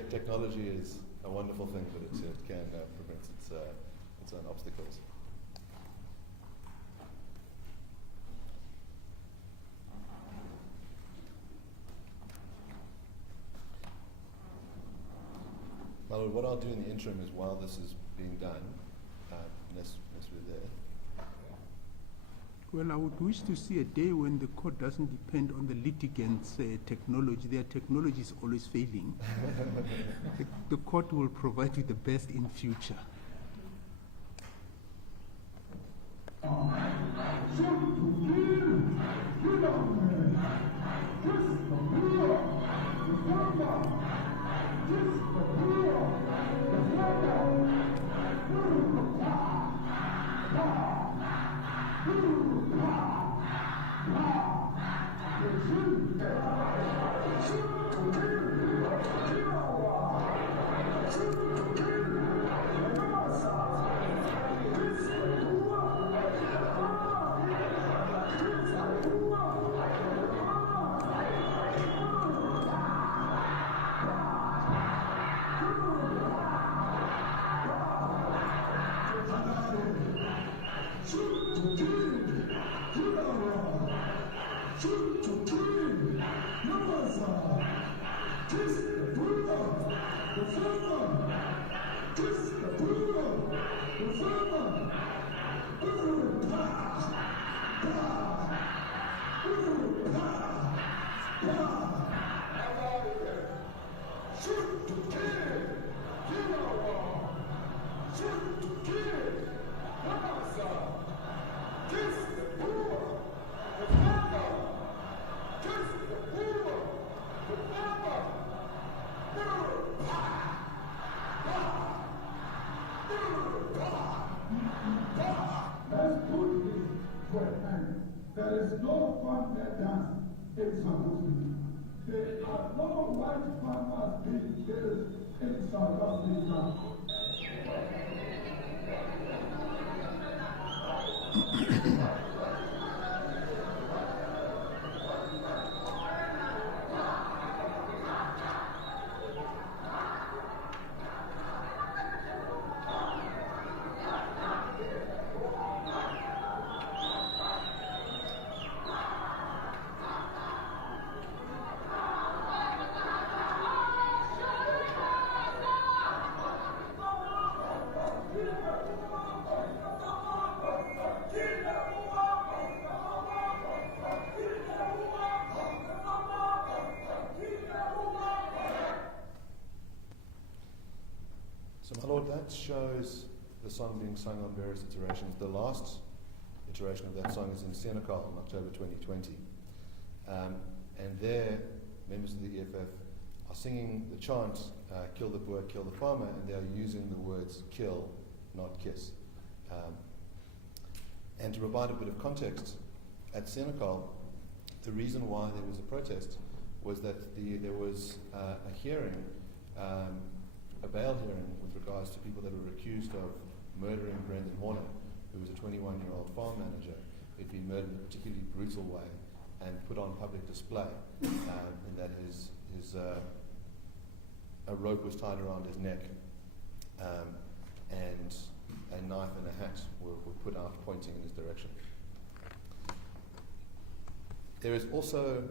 technology is a wonderful thing, but it can prevent its own obstacles. Well, what I'll do in the interim is, while this is being done, unless we're there. Well, I would wish to see a day when the court doesn't depend on the litigants' technology. Their technology is always failing. The court will provide you the best in future. There is no farmer dance in South Africa. There are no white farmers being killed in South Africa. So, my lord, that shows the song being sung on various iterations. The last iteration of that song is in Senegal in October 2020. And there, members of the EFF are singing the chant, kill the Boer, kill the farmer, and they are using the words kill, not kiss. And to provide a bit of context, at Senegal, the reason why there was a protest was that there was a hearing, a bail hearing with regards to people that were accused of murdering Brendan Horner, who was a 21-year-old farm manager who'd been murdered in a particularly brutal way and put on public display, in that a rope was tied around his neck, and a knife and a hat were put out pointing in his direction. There is also,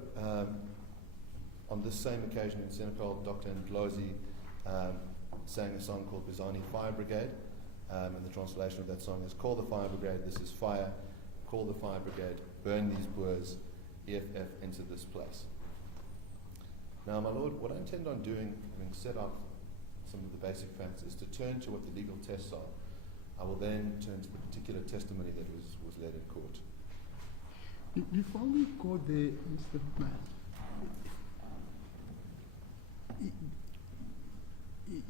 on this same occasion in Senegal, Dr. Ndlozi sang a song called Bizani Fire Brigade, and the translation of that song is, call the fire brigade, this is fire, call the fire brigade, burn these Boers, EFF enter this place. Now, my lord, what I intend on doing, having set up some of the basic facts, is to turn to what the legal tests are. I will then turn to the particular testimony that was led in court. Before we go there, Mr. Mann,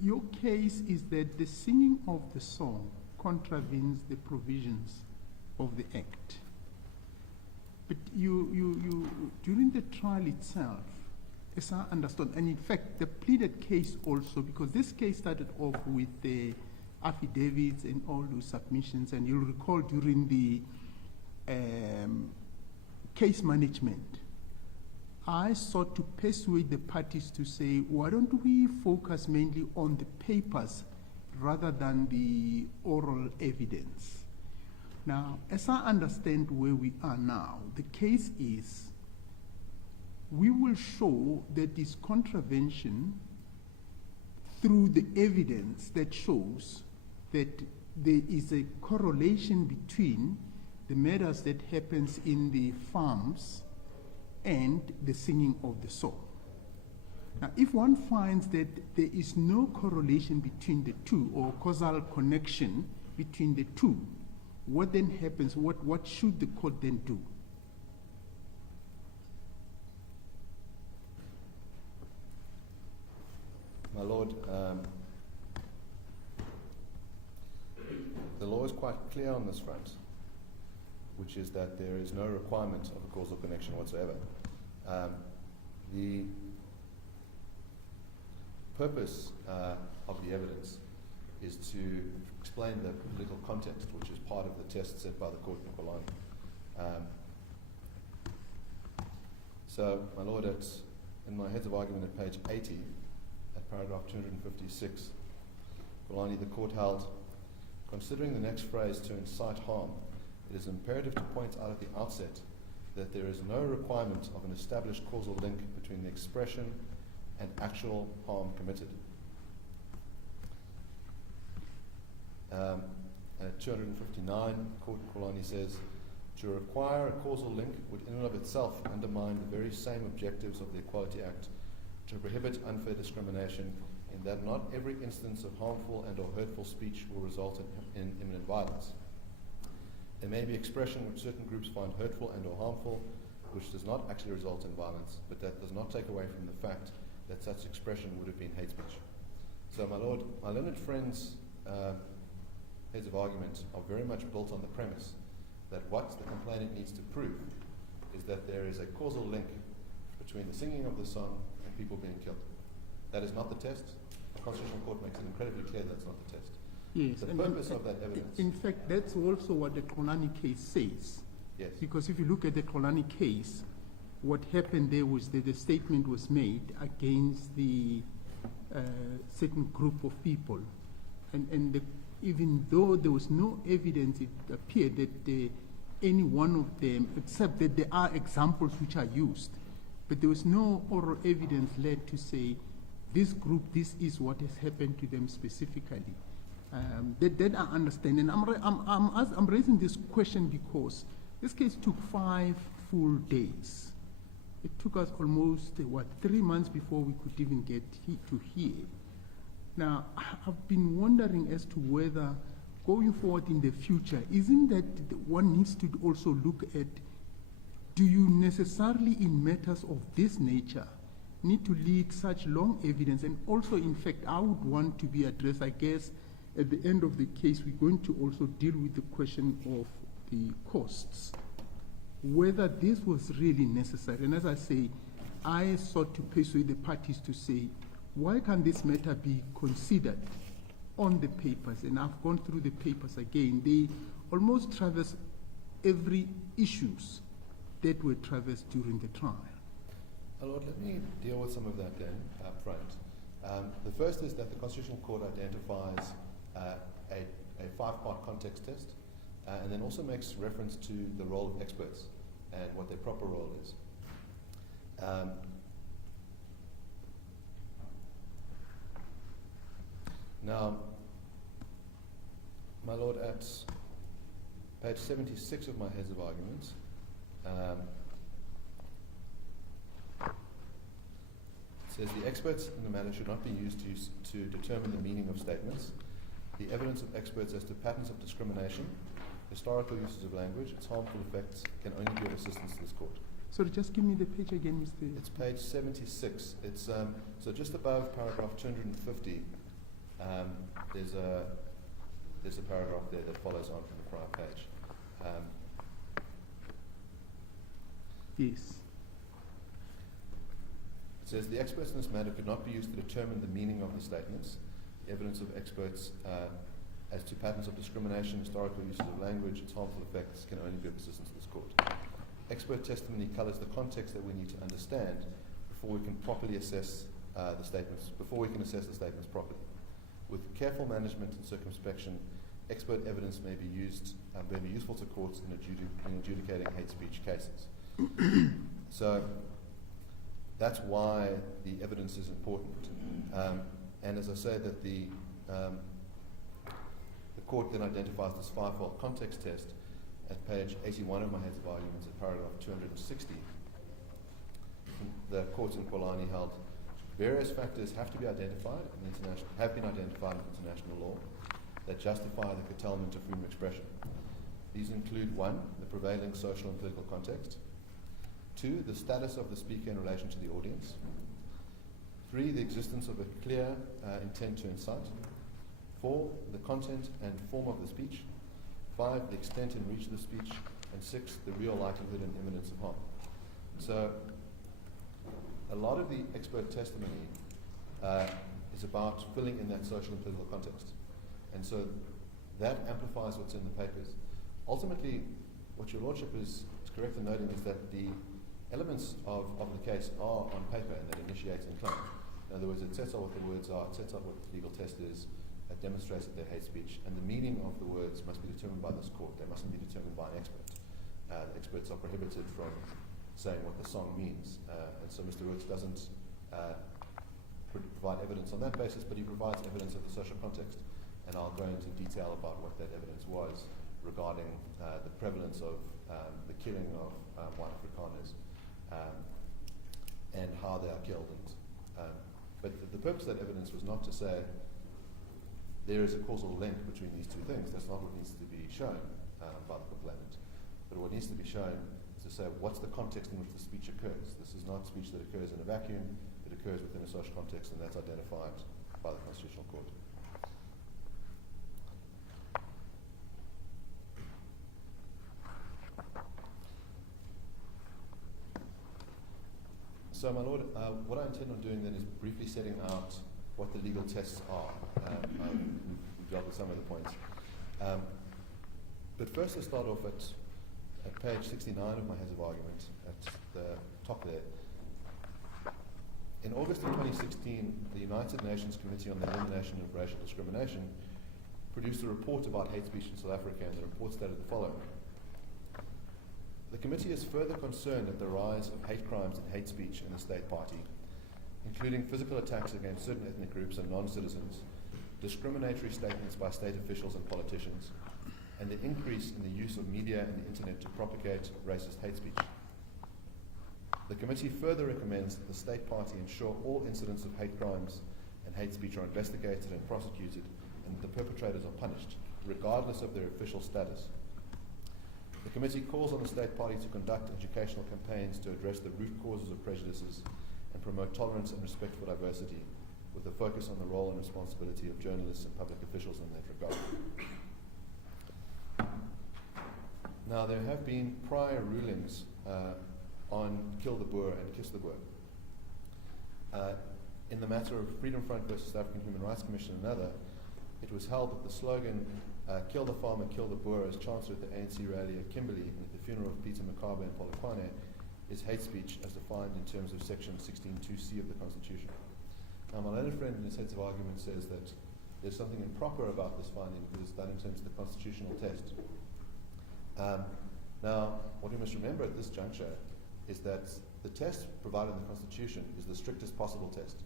your case is that the singing of the song contravenes the provisions of the Act. But you during the trial itself, as I understood, and in fact the pleaded case also, because this case started off with the affidavits and all those submissions, and you'll recall during the case management, I sought to persuade the parties to say, why don't we focus mainly on the papers rather than the oral evidence? Now, as I understand where we are now, the case is we will show that this contravention through the evidence that shows that there is a correlation between the matters that happens in the farms and the singing of the song. Now, if one finds that there is no correlation between the two or causal connection between the two, what then happens? What should the court then do? My Lord, the law is quite clear on this front, which is that there is no requirement of a causal connection whatsoever. The purpose of the evidence is to explain the political context, which is part of the test set by the court in Polani. So, my Lord, in my heads of argument at page 80, at paragraph 256, Polani, the court held, considering the next phrase to incite harm, it is imperative to point out at the outset that there is no requirement of an established causal link between the expression and actual harm committed. At 259, Court Kolani says, to require a causal link would in and of itself undermine the very same objectives of the Equality Act to prohibit unfair discrimination, in that not every instance of harmful and or hurtful speech will result in imminent violence. There may be expression which certain groups find hurtful and or harmful, which does not actually result in violence, but that does not take away from the fact that such expression would have been hate speech. So, my Lord, my learned friends' heads of argument are very much built on the premise that what the complainant needs to prove is that there is a causal link between the singing of the song and people being killed. That is not the test. The Constitutional Court makes it incredibly clear that's not the test. Yes, The purpose of that evidence. In fact, that's also what the Kolani case says. Yes. Because if you look at the Kolani case, what happened there was that the statement was made against the certain group of people. And even though there was no evidence, it appeared that any one of them, except that there are examples which are used, but there was no oral evidence led to say, this group, this is what has happened to them specifically. That I understand. And I'm raising this question because this case took 5 full days. It took us almost, 3 months before we could even get to here. Now, I've been wondering as to whether going forward in the future, isn't that one needs to also look at, do you necessarily in matters of this nature need to lead such long evidence? And also, in fact, I would want to be addressed, I guess, at the end of the case, we're going to also deal with the question of the costs, whether this was really necessary. And as I say, I sought to persuade the parties to say, why can't this matter be considered on the papers? And I've gone through the papers again. They almost traverse every issues that were traversed during the trial. Lord, let me deal with some of that then up front. The first is that the Constitutional Court identifies a 5-part context test, and then also makes reference to the role of experts and what their proper role is. Now, my Lord, at page 76 of my heads of arguments, it says the experts in the matter should not be used to determine the meaning of statements. The evidence of experts as to patterns of discrimination, historical uses of language, its harmful effects can only be of assistance to this court. Sorry, just give me the page again, Mr. It's page 76. It's so just above paragraph 250. There's a paragraph there that follows on from the prior page. Yes. It says the experts in this matter could not be used to determine the meaning of the statements. The evidence of experts as to patterns of discrimination, historical uses of language, its harmful effects can only be of assistance to this court. expert testimony colours the context that we need to understand before we can properly assess the statements, before we can assess the statements properly. With careful management and circumspection, expert evidence may be useful to courts in adjudicating hate speech cases. So that's why the evidence is important. And as I say, that the court then identifies this fivefold context test at page 81 of my heads of arguments at paragraph 260. The court in Polani held various factors have to be identified have been identified in international law that justify the curtailment of freedom of expression. These include 1, the prevailing social and political context; 2, the status of the speaker in relation to the audience; 3, the existence of a clear intent to incite; 4, the content and form of the speech; 5, the extent and reach of the speech; and 6, the real likelihood and imminence of harm. So a lot of the expert testimony is about filling in that social and political context. And so that amplifies what's in the papers. Ultimately, what your Lordship is correct in noting is that the elements of the case are on paper and that initiates and claim. In other words, it sets out what the words are, it sets out what the legal test is, it demonstrates that they're hate speech, and the meaning of the words must be determined by this court. They mustn't be determined by an expert. Experts are prohibited from saying what the song means. And so Mr. Roots doesn't provide evidence on that basis, but he provides evidence of the social context. And I'll go into detail about what that evidence was regarding the prevalence of the killing of white Afrikaners and how they are killed. But the purpose of that evidence was not to say there is a causal link between these two things. That's not what needs to be shown by the complainant. But what needs to be shown to say what's the context in which the speech occurs. This is not speech that occurs in a vacuum, it occurs within a social context, and that's identified by the Constitutional Court. So, my Lord, what I intend on doing then is briefly setting out what the legal tests are. We've dealt with some of the points. But first, let's start off at page 69 of my heads of argument, at the top there. In August of 2016, the United Nations Committee on the Elimination of Racial Discrimination produced a report about hate speech in South Africa, and the report stated the following. The committee is further concerned at the rise of hate crimes and hate speech in the state party, including physical attacks against certain ethnic groups and non-citizens, discriminatory statements by state officials and politicians, and the increase in the use of media and the internet to propagate racist hate speech. The committee further recommends that the state party ensure all incidents of hate crimes and hate speech are investigated and prosecuted, and that the perpetrators are punished, regardless of their official status. The committee calls on the state party to conduct educational campaigns to address the root causes of prejudices and promote tolerance and respect for diversity, with a focus on the role and responsibility of journalists and public officials in that regard. Now, there have been prior rulings on Kill the Boer and Kiss the Boer. In the matter of Freedom Front versus the African Human Rights Commission and another, it was held that the slogan, kill the farmer, kill the Boer, as chanted at the ANC rally at Kimberley and at the funeral of Peter Makabe and Polokwane, is hate speech as defined in terms of section 16(2)(c) of the Constitution. Now, my learned friend in his heads of argument says that there's something improper about this finding because it's done in terms of the constitutional test. Now, what we must remember at this juncture is that the test provided in the Constitution is the strictest possible test.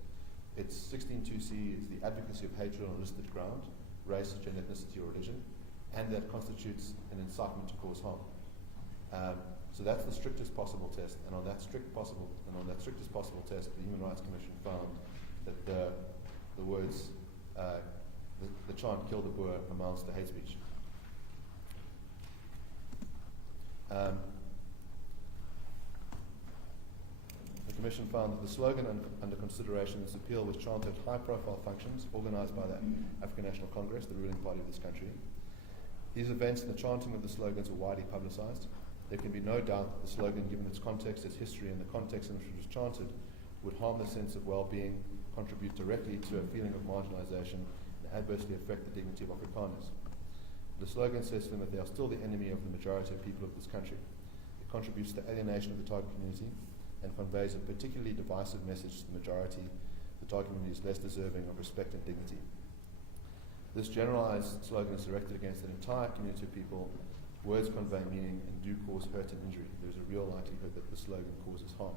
It's 16(2)(c) is the advocacy of hatred on a listed ground, race, gender, ethnicity, or religion, and that constitutes an incitement to cause harm. So that's the strictest possible test, and on that strictest possible test, the Human Rights Commission found that the words, the chant "Kill the Boer" amounts to hate speech. The Commission found that the slogan under consideration in this appeal was chanted at high-profile functions organised by the African National Congress, the ruling party of this country. These events and the chanting of the slogans were widely publicised. There can be no doubt that the slogan, given its context, its history, and the context in which it was chanted, would harm the sense of well-being, contribute directly to a feeling of marginalisation, and adversely affect the dignity of Afrikaners. The slogan says to them that they are still the enemy of the majority of people of this country. The contributes to alienation of the target community, and conveys a particularly divisive message to the majority. The target community is less deserving of respect and dignity. This generalized slogan is directed against an entire community of people. Words convey meaning and do cause hurt and injury. There is a real likelihood that the slogan causes harm.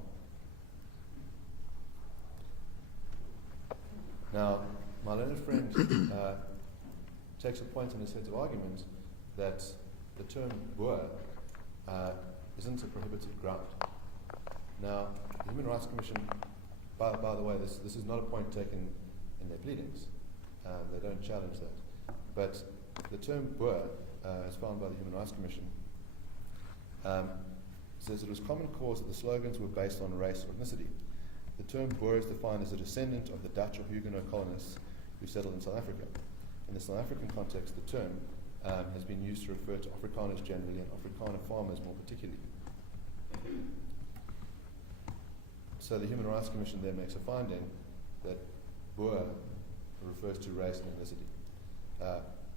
Now, my learned friend takes a point in his heads of argument that the term Boer isn't a prohibited ground. Now, the Human Rights Commission, by the way, this is not a point taken in their pleadings. They don't challenge that. But the term Boer, as found by the Human Rights Commission, says it was common cause that the slogans were based on race or ethnicity. The term Boer is defined as a descendant of the Dutch or Huguenot colonists who settled in South Africa. In the South African context, the term has been used to refer to Afrikaners generally and Afrikaner farmers more particularly. So the Human Rights Commission there makes a finding that Boer refers to race and ethnicity.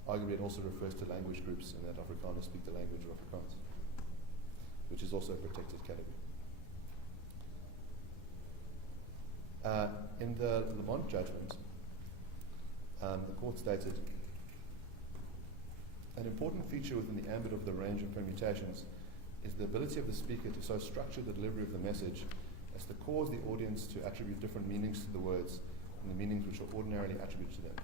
Arguably, it also refers to language groups, and that Afrikaners speak the language of Afrikaans, which is also a protected category. In the Lamont judgment, the court stated, an important feature within the ambit of the range of permutations is the ability of the speaker to so structure the delivery of the message as to cause the audience to attribute different meanings to the words and the meanings which are ordinarily attributed to them.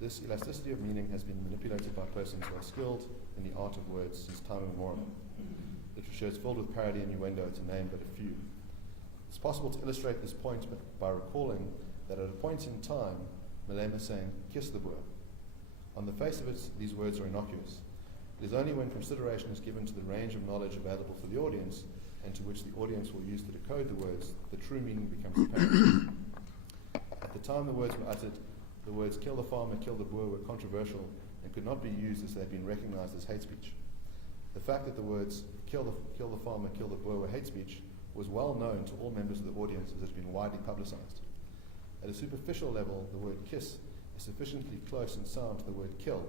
This elasticity of meaning has been manipulated by persons who are skilled in the art of words since time immemorial. Literature is filled with parody and innuendo, to name but a few. It's possible to illustrate this point by recalling that at a point in time, Malema saying, "Kiss the Boer." On the face of it, these words are innocuous. It is only when consideration is given to the range of knowledge available for the audience and to which the audience will use to decode the words, the true meaning becomes apparent. At the time the words were uttered, the words "kill the farmer, kill the Boer" were controversial and could not be used as they had been recognized as hate speech. The fact that the words kill the farmer, kill the Boer" were hate speech was well known to all members of the audience as it had been widely publicized. At a superficial level, the word kiss is sufficiently close in sound to the word kill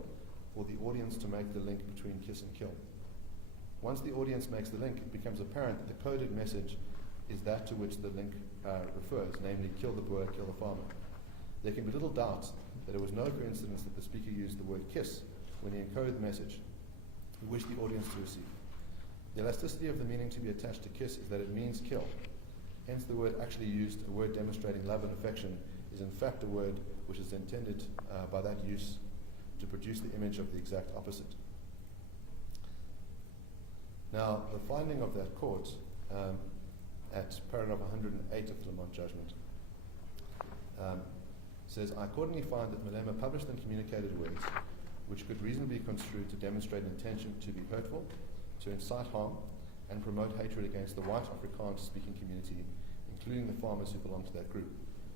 for the audience to make the link between kiss and kill. Once the audience makes the link, it becomes apparent that the coded message is that to which the link refers, namely kill the Boer, kill the farmer. There can be little doubt that it was no coincidence that the speaker used the word kiss when he encoded the message he wished the audience to receive. The elasticity of the meaning to be attached to kiss is that it means kill. Hence the word actually used, a word demonstrating love and affection, is in fact a word which is intended by that use to produce the image of the exact opposite. Now, the finding of that court at paragraph 108 of the Lamont judgment says, I accordingly find that Malema published and communicated words which could reasonably be construed to demonstrate an intention to be hurtful, to incite harm, and promote hatred against the white Afrikaans-speaking community, including the farmers who belong to that group.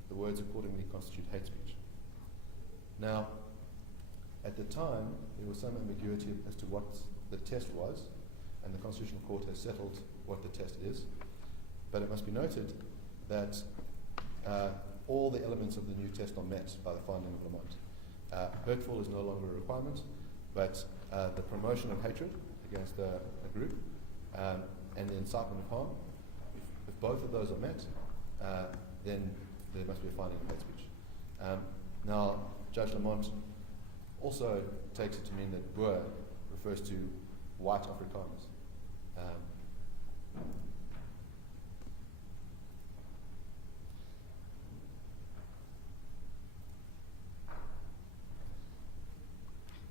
The words accordingly constitute hate speech. Now, at the time, there was some ambiguity as to what the test was, and the Constitutional Court has settled what the test is. But it must be noted that all the elements of the new test are met by the finding of Lamont. Hurtful is no longer a requirement, but the promotion of hatred against a group and the incitement of harm, if both of those are met, then there must be a finding of hate speech. Now, Judge Lamont also takes it to mean that Boer refers to white Afrikaners.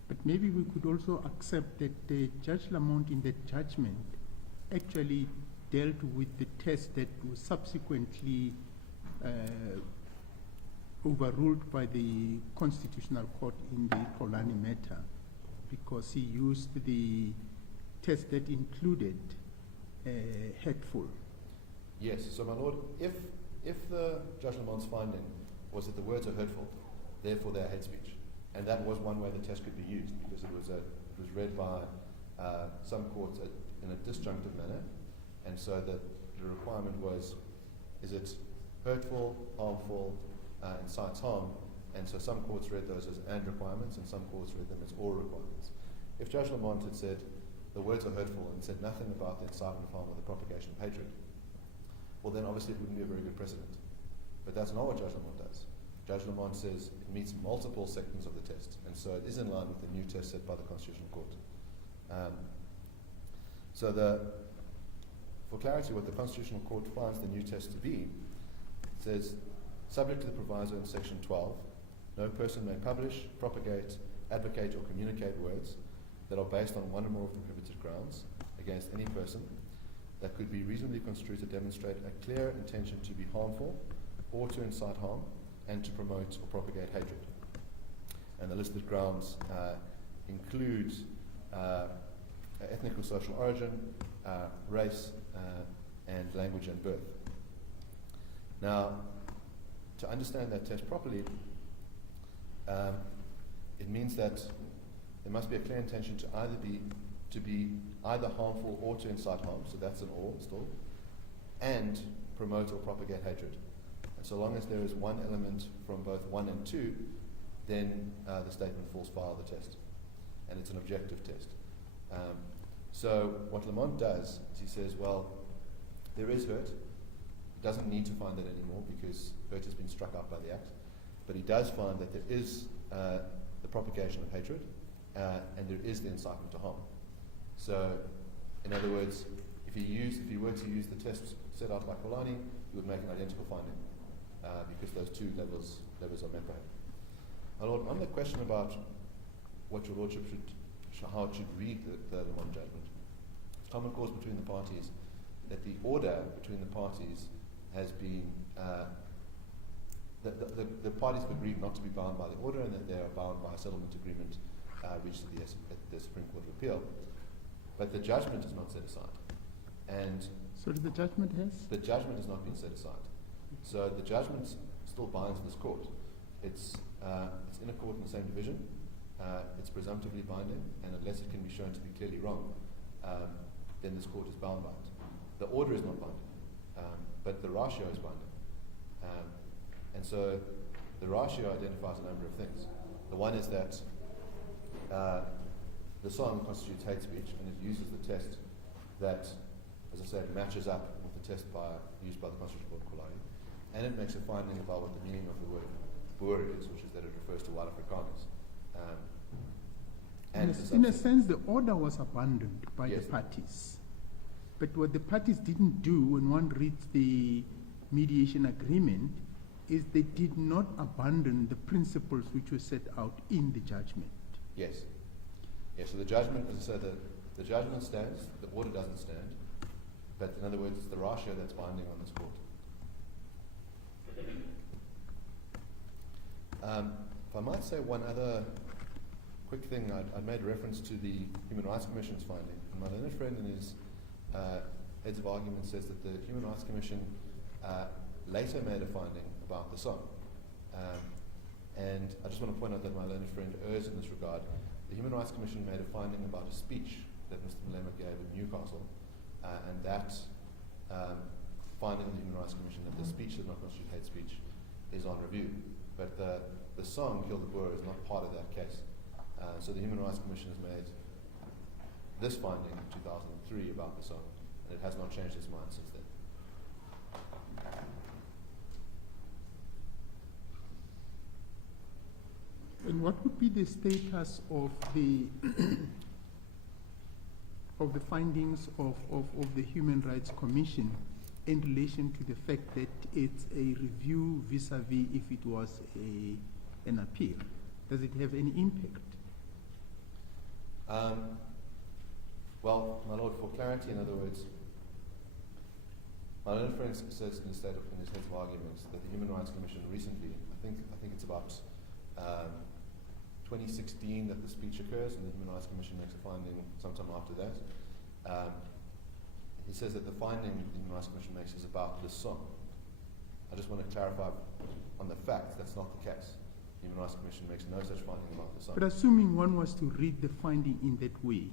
But maybe we could also accept that Judge Lamont in the judgment actually dealt with the test that was subsequently overruled by the Constitutional Court in the Polani matter, because he used the test that included hateful. Yes, so my lord, if the Judge Lamont's finding was that the words are hurtful, therefore they're hate speech, and that was one way the test could be used, because it was read by some courts in a disjunctive manner, and so that the requirement was, is it hurtful, harmful, incites harm, and so some courts read those as and requirements, and some courts read them as or requirements. If Judge Lamont had said, the words are hurtful, and said nothing about the incitement of harm or the propagation of hatred, well then obviously it wouldn't be a very good precedent. But that's not what Judge Lamont does. Judge Lamont says it meets multiple sections of the test, and so it is in line with the new test set by the Constitutional Court. For clarity, what the Constitutional Court finds the new test to be, it says, subject to the proviso in section 12, no person may publish, propagate, advocate, or communicate words that are based on one or more of the prohibited grounds against any person that could be reasonably construed to demonstrate a clear intention to be harmful or to incite harm and to promote or propagate hatred. And the listed grounds include ethnic or social origin, race, and language and birth. Now, to understand that test properly, it means that there must be a clear intention to be either harmful or to incite harm, so that's an or still, and promote or propagate hatred. And so long as there is one element from both 1 and 2, then the statement falls foul of the test. And it's an objective test. So what Lamont does is he says, well, there is hurt. He doesn't need to find that anymore because hurt has been struck out by the Act. But he does find that there is the propagation of hatred and there is the incitement to harm. So, in other words, if he were to use the test set out by Polanyi, he would make an identical finding because those two levels are met by him. My Lord, on the question about what your Lordship how it should read the Lamont judgment, it's common cause between the parties that the order between the parties has been the parties have agreed not to be bound by the order and that they are bound by a settlement agreement reached at the Supreme Court of Appeal. But the judgment is not set aside. And so the judgment has? The judgment has not been set aside. So the judgment still binds this court. It's in a court in the same division. It's presumptively binding, and unless it can be shown to be clearly wrong, then this court is bound by it. The order is not binding, but the ratio is binding. And so the ratio identifies a number of things. The one is that the song constitutes hate speech, and it uses the test that, as I said, matches up with the test used by the Constitutional Court Polanyi, and it makes a finding about what the meaning of the word Boer is, which is that it refers to white Afrikaners. In a sense, the order was abandoned by the parties. But what the parties didn't do when one reads the mediation agreement is they did not abandon the principles which were set out in the judgment. Yes. Yeah, so the judgment, as I said, the judgment stands, the order doesn't stand. But in other words, it's the ratio that's binding on this court. If I might say one other quick thing, I made reference to the Human Rights Commission's finding. And my learned friend in his heads of argument says that the Human Rights Commission later made a finding about the song. And I just want to point out that my learned friend errs in this regard. The Human Rights Commission made a finding about a speech that Mr. Malema gave in Newcastle, and that finding of the Human Rights Commission that the speech did not constitute hate speech is on review. But the song, Kill the Boer, is not part of that case. So the Human Rights Commission has made this finding in 2003 about the song, and it has not changed its mind since then. And what would be the status of the of the findings of the Human Rights Commission in relation to the fact that it's a review vis-a-vis if it was an appeal? Does it have any impact? Well, my Lord, for clarity, in other words, my learned friend says in his heads of arguments that the Human Rights Commission recently, I think it's about 2016 that the speech occurs, and the Human Rights Commission makes a finding sometime after that. He says that the finding the Human Rights Commission makes is about this song. I just want to clarify on the facts that's not the case. The Human Rights Commission makes no such finding about the song. But assuming one was to read the finding in that way,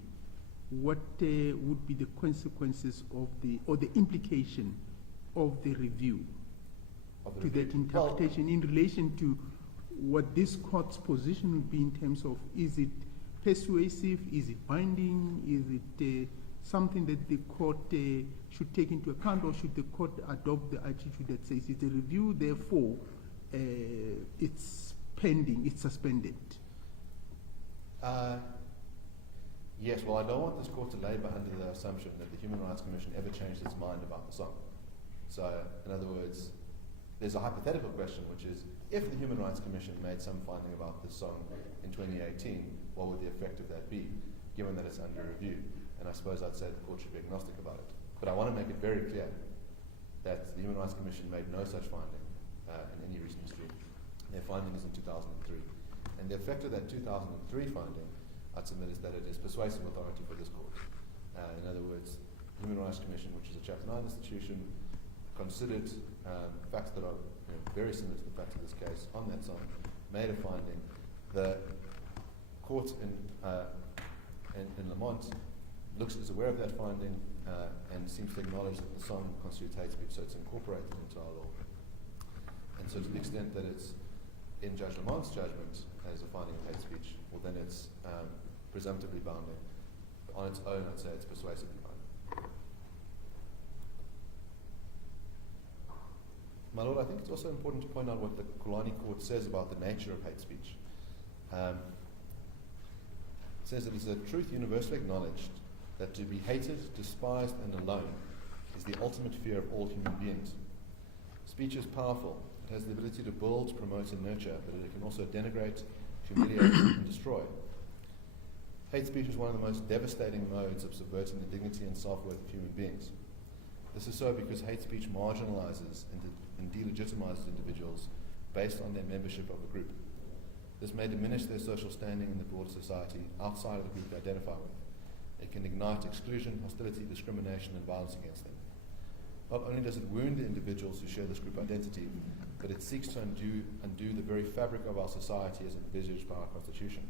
what would be the consequences of or the implication of the review to that interpretation in relation to what this court's position would be in terms of is it persuasive? Is it binding? Is it something that the court should take into account, or should the court adopt the attitude that says it's a review, therefore it's pending, it's suspended? Yes, well, I don't want this court to labour under the assumption that the Human Rights Commission ever changed its mind about the song. So, in other words, there's a hypothetical question, which is, if the Human Rights Commission made some finding about this song in 2018, what would the effect of that be, given that it's under review? And I suppose I'd say the court should be agnostic about it. But I want to make it very clear that the Human Rights Commission made no such finding in any recent history. Their finding is in 2003. And the effect of that 2003 finding, I'd submit, is that it is persuasive authority for this court. In other words, the Human Rights Commission, which is a Chapter 9 institution, considered facts that are very similar to the facts of this case on that song, made a finding. The court in Lamont is aware of that finding and seems to acknowledge that the song constitutes hate speech, so it's incorporated into our law. And so to the extent that it's in Judge Lamont's judgment as a finding of hate speech, well then it's presumptively bounding. On its own, I'd say it's persuasively bounding. My Lord, I think it's also important to point out what the Kulani Court says about the nature of hate speech. It says it is a truth universally acknowledged that to be hated, despised, and alone is the ultimate fear of all human beings. Speech is powerful. It has the ability to build, promote, and nurture, but it can also denigrate, humiliate, and destroy. Hate speech is one of the most devastating modes of subverting the dignity and self-worth of human beings. This is so because hate speech marginalizes and delegitimizes individuals based on their membership of a group. This may diminish their social standing in the broader society outside of the group they identify with. It can ignite exclusion, hostility, discrimination, and violence against them. Not only does it wound the individuals who share this group identity, but it seeks to undo the very fabric of our society as envisaged by our Constitution.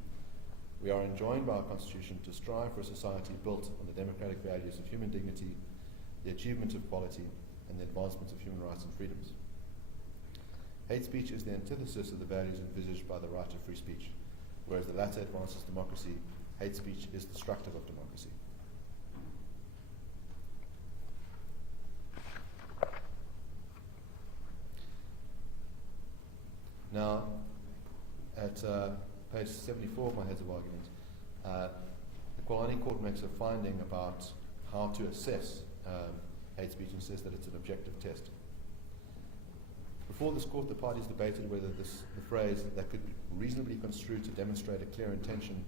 We are enjoined by our Constitution to strive for a society built on the democratic values of human dignity, the achievement of equality, and the advancement of human rights and freedoms. Hate speech is the antithesis of the values envisaged by the right to free speech, whereas the latter advances democracy, hate speech is destructive of democracy. Now, at page 74 of my heads of argument, the Kulani Court makes a finding about how to assess hate speech and says that it's an objective test. Before this court, the parties debated whether the phrase that could be reasonably construed to demonstrate a clear intention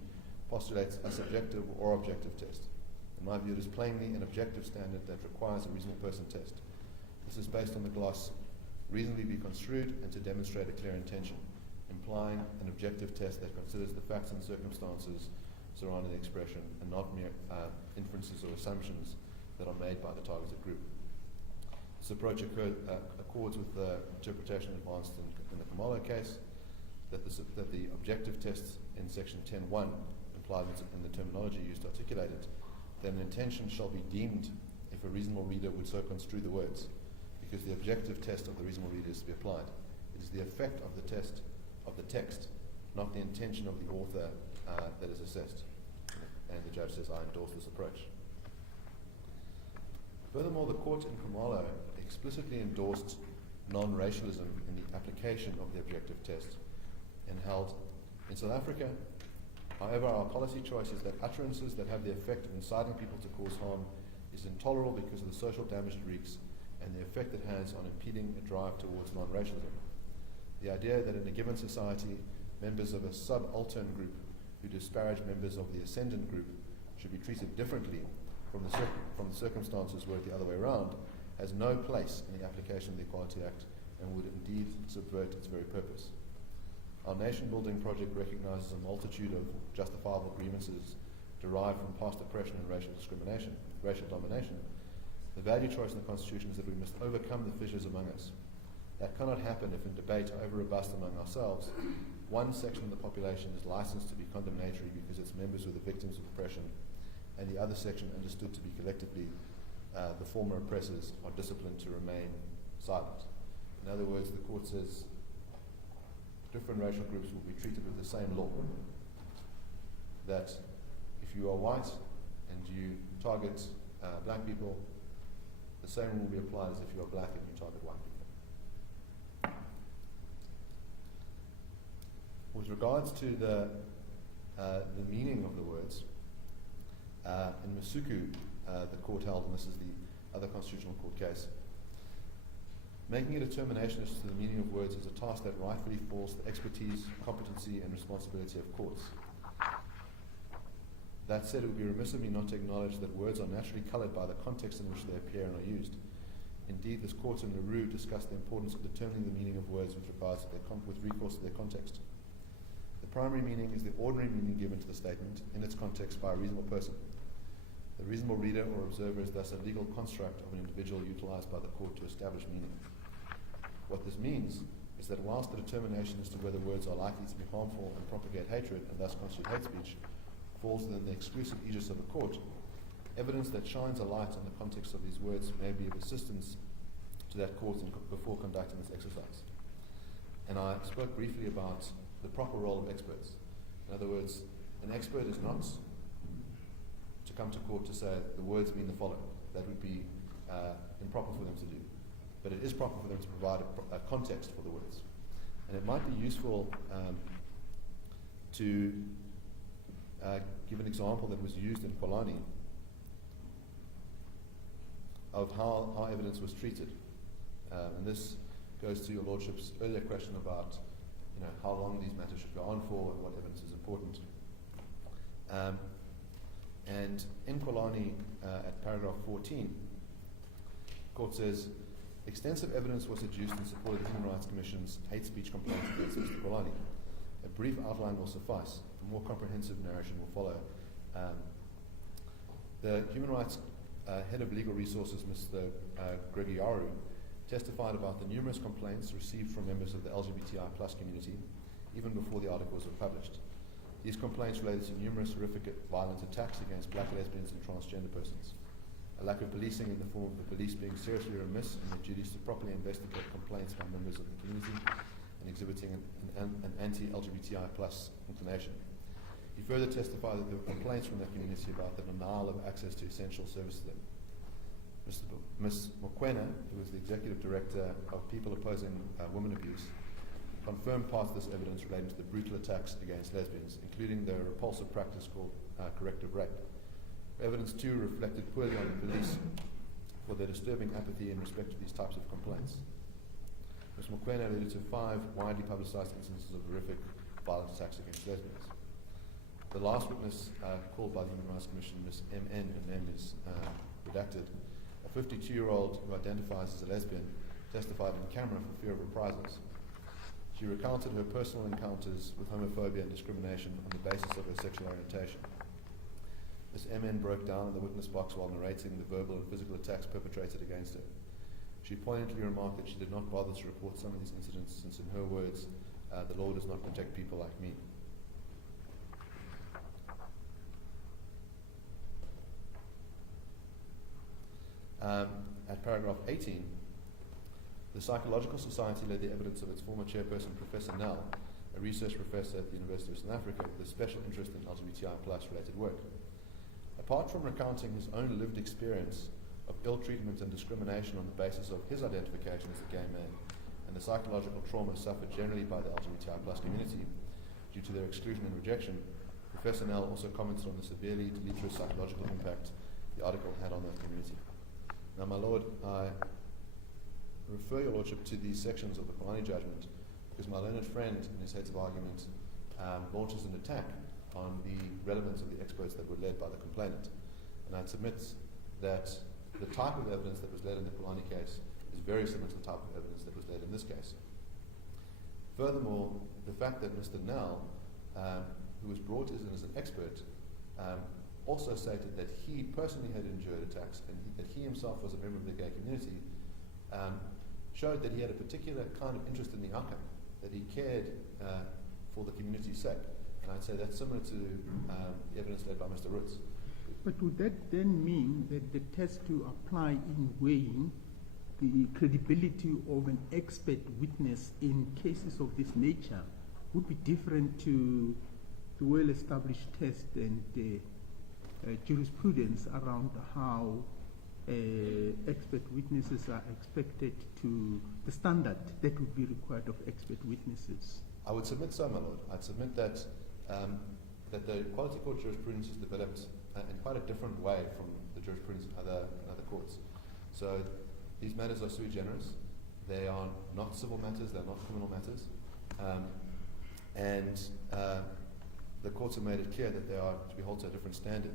postulates a subjective or objective test. In my view, it is plainly an objective standard that requires a reasonable person test. This is based on the gloss reasonably be construed and to demonstrate a clear intention, implying an objective test that considers the facts and circumstances surrounding the expression and not mere inferences or assumptions that are made by the targeted group. This approach accords with the interpretation advanced in the Kamalo case, that the objective tests in section 10.1 implied in the terminology used to articulate it, that an intention shall be deemed if a reasonable reader would so construe the words, because the objective test of the reasonable reader is to be applied. It is the effect of the test of the text, not the intention of the author that is assessed. And the judge says, I endorse this approach. Furthermore, the court in Kamalo explicitly endorsed non-racialism in the application of the objective test and held, in South Africa, however, our policy choice is that utterances that have the effect of inciting people to cause harm is intolerable because of the social damage it wreaks and the effect it has on impeding a drive towards non-racialism. The idea that in a given society, members of a subaltern group who disparage members of the ascendant group should be treated differently from the circumstances were it the other way around has no place in the application of the Equality Act and would indeed subvert its very purpose. Our nation-building project recognizes a multitude of justifiable grievances derived from past oppression and racial discrimination, racial domination. The value choice in the Constitution is that we must overcome the fissures among us. That cannot happen if in debate over robust among ourselves, one section of the population is licensed to be condemnatory because its members were the victims of oppression, and the other section understood to be collectively the former oppressors are disciplined to remain silent. In other words, the court says different racial groups will be treated with the same law. that if you are white and you target black people, the same rule will be applied as if you are black and you target white people. With regards to the meaning of the words, in Masuku, the court held, and this is the other constitutional court case, making a determination as to the meaning of words is a task that rightfully falls to the expertise, competency, and responsibility of courts. That said, it would be remiss of me not to acknowledge that words are naturally coloured by the context in which they appear and are used. Indeed, this court in LaRue discussed the importance of determining the meaning of words with regards to with recourse to their context. The primary meaning is the ordinary meaning given to the statement in its context by a reasonable person. The reasonable reader or observer is thus a legal construct of an individual utilised by the court to establish meaning. What this means is that whilst the determination as to whether words are likely to be harmful and propagate hatred and thus constitute hate speech falls within the exclusive aegis of the court, evidence that shines a light on the context of these words may be of assistance to that court before conducting this exercise. And I spoke briefly about the proper role of experts. In other words, an expert is not to come to court to say the words mean the following. That would be improper for them to do. But it is proper for them to provide a context for the words. And it might be useful to give an example that was used in Polani of how evidence was treated. And this goes to your Lordship's earlier question about how long these matters should go on for and what evidence is important. And in Polani, at paragraph 14, the court says, extensive evidence was adduced in support of the Human Rights Commission's hate speech complaint against Mr. Polani. A brief outline will suffice. A more comprehensive narration will follow. The Human Rights Head of Legal Resources, Mr. Gregiaru, testified about the numerous complaints received from members of the LGBTI plus community even before the articles were published. These complaints related to numerous horrific violent attacks against black, lesbians, and transgender persons. A lack of policing in the form of the police being seriously remiss in their duties to properly investigate complaints by members of the community and exhibiting an anti-LGBTI plus inclination. He further testified that there were complaints from that community about the denial of access to essential services to them. Ms. Mokwena, who was the Executive Director of People Opposing Women Abuse, confirmed parts of this evidence relating to the brutal attacks against lesbians, including the repulsive practice called corrective rape. Evidence too reflected poorly on the police for their disturbing apathy in respect to these types of complaints. Ms. Mokwena alluded to 5 widely publicised instances of horrific violent attacks against lesbians. The last witness called by the Human Rights Commission, Ms. M.N., her name is redacted, a 52-year-old who identifies as a lesbian, testified in camera for fear of reprisals. She recounted her personal encounters with homophobia and discrimination on the basis of her sexual orientation. Ms. M.N. broke down in the witness box while narrating the verbal and physical attacks perpetrated against her. She poignantly remarked that she did not bother to report some of these incidents since, in her words, the law does not protect people like me. At paragraph 18, the Psychological Society led the evidence of its former chairperson, Professor Nell, a research professor at the University of South Africa with a special interest in LGBTI plus related work. Apart from recounting his own lived experience of ill treatment and discrimination on the basis of his identification as a gay man and the psychological trauma suffered generally by the LGBTI plus community due to their exclusion and rejection, Professor Nell also commented on the severely deleterious psychological impact the article had on that community. Now, my Lord, I refer your Lordship to these sections of the Polani judgment because my learned friend, in his heads of argument, launches an attack on the relevance of the experts that were led by the complainant. And I'd submit that the type of evidence that was led in the Polani case is very similar to the type of evidence that was led in this case. Furthermore, the fact that Mr. Nell, who was brought in as an expert, also stated that he personally had endured attacks and that he himself was a member of the gay community, showed that he had a particular kind of interest in the outcome, that he cared for the community's sake. And I'd say that's similar to the evidence led by Mr. Roots. But would that then mean that the test to apply in weighing the credibility of an expert witness in cases of this nature would be different to well-established test and jurisprudence around how expert witnesses are expected to, the standard that would be required of expert witnesses? I would submit so, my lord. I'd submit that that the quality court jurisprudence is developed in quite a different way from the jurisprudence in other courts. So these matters are sui generis. They are not civil matters. They're not criminal matters. And the courts have made it clear that they are to be held to a different standard.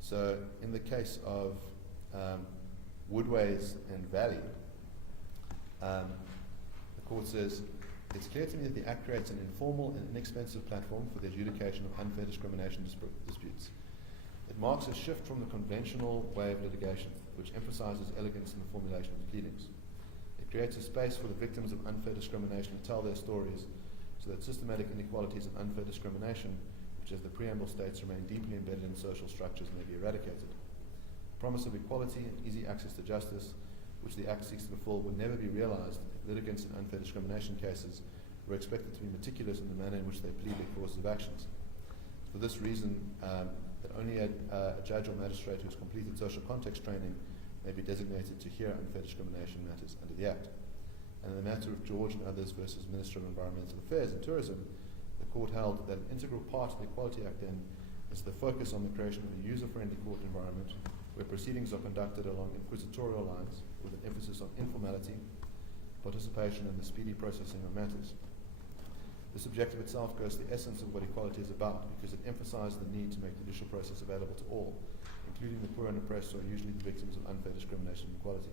So in the case of Woodways and Valley, the court says, it's clear to me that the Act creates an informal and inexpensive platform for the adjudication of unfair discrimination disputes. It marks a shift from the conventional way of litigation, which emphasizes elegance in the formulation of pleadings. It creates a space for the victims of unfair discrimination to tell their stories so that systematic inequalities and unfair discrimination, which as the preamble states remain deeply embedded in social structures, may be eradicated. The promise of equality and easy access to justice, which the Act seeks to fulfill, would never be realized if litigants in unfair discrimination cases were expected to be meticulous in the manner in which they plead their causes of actions. For this reason, that only a judge or magistrate who has completed social context training may be designated to hear unfair discrimination matters under the Act. And in the matter of George and others versus Minister of Environmental Affairs and Tourism, the court held that an integral part of the Equality Act then is the focus on the creation of a user-friendly court environment where proceedings are conducted along inquisitorial lines with an emphasis on informality, participation, and the speedy processing of matters. This objective itself goes to the essence of what equality is about because it emphasizes the need to make the judicial process available to all, including the poor and oppressed who are usually the victims of unfair discrimination and inequality.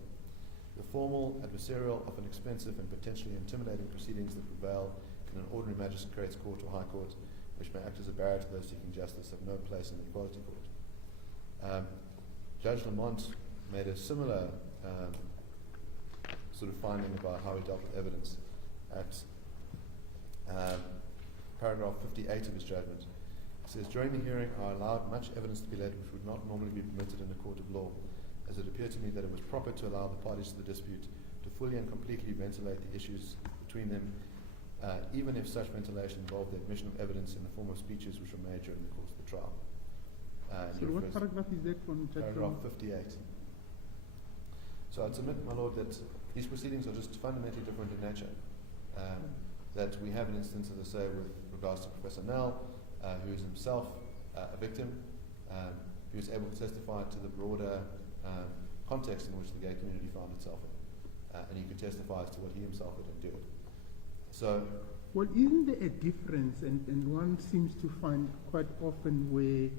The formal, adversarial, often expensive, and potentially intimidating proceedings that prevail in an ordinary magistrate's court or high court, which may act as a barrier to those seeking justice, have no place in the Equality Court. Judge Lamont made a similar sort of finding about how he dealt with evidence at paragraph 58 of his judgment. It says, during the hearing, I allowed much evidence to be led which would not normally be permitted in a court of law, as it appeared to me that it was proper to allow the parties to the dispute to fully and completely ventilate the issues between them, even if such ventilation involved the admission of evidence in the form of speeches which were made during the course of the trial. So what paragraph is that from? Paragraph 58. So I'd submit, my lord, that these proceedings are just fundamentally different in nature. That we have an instance, as I say, with regards to Professor Nell, who is himself a victim, who is able to testify to the broader context in which the gay community found itself in. And he could testify as to what he himself had endured. So, well, isn't there a difference, and one seems to find quite often where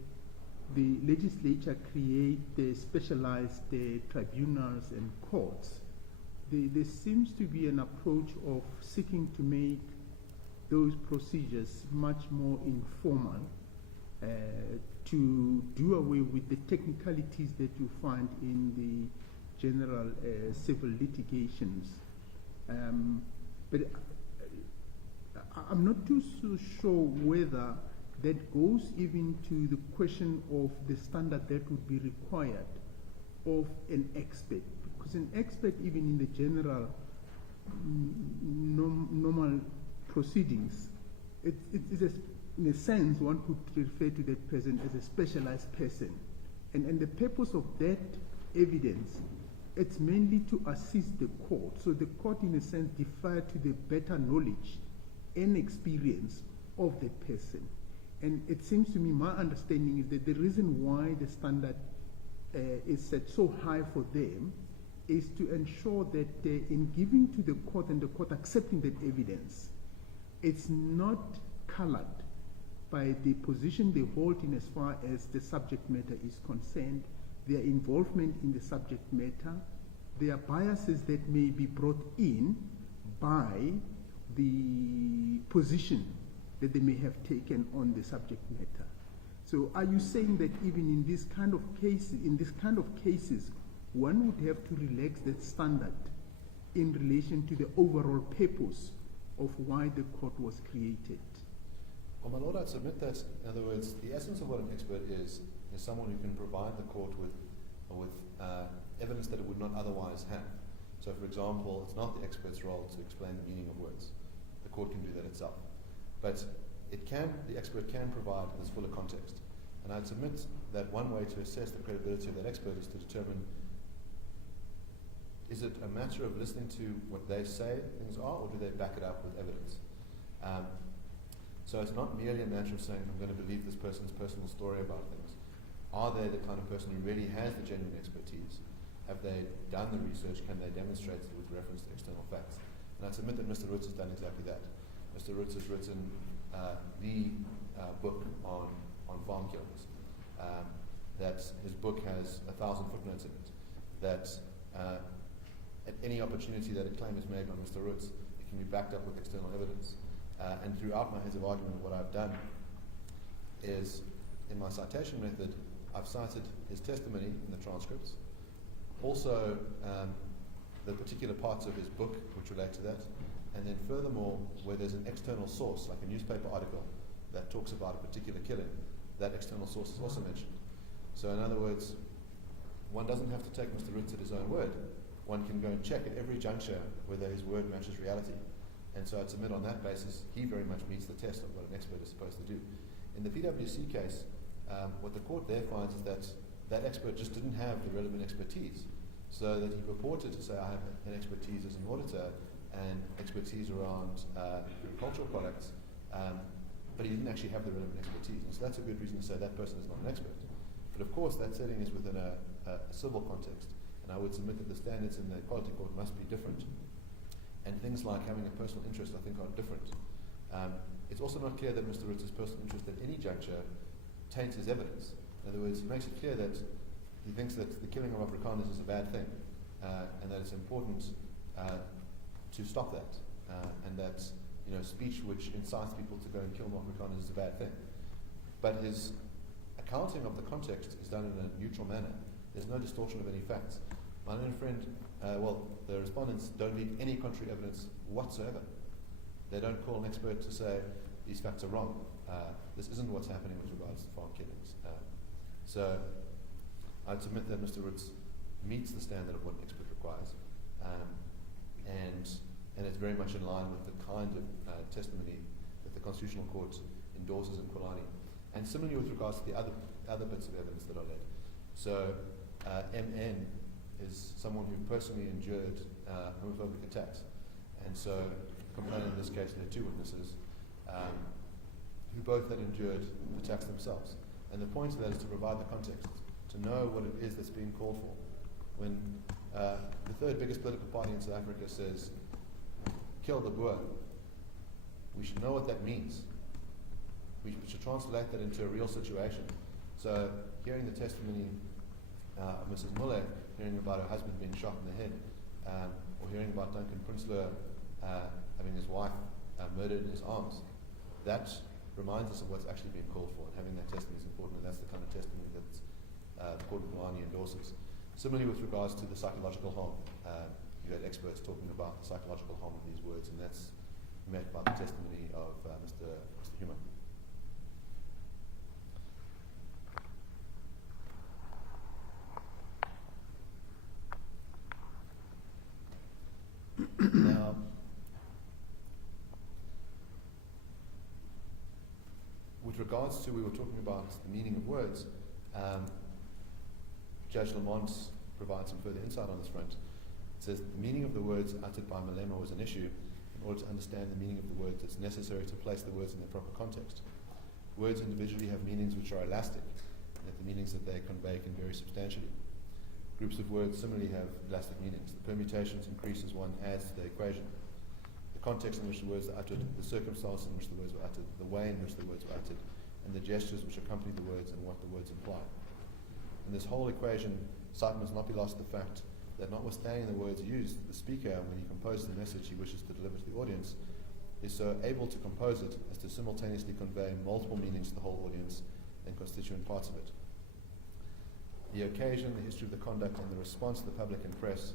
the legislature create the specialized tribunals and courts, there seems to be an approach of seeking to make those procedures much more informal, to do away with the technicalities that you find in the general civil litigations. But I'm not too so sure whether that goes even to the question of the standard that would be required of an expert. Because an expert, even in the general normal proceedings, it is in a sense one could refer to that person as a specialized person. And the purpose of that evidence, it's mainly to assist the court. So the court, in a sense, defer to the better knowledge and experience of the person. And it seems to me, my understanding is that the reason why the standard is set so high for them is to ensure that in giving to the court and the court accepting that evidence, it's not colored by the position they hold in as far as the subject matter is concerned, their involvement in the subject matter, their biases that may be brought in by the position that they may have taken on the subject matter. So are you saying that even in this kind of cases, one would have to relax that standard in relation to the overall purpose of why the court was created? Well, my lord, I'd submit that, in other words, the essence of what an expert is someone who can provide the court with evidence that it would not otherwise have. So, for example, it's not the expert's role to explain the meaning of words. The court can do that itself. But the expert can provide this fuller context. And I'd submit that one way to assess the credibility of that expert is to determine, is it a matter of listening to what they say things are, or do they back it up with evidence? So it's not merely a matter of saying, I'm going to believe this person's personal story about things. Are they the kind of person who really has the genuine expertise? Have they done the research? Can they demonstrate it with reference to external facts? And I submit that Mr. Roots has done exactly that. Mr. Roots has written the book on farm killings. That his book has 1,000 footnotes in it. That at any opportunity that a claim is made by Mr. Roots, it can be backed up with external evidence. And throughout my heads of argument, what I've done is, in my citation method, I've cited his testimony in the transcripts, also the particular parts of his book which relate to that, and then furthermore, where there's an external source, like a newspaper article that talks about a particular killing, that external source is also mentioned. So in other words, one doesn't have to take Mr. Roots at his own word. One can go and check at every juncture whether his word matches reality. And so I'd submit on that basis, he very much meets the test of what an expert is supposed to do. In the PwC case, what the court there finds is that that expert just didn't have the relevant expertise. So that he purported to say, I have an expertise as an auditor and expertise around agricultural products, but he didn't actually have the relevant expertise. And so that's a good reason to say that person is not an expert. But of course, that setting is within a civil context. And I would submit that the standards in the Equality Court must be different. And things like having a personal interest, I think, are different. It's also not clear that Mr. Roots' personal interest at any juncture taints his evidence. In other words, he makes it clear that he thinks that the killing of Afrikaners is a bad thing, and that it's important to stop that, and that speech which incites people to go and kill Afrikaners is a bad thing. But his accounting of the context is done in a neutral manner. There's no distortion of any facts. My own friend, the respondents don't need any contrary evidence whatsoever. They don't call an expert to say, these facts are wrong. This isn't what's happening with regards to farm killings. So I'd submit that Mr. Roots meets the standard of what an expert requires. And it's very much in line with the kind of testimony that the Constitutional Court endorses in Kulani. And similarly with regards to the other bits of evidence that are led. So MN is someone who personally endured homophobic attacks. And so, complainant in this case, there are two witnesses who both had endured attacks themselves. And the point of that is to provide the context, to know what it is that's being called for. When the third biggest political party in South Africa says, kill the Boer, we should know what that means. We should translate that into a real situation. So, hearing the testimony of Mrs. Muller, hearing about her husband being shot in the head, or hearing about Duncan Prinsloo having his wife murdered in his arms, that reminds us of what's actually being called for, and having that testimony is important, and that's the kind of testimony that the Court of Kulani endorses. Similarly with regards to the psychological harm, you had experts talking about the psychological harm of these words, and that's met by the testimony of Mr. Human. Now, with regards to, we were talking about the meaning of words, Judge Lamont provides some further insight on this front. It says, the meaning of the words uttered by Malema was an issue. In order to understand the meaning of the words, it's necessary to place the words in their proper context. Words individually have meanings which are elastic, and that the meanings that they convey can vary substantially. Groups of words similarly have elastic meanings. The permutations increase as one adds to the equation. The context in which the words are uttered, the circumstance in which the words were uttered, the way in which the words were uttered, and the gestures which accompany the words and what the words imply. In this whole equation, sight must not be lost to the fact that notwithstanding the words used, the speaker, when he composes the message he wishes to deliver to the audience, is so able to compose it as to simultaneously convey multiple meanings to the whole audience and constituent parts of it. The occasion, the history of the conduct, and the response of the public and press,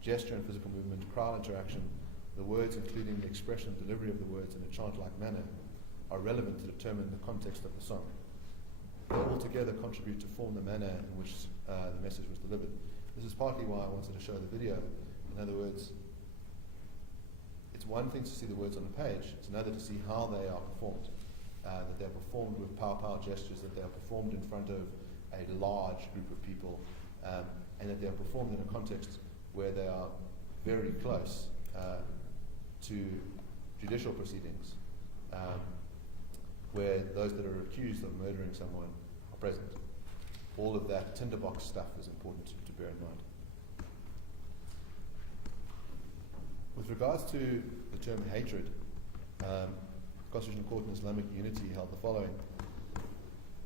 gesture and physical movement, crowd interaction, the words including the expression and delivery of the words in a chant-like manner, are relevant to determine the context of the song. They all together contribute to form the manner in which the message was delivered. This is partly why I wanted to show the video. In other words, it's one thing to see the words on the page, it's another to see how they are performed. That they're performed with pow gestures, that they are performed in front of a large group of people, and that they are performed in a context where they are very close to judicial proceedings, where those that are accused of murdering someone are present. All of that tinderbox stuff is important to bear in mind. With regards to the term hatred, Constitutional Court in Islamic Unity held the following: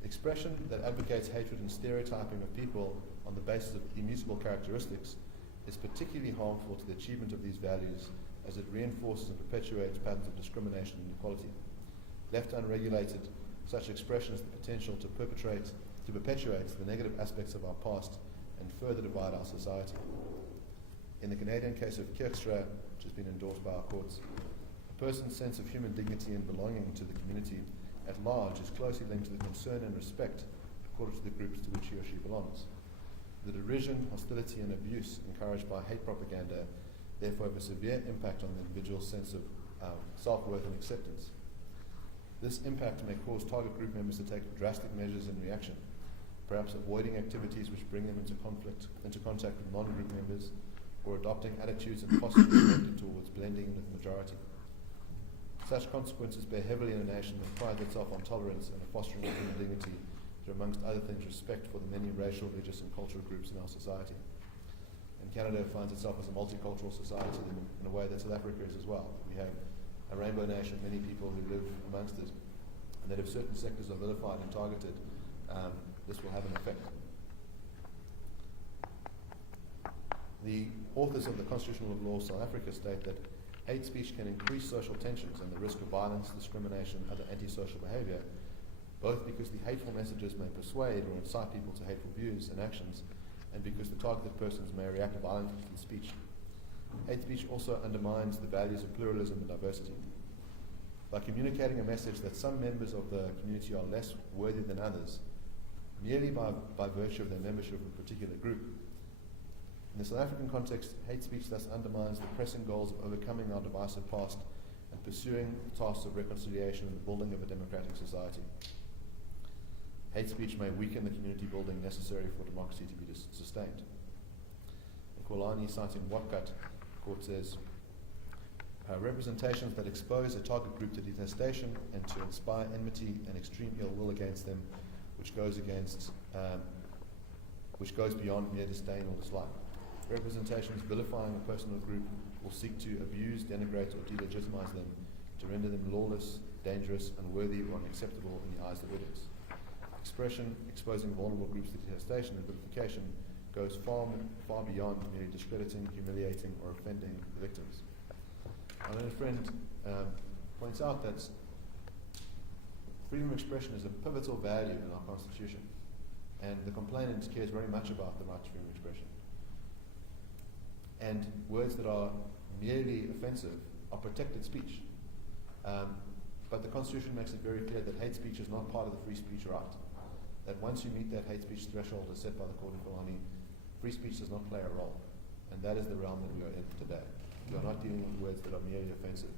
expression that advocates hatred and stereotyping of people on the basis of immutable characteristics is particularly harmful to the achievement of these values, as it reinforces and perpetuates patterns of discrimination and inequality. Left unregulated, such expression has the potential to perpetuate the negative aspects of our past and further divide our society. In the Canadian case of Kirkstra, which has been endorsed by our courts, a person's sense of human dignity and belonging to the community at large is closely linked to the concern and respect accorded to the groups to which he or she belongs. The derision, hostility, and abuse encouraged by hate propaganda therefore have a severe impact on the individual's sense of self-worth and acceptance. This impact may cause target group members to take drastic measures in reaction, perhaps avoiding activities which bring them into contact with non-group members, or adopting attitudes and postures directed towards blending in with the majority. Such consequences bear heavily in a nation that prides itself on tolerance and a fostering of human dignity, to, amongst other things, respect for the many racial, religious, and cultural groups in our society. And Canada finds itself as a multicultural society in a way that South Africa is as well. We have a rainbow nation, many people who live amongst us, and that if certain sectors are vilified and targeted, this will have an effect. The authors of the Constitutional Law of South Africa state that hate speech can increase social tensions and the risk of violence, discrimination, and other antisocial behavior, both because the hateful messages may persuade or incite people to hateful views and actions, and because the targeted persons may react violently to the speech. Hate speech also undermines the values of pluralism and diversity. By communicating a message that some members of the community are less worthy than others, merely by virtue of their membership of a particular group, in the South African context, hate speech thus undermines the pressing goals of overcoming our divisive past and pursuing the tasks of reconciliation and the building of a democratic society. Hate speech may weaken the community building necessary for democracy to be sustained. In Kolani, citing Watkat, the court says, representations that expose a target group to detestation and to inspire enmity and extreme ill will against them, which goes beyond mere disdain or dislike. Representations vilifying a person or group will seek to abuse, denigrate, or delegitimize them to render them lawless, dangerous, unworthy, or unacceptable in the eyes of the audience. Expression exposing vulnerable groups to detestation and vilification goes far beyond merely discrediting, humiliating, or offending the victims. And then a friend points out that freedom of expression is a pivotal value in our Constitution, and the complainant cares very much about the right to freedom of expression. And words that are merely offensive are protected speech. But the Constitution makes it very clear that hate speech is not part of the free speech right. That once you meet that hate speech threshold as set by the court in Kolani, free speech does not play a role. And that is the realm that we are in today. We are not dealing with words that are merely offensive.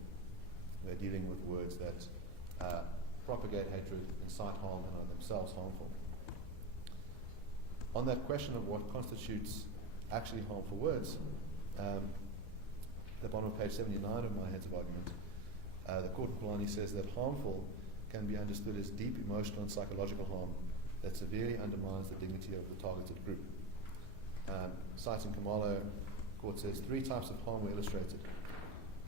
We are dealing with words that propagate hatred, incite harm, and are themselves harmful. On that question of what constitutes actually harmful words, the bottom of page 79 of my heads of argument, the court in Kolani says that harmful can be understood as deep emotional and psychological harm that severely undermines the dignity of the targeted group. Citing Kamalo, the court says 3 types of harm were illustrated.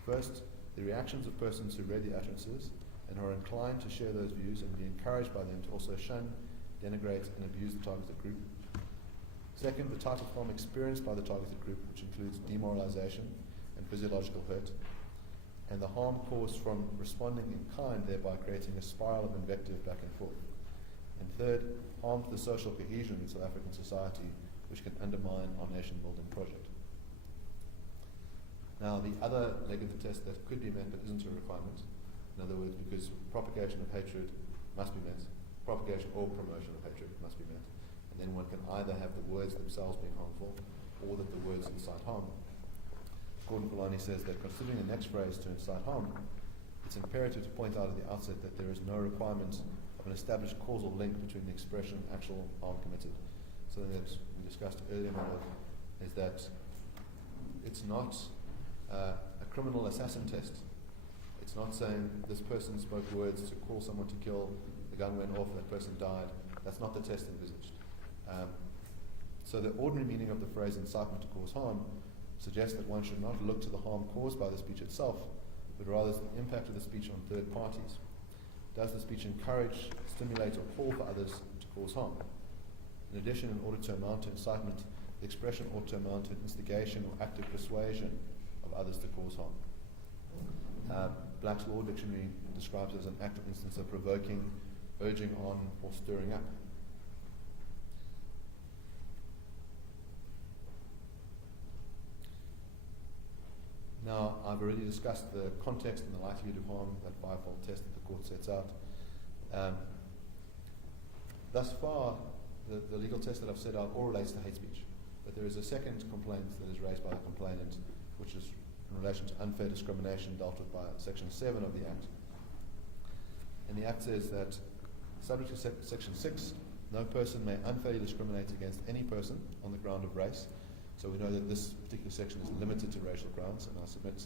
First, the reactions of persons who read the utterances and who are inclined to share those views and be encouraged by them to also shun, denigrate, and abuse the targeted group. Second, the type of harm experienced by the targeted group, which includes demoralization and physiological hurt, and the harm caused from responding in kind, thereby creating a spiral of invective back and forth. And third, harm to the social cohesion in South African society, which can undermine our nation-building project. Now, the other leg of the test that could be met but isn't a requirement, in other words, because propagation of hatred must be met, propagation or promotion of hatred must be met, and then one can either have the words themselves being harmful or that the words incite harm. Gordon Polanyi says that considering the next phrase to incite harm, it's imperative to point out at the outset that there is no requirement of an established causal link between the expression and actual harm committed. Something that we discussed earlier is that it's not a criminal assassin test. It's not saying this person spoke words to call someone to kill, the gun went off, that person died. That's not the test envisaged. So the ordinary meaning of the phrase incitement to cause harm suggests that one should not look to the harm caused by the speech itself, but rather the impact of the speech on third parties. Does the speech encourage, stimulate, or call for others to cause harm? In addition, in order to amount to incitement, the expression ought to amount to instigation or active persuasion of others to cause harm. Black's Law Dictionary describes it as an active instance of provoking, urging on, or stirring up. Now, I've already discussed the context and the likelihood of harm, that fivefold test that the court sets out. Thus far, the legal test that I've set out all relates to hate speech. But there is a second complaint that is raised by the complainant, which is in relation to unfair discrimination dealt with by Section 7 of the Act. And the Act says that, subject to Section 6, no person may unfairly discriminate against any person on the ground of race. So we know that this particular section is limited to racial grounds, and I submit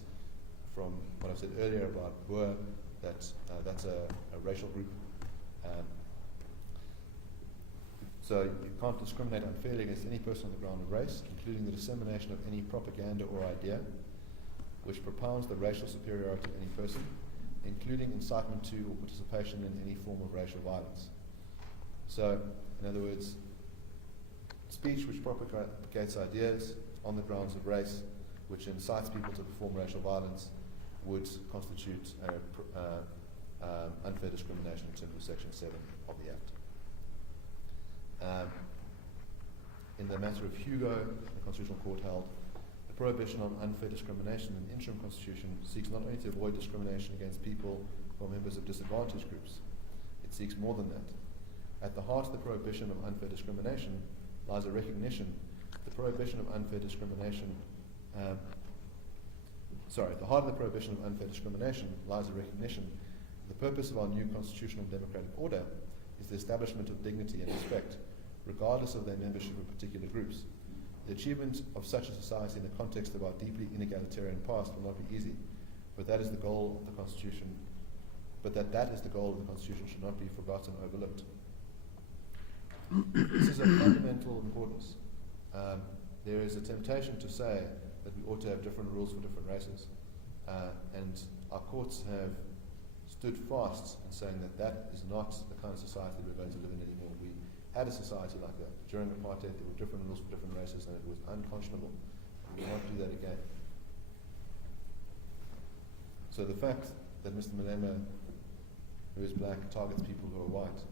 from what I've said earlier about Boer that that's a racial group. So you can't discriminate unfairly against any person on the ground of race, including the dissemination of any propaganda or idea which propounds the racial superiority of any person, including incitement to or participation in any form of racial violence. So, in other words, speech which propagates ideas on the grounds of race, which incites people to perform racial violence, would constitute unfair discrimination in terms of Section 7 of the Act. In the matter of Hugo, the Constitutional Court held, the prohibition on unfair discrimination in the interim constitution seeks not only to avoid discrimination against people who are members of disadvantaged groups, it seeks more than that. At the heart of the prohibition of unfair discrimination lies a recognition that the prohibition of unfair discrimination at the heart of the prohibition of unfair discrimination lies a recognition that the purpose of our new constitutional democratic order is the establishment of dignity and respect, regardless of their membership in particular groups. The achievement of such a society in the context of our deeply inegalitarian past will not be easy, but that is the goal of the Constitution. But that is the goal of the Constitution should not be forgotten or overlooked. This is of fundamental importance. There is a temptation to say that we ought to have different rules for different races, and our courts have stood fast in saying that that is not the kind of society we're going to live in anymore. We had a society like that. During apartheid, there were different rules for different races, and it was unconscionable. And we won't do that again. So the fact that Mr. Malema, who is black, targets people who are white,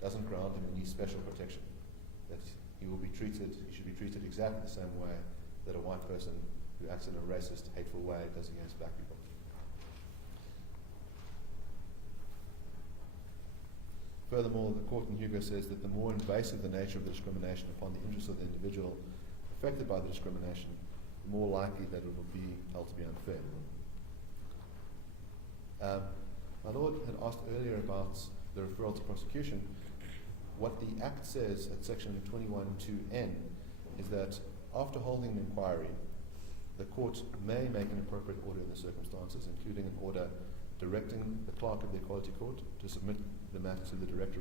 doesn't ground him in any special protection. That he should be treated exactly the same way that a white person who acts in a racist, hateful way does against black people. Furthermore, the court in Hugo says that the more invasive the nature of the discrimination upon the interests of the individual affected by the discrimination, the more likely that it will be held to be unfair. My Lord had asked earlier about the referral to prosecution. What the Act says at section 21(2)(n) is that after holding an inquiry, the court may make an appropriate order in the circumstances, including an order directing the clerk of the Equality Court to submit the matter to the Director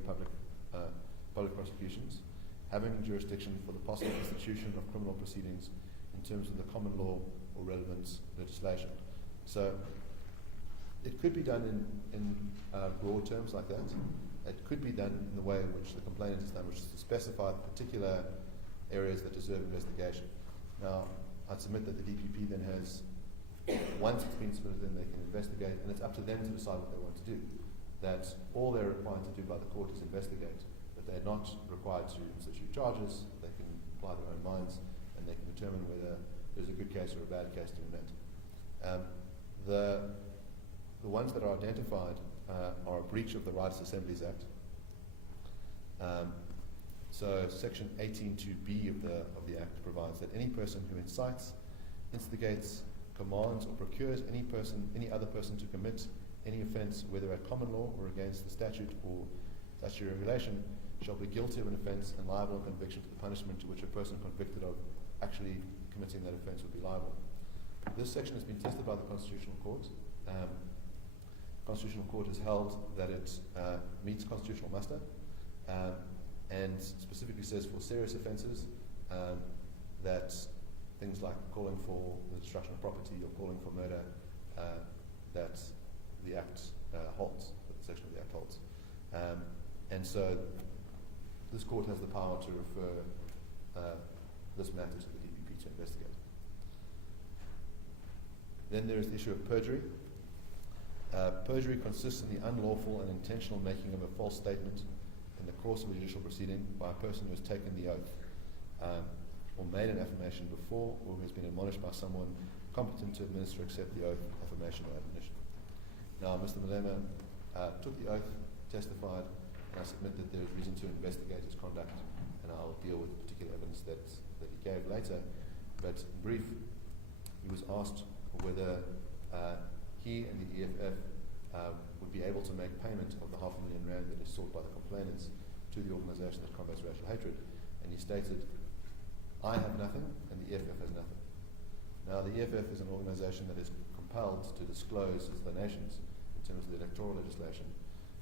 of Public Prosecutions, having jurisdiction for the possible institution of criminal proceedings in terms of the common law or relevant legislation. So it could be done in broad terms like that. It could be done in the way in which the complainant has done, which is to specify particular areas that deserve investigation. Now, I'd submit that the DPP then has, once it's been submitted, then they can investigate, and it's up to them to decide what they want to do. That all they're required to do by the court is investigate, but they're not required to institute charges. They can apply their own minds, and they can determine whether there's a good case or a bad case to be met. The ones that are identified are a breach of the Rights Assemblies Act. So section 18(2)(b) of the Act provides that any person who incites, instigates, commands or procures any other person to commit any offence, whether at common law or against the statute or statutory regulation, shall be guilty of an offence and liable on conviction to the punishment to which a person convicted of actually committing that offence would be liable. This section has been tested by the Constitutional Court. Constitutional Court has held that it meets constitutional muster, and specifically says for serious offences that things like calling for the destruction of property or calling for murder, that the Act holds, that the section of the Act holds. And so this court has the power to refer this matter to the DPP to investigate. Then there is the issue of perjury. Perjury consists in the unlawful and intentional making of a false statement in the course of a judicial proceeding by a person who has taken the oath or made an affirmation before, or who has been admonished by someone competent to administer, accept the oath, affirmation, or admonition. Now, Mr. Malema took the oath, testified, and I submit that there is reason to investigate his conduct, and I'll deal with particular evidence that he gave later. But in brief, he was asked whether he and the EFF would be able to make payment of the R500,000 that is sought by the complainants to the organisation that combats racial hatred, and he stated, "I have nothing, and the EFF has nothing." Now, the EFF is an organisation that is compelled to disclose its donations in terms of the electoral legislation,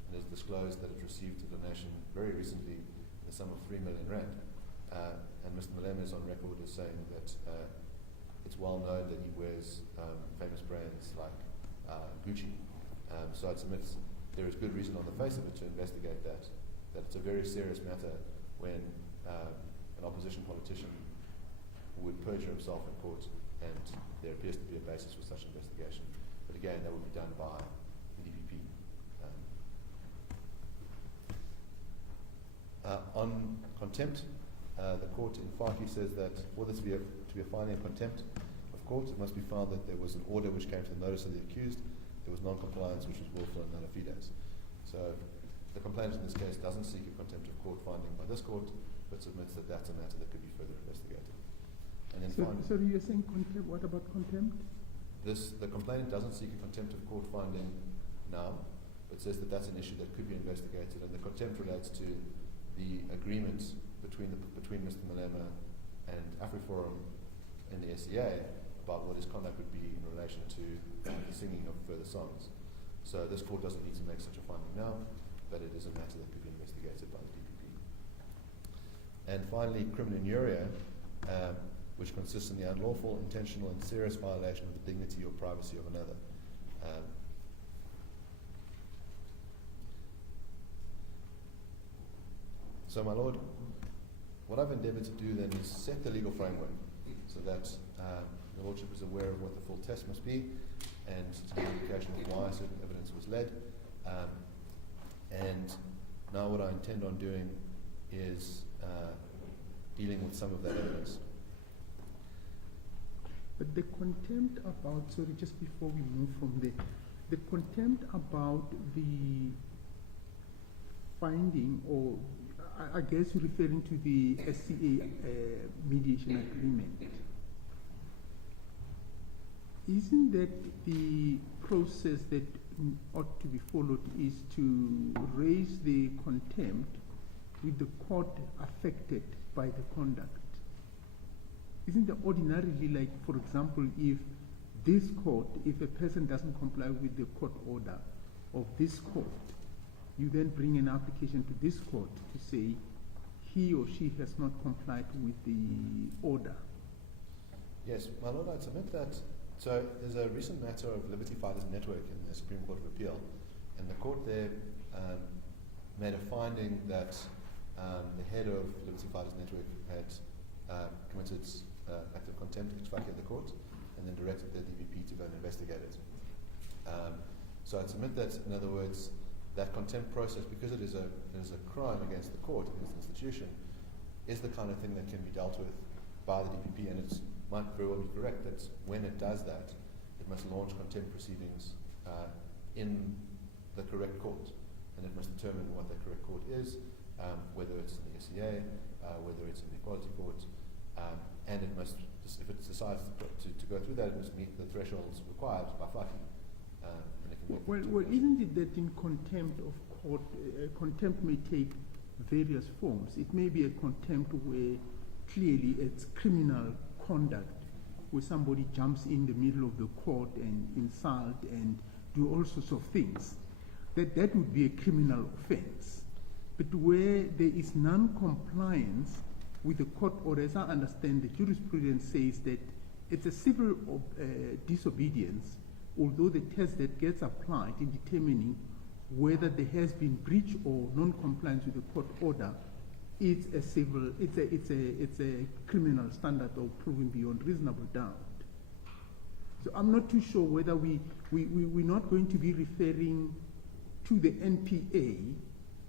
and has disclosed that it received a donation very recently in the sum of R3 million. And Mr. Malema is on record as saying that it's well known that he wears famous brands like Gucci. So I'd submit there is good reason on the face of it to investigate that it's a very serious matter when an opposition politician would perjure himself in court, and there appears to be a basis for such investigation. But again, that would be done by the DPP. On contempt, the court in Faki says that for this to be a finding of contempt of court, it must be found that there was an order which came to the notice of the accused, there was non-compliance which was willful and nona fides. So the complainant in this case doesn't seek a contempt of court finding by this court, but submits that that's a matter that could be further investigated. And then So you're saying contempt? What about contempt? The complainant doesn't seek a contempt of court finding now, but says that that's an issue that could be investigated, and the contempt relates to the agreement between Mr. Malema and AfriForum and the SCA about what his conduct would be in relation to the singing of further songs. So this court doesn't need to make such a finding now, but it is a matter that could be investigated by the DPP. And finally, criminal which consists in the unlawful, intentional, and serious violation of the dignity or privacy of another. So, my Lord, what I've endeavoured to do then is set the legal framework so that the Lordship is aware of what the full test must be, and to give indication of why certain evidence was led. And now what I intend on doing is dealing with some of that evidence. But the contempt about, sorry, just before we move from there, the contempt about the finding, or I guess you're referring to the SCA mediation agreement. Isn't that the process that ought to be followed is to raise the contempt with the court affected by the conduct? Isn't it ordinarily, like, for example, if a person doesn't comply with the court order of this court, you then bring an application to this court to say he or she has not complied with the order? Yes, my Lord, I'd submit that. So there's a recent matter of Liberty Fighters Network in the Supreme Court of Appeal, and the court there made a finding that the head of Liberty Fighters Network had committed act of contempt ex parte at the court, and then directed the DPP to go and investigate it. So I'd submit that, in other words, that contempt process, because it is a crime against the court, against the institution, is the kind of thing that can be dealt with by the DPP, and it might very well be correct that when it does that, it must launch contempt proceedings in the correct court, and it must determine what that correct court is, whether it's in the SCA, whether it's in the Equality Court, and it must, if it decides to go through that, it must meet the thresholds required by FACI. Well, isn't it that in contempt of court, contempt may take various forms? It may be a contempt where clearly it's criminal conduct, where somebody jumps in the middle of the court and insult and do all sorts of things. That would be a criminal offense. But where there is non-compliance with the court order, as I understand, the jurisprudence says that it's a civil disobedience, although the test that gets applied in determining whether there has been breach or non-compliance with the court order, it's a criminal standard of proving beyond reasonable doubt. So I'm not too sure whether we're not going to be referring to the NPA,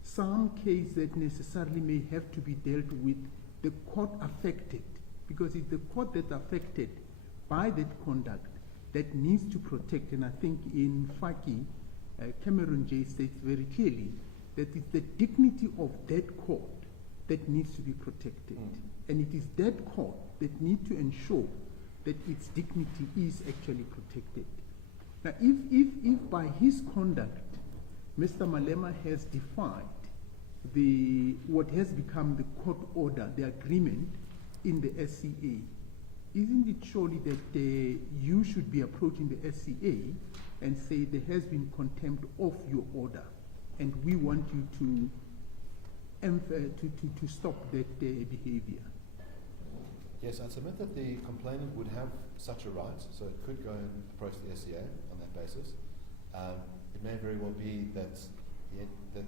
some case that necessarily may have to be dealt with the court affected, because it's the court that's affected by that conduct that needs to protect. And I think in FACI, Cameron J states very clearly that it's the dignity of that court that needs to be protected. And it is that court that needs to ensure that its dignity is actually protected. Now, if by his conduct, Mr. Malema has defied what has become the court order, the agreement in the SCA, isn't it surely that you should be approaching the SCA and say there has been contempt of your order, and we want you to stop that behavior? Yes, I submit that the complainant would have such a right, so it could go and approach the SCA on that basis. It may very well be that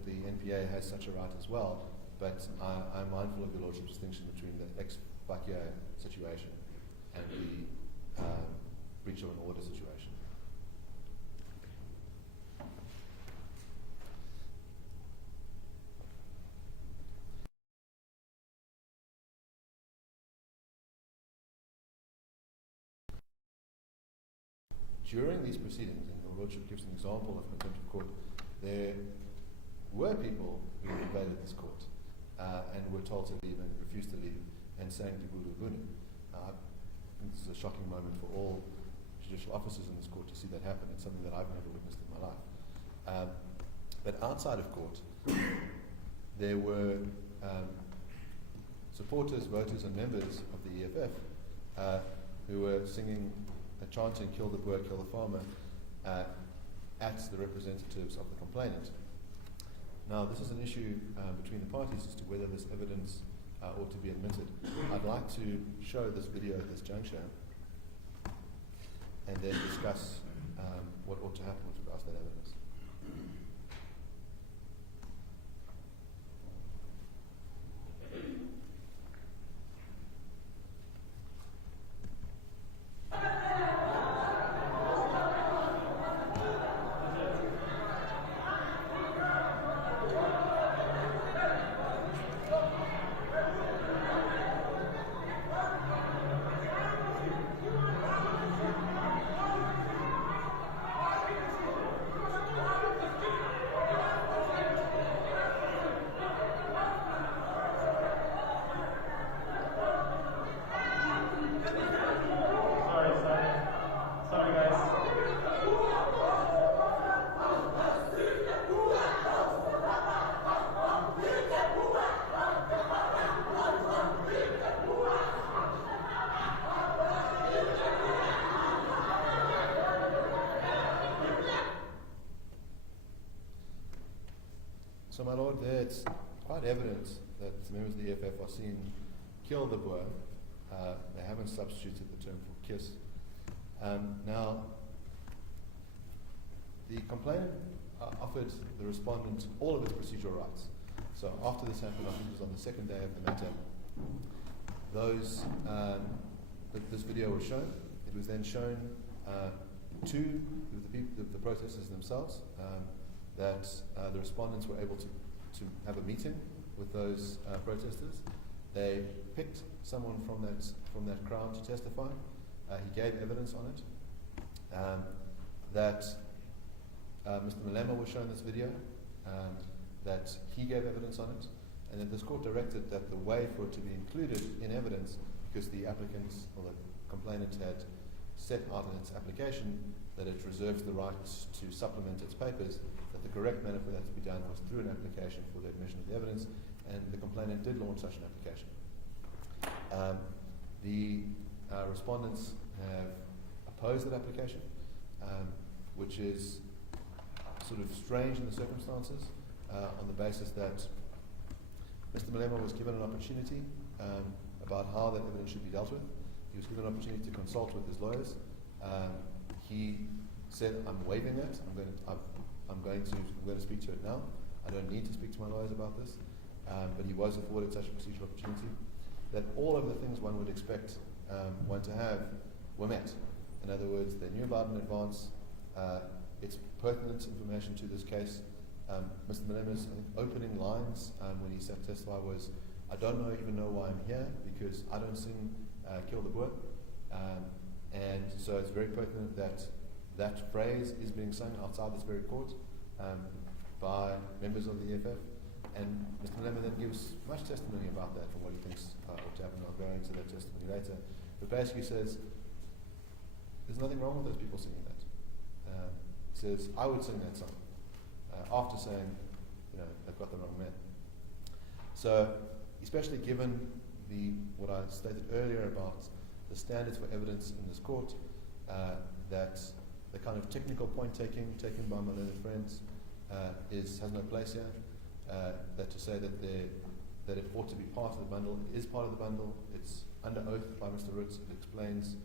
the NPA has such a right as well, but I'm mindful of your Lordship's distinction between the ex-Bakia situation and the breach of an order situation. During these proceedings, and the Lordship gives an example of contempt of court, there were people who invaded this court and were told to leave and refused to leave and sang Tibulu Gunu. I think this is a shocking moment for all judicial officers in this court to see that happen. It's something that I've never witnessed in my life. But outside of court, there were supporters, voters and members of the EFF who were singing, chanting, "Kill the Boer, kill the farmer," at the representatives of the complainant. Now, this is an issue between the parties as to whether this evidence ought to be admitted. I'd like to show this video at this juncture and then discuss what ought to happen with regards to that evidence. So, my Lord, there it's quite evident that members of the EFF are seeing "kill the Boer." They haven't substituted the term for "kiss." Now, the complainant offered the respondent all of its procedural rights. So after this happened, I think it was on the second day of the matter, this video was shown. It was then shown to the protesters themselves, that the respondents were able to have a meeting with those protesters. They picked someone from that crowd to testify. He gave evidence on it. That Mr. Malema was shown this video. That he gave evidence on it. And that this court directed that the way for it to be included in evidence because the applicant or the complainant had set out in its application that it reserves the rights to supplement its papers, that the correct manner for that to be done was through an application for the admission of the evidence, and the complainant did launch such an application. The respondents have opposed that application, which is sort of strange in the circumstances, on the basis that Mr. Malema was given an opportunity about how that evidence should be dealt with. He was given an opportunity to consult with his lawyers. He said, "I'm waiving that. I'm going to speak to it now. I don't need to speak to my lawyers about this." But he was afforded such a procedural opportunity. That all of the things one would expect one to have were met. In other words, they knew about it in advance. It's pertinent information to this case. Mr. Malema's opening lines when he sat testify was, "I don't even know why I'm here because I don't sing Kill the Boer." And so it's very pertinent that that phrase is being sung outside this very court by members of the EFF. And Mr. Malema then gives much testimony about that and what he thinks ought to happen. I'll go into that testimony later. But basically says, there's nothing wrong with those people singing that. He says, "I would sing that song," after saying, they've got the wrong man. So, especially given what I stated earlier about the standards for evidence in this court, that the kind of technical point taken by my learned friends has no place here. That to say that it ought to be part of the bundle, it is part of the bundle. It's under oath by Mr. Roots. It explains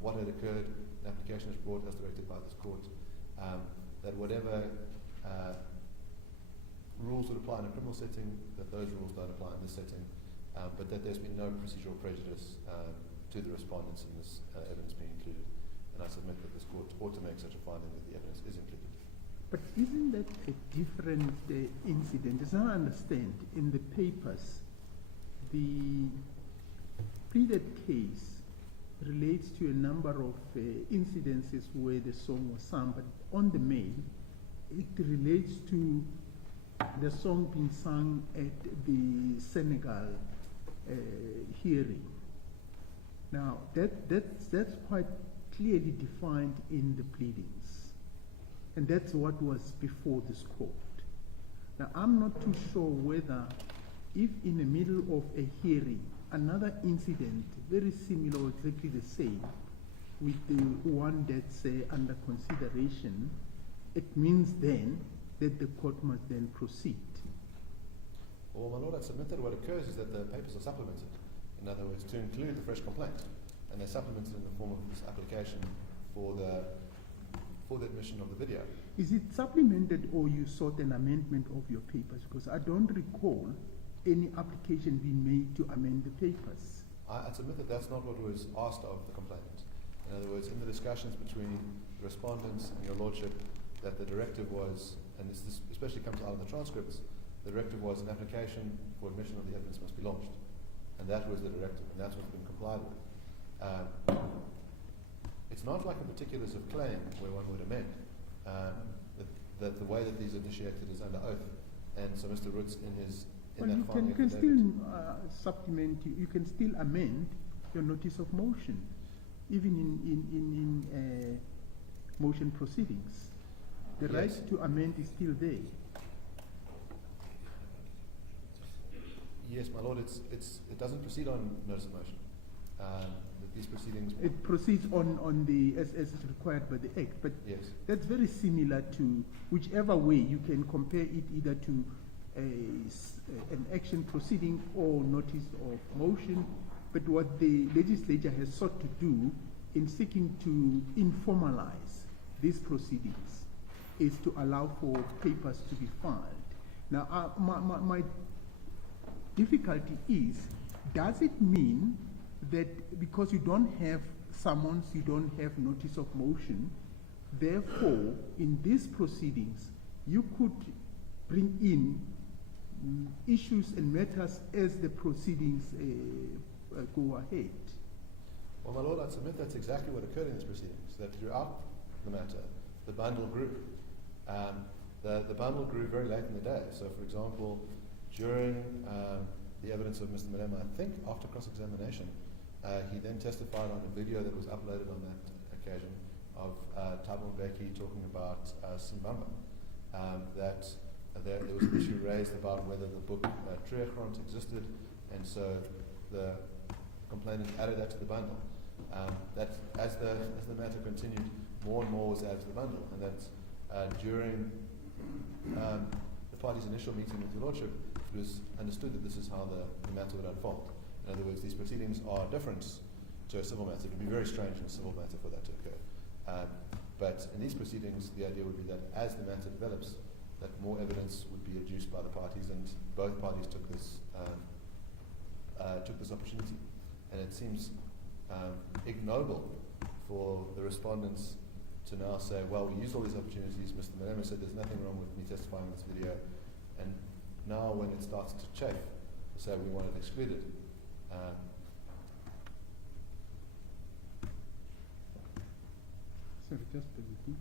what had occurred. An application is brought as directed by this court. That whatever rules would apply in a criminal setting, that those rules don't apply in this setting, but that there's been no procedural prejudice to the respondents in this evidence being included. And I submit that this court ought to make such a finding that the evidence is included. But isn't that a different incident? As I understand, in the papers, the pleaded case relates to a number of incidences where the song was sung, but on the mail, it relates to the song being sung at the Senegal hearing. Now, that's quite clearly defined in the pleadings. And that's what was before this court. Now, I'm not too sure whether, if in the middle of a hearing, another incident, very similar or exactly the same, with the one that's under consideration, it means then that the court must then proceed. Well, my lord, I submit that what occurs is that the papers are supplemented. In other words, to include the fresh complaint. And they're supplemented in the form of this application for the admission of the video. Is it supplemented or you sought an amendment of your papers? Because I don't recall any application being made to amend the papers. I submit that that's not what was asked of the complainant. In other words, in the discussions between the respondents and your lordship, that the directive was, and this especially comes out in the transcripts, the directive was an application for admission of the evidence must be launched. And that was the directive, and that's what's been complied with. It's not like a particulars of claim where one would amend. That the way that these are initiated is under oath. And so Mr. Roots you can still supplement, you can still amend your notice of motion, even in motion proceedings. The Yes. right to amend is still there. Yes, my lord, it doesn't proceed on notice of motion. These proceedings... It proceeds on the, as is required by the Act, but Yes. that's very similar to whichever way you can compare it either to an action proceeding or notice of motion, but what the legislature has sought to do in seeking to informalize these proceedings is to allow for papers to be filed. Now, my difficulty is, does it mean that because you don't have summons, you don't have notice of motion, therefore, in these proceedings, you could bring in issues and matters as the proceedings go ahead? Well, my lord, I submit that's exactly what occurred in these proceedings, that throughout the matter, the bundle grew. The bundle grew very late in the day. So, for example, during the evidence of Mr. Malema, I think after cross-examination, He then testified on a video that was uploaded on that occasion of Thabo Mbeki talking about Simbamba, that there was an issue raised about whether the book Treurgrond existed, and so the complainant added that to the bundle. That as the matter continued, more and more was added to the bundle, and that during the party's initial meeting with your lordship, it was understood that this is how the matter would unfold. In other words, these proceedings are different to a civil matter. It would be very strange in a civil matter for that to occur. But in these proceedings, the idea would be that as the matter develops, that more evidence would be adduced by the parties, and both parties took this opportunity. And it seems ignoble for the respondents to now say, well, we used all these opportunities. Mr. Malema said there's nothing wrong with me testifying in this video, and now when it starts to chafe, say we want it excluded. Sorry, just a minute.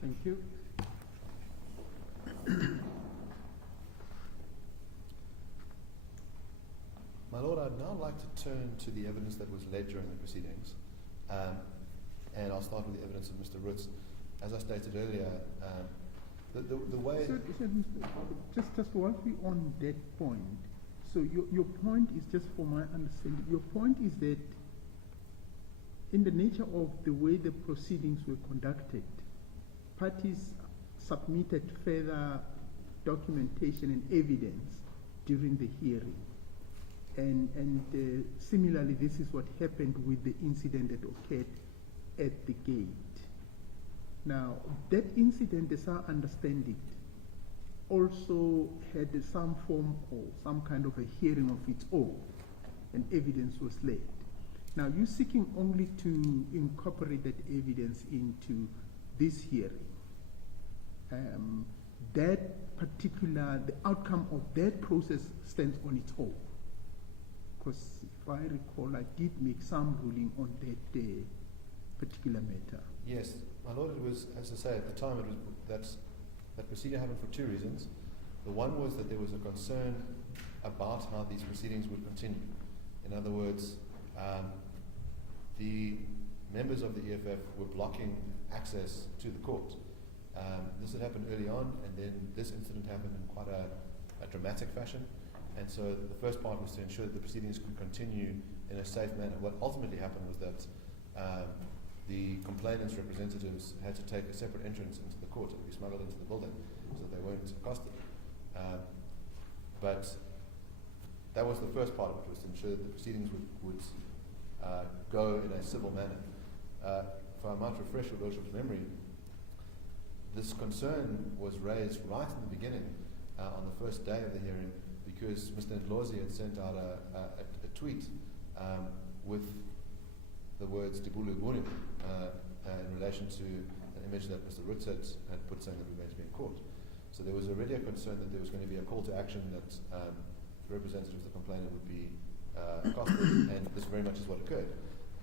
Thank you. My Lord, I'd now like to turn to the evidence that was led during the proceedings. And I'll start with the evidence of Mr. Roots. As I stated earlier, the way... Just while we're on that point, so your point is, just for my understanding, your point is that in the nature of the way the proceedings were conducted, parties submitted further documentation and evidence during the hearing. And similarly, this is what happened with the incident that occurred at the gate. Now, that incident, as I understand it, also had some form or some kind of a hearing of its own, and evidence was laid. Now, you're seeking only to incorporate that evidence into this hearing. The outcome of that process stands on its own. Because if I recall, I did make some ruling on that particular matter. Yes, my Lord, it was, as I say, at the time, that procedure happened for two reasons. The one was that there was a concern about how these proceedings would continue. In other words, the members of the EFF were blocking access to the court. This had happened early on, and then this incident happened in quite a dramatic fashion. And so the first part was to ensure that the proceedings could continue in a safe manner. What ultimately happened was that the complainant's representatives had to take a separate entrance into the court and be smuggled into the building so that they weren't accosted. But that was the first part of it, was to ensure that the proceedings would go in a civil manner. If I might refresh your Lordship's memory, this concern was raised right in the beginning on the first day of the hearing, because Mr. Ndlozi had sent out a tweet with the words Dibulu Gunu in relation to an image that Mr. Roots had put saying that we were going to be in court. So there was already a concern that there was going to be a call to action, that representatives of the complainant would be accosted, and this very much is what occurred.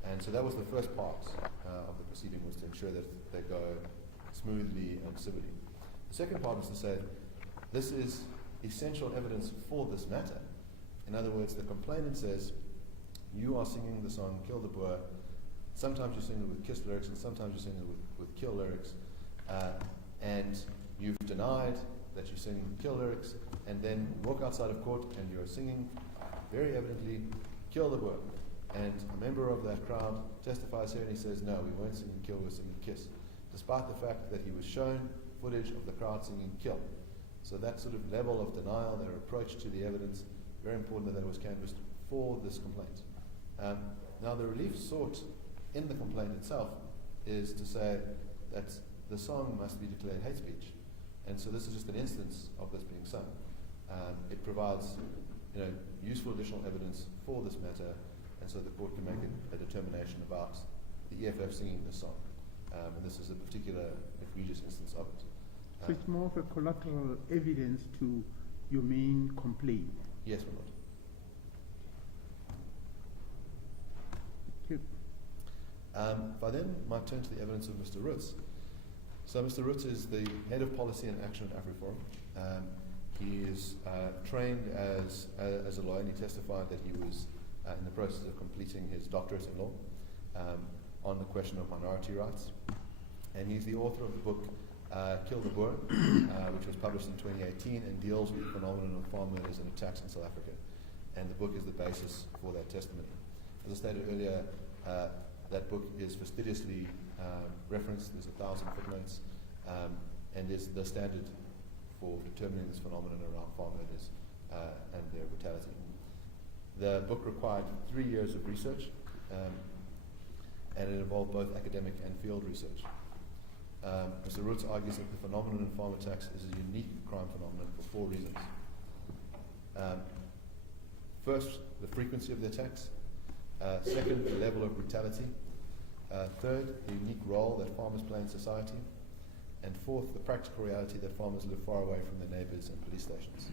And so that was the first part of the proceeding, was to ensure that they go smoothly and civilly. The second part was to say, this is essential evidence for this matter. In other words, the complainant says, you are singing the song Kill the Boer, sometimes you sing it with kiss lyrics and sometimes you sing it with kill lyrics, and you've denied that you sing kill lyrics, and then walk outside of court and you're singing very evidently Kill the Boer. And a member of that crowd testifies here and he says, no, we weren't singing kill, we were singing kiss, despite the fact that he was shown footage of the crowd singing kill. So that sort of level of denial, their approach to the evidence, very important that was canvassed for this complaint. Now the relief sought in the complaint itself is to say that the song must be declared hate speech. And so this is just an instance of this being sung. It provides useful additional evidence for this matter, and so the court can make a determination about the EFF singing the song. And this is a particular egregious instance of it. So it's more of a collateral evidence to your main complaint. Yes, my lord. Thank you. If I then might turn to the evidence of Mr. Roots. So Mr. Roots is the head of policy and action at AfriForum. He is trained as a lawyer, and he testified that he was in the process of completing his doctorate in law on the question of minority rights. And he's the author of the book Kill the Boer, which was published in 2018 and deals with the phenomenon of farm murders and attacks in South Africa. And the book is the basis for that testimony. As I stated earlier, that book is fastidiously referenced. There's 1,000 footnotes, and is the standard for determining this phenomenon around farm murders and their brutality. The book required 3 years of research, and it involved both academic and field research. Mr. Roots argues that the phenomenon of farm attacks is a unique crime phenomenon for 4 reasons. First, the frequency of the attacks. Second, the level of brutality. Third, the unique role that farmers play in society. And fourth, the practical reality that farmers live far away from their neighbours and police stations.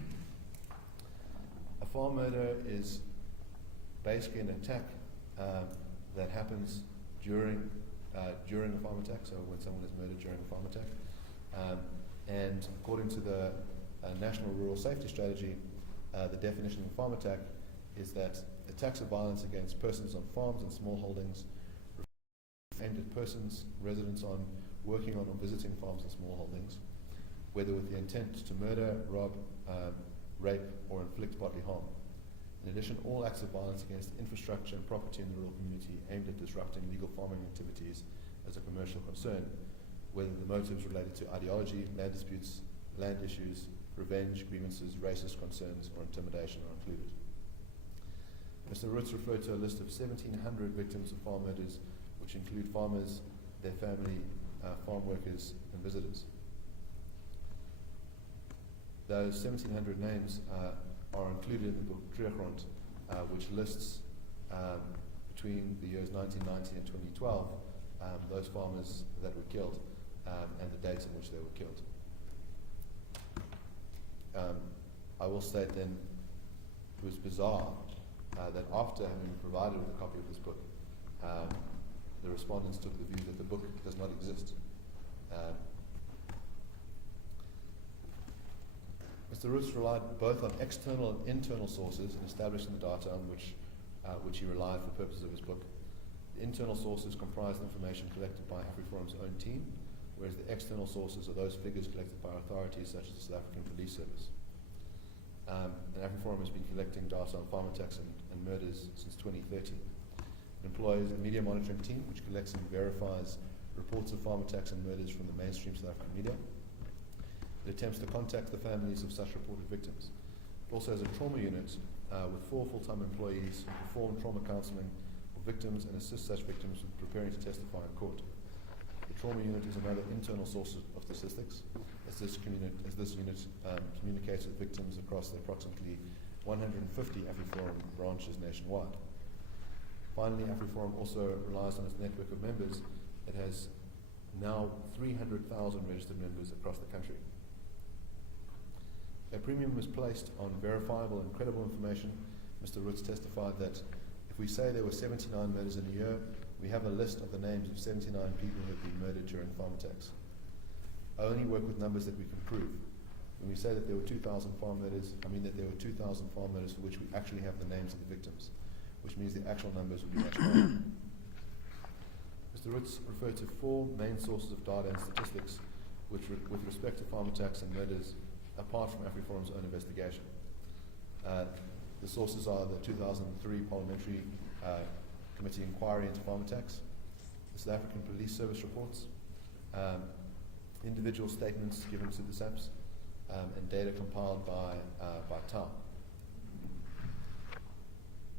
A farm murder is basically an attack that happens during a farm attack, so when someone is murdered during a farm attack. And according to the National Rural Safety Strategy, the definition of a farm attack is that attacks of violence against persons on farms and small holdings aimed at persons, residents on, working on or visiting farms and small holdings, whether with the intent to murder, rob, rape, or inflict bodily harm. In addition, all acts of violence against infrastructure and property in the rural community aimed at disrupting legal farming activities as a commercial concern, whether the motives related to ideology, land disputes, land issues, revenge, grievances, racist concerns, or intimidation are included. Mr. Roots referred to a list of 1,700 victims of farm murders, which include farmers, their family, farm workers, and visitors. Those 1,700 names are included in the book Procedural, which lists between the years 1990 and 2012 those farmers that were killed and the dates in which they were killed. I will state then it was bizarre that after having been provided with a copy of this book, the respondents took the view that the book does not exist. Mr. Roots relied both on external and internal sources in establishing the data on which he relied for purposes of his book. The internal sources comprised information collected by AfriForum's own team, whereas the external sources are those figures collected by authorities such as the South African Police Service. And AfriForum has been collecting data on farm attacks and murders since 2013. It employs a media monitoring team which collects and verifies reports of farm attacks and murders from the mainstream South African media. It attempts to contact the families of such reported victims. It also has a trauma unit with 4 full-time employees who perform trauma counselling for victims and assist such victims with preparing to testify in court. The trauma unit is another internal source of statistics, as this unit communicates with victims across the approximately 150 AfriForum branches nationwide. Finally, AfriForum also relies on its network of members. It has now 300,000 registered members across the country. A premium was placed on verifiable and credible information. Mr. Roots testified that if we say there were 79 murders in a year, we have a list of the names of 79 people who have been murdered during farm attacks. I only work with numbers that we can prove. When we say that there were 2,000 farm murders, I mean that there were 2,000 farm murders for which we actually have the names of the victims, which means the actual numbers would be much higher. Mr. Roots referred to 4 main sources of data and statistics with respect to farm attacks and murders, apart from AfriForum's own investigation. The sources are the 2003 Parliamentary Committee Inquiry into Farm Attacks, the South African Police Service reports, individual statements given to the SAPS, and data compiled by TAO.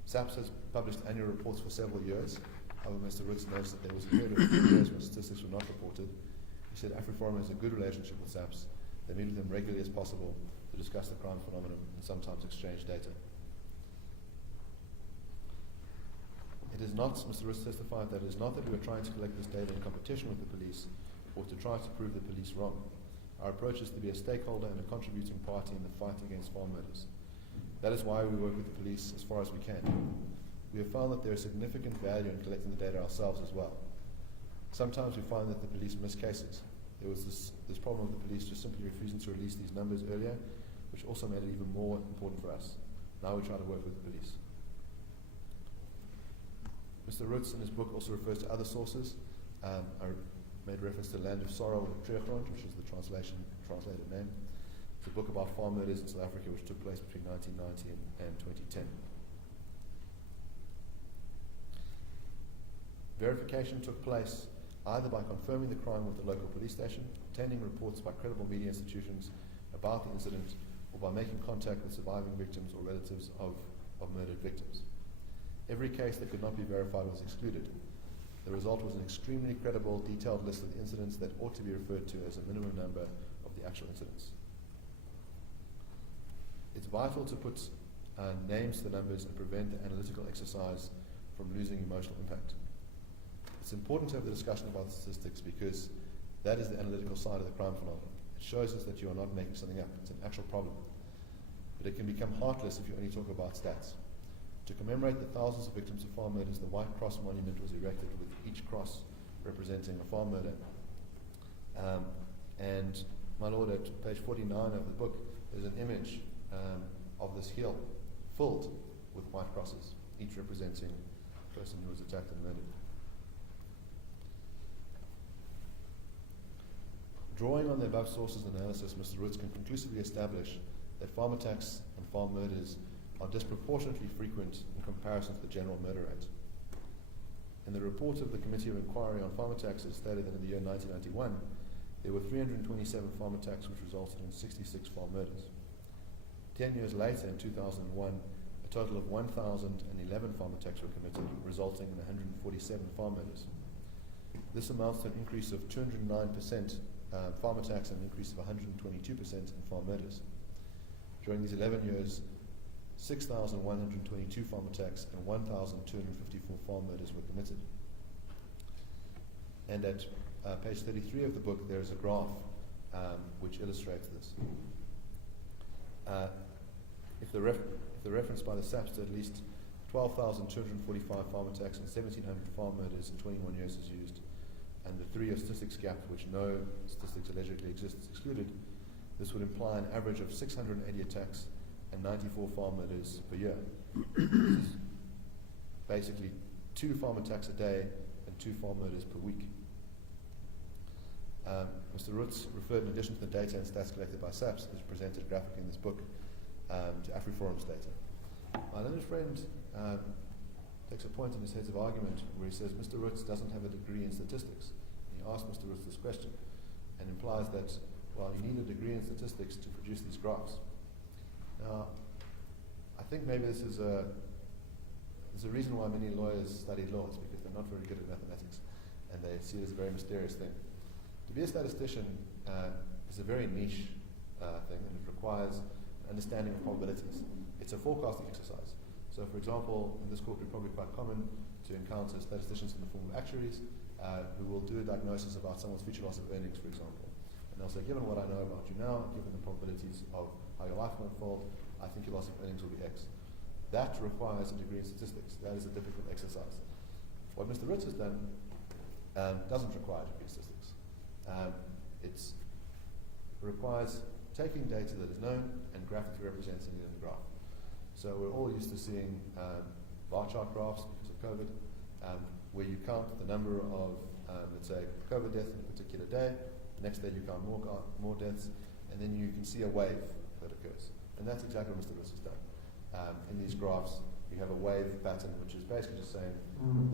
SAPS has published annual reports for several years. However, Mr. Roots notes that there was a period of 3 years when statistics were not reported. He said AfriForum has a good relationship with SAPS. They meet with them regularly as possible to discuss the crime phenomenon and sometimes exchange data. It is not, Mr. Roots testified, that it is not that we are trying to collect this data in competition with the police or to try to prove the police wrong. Our approach is to be a stakeholder and a contributing party in the fight against farm murders. That is why we work with the police as far as we can. We have found that there is significant value in collecting the data ourselves as well. Sometimes we find that the police miss cases. There was this problem of the police just simply refusing to release these numbers earlier, which also made it even more important for us. Now we try to work with the police. Mr. Roots in his book also refers to other sources. I made reference to Land of Sorrow or Tregrond, which is the translated name. It's a book about farm murders in South Africa which took place between 1990 and 2010. Verification took place either by confirming the crime with the local police station, obtaining reports by credible media institutions about the incident, or by making contact with surviving victims or relatives of murdered victims. Every case that could not be verified was excluded. The result was an extremely credible, detailed list of the incidents that ought to be referred to as a minimum number of the actual incidents. It's vital to put names to the numbers and prevent the analytical exercise from losing emotional impact. It's important to have the discussion about the statistics because that is the analytical side of the crime phenomenon. It shows us that you are not making something up. It's an actual problem. But it can become heartless if you only talk about stats. To commemorate the thousands of victims of farm murders, the White Cross Monument was erected with each cross representing a farm murder. And my lord, at page 49 of the book, there's an image of this hill filled with white crosses, each representing a person who was attacked and murdered. Drawing on the above sources and analysis, Mr. Roots can conclusively establish that farm attacks and farm murders are disproportionately frequent in comparison to the general murder rate. In the report of the Committee of Inquiry on Farm Attacks, it stated that in the year 1991, there were 327 farm attacks which resulted in 66 farm murders. 10 years later, in 2001, a total of 1,011 farm attacks were committed, resulting in 147 farm murders. This amounts to an increase of 209% farm attacks and an increase of 122% in farm murders. During these 11 years, 6,122 farm attacks and 1,254 farm murders were committed. And at page 33 of the book, there is a graph which illustrates this. If the reference by the SAPS to at least 12,245 farm attacks and 1,700 farm murders in 21 years is used, and the 3-year statistics gap, which no statistics allegedly exists, is excluded, this would imply an average of 680 attacks and 94 farm murders per year. This is basically 2 farm attacks a day and 2 farm murders per week. Mr. Roots referred, in addition to the data and stats collected by SAPS, as presented graphically in this book, to AfriForum's data. My learned friend takes a point in his heads of argument where he says Mr. Roots doesn't have a degree in statistics. And he asked Mr. Roots this question and implies that, well, you need a degree in statistics to produce these graphs. Now, I think maybe there's a reason why many lawyers study law. It's because they're not very good at mathematics and they see it as a very mysterious thing. To be a statistician is a very niche thing, and it requires understanding of probabilities. It's a forecasting exercise. So, for example, in this court, it's probably quite common to encounter statisticians in the form of actuaries who will do a diagnosis about someone's future loss of earnings, for example. And they'll say, given what I know about you now, given the probabilities of how your life will unfold, I think your loss of earnings will be X. That requires a degree in statistics. That is a difficult exercise. What Mr. Roots has done doesn't require a degree in statistics. It requires taking data that is known and graphically representing it in the graph. So we're all used to seeing bar chart graphs because of COVID, where you count the number of, let's say, COVID deaths in a particular day. The next day you count more deaths, and then you can see a wave that occurs. And that's exactly what Mr. Roots has done. In these graphs, you have a wave pattern, which is basically just saying,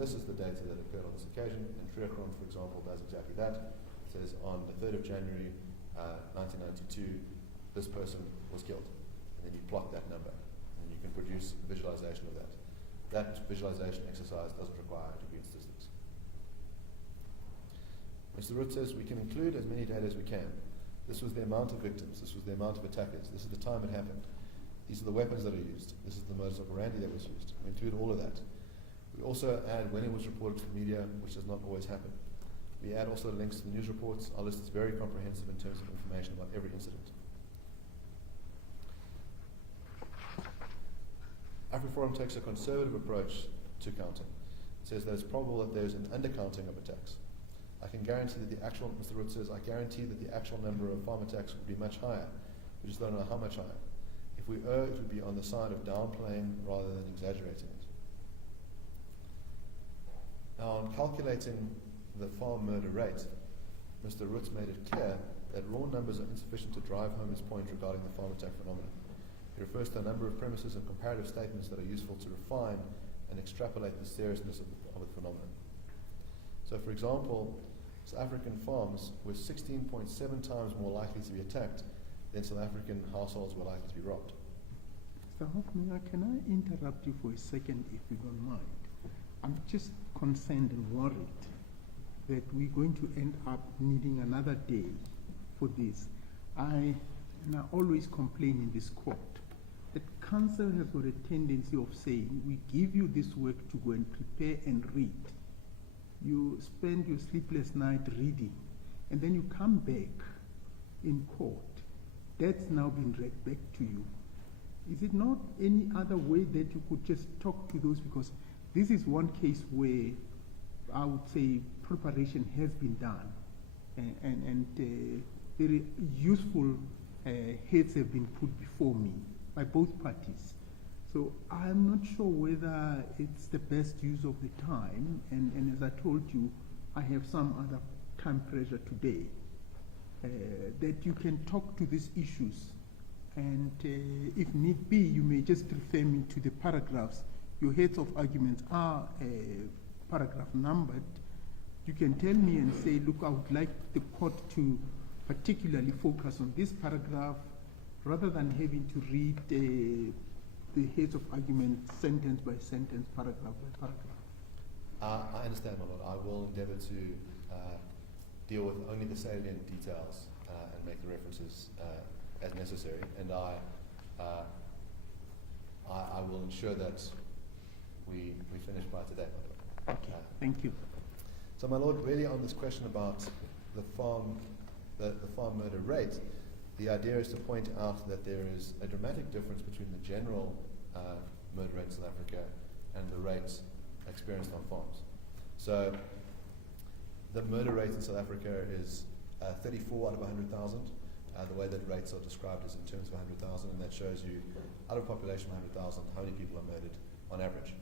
this is the data that occurred on this occasion. And Tregrond, for example, does exactly that. It says on the 3rd of January, 1992, this person was killed. And then you plot that number. And you can produce a visualization of that. That visualization exercise doesn't require a degree in statistics. Mr. Roots says we can include as many data as we can. This was the amount of victims. This was the amount of attackers. This is the time it happened. These are the weapons that are used. This is the modus operandi that was used. We include all of that. We also add when it was reported to the media, which does not always happen. We add also links to the news reports. Our list is very comprehensive in terms of information about every incident. AfriForum takes a conservative approach to counting. It says that it's probable that there's an undercounting of attacks. I can guarantee that the actual, Mr. Root says, I guarantee that the actual number of farm attacks would be much higher. We just don't know how much higher. If we err, it would be on the side of downplaying rather than exaggerating it. Now, on calculating the farm murder rate, Mr. Roots made it clear that raw numbers are insufficient to drive home his point regarding the farm attack phenomenon. He refers to a number of premises and comparative statements that are useful to refine and extrapolate the seriousness of the phenomenon. So, for example, South African farms were 16.7 times more likely to be attacked than South African households were likely to be robbed. Mr. Hoffman, can I interrupt you for a second, if you don't mind? I'm just concerned and worried that we're going to end up needing another day for this. I always complain in this court that counsel has got a tendency of saying, we give you this work to go and prepare and read. You spend your sleepless night reading, and then you come back in court. That's now been read back to you. Is it not any other way that you could just talk to those? Because this is one case where I would say preparation has been done, and very useful heads have been put before me by both parties. So I'm not sure whether it's the best use of the time, and as I told you, I have some other time pressure today, that you can talk to these issues, and if need be, you may just refer me to the paragraphs. Your heads of arguments are paragraph numbered. You can tell me and say, look, I would like the court to particularly focus on this paragraph, rather than having to read the heads of argument sentence by sentence, paragraph by paragraph. I understand, my lord. I will endeavour to deal with only the salient details and make the references as necessary, and I will ensure that we finish by today. Okay, thank you. So, my lord, really on this question about the farm murder rate, the idea is to point out that there is a dramatic difference between the general murder rate in South Africa and the rates experienced on farms. So, the murder rate in South Africa is 34 out of 100,000. The way that rates are described is in terms of 100,000, and that shows you, out of a population of 100,000, how many people are murdered on average.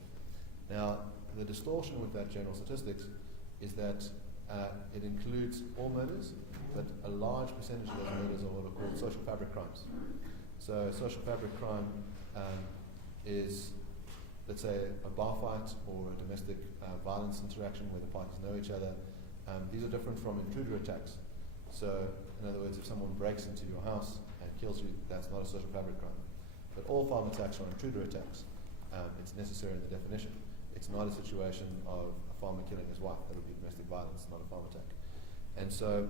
Now, the distortion with that general statistics is that it includes all murders, but a large percentage of those murders are what are called social fabric crimes. So social fabric crime is, let's say, a bar fight or a domestic violence interaction where the parties know each other. These are different from intruder attacks. So, in other words, if someone breaks into your house and kills you, that's not a social fabric crime. But all farm attacks are intruder attacks. It's necessary in the definition. It's not a situation of a farmer killing his wife. That would be domestic violence, not a farm attack. And so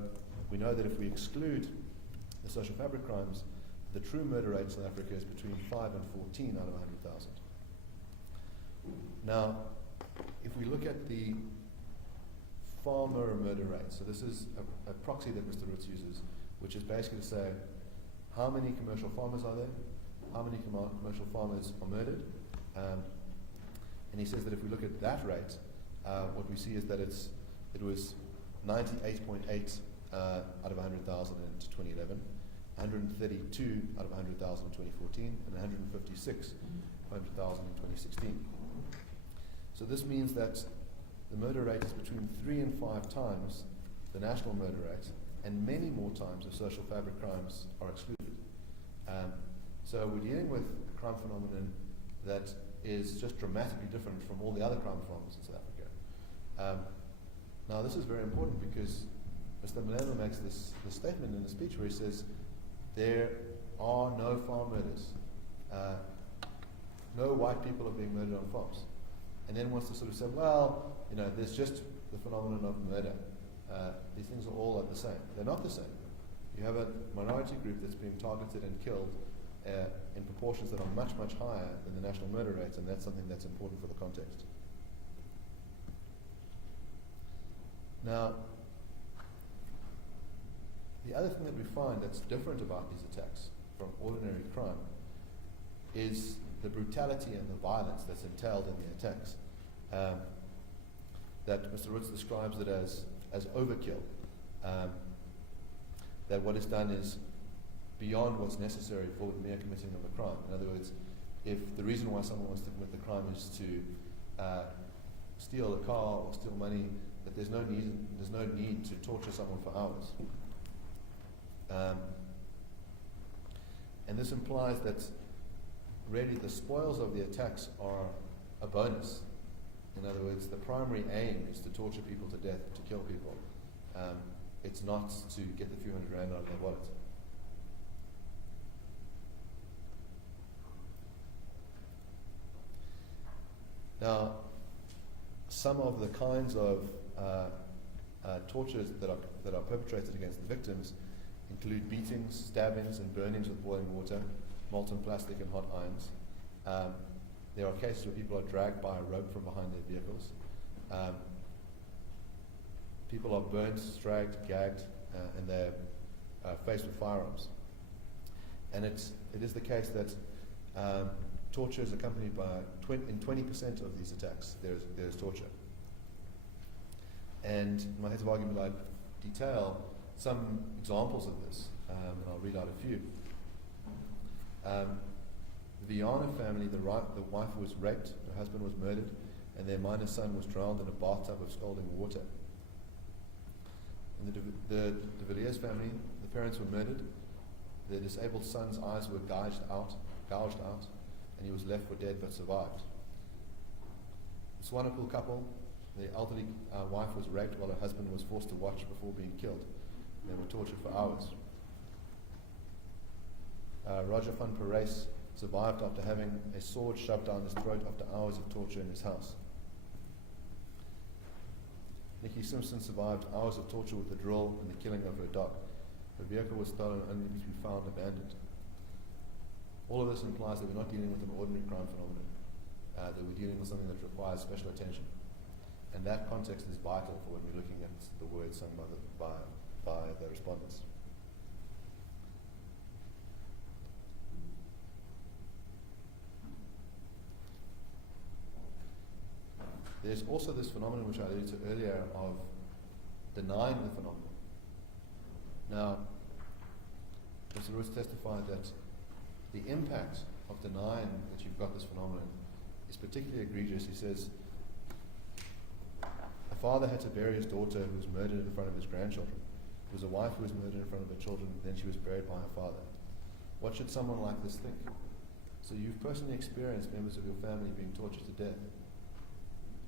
we know that if we exclude the social fabric crimes, the true murder rate in South Africa is between 5 and 14 out of 100,000. Now, if we look at the farmer murder rate, so this is a proxy that Mr. Roots uses, which is basically to say how many commercial farmers are there, how many commercial farmers are murdered, and he says that if we look at that rate, what we see is that it was 98.8 out of 100,000 in 2011, 132 out of 100,000 in 2014, and 156 out of 100,000 in 2016. So this means that the murder rate is between 3 and 5 times the national murder rate, and many more times if social fabric crimes are excluded. So we're dealing with a crime phenomenon that is just dramatically different from all the other crime phenomena in South Africa. Now this is very important because Mr. Malema makes this statement in the speech where he says there are no farm murders. No white people are being murdered on farms. And then wants to sort of say, well, there's just the phenomenon of murder. These things are all the same. They're not the same. You have a minority group that's being targeted and killed in proportions that are much, much higher than the national murder rates, and that's something that's important for the context. Now, the other thing that we find that's different about these attacks from ordinary crime is the brutality and the violence that's entailed in the attacks. That Mr. Roots describes it as overkill. That what is done is beyond what's necessary for the mere committing of a crime. In other words, if the reason why someone wants to commit the crime is to steal a car or steal money, that there's no need to torture someone for hours. And this implies that really the spoils of the attacks are a bonus. In other words, the primary aim is to torture people to death, to kill people. It's not to get the few $100 out of their wallet. Now, some of the kinds of tortures that are perpetrated against the victims include beatings, stabbings, and burnings with boiling water, molten plastic, and hot irons. There are cases where people are dragged by a rope from behind their vehicles. People are burnt, dragged, gagged, and they're faced with firearms. And it is the case that torture is accompanied by, in 20% of these attacks, there's torture. And in my heads of argument, I detail some examples of this, and I'll read out a few. The Viana family, the wife was raped, her husband was murdered, and their minor son was drowned in a bathtub of scalding water. In the Vicarious family, the parents were murdered, the disabled son's eyes were gouged out, and he was left for dead but survived. The Swanepoel couple, the elderly wife was raped while her husband was forced to watch before being killed. They were tortured for hours. Roger van Parijs survived after having a sword shoved down his throat after hours of torture in his house. Nikki Simpson survived hours of torture with a drill and the killing of her dog. Her vehicle was stolen only to be found abandoned. All of this implies that we're not dealing with an ordinary crime phenomenon, that we're dealing with something that requires special attention. And that context is vital for when we're looking at the words sung by the respondents. There's also this phenomenon which I alluded to earlier of denying the phenomenon. Now, Mr. Roots testified that the impact of denying that you've got this phenomenon is particularly egregious. He says, a father had to bury his daughter who was murdered in front of his grandchildren. There was a wife who was murdered in front of her children, then she was buried by her father. What should someone like this think? So you've personally experienced members of your family being tortured to death.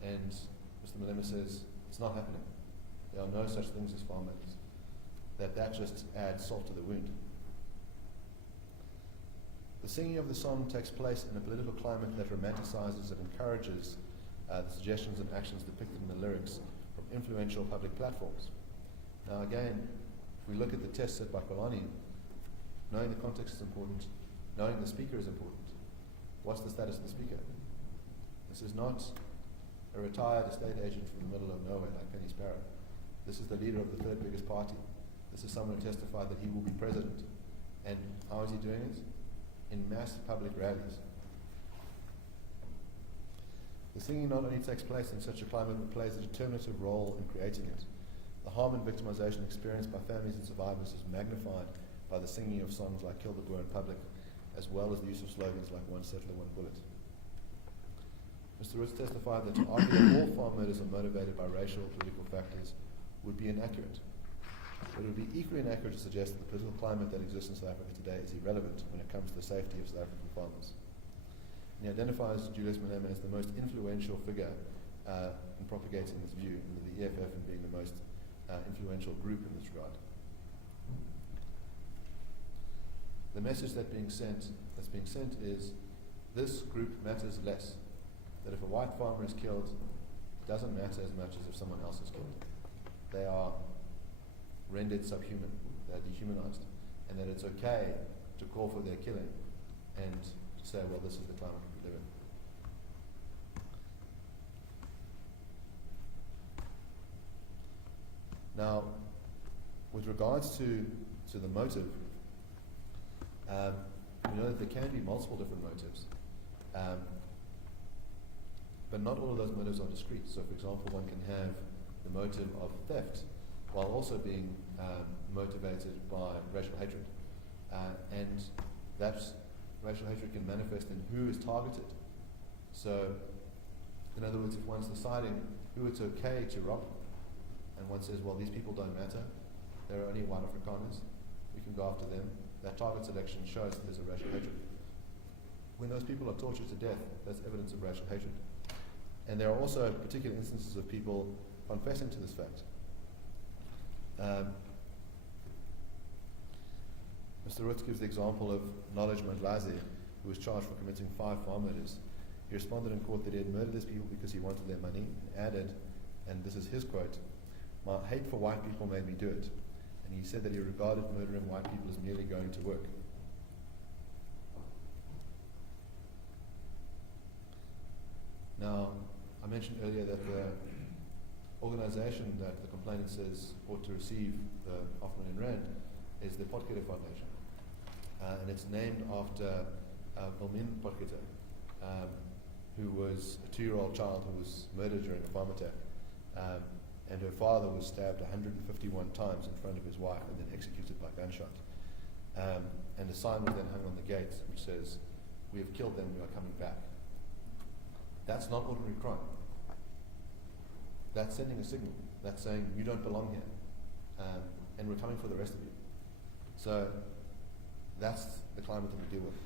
And Mr. Malema says, it's not happening. There are no such things as farmers. That just adds salt to the wound. The singing of the song takes place in a political climate that romanticizes and encourages the suggestions and actions depicted in the lyrics from influential public platforms. Now again, if we look at the test set by Kolani, knowing the context is important, knowing the speaker is important. What's the status of the speaker? This is not a retired estate agent from the middle of nowhere like Penny Sparrow. This is the leader of the third biggest party. This is someone who testified that he will be president. And how is he doing it? In mass public rallies. The singing not only takes place in such a climate, but plays a determinative role in creating it. The harm and victimization experienced by families and survivors is magnified by the singing of songs like Kill the Boer in public, as well as the use of slogans like One Settler, One Bullet. Mr. Roots testified that to argue that all farm murders are motivated by racial or political factors would be inaccurate. But it would be equally inaccurate to suggest that the political climate that exists in South Africa today is irrelevant when it comes to the safety of South African farmers. And he identifies Julius Malema as the most influential figure in propagating this view, and the EFF in being the most influential group in this regard. The message that's being sent is this group matters less. That if a white farmer is killed, it doesn't matter as much as if someone else is killed. They are rendered subhuman, they're dehumanized, and that it's okay to call for their killing and to say, well, this is the climate we live in. Now, with regards to the motive, we know that there can be multiple different motives, but not all of those motives are discrete. So, for example, one can have the motive of theft while also being motivated by racial hatred. And that racial hatred can manifest in who is targeted. So, in other words, if one's deciding who it's okay to rob, and one says, well, these people don't matter, they're only white Afrikaners, we can go after them, that target selection shows that there's a racial hatred. When those people are tortured to death, that's evidence of racial hatred. And there are also particular instances of people confessing to this fact. Mr. Roots gives the example of Knowledge Mandlazi, who was charged for committing 5 farm murders. He responded in court that he had murdered these people because he wanted their money, and added, and this is his quote, "My hate for white people made me do it." And he said that he regarded murdering white people as merely going to work. Now, I mentioned earlier that the organization that the complainant says ought to receive the R5 is the Potgieter Foundation. And it's named after Wilhelmine Potgieter, who was a 2-year-old child who was murdered during a farm attack. And her father was stabbed 151 times in front of his wife and then executed by gunshot. And a sign was then hung on the gate which says, "We have killed them, we are coming back." That's not ordinary crime. That's sending a signal. That's saying, you don't belong here, and we're coming for the rest of you. So that's the climate that we deal with.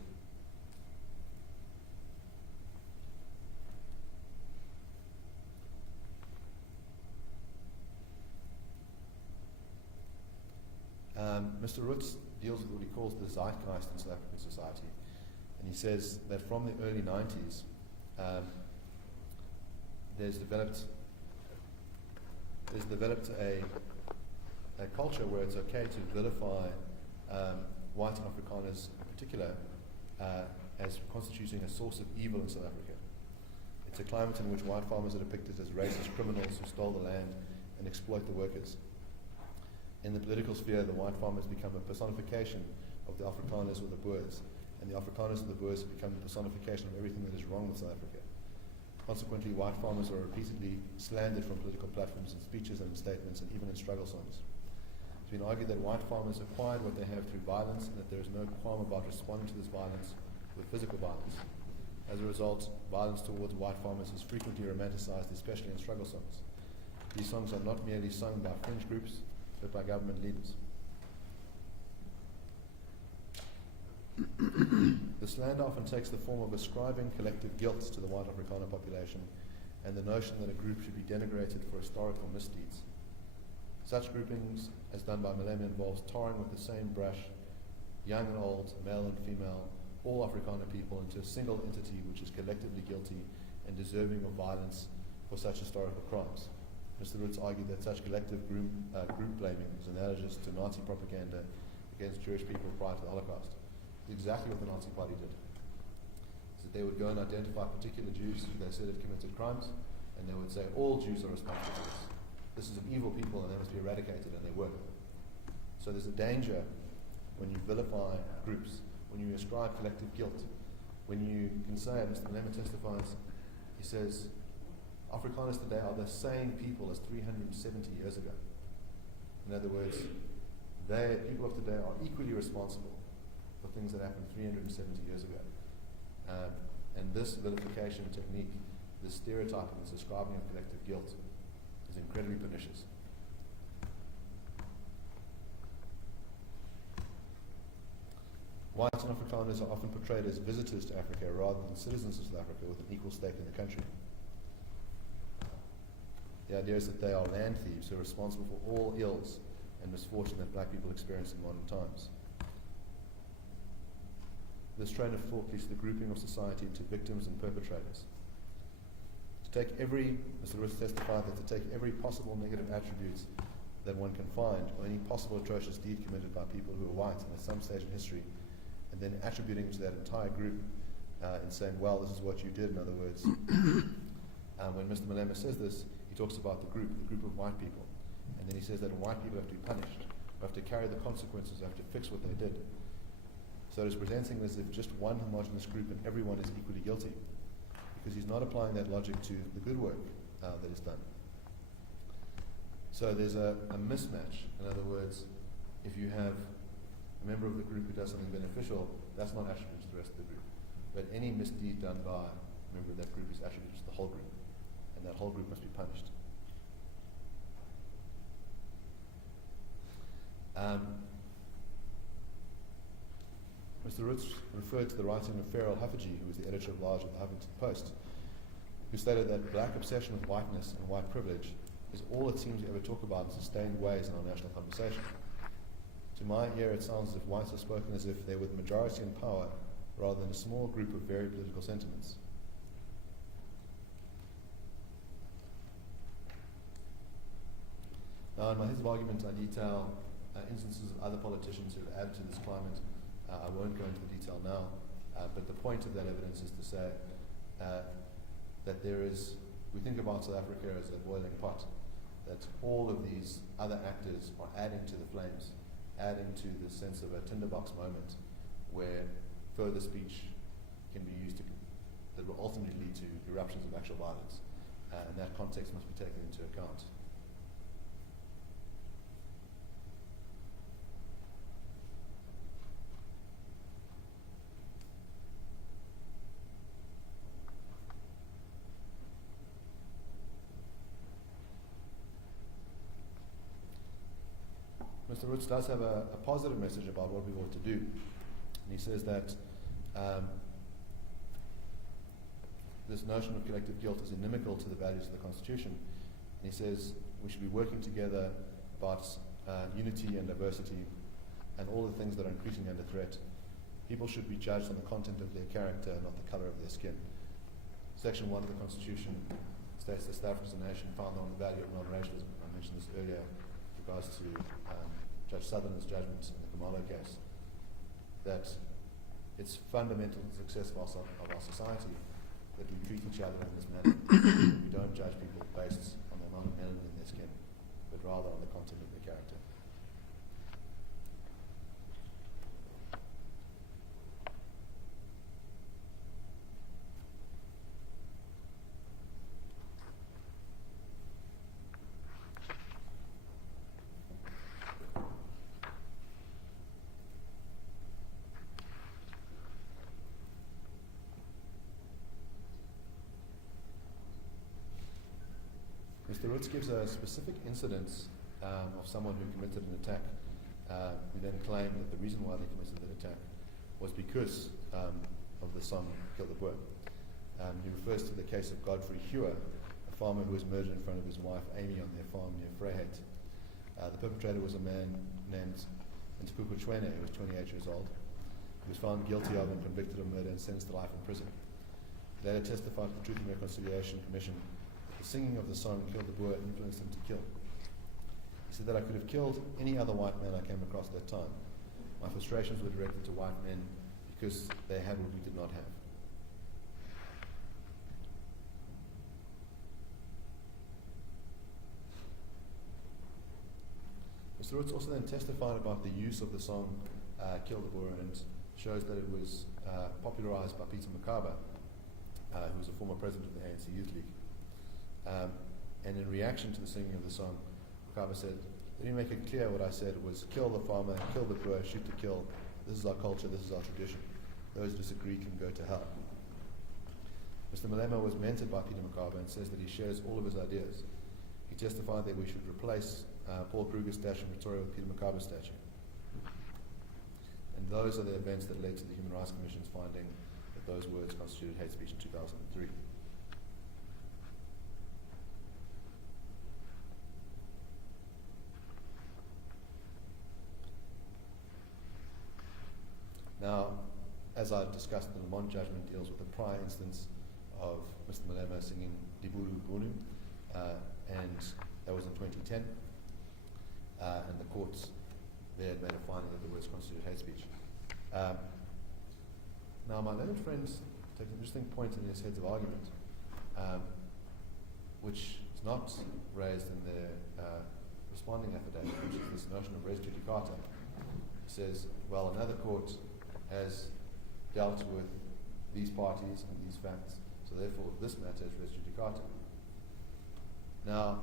Mr. Roots deals with what he calls the zeitgeist in South African society. And he says that from the early 90s, there's developed a culture where it's okay to vilify white Afrikaners in particular as constituting a source of evil in South Africa. It's a climate in which white farmers are depicted as racist criminals who stole the land and exploit the workers. In the political sphere, the white farmers become a personification of the Afrikaners or the Boers, and the Afrikaners and the Boers have become the personification of everything that is wrong with South Africa. Consequently, white farmers are repeatedly slandered from political platforms in speeches and in statements and even in struggle songs. It's been argued that white farmers acquired what they have through violence and that there is no qualm about responding to this violence with physical violence. As a result, violence towards white farmers is frequently romanticized, especially in struggle songs. These songs are not merely sung by fringe groups, but by government leaders. The slander often takes the form of ascribing collective guilt to the white Afrikaner population and the notion that a group should be denigrated for historical misdeeds. Such groupings, as done by Malema, involves tarring with the same brush young and old, male and female, all Afrikaner people into a single entity which is collectively guilty and deserving of violence for such historical crimes. Mr. Roots argued that such collective group blaming is analogous to Nazi propaganda against Jewish people prior to the Holocaust. It's exactly what the Nazi Party did. So they would go and identify particular Jews who they said had committed crimes, and they would say, all Jews are responsible for this. This is an evil people and they must be eradicated, and they were. So there's a danger when you vilify groups, when you ascribe collective guilt, when you can say, Mr. Malema testifies, he says, Afrikaners today are the same people as 370 years ago. In other words, people of today are equally responsible for things that happened 370 years ago. And this vilification technique, this stereotyping, this ascribing of collective guilt, is incredibly pernicious. Whites and Afrikaners are often portrayed as visitors to Africa rather than citizens of South Africa with an equal stake in the country. The idea is that they are land thieves who are responsible for all ills and misfortune that black people experience in modern times. This train of thought leads to the grouping of society into victims and perpetrators. Mr. Roots testified that to take every possible negative attributes that one can find, or any possible atrocious deed committed by people who are white at some stage in history, and then attributing to that entire group and saying, well, this is what you did, in other words. When Mr. Malema says this, he talks about the group of white people, and then he says that white people have to be punished, have to carry the consequences, have to fix what they did. So it's presenting as if just one homogenous group and everyone is equally guilty, because he's not applying that logic to the good work that is done. So there's a mismatch. In other words, if you have a member of the group who does something beneficial, that's not attributed to the rest of the group. But any misdeed done by a member of that group is attributed to the whole group, and that whole group must be punished. Mr. Roots referred to the writing of Farrell Huffagy, who was the editor-at-large of the Huffington Post, who stated that black obsession with whiteness and white privilege is all it seems to ever talk about in sustained ways in our national conversation. To my ear, it sounds as if whites are spoken as if they were the majority in power rather than a small group of very political sentiments. Now, in my heads of argument, I detail instances of other politicians who have added to this climate. I won't go into the detail now, but the point of that evidence is to say that there is, we think about South Africa as a boiling pot, that all of these other actors are adding to the flames, adding to the sense of a tinderbox moment where further speech can be used that will ultimately lead to eruptions of actual violence, and that context must be taken into account. Mr. Roots does have a positive message about what we ought to do. And he says that this notion of collective guilt is inimical to the values of the Constitution. And he says we should be working together about unity and diversity and all the things that are increasingly under threat. People should be judged on the content of their character, not the color of their skin. Section 1 of the Constitution states that South Africa is a nation founded on the value of non-racialism. I mentioned this earlier with regards to Judge Sutherland's judgment in the Kamalo case, that it's fundamental to the success of our society that we treat each other in this manner. We don't judge people based on the amount of melanin in their skin, but rather on the content of their character. Mr. Roots gives a specific incidence of someone who committed an attack, who then claimed that the reason why they committed that attack was because of the song Kill the Boer. He refers to the case of Godfrey Hewer, a farmer who was murdered in front of his wife Amy on their farm near Vryheid. The perpetrator was a man named Ntukuku Chwene, who was 28 years old. He was found guilty of and convicted of murder and sentenced to life in prison. He later testified to the Truth and Reconciliation Commission. The singing of the song Kill the Boer influenced him to kill. He said that I could have killed any other white man I came across at that time. My frustrations were directed to white men because they had what we did not have. Mr. Roots also then testified about the use of the song Kill the Boer, and shows that it was popularized by Peter Mokaba, who was a former president of the ANC Youth League. And in reaction to the singing of the song, Mokaba said, "Let me make it clear what I said was kill the farmer, kill the Boer, shoot to kill. This is our culture, this is our tradition. Those who disagree can go to hell." Mr. Malema was mentored by Peter Mokaba and says that he shares all of his ideas. He testified that we should replace Paul Kruger's statue in Pretoria with Peter Mokaba's statue. And those are the events that led to the Human Rights Commission's finding that those words constituted hate speech in 2003. Now, as I discussed, the Lamont judgment deals with a prior instance of Mr. Malema singing Dibulu Bunu, and that was in 2010. And the courts there had made a finding that the words constituted hate speech. Now, my learned friends take an interesting point in his heads of argument, which is not raised in their responding affidavit, which is this notion of res judicata, says, well, another court has dealt with these parties and these facts, so therefore this matter is res judicata. Now,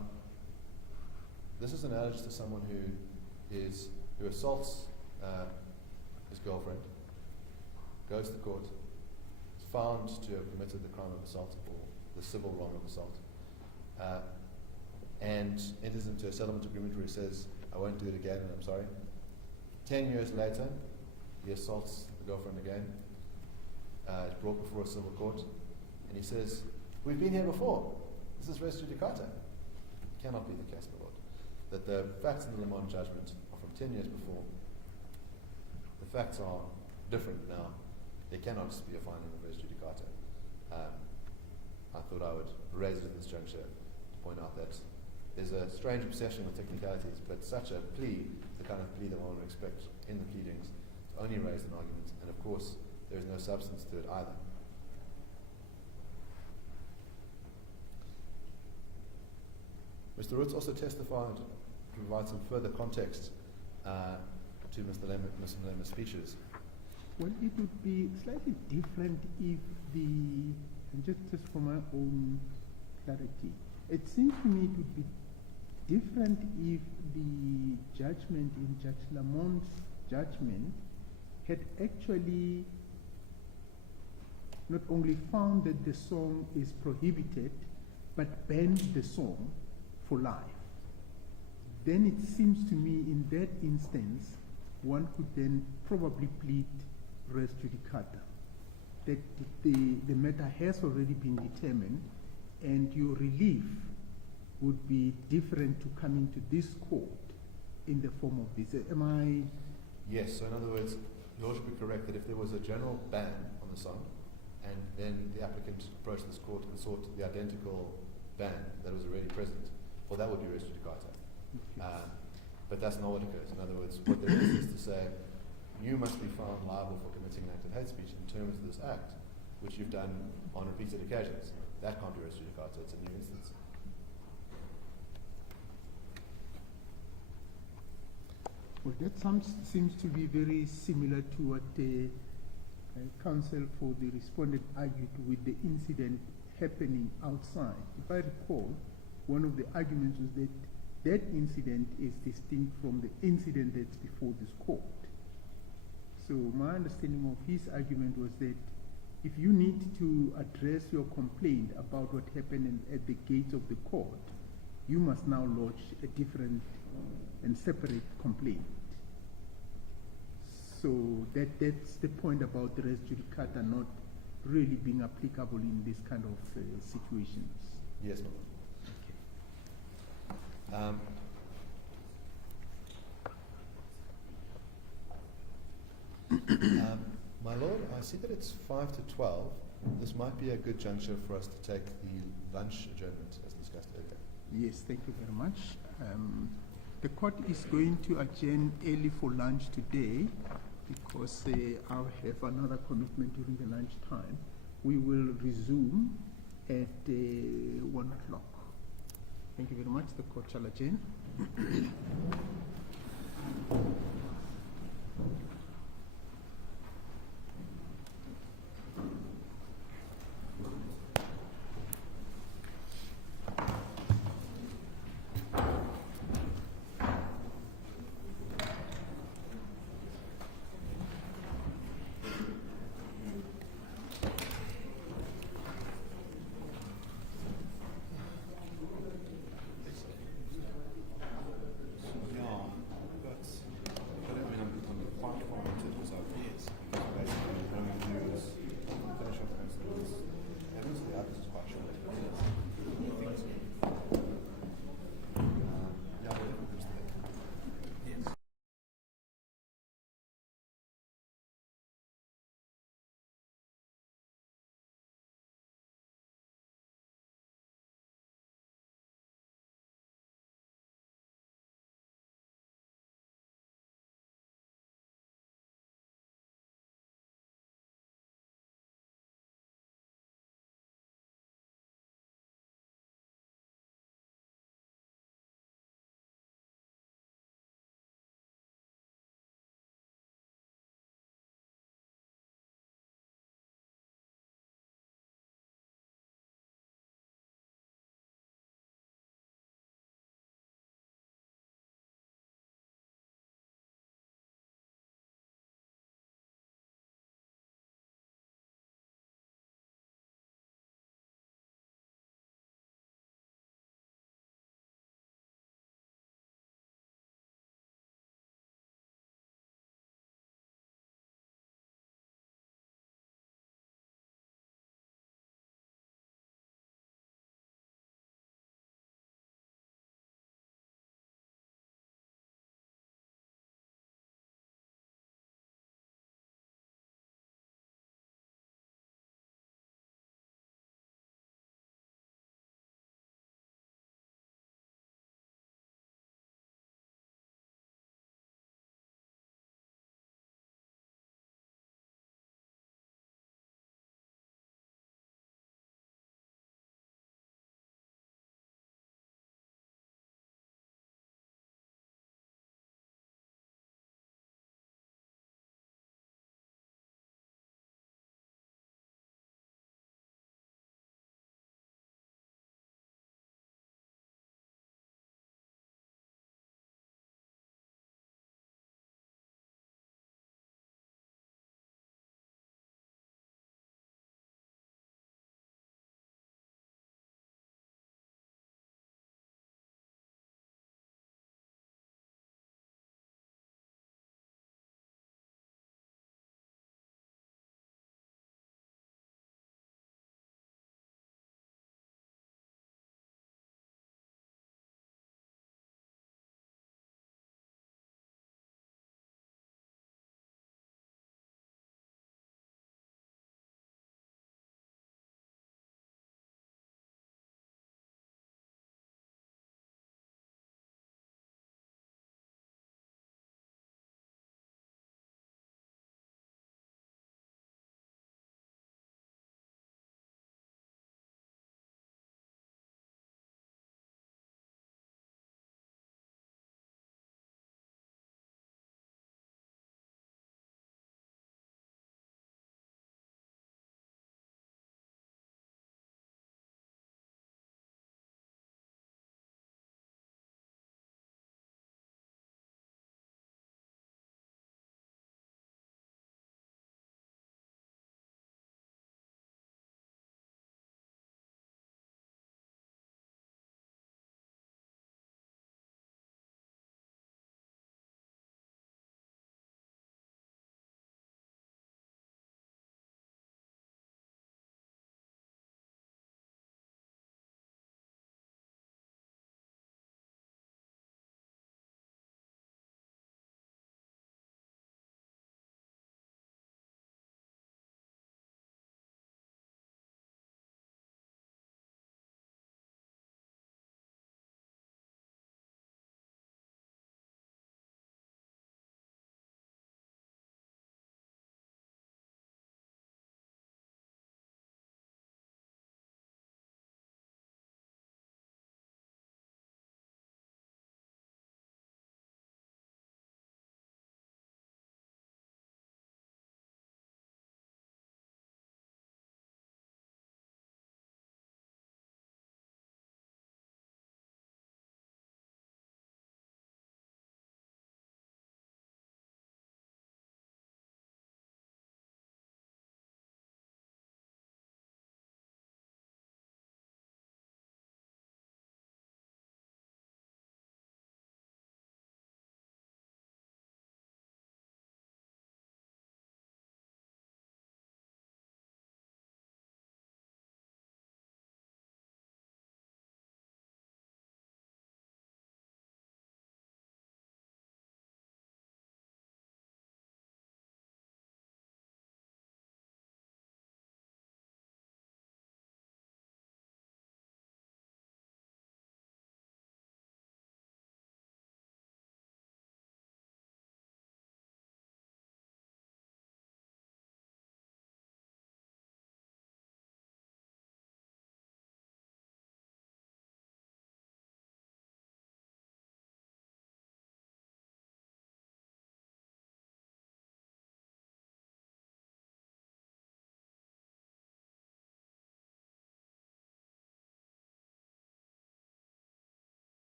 this is analogous to someone who assaults his girlfriend, goes to court, is found to have committed the crime of assault or the civil wrong of assault, and enters into a settlement agreement where he says, I won't do it again and I'm sorry. 10 years later, he assaults the girlfriend again, is brought before a civil court, and he says, we've been here before. This is res judicata. It cannot be the case, my lord. That the facts in the Le Monde judgment are from 10 years before. The facts are different now. There cannot be a finding of res judicata. I thought I would raise it at this juncture to point out that there's a strange obsession with technicalities, but such a plea, the kind of plea that one would expect in the pleadings, to only raise an argument, and of course, there is no substance to it either. Mr. Roots also testified to provide some further context to Mr. Lemmer's speeches. Well, it would be slightly different if and just for my own clarity, it seems to me it would be different if the judgment in Judge Lamont's judgment had actually not only found that the song is prohibited, but banned the song for life. Then it seems to me in that instance, one could then probably plead res judicata, that the matter has already been determined, and your relief would be different to coming to this court in the form of this. Am I? Yes, so in other words, you also be correct that if there was a general ban on the song, and then the applicant approached this court and sought the identical ban that was already present, well, that would be res judicata. But that's not what occurs. In other words, what there is to say, you must be found liable for committing an act of hate speech in terms of this act, which you've done on repeated occasions. That can't be res judicata, it's a new instance. Well, that seems to be very similar to what the counsel for the respondent argued with the incident happening outside. If I recall, one of the arguments was that that incident is distinct from the incident that's before this court. So my understanding of his argument was that if you need to address your complaint about what happened at the gates of the court, you must now lodge a different and separate complaint. So that's the point about the res judicata not really being applicable in this kind of situations. Yes, ma'am. My lord, I see that it's 5 to 12. This might be a good juncture for us to take the lunch adjournment as discussed earlier. Yes, thank you very much. The court is going to adjourn early for lunch today because I'll have another commitment during the lunch time. We will resume at 1 o'clock. Thank you very much. The court shall adjourn.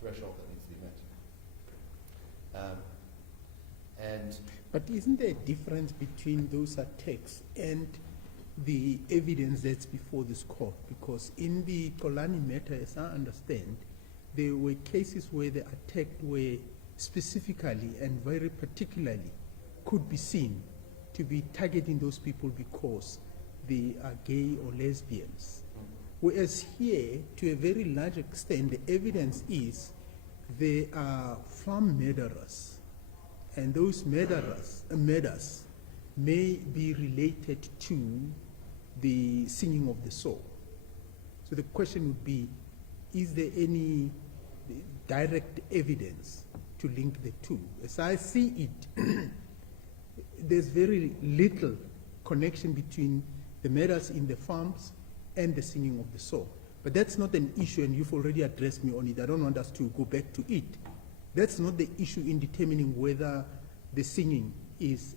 threshold that needs to be met. But isn't there a difference between those attacks and the evidence that's before this court? Because in the Kolani matter, as I understand, there were cases where the attack were specifically and very particularly could be seen to be targeting those people because they are gay or lesbians. Whereas here, to a very large extent, the evidence is they are farm murderers, and those murders may be related to the singing of the soul. So the question would be, is there any direct evidence to link the two? As I see it, there's very little connection between the murders in the farms and the singing of the soul. But that's not an issue, and you've already addressed me on it. I don't want us to go back to it. That's not the issue in determining whether the singing is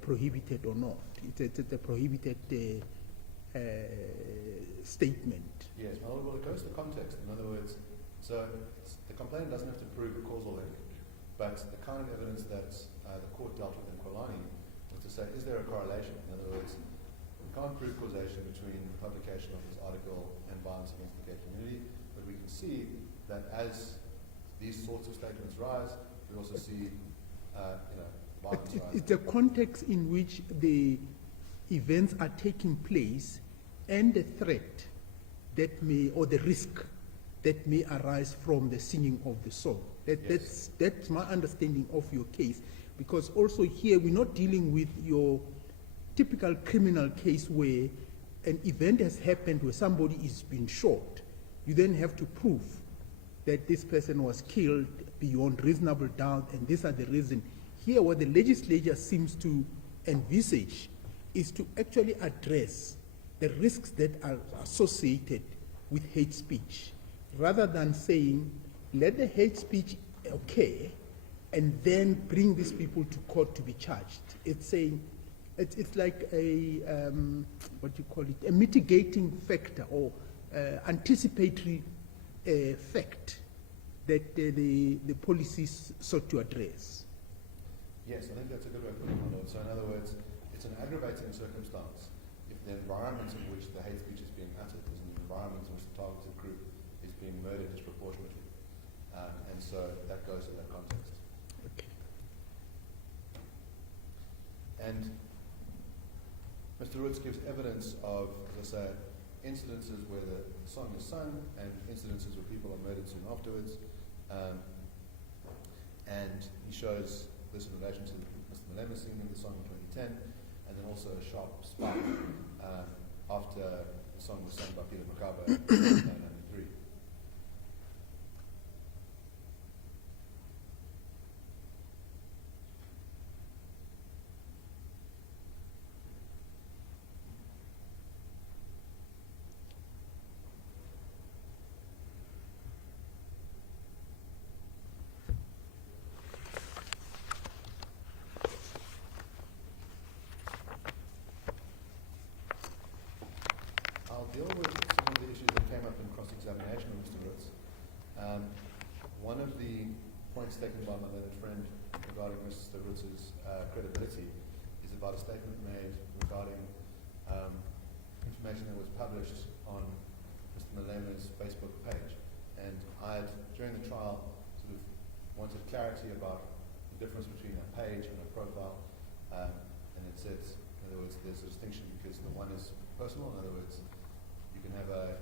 prohibited or not. It's a prohibited statement. Yes, well, it goes to context. In other words, so the complainant doesn't have to prove a causal link, but the kind of evidence that the court dealt with in Kolani was to say, is there a correlation? In other words, we can't prove causation between the publication of this article and violence against the gay community, but we can see that as these sorts of statements rise, we also see, violence rise. It's the context in which the events are taking place and the threat that may, or the risk that may arise from the singing of the soul. That's my understanding of your case, because also here we're not dealing with your typical criminal case where an event has happened where somebody is being shot. You then have to prove that this person was killed beyond reasonable doubt, and these are the reasons. Here, what the legislature seems to envisage is to actually address the risks that are associated with hate speech, rather than saying, let the hate speech occur and then bring these people to court to be charged. It's saying, it's like a, what you call it, a mitigating factor or anticipatory fact that the policies sought to address. Yes, I think that's a good way of putting it, my lord. So in other words, it's an aggravating circumstance if the environment in which the hate speech is being uttered is an environment in which the targeted group is being murdered disproportionately. And so that goes in that context. Okay. And Mr. Roots gives evidence of, as I say, incidences where the song is sung and incidences where people are murdered soon afterwards. And he shows this in relation to Mr. Malema singing the song in 2010, and then also a sharp spike after the song was sung by Peter Makaba in 1993. I'll deal with some of the issues that came up in cross-examination of Mr. Roots. One of the points taken by my learned friend regarding Mr. Roots' credibility is about a statement made regarding information that was published on Mr. Malema's Facebook page. And I had, during the trial, sort of wanted clarity about the difference between a page and a profile. And it says, in other words, there's a distinction because the one is personal. In other words, you can have a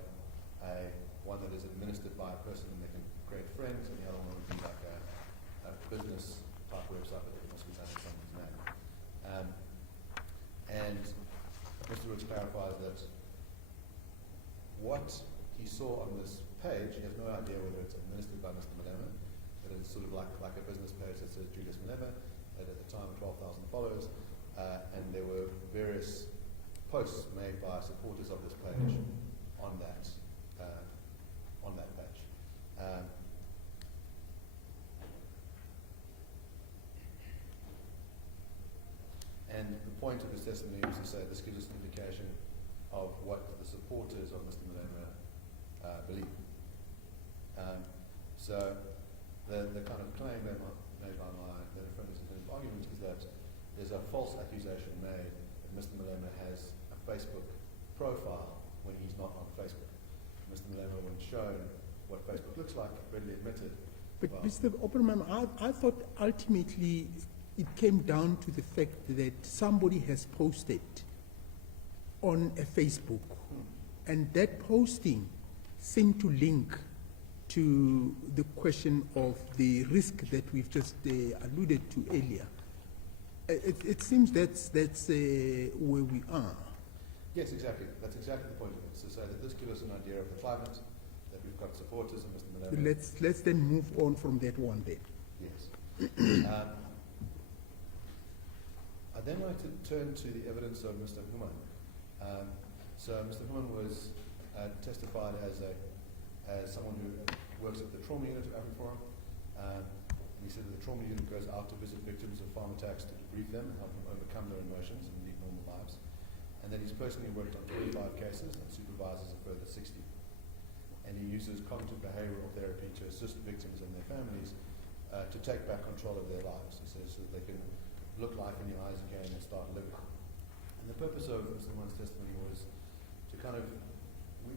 one that is administered by a person and they can create friends, and the other one would be like a business type website that must be done in someone's name. And Mr. Roots clarifies that what he saw on this page, he has no idea whether it's administered by Mr. Malema, but it's sort of like a business page that says Julius Malema, at the time 12,000 followers, and there were various posts made by supporters of this page on that page. And the point of his testimony was to say this gives us an indication of what the supporters of Mr. Malema believe. So profile when he's not on Facebook. Mr. Malema, when shown what Facebook looks like, readily admitted. But well, Mr. Opperman, I thought ultimately it came down to the fact that somebody has posted on a Facebook, and that posting seemed to link to the question of the risk that we've just alluded to earlier. It seems that's where we are. Yes, exactly. That's exactly the point of it. To say that this gives us an idea of the climate, that we've got supporters of Mr. Malema. Let's then move on from that one then. Yes. I'd then like to turn to the evidence of Mr. Human. So Mr. Human was testified as someone who works at the trauma unit of AfriForum. And he said that the trauma unit goes out to visit victims of farm attacks to debrief them and help them overcome their emotions and lead normal lives. And that he's personally worked on 25 cases and supervises a further 60. And he uses cognitive behavioral therapy to assist victims and their families to take back control of their lives. He says so that they can look life in the eyes again and start living. And the purpose of Mr. Human's testimony was to kind of,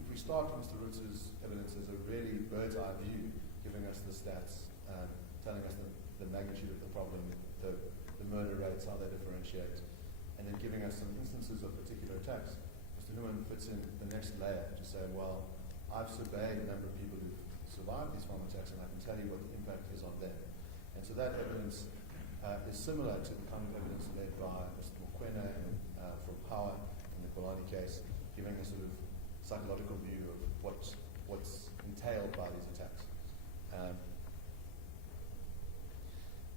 we start Mr. Roots' evidence as a really bird's eye view, giving us the stats, telling us the magnitude of the problem, the murder rates, how they differentiate, and then giving us some instances of particular attacks. Mr. Human fits in the next layer to say, well, I've surveyed a number of people who've survived these farm attacks, and I can tell you what the impact is on them. And so that evidence is similar to the kind of evidence led by Mr. Mokwena from Power in the Brutality case, giving a sort of psychological view of what's entailed by these attacks.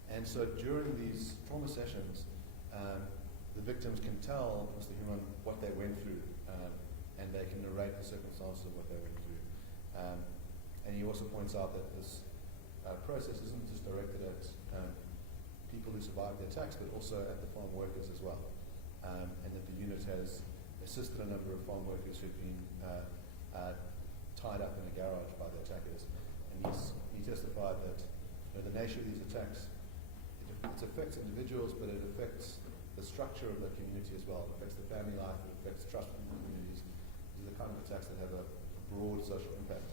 And so during these trauma sessions, the victims can tell Mr. Human what they went through, and they can narrate the circumstances of what they went through. And he also points out that this process isn't just directed at people who survived the attacks, but also at the farm workers as well. And that the unit has assisted a number of farm workers who've been tied up in a garage by the attackers. And he testified that the nature of these attacks, it affects individuals, but it affects the structure of the community as well. It affects the family life, it affects trust in communities. These are the kind of attacks that have a broad social impact.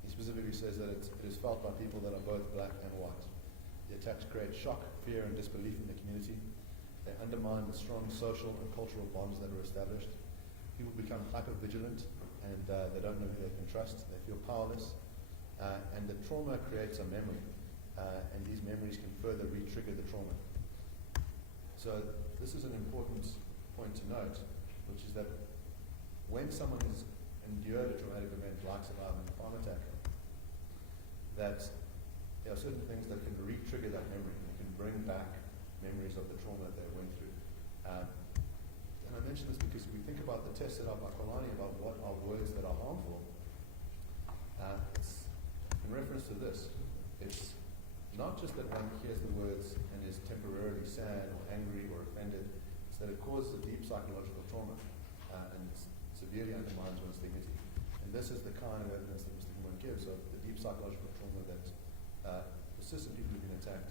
He specifically says that it is felt by people that are both black and white. The attacks create shock, fear, and disbelief in the community. They undermine the strong social and cultural bonds that are established. People become hyper-vigilant, and they don't know who they can trust. They feel powerless. And the trauma creates a memory, and these memories can further re-trigger the trauma. So this is an important point to note, which is that when someone has endured a traumatic event like surviving a farm attack, that there are certain things that can re-trigger that memory. They can bring back memories of the trauma that they went through. And I mention this because if we think about the test set up by Kolani about what are words that are harmful, it's in reference to this. It's not just that one hears the words and is temporarily sad or angry or offended, it's that it causes a deep psychological trauma and severely undermines one's dignity. And this is the kind of evidence that Mr. Human gives of the deep psychological trauma that persists in people who've been attacked.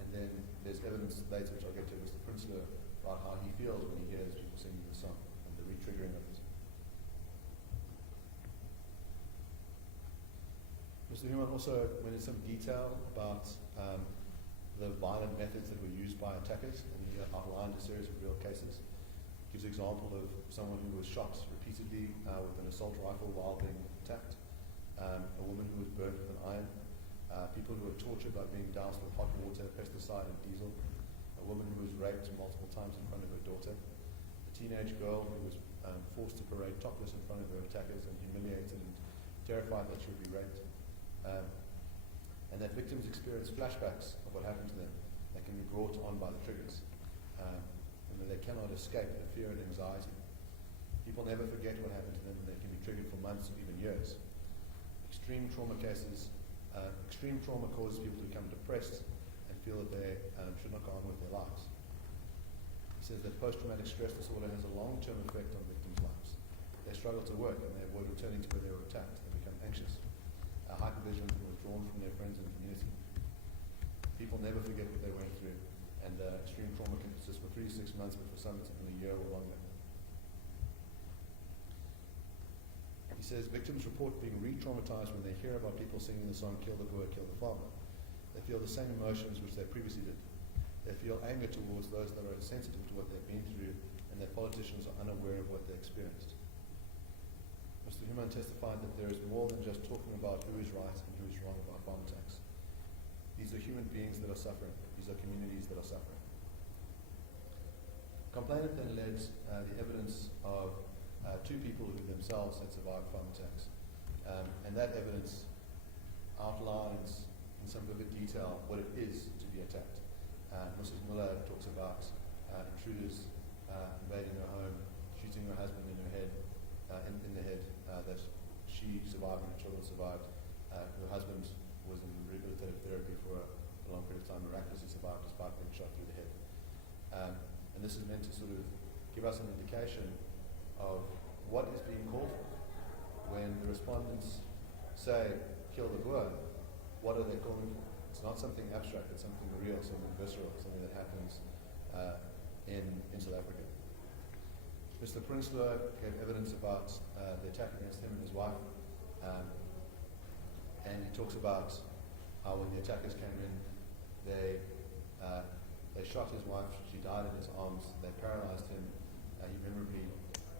And then there's evidence later, which I'll get to, Mr. Prinsloo, about how he feels when he hears people singing the song and the re-triggering of it. Mr. Human also went into some detail about the violent methods that were used by attackers, and he outlined a series of real cases. He gives an example of someone who was shot repeatedly with an assault rifle while being attacked, a woman who was burnt with an iron, people who were tortured by being doused with hot water, pesticide, and diesel, a woman who was raped multiple times in front of her daughter, a teenage girl who was forced to parade topless in front of her attackers and humiliated and terrified that she would be raped. And that victims experience flashbacks of what happened to them that can be brought on by the triggers, and that they cannot escape the fear and anxiety. People never forget what happened to them, and they can be triggered for months or even years. Extreme trauma cases, extreme trauma causes people to become depressed and feel that they should not go on with their lives. He says that post-traumatic stress disorder has a long-term effect on victims' lives. They struggle to work and they avoid returning to where they were attacked. They become anxious, hypervigilant, and withdrawn from their friends and community. People never forget what they went through, and extreme trauma can persist for 3 to 6 months, but for some it's in a year or longer. He says victims report being re-traumatized when they hear about people singing the song "Kill the Boer, Kill the Farmer." They feel the same emotions which they previously did. They feel anger towards those that are insensitive to what they've been through, and that politicians are unaware of what they experienced. Mr. Human testified that there is more than just talking about who is right and who is wrong about farm attacks. These are human beings that are suffering. These are communities that are suffering. Complainant then led the evidence of 2 people who themselves had survived farm attacks. And that evidence outlines in some vivid detail what it is to be attacked. Mrs. Miller talks about intruders invading her home, shooting her husband in her head, in the head, that she survived and her children survived. Her husband was in rehabilitative therapy for a long period of time, miraculously survived despite being shot through the head. And this is meant to sort of give us an indication of what is being called for. When the respondents say, "Kill the Boer," what are they calling for? It's not something abstract, it's something real, something visceral, something that happens in South Africa. Mr. Prinsloo gave evidence about the attack against him and his wife, and he talks about how when the attackers came in, they shot his wife, she died in his arms, they paralyzed him, he memorably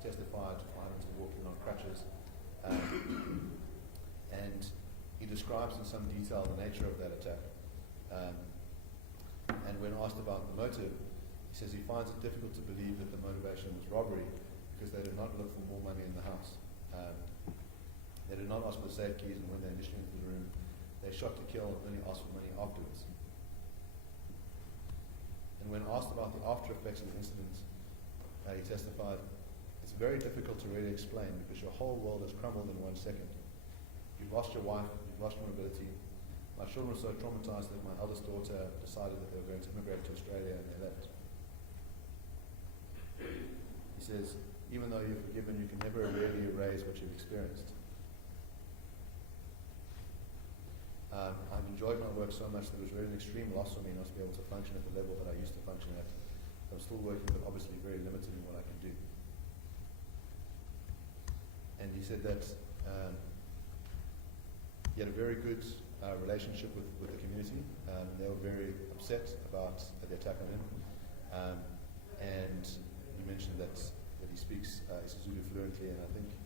testified to violence and walking on crutches, and he describes in some detail the nature of that attack. And when asked about the motive, he says he finds it difficult to believe that the motivation was robbery because they did not look for more money in the house. They did not ask for the safe keys, and when they initially entered the room, they shot to kill and only asked for money afterwards. And when asked about the after effects of the incident, he testified, "It's very difficult to really explain because your whole world has crumbled in 1 second. You've lost your wife, you've lost your mobility. My children were so traumatized that my eldest daughter decided that they were going to immigrate to Australia, and they left." He says, "Even though you're forgiven, you can never really erase what you've experienced." I've enjoyed my work so much that it was really an extreme loss for me not to be able to function at the level that I used to function at. I'm still working, but obviously very limited in what I can do. And he said that he had a very good relationship with the community. They were very upset about the attack on him. And he mentioned that he speaks Zulu fluently, and I think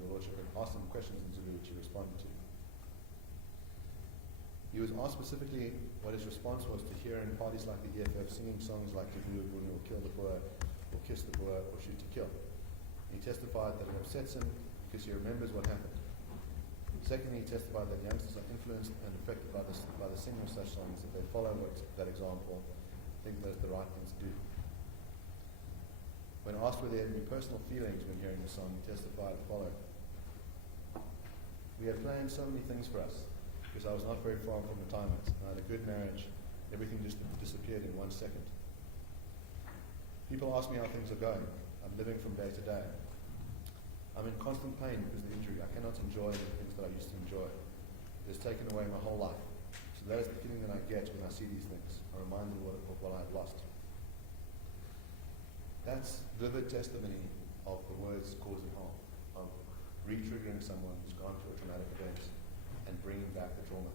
your Lordship asked him questions in Zulu which he responded to. He was asked specifically what his response was to hearing parties like the EFF singing songs like "Kill the Boer," or "Kill the Boer," or "Kiss the Boer," or "Shoot to Kill." He testified that it upsets him because he remembers what happened. Secondly, he testified that youngsters are influenced and affected by the singing of such songs, that they follow that example, think that it's the right thing to do. When asked whether he had any personal feelings when hearing the song, he testified the following: "We had planned so many things for us, because I was not very far from retirement. I had a good marriage. Everything just disappeared in 1 second. People ask me how things are going. I'm living from day to day. I'm in constant pain because of the injury. I cannot enjoy the things that I used to enjoy. It has taken away my whole life. So that is the feeling that I get when I see these things. I'm reminded of what I've lost." That's vivid testimony of the words causing harm, of re-triggering someone who's gone through a traumatic event and bringing back the trauma.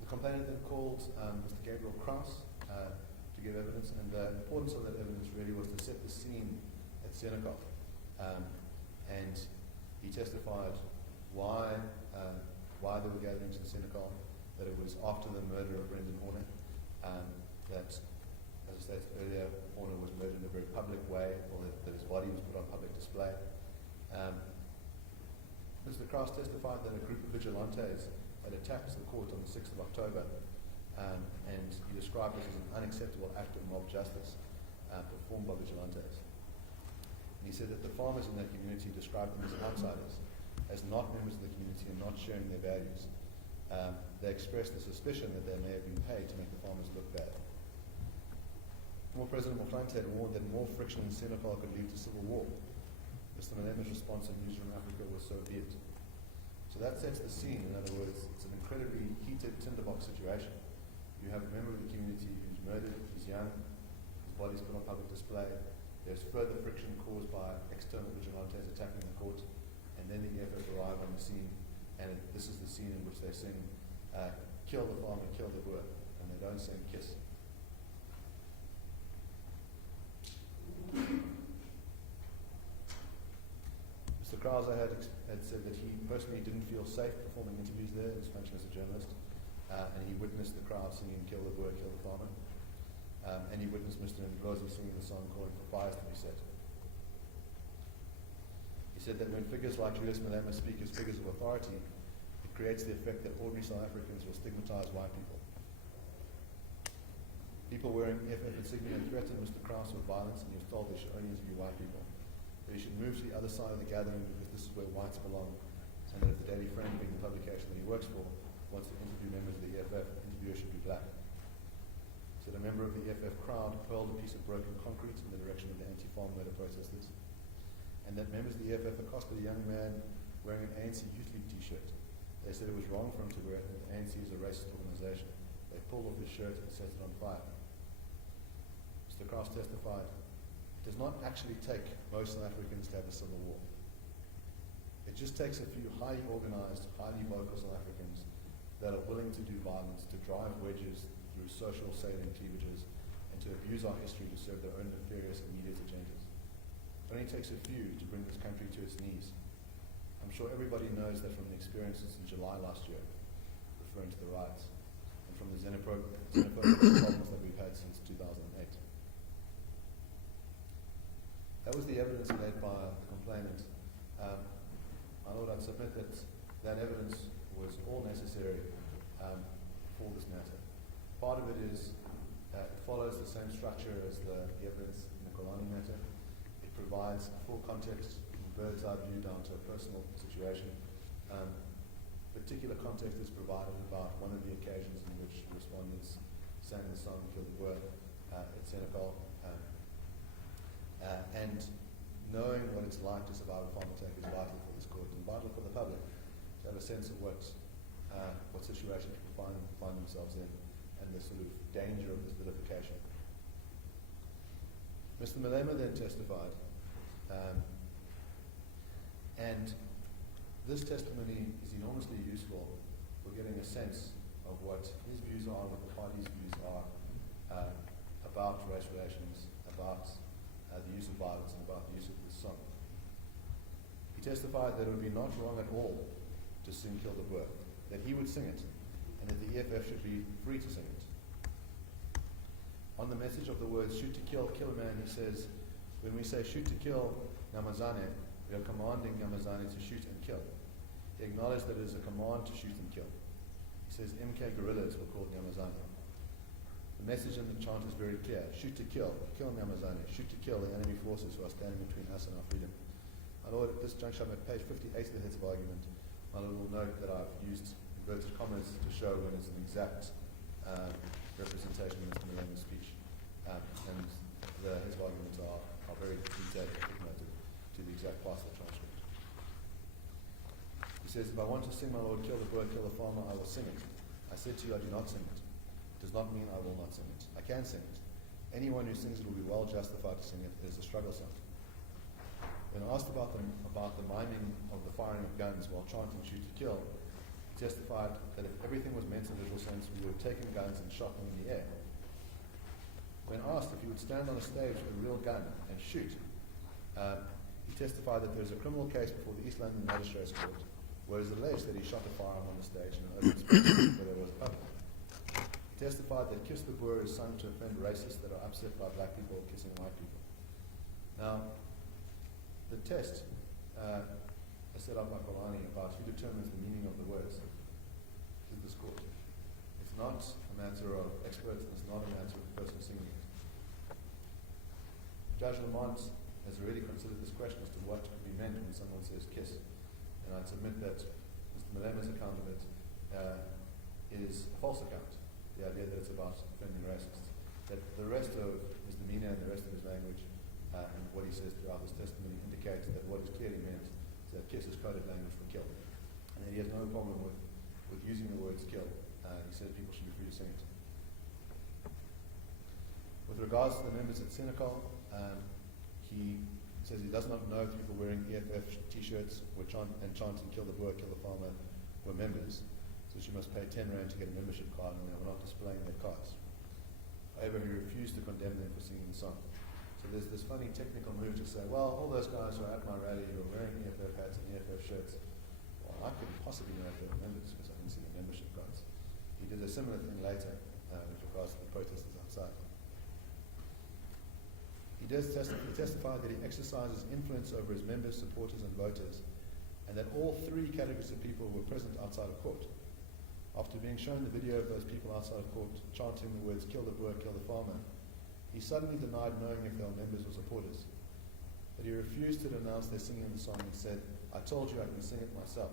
The complainant then called Mr. Gabriel Kraus to give evidence, and the importance of that evidence really was to set the scene at Senekal. And he testified why there were gatherings in Senekal, that it was after the murder of Brendan Horner, that, as I stated earlier, Horner was murdered in a very public way, or that his body was put on public display. Mr. Kraus testified that a group of vigilantes had attacked the court on the 6th of October, and he described this as an unacceptable act of mob justice performed by vigilantes. And he said that the farmers in that community described them as outsiders, as not members of the community and not sharing their values. They expressed the suspicion that they may have been paid to make the farmers look bad. Former President Motlanthe had warned that more friction in Senekal could lead to civil war. Mr. Malema's response in Newsroom Africa was, "So be it." So that sets the scene. In other words, it's an incredibly heated tinderbox situation. You have a member of the community who's murdered, he's young, his body's put on public display, there's further friction caused by external vigilantes attacking the court, and then the EFF arrive on the scene, and this is the scene in which they sing, kill the farmer, kill the boer, and they don't sing kiss. Mr. Krause had said that he personally didn't feel safe performing interviews there in his function as a journalist, and he witnessed the crowd singing kill the boer, kill the farmer, and he witnessed Mr. Ndlozi singing the song calling for fires to be set. He said that when figures like Julius Malema speak as figures of authority, it creates the effect that ordinary South Africans will stigmatize white people. People wearing EFF insignia threatened Mr. Krause with violence, and he was told they should only interview white people. That he should move to the other side of the gathering because this is where whites belong, and that if the Daily Friend, being the publication that he works for, wants to interview members of the EFF, interviewers should be black. So a member of the EFF crowd hurled a piece of broken concrete in the direction of the anti-farm murder protesters, and that members of the EFF accosted a young man wearing an ANC Youth League t-shirt. They said it was wrong for him to wear it, and that the ANC is a racist organization. They pulled off his shirt and set it on fire. Mr. Krause testified, it does not actually take most South Africans to have a civil war. It just takes a few highly organized, highly vocal South Africans that are willing to do violence, to drive wedges through social salient cleavages, and to abuse our history to serve their own nefarious immediate agendas. It only takes a few to bring this country to its knees. I'm sure everybody knows that from the experiences in July last year, referring to the riots, and from the xenophobic problems that we've had since 2008. That was the evidence led by the complainant. My Lord, I'd submit that that evidence was all necessary for this matter. Part of it is it follows the same structure as the evidence in the Kolani matter. It provides full context from bird's eye view down to a personal situation. Particular context is provided about one of the occasions in which respondents sang the song Kill the Boer at Senegal. And knowing what it's like to survive a farm attack is vital for this court and vital for the public to have a sense of what situation people find themselves in and the sort of danger of this vilification. Mr. Malema then testified, and this testimony is enormously useful for getting a sense of what his views are, what the party's views are about race relations, about the use of violence, and about the use of this song. He testified that it would be not wrong at all to sing Kill the Boer, that he would sing it, and that the EFF should be free to sing it. On the message of the words shoot to kill a man, he says, when we say shoot to kill Nyamazane, we are commanding Nyamazane to shoot and kill. He acknowledged that it is a command to shoot and kill. He says MK guerrillas were called Nyamazane. The message in the chant is very clear. Shoot to kill Nyamazane, shoot to kill the enemy forces who are standing between us and our freedom. My Lord, at this juncture, I'm at page 58 of the heads of argument. My Lord will note that I've used inverted commas to show when it's an exact representation of Mr. Malema's speech. And the heads of argument are very detailed, footnoted to the exact parts of the transcript. He says, if I want to sing, my Lord, kill the Boer, kill the farmer, I will sing it. I said to you, I do not sing it. Does not mean I will not sing it. I can sing it. Anyone who sings it will be well justified to sing it. It is a struggle song. When asked about the miming of the firing of guns while chanting shoot to kill, he testified that if everything was meant in a literal sense, we would have taken guns and shot them in the air. When asked if he would stand on a stage with a real gun and shoot, he testified that there is a criminal case before the East London Magistrates Court where it is alleged that he shot a firearm on the stage in an open space where there was a public. He testified that Kiss the Boer is sung to offend racists that are upset by black people kissing white people. Now, the test is set up by Kolani about who determines the meaning of the words is this court. It's not a matter of experts, and it's not a matter of the person singing it. Judge Lamont has already considered this question as to what could be meant when someone says kiss. And I'd submit that Mr. Malema's account of it is a false account. The idea that it's about defending racists. That the rest of his demeanor and the rest of his language and what he says throughout his testimony indicates that what is clearly meant is that kiss is coded language for kill. And that he has no problem with using the words kill. He says people should be free to sing it. With regards to the members at Senegal, he says he does not know if people wearing EFF t-shirts and chanting kill the Boer, kill the farmer were members. So she must pay 10 rand to get a membership card, and they were not displaying their cards. However, he refused to condemn them for singing the song. So there's this funny technical move to say, well, all those guys who are at my rally who are wearing EFF hats and EFF shirts, well, I couldn't possibly know if they were members because I didn't see the membership cards. He did a similar thing later with regards to the protesters outside. He testified that he exercises influence over his members, supporters, and voters, and that all three categories of people were present outside of court. After being shown the video of those people outside of court chanting the words, kill the Boer, kill the farmer, he suddenly denied knowing if they were members or supporters. But he refused to denounce their singing the song and said, I told you I can sing it myself.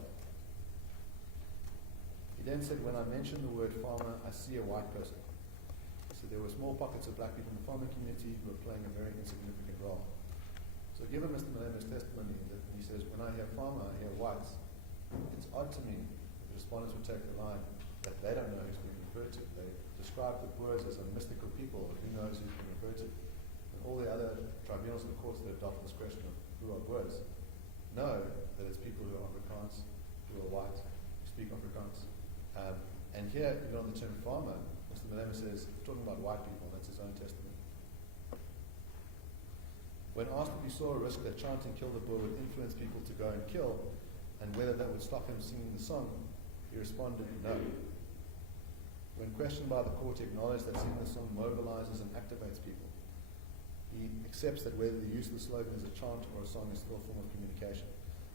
He then said, when I mention the word farmer, I see a white person. So there were small pockets of black people in the farming community who were playing a very insignificant role. So given Mr. Malema's testimony, that he says, when I hear farmer, I hear whites, it's odd to me that the respondents would take the line that they don't know who's being referred to. They describe the Boers as a mystical people, who knows who's being referred to. And all the other tribunals and courts that adopt this question of who are Boers know that it's people who are Afrikaans, who are white, who speak Afrikaans. And here, even on the term farmer, Mr. Malema says, talking about white people, that's his own testimony. When asked if he saw a risk that chanting kill the Boer would influence people to go and kill, and whether that would stop him singing the song, he responded, no. When questioned by the court, he acknowledged that singing the song mobilizes and activates people. He accepts that whether the use of the slogan is a chant or a song is still a form of communication.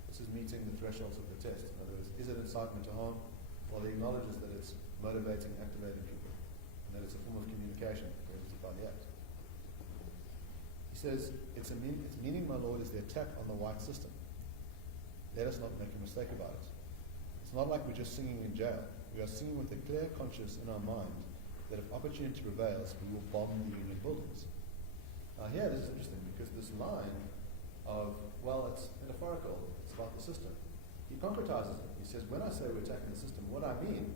This is meeting the thresholds of the test. In other words, is it incitement to harm? Well, he acknowledges that it's motivating, activating people, and that it's a form of communication prohibited by the Act. He says, its meaning, my Lord, is the attack on the white system. Let us not make a mistake about it. It's not like we're just singing in jail. We are singing with a clear conscience in our mind that if opportunity prevails, we will bomb the union buildings. Now here, this is interesting, because this line of, well, it's metaphorical, it's about the system. He concretizes it. He says, when I say we're attacking the system, what I mean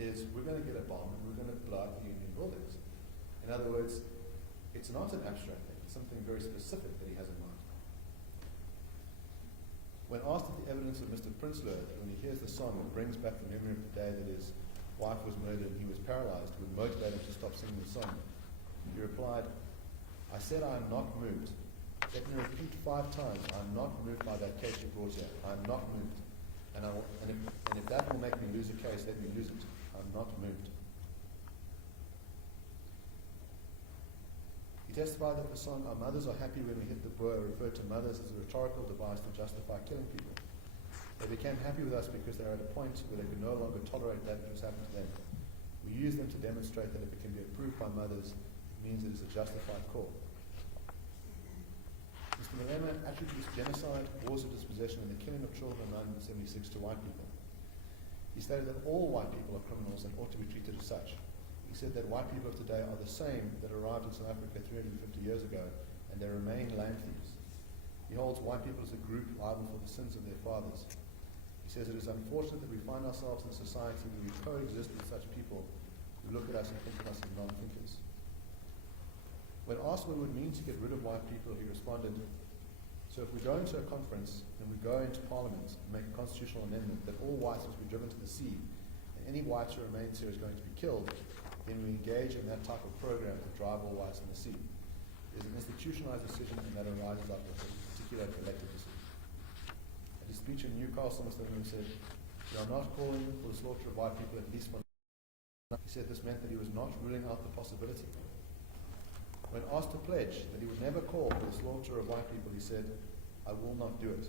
is we're going to get a bomb and we're going to blow up the union buildings. In other words, it's not an abstract thing. It's something very specific that he has in mind. When asked if the evidence of Mr. Prinsloo, when he hears the song, it brings back the memory of the day that his wife was murdered and he was paralyzed, would motivate him to stop singing the song, he replied, I said I am not moved. Let me repeat 5 times, I am not moved by that case you brought here. I am not moved. And if that will make me lose a case, let me lose it. I'm not moved. He testified that the song, Our Mothers Are Happy When We Hit the Boer, referred to mothers as a rhetorical device to justify killing people. They became happy with us because they were at a point where they could no longer tolerate that which was happening to them. We use them to demonstrate that if it can be approved by mothers, it means it is a justified call. Mr. Malema attributes genocide, wars of dispossession, and the killing of children in 1976 to white people. He stated that all white people are criminals and ought to be treated as such. He said that white people of today are the same that arrived in South Africa 350 years ago, and they remain land thieves. He holds white people as a group liable for the sins of their fathers. He says it is unfortunate that we find ourselves in a society where we coexist with such people who look at us and think of us as non-thinkers. When asked what it would mean to get rid of white people, he responded, so if we go into a conference and we go into Parliament and make a constitutional amendment that all whites must be driven to the sea, and any whites who remains here is going to be killed, then we engage in that type of program to drive all whites in the sea. It is an institutionalized decision, and that arises out of a particular collective decision. At his speech in Newcastle, Mr. Malema said, we are not calling for the slaughter of white people, at least one. He said this meant that he was not ruling out the possibility. When asked to pledge that he would never call for the slaughter of white people, he said, I will not do it.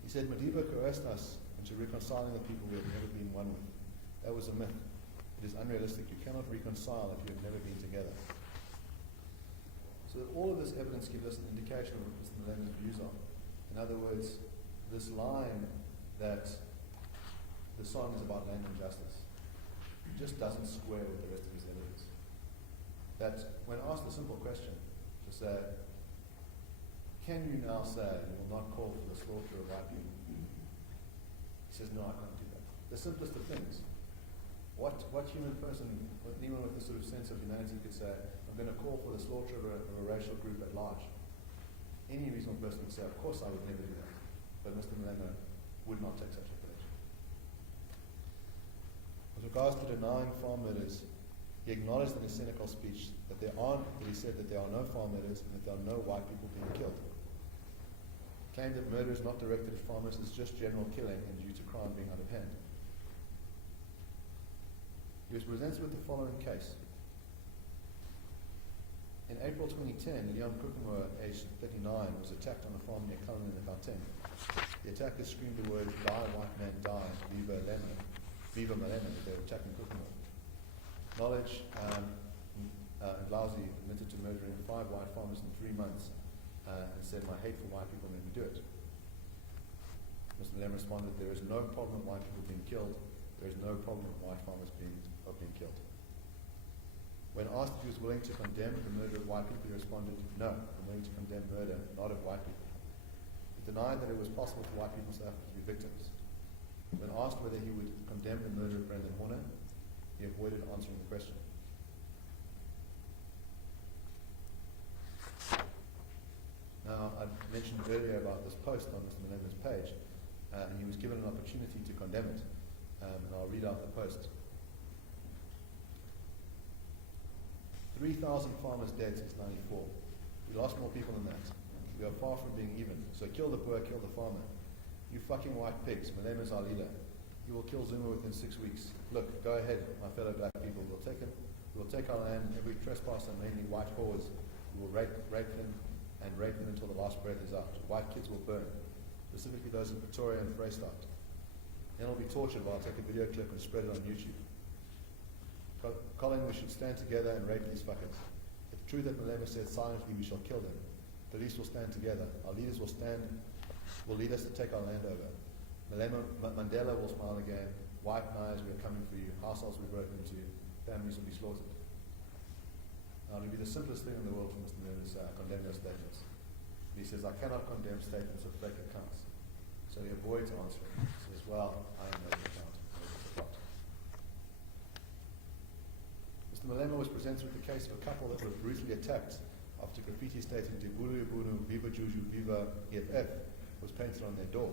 He said, Madiba coerced us into reconciling the people we have never been one with. That was a myth. It is unrealistic. You cannot reconcile if you have never been together. So that all of this evidence gives us an indication of what Mr. Malema's views are. In other words, this line that the song is about land injustice just doesn't square with the rest of his evidence. That when asked a simple question, to say, can you now say you will not call for the slaughter of white people? He says, no, I can't do that. The simplest of things. What human person, anyone with a sort of sense of humanity could say, I'm going to call for the slaughter of a racial group at large? Any reasonable person would say, of course I would never do that. But Mr. Malema would not take such a pledge. With regards to denying farm murders, he acknowledged in his cynical speech that he said that there are no farm murders and that there are no white people being killed. He claimed that murder is not directed at farmers, it's just general killing and due to crime being out of hand. He was presented with the following case. In April 2010, Leon Kukumoa, aged 39, was attacked on a farm near Cullinan in Gauteng. The attackers screamed the words, "Die, white man, die, viva Malema," viva Malema, that they were attacking Kukumoa. Knowledge Ndlauzi admitted to murdering 5 white farmers in 3 months and said, "My hate for white people made me do it." Mr. Malema responded, "There is no problem with white people being killed. There is no problem with white farmers being killed." When asked if he was willing to condemn the murder of white people, he responded, "No, I'm willing to condemn murder, not of white people." He denied that it was possible for white people in South Africa to be victims. When asked whether he would condemn the murder of Brendan Horner, he avoided answering the question. Now, I mentioned earlier about this post on Mr. Malema's page, and he was given an opportunity to condemn it, and I'll read out the post. 3,000 farmers dead since 94. We lost more people than that. We are far from being even. So kill the poor, kill the farmer. You fucking white pigs, Malema's our leader. You will kill Zuma within 6 weeks. Look, go ahead, my fellow black people. We'll take our land, every trespasser, mainly white whores. We will rape them and rape them until the last breath is out. White kids will burn, specifically those in Pretoria and Vrystaat. Then will be tortured while I take a video clip and spread it on YouTube. Colin, we should stand together and rape these fuckers. It's true that Malema said silently we shall kill them. The least will stand together. Our leaders will lead us to take our land over. Mandela will smile again. White knives, we are coming for you. Households will be broken into. Families will be slaughtered. Now, it would be the simplest thing in the world for Mr. Malema to say, I condemn your statements. He says, I cannot condemn statements of fake accounts. So he avoids answering. He says, well, I am no account. Mr. Malema was presented with the case of a couple that were brutally attacked after graffiti stating Dibulu Ibunu, Viva Juju, Viva EFF was painted on their door.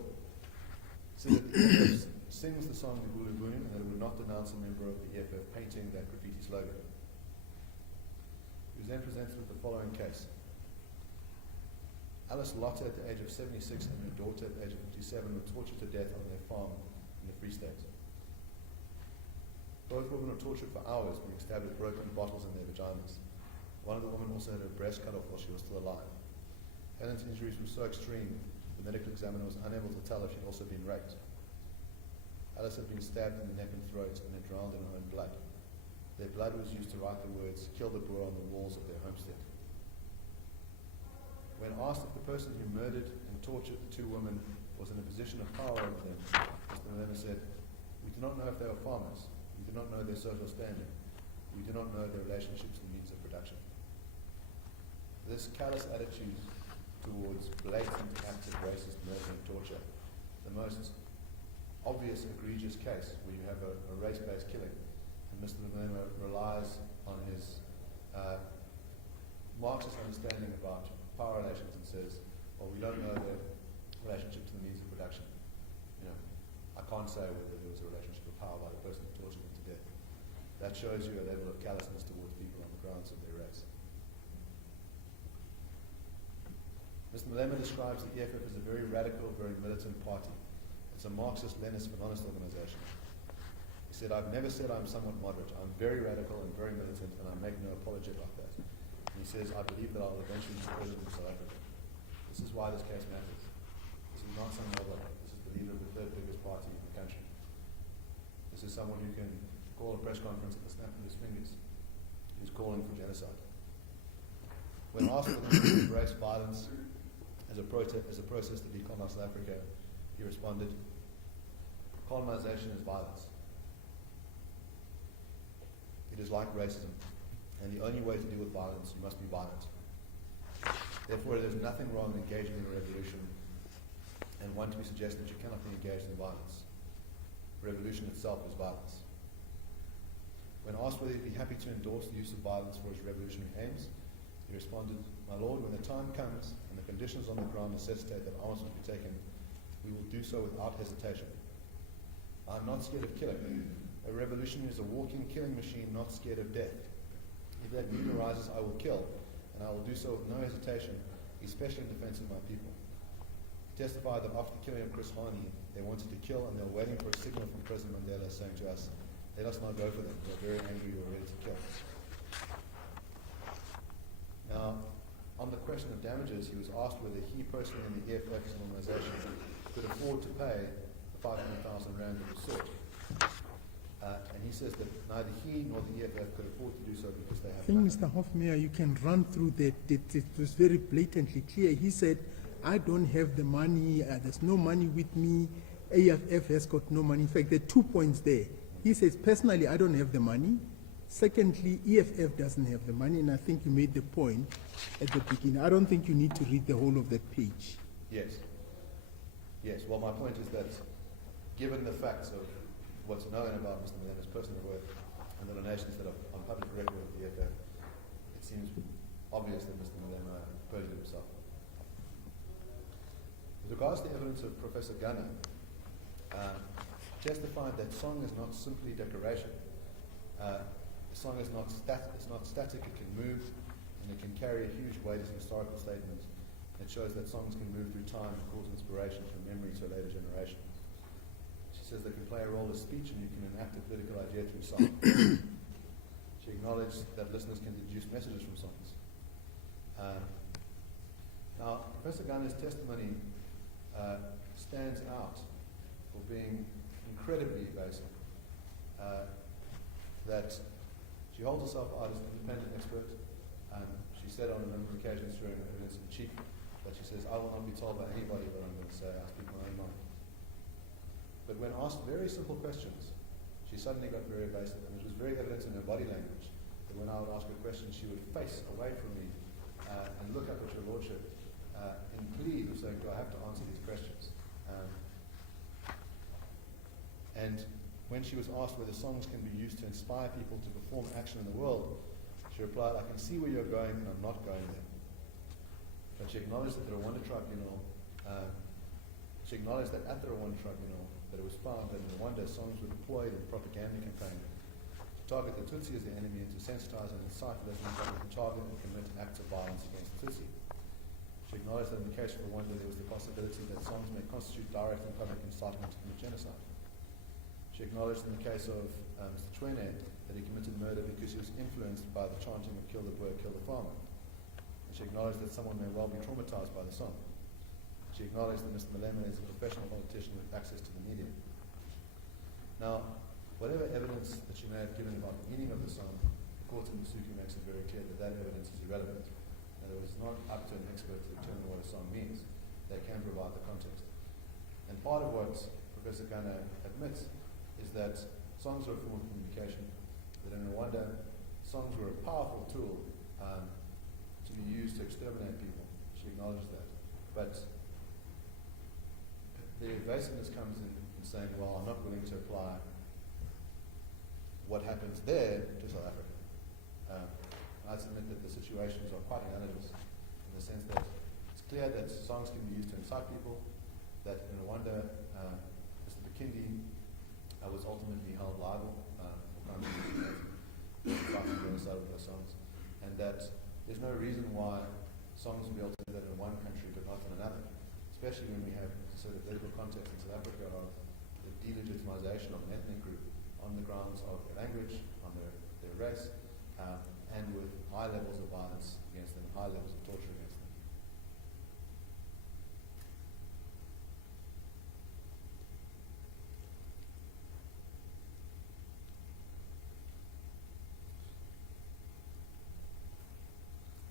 He said that the EFF sings the song Dibulu Ibunu and that it would not denounce a member of the EFF painting that graffiti slogan. He was then presented with the following case. Alice Lotte at the age of 76 and her daughter at the age of 57 were tortured to death on their farm in the Free State. Both women were tortured for hours, being stabbed with broken bottles in their vaginas. One of the women also had her breast cut off while she was still alive. Helen's injuries were so extreme, the medical examiner was unable to tell if she'd also been raped. Alice had been stabbed in the neck and throat and had drowned in her own blood. Their blood was used to write the words, "Kill the Boer," on the walls of their homestead. When asked if the person who murdered and tortured the 2 women was in a position of power over them, Mr. Malema said, "We do not know if they were farmers. We do not know their social standing. We do not know their relationships and means of production." This callous attitude towards blatant acts of racist murder and torture, the most obvious egregious case where you have a race-based killing, and Mr. Malema relies on his Marxist understanding about power relations and says, well, we don't know the relationship to the means of production. You know, I can't say whether there was a relationship of power by the person who tortured them to death. That shows you a level of callousness towards people on the grounds of their race. Mr. Malema describes the EFF as a very radical, very militant party. It's a Marxist-Leninist feminist organization. He said, I've never said I'm somewhat moderate. I'm very radical and very militant, and I make no apology about that. And he says, I believe that I'll eventually be president of South Africa. This is why this case matters. This is not some other. This is the leader of the 3rd biggest party in the country. This is someone who can call a press conference at the snap of his fingers. He's calling for genocide. When asked whether he would embrace violence as a process to decolonize South Africa, he responded, colonization is violence. It is like racism, and the only way to deal with violence, you must be violent. Therefore, there's nothing wrong in engaging in a revolution, and one to be suggested that you cannot be engaged in violence. Revolution itself is violence. When asked whether he'd be happy to endorse the use of violence for his revolutionary aims, he responded, "My lord, when the time comes and the conditions on the ground necessitate that arms must be taken, we will do so without hesitation. I'm not scared of killing. A revolutionary is a walking killing machine, not scared of death. If that need arises, I will kill, and I will do so with no hesitation, especially in defense of my people." He testified that after the killing of Chris Hani, they wanted to kill, and they were waiting for a signal from President Mandela saying to us, "Let us not go for them. We're very angry. We're ready to kill." Now, on the question of damages, he was asked whether he personally and the EFF's normalization could afford to pay the 500,000 rand that was sought. And he says that neither he nor the EFF could afford to do so because they have I think, money. Mr. Hofmeyer, you can run through that. It was very blatantly clear. He said, I don't have the money, there's no money with me, AFF has got no money. In fact, there are 2 points there. He says, personally, I don't have the money. Secondly, EFF doesn't have the money, and I think you made the point at the beginning. I don't think you need to read the whole of that page. Yes. Yes. Well, my point is that given the facts of what's known about Mr. Malema's personal worth and the donations that are on public record of the EFF, it seems obvious that Mr. Malema perjured himself. With regards to the evidence of Professor Gunner, testified that song is not simply decoration. The song is not static, it can move, and it can carry a huge weight as a historical statement. It shows that songs can move through time and cause inspiration from memory to a later generation. She says they can play a role as speech, and you can enact a political idea through song. She acknowledged that listeners can deduce messages from songs. Now, Professor Gunner's testimony stands out for being incredibly evasive. That she holds herself out as an independent expert. She said on a number of occasions during her evidence in chief that she says, "I will not be told by anybody what I'm going to say. I speak my own mind." But when asked very simple questions, she suddenly got very evasive, and it was very evident in her body language that when I would ask her questions, she would face away from me and look up at your lordship in plea of saying, "Do I have to answer these questions?" And when she was asked whether songs can be used to inspire people to perform action in the world, she replied, "I can see where you're going, and I'm not going there." But she acknowledged that the Rwanda tribunal, she acknowledged that at the Rwanda tribunal, that it was found that in Rwanda songs were deployed in propaganda campaign to target the Tutsi as the enemy and to sensitize and incite listeners that would target and commit acts of violence against the Tutsi. She acknowledged that in the case of Rwanda, there was the possibility that songs may constitute direct and public incitement to commit genocide. She acknowledged in the case of Mr. Chwene that he committed murder because he was influenced by the chanting of "Kill the Boer, kill the farmer." And she acknowledged that someone may well be traumatized by the song. She acknowledged that Mr. Malema is a professional politician with access to the media. Now, whatever evidence that she may have given about the meaning of the song, the court in Masuku makes it very clear that that evidence is irrelevant. In other words, it's not up to an expert to determine what a song means. They can provide the context. And part of what Professor Gunner admits is that songs are a form of communication, that in Rwanda, songs were a powerful tool to be used to exterminate people. She acknowledged that. But the evasiveness comes in saying, well, I'm not willing to apply what happens there to South Africa. I submit that the situations are quite analogous in the sense that it's clear that songs can be used to incite people, that in Rwanda, Mr. Bikindi was ultimately held liable for fighting genocide with those songs, and that there's no reason why songs will be able to do that in one country but not in another, especially when we have sort of political context in South Africa of the delegitimization of an ethnic group on the grounds of their language, on their race, and with high levels of violence against them, high levels of torture against them.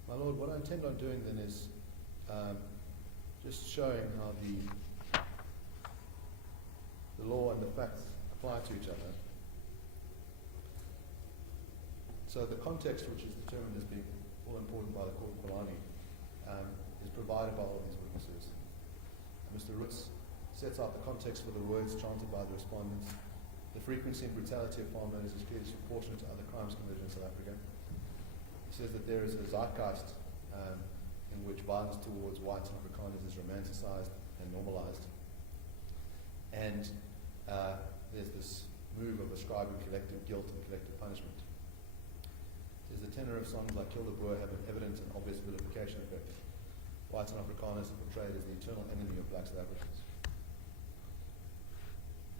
My Lord, what I intend on doing then is just showing how the law and the facts apply to each other. So the context, which is determined as being all important by the Court of Polani, is provided by all these witnesses. Mr. Roots sets out the context for the words chanted by the respondents. The frequency and brutality of farm murders is clearly proportionate to other crimes committed in South Africa. He says that there is a zeitgeist in which violence towards whites and Afrikaners is romanticized and normalized. And there's this move of ascribing collective guilt and collective punishment. He says the tenor of songs like Kill the Boer have an evident and obvious vilification effect. Whites and Afrikaners are portrayed as the eternal enemy of black South Africans.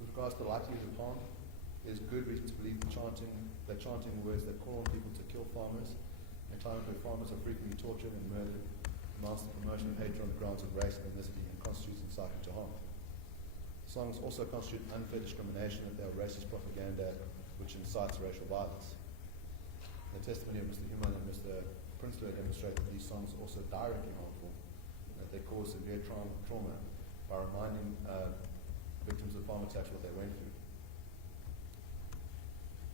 With regards to the likelihood of harm, there's good reason to believe that chanting words that call on people to kill farmers, in a climate where farmers are frequently tortured and murdered, amounts to promotion of hatred on the grounds of race and ethnicity and constitutes incitement to harm. Songs also constitute unfair discrimination if they are racist propaganda which incites racial violence. The testimony of Mr. Human and Mr. Prinsloo demonstrate that these songs are also directly harmful, that they cause severe trauma by reminding victims of farm attacks what they went through.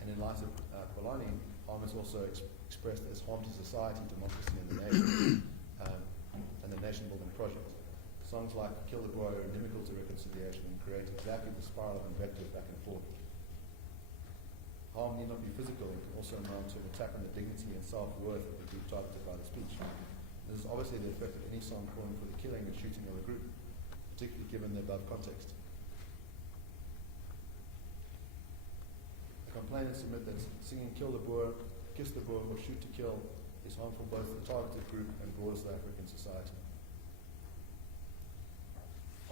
And in light of Polani, harm is also expressed as harm to society, democracy, and the nation, and the nation-building project. Songs like Kill the Boer are inimical to reconciliation and create exactly the spiral of invective back and forth. Harm need not be physical, it can also amount to an attack on the dignity and self-worth of the group targeted by the speech. This is obviously the effect of any song calling for the killing and shooting of a group, particularly given the above context. The complainants submit that singing Kill the Boer, Kiss the Boer, or Shoot to Kill is harmful both to the targeted group and broader South African society.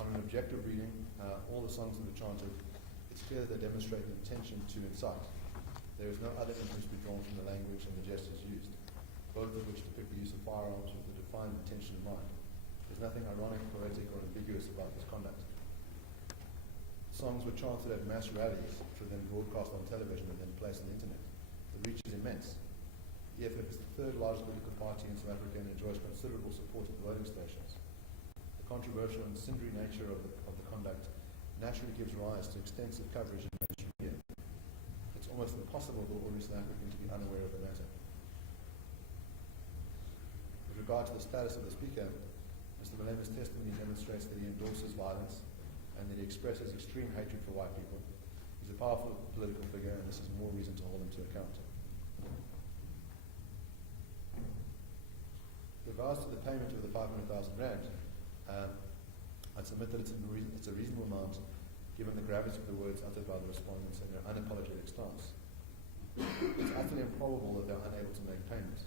On an objective reading, all the songs that are chanted, it's clear that they demonstrate an intention to incite. There is no other inference to be drawn from the language and the gestures used, both of which depict the use of firearms with a defined intention in mind. There's nothing ironic, poetic, or ambiguous about this conduct. Songs were chanted at mass rallies, which were then broadcast on television and then placed on the internet. The reach is immense. EFF is the third largest political party in South Africa and enjoys considerable support at the voting stations. The controversial and cindery nature of the conduct naturally gives rise to extensive coverage in mainstream media. It's almost impossible for ordinary South African to be unaware of the matter. With regard to the status of the speaker, Mr. Malema's testimony demonstrates that he endorses violence and that he expresses extreme hatred for white people. He's a powerful political figure, and this is more reason to hold him to account. With regards to the payment of the 500,000 rand, I'd submit that it's a reasonable amount given the gravity of the words uttered by the respondents and their unapologetic stance. It's utterly improbable that they're unable to make payment.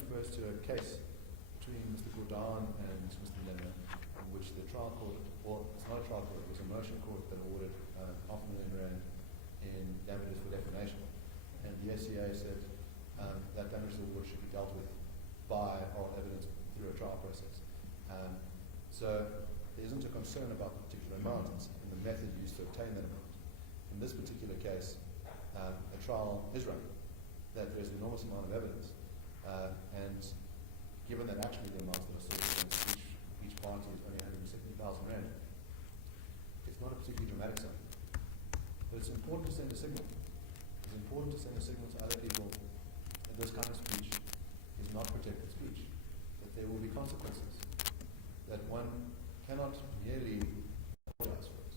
Refers to a case between Mr. Gordon and Mr. Malema, in which the trial court, well, it's not a trial court, it was a motion court that awarded R500,000 in damages for defamation. And the SCA said that damages award should be dealt with by oral evidence through a trial process. So there isn't a concern about the particular amount and the method used to obtain that amount. In this particular case, a trial is run, that there's an enormous amount of evidence, and given that actually the amounts that are sought against each party is only 170,000 rand, it's not a particularly dramatic sum. But it's important to send a signal. It's important to send a signal to other people that this kind of speech is not protected speech, that there will be consequences, that one cannot merely apologize for it,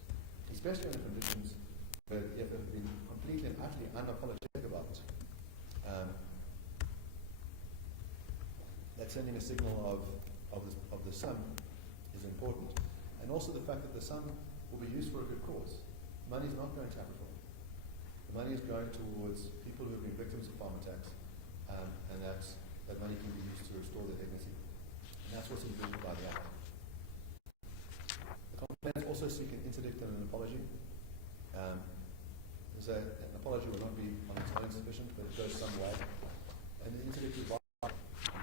especially in the conditions where the EFF have been completely and utterly unapologetic about it. That sending a signal of the sum is important. And also the fact that the sum will be used for a good cause. Money is not going to AfriForum. The money is going towards people who have been victims of farm attacks, and that money can be used to restore their dignity. And that's what's envisioned by the Act. The complainants also seek an interdict and an apology. So an apology will not be on its own sufficient, but it goes some way. And the interdict is vital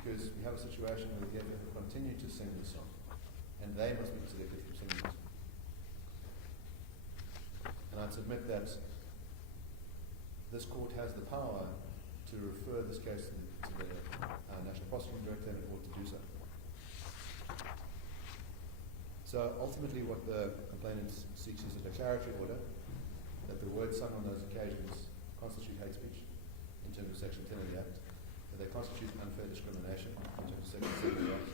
because we have a situation where the EFF will continue to sing this song, and they must be interdicted from singing it. And I'd submit that this court has the power to refer this case to the National Prosecuting Director, and it ought to do so. So ultimately what the complainant seeks is a declaratory order that the words sung on those occasions constitute hate speech in terms of Section 10 of the Act, that they constitute unfair discrimination in terms of Section 7 rights.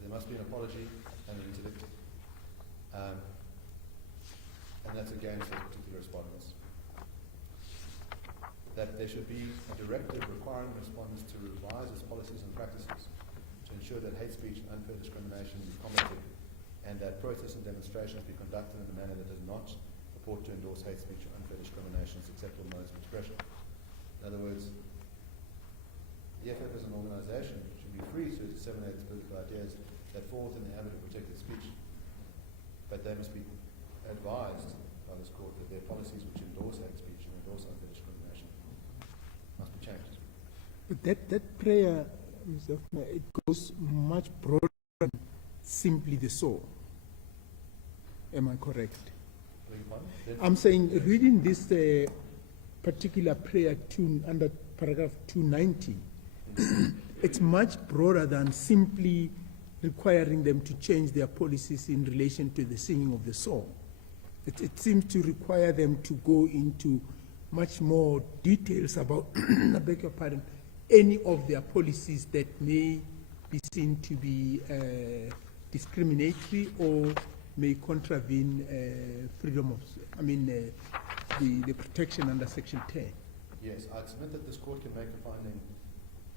There must be an apology and an interdict. And that's against those particular respondents. That there should be a directive requiring respondents to revise its policies and practices to ensure that hate speech and unfair discrimination be combated, and that protests and demonstrations be conducted in a manner that does not purport to endorse hate speech or unfair discrimination as acceptable modes of expression. In other words, the EFF as an organisation should be free to disseminate its political ideas that fall within the ambit of protected speech, but they must be advised by this court that their policies which endorse hate speech and endorse unfair discrimination must be changed. But that prayer, Mr. Hoffman, it goes much broader than simply the soul. Am I correct? I'm saying, reading this particular prayer under paragraph 290, it's much broader than simply requiring them to change their policies in relation to the singing of the song. It seems to require them to go into much more details about, I beg your pardon, any of their policies that may be seen to be discriminatory or may contravene freedom of, the protection under Section 10. Yes, I'd submit that this court can make a finding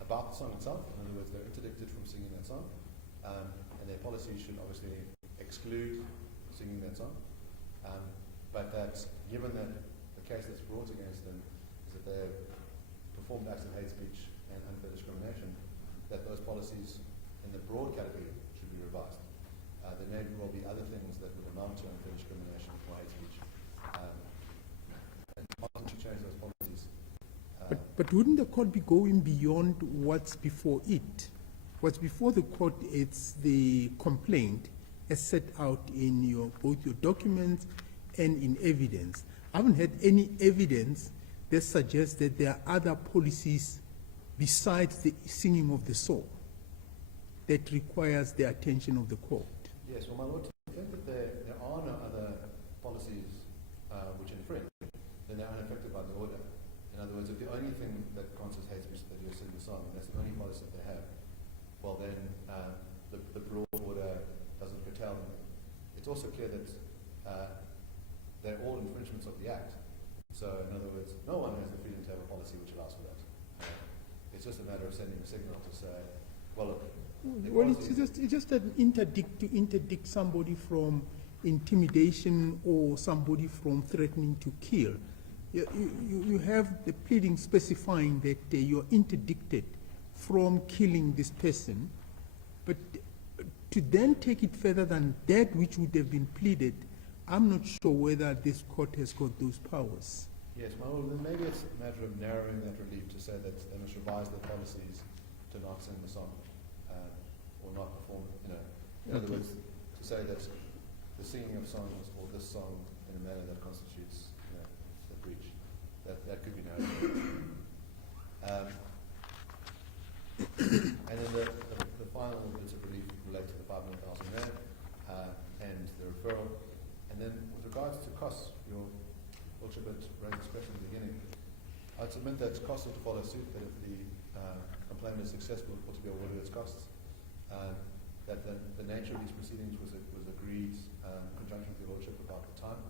about the song itself. In other words, they're interdicted from singing that song, and their policies should obviously exclude singing that song. But that, given that the case that's brought against them is that they have performed acts of hate speech and unfair discrimination, that those policies in the broad category should be revised. There may well be other things that would amount to unfair discrimination or hate speech. And to change those policies. But wouldn't the court be going beyond what's before it? What's before the court, it's the complaint as set out in both your documents and in evidence. I haven't had any evidence that suggests that there are other policies besides the singing of the song that requires the attention of the court. Yes, well, my lord, I think that there are no other policies which infringe, then they're unaffected by the order. In other words, if the only thing that constitutes hate speech that you're singing the song, and that's the only policy that they have, well then the broad order doesn't curtail them. It's also clear that they're all infringements of the Act. So, in other words, no one has the freedom to have a policy which allows for that. It's just a matter of sending a signal to say, well, look. Well, it's just an interdict to interdict somebody from intimidation or somebody from threatening to kill. You have the pleading specifying that you're interdicted from killing this person, but to then take it further than that which would have been pleaded, I'm not sure whether this court has got those powers. Yes, well, then maybe it's a matter of narrowing that relief to say that they must revise their policies to not sing the song or not perform, in other words, to say that the singing of songs or this song in a manner that constitutes the breach. That could be narrowed. And then the final bits of relief relate to the 500,000 rand and the referral. And then with regards to costs, your Lordship had raised this question at the beginning. I'd submit that costs would follow suit, that if the complainant is successful, it ought to be awarded its costs. That the nature of these proceedings was agreed in conjunction with your Lordship about the time.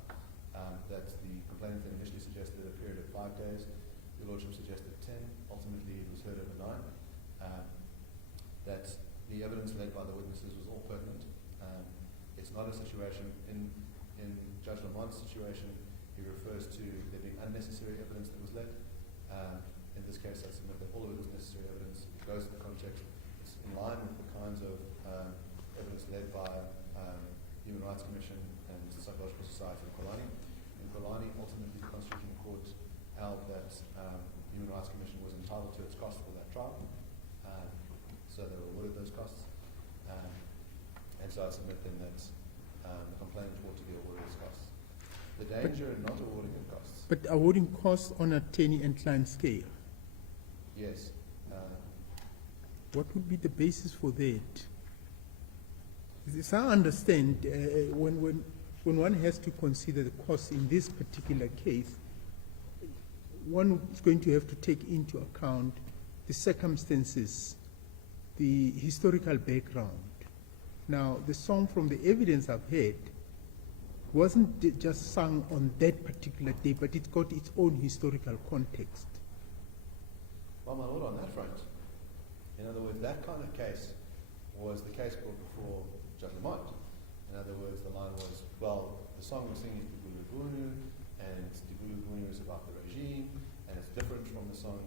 That the complainant initially suggested a period of 5 days. Your Lordship suggested 10. Ultimately, it was heard over 9. That the evidence led by the witnesses was all pertinent. It's not a situation in Judge Lamont's situation. He refers to there being unnecessary evidence that was led. In this case, I submit that all of it was necessary evidence. It goes to the context. It's in line with the kinds of evidence led by Human Rights Commission and the Psychological Society of Kolani. In Kolani, ultimately, the Constitutional Court held that Human Rights Commission was entitled to its cost for that trial. So they were awarded those costs. And so I submit then that the complainant ought to be awarded its costs. The danger in not awarding the costs. But awarding costs on a attorney and client scale? Yes. What would be the basis for that? As I understand, when one has to consider the costs in this particular case, one is going to have to take into account the circumstances, the historical background. Now, the song, from the evidence I've heard, wasn't just sung on that particular day, but it's got its own historical context. Well, my lord, on that front, in other words, that kind of case was the case brought before Judge Lamont. In other words, the line was, well, the song we're singing is Digulu Gunu, and Digulu Gunu is about the regime, and it's different from the song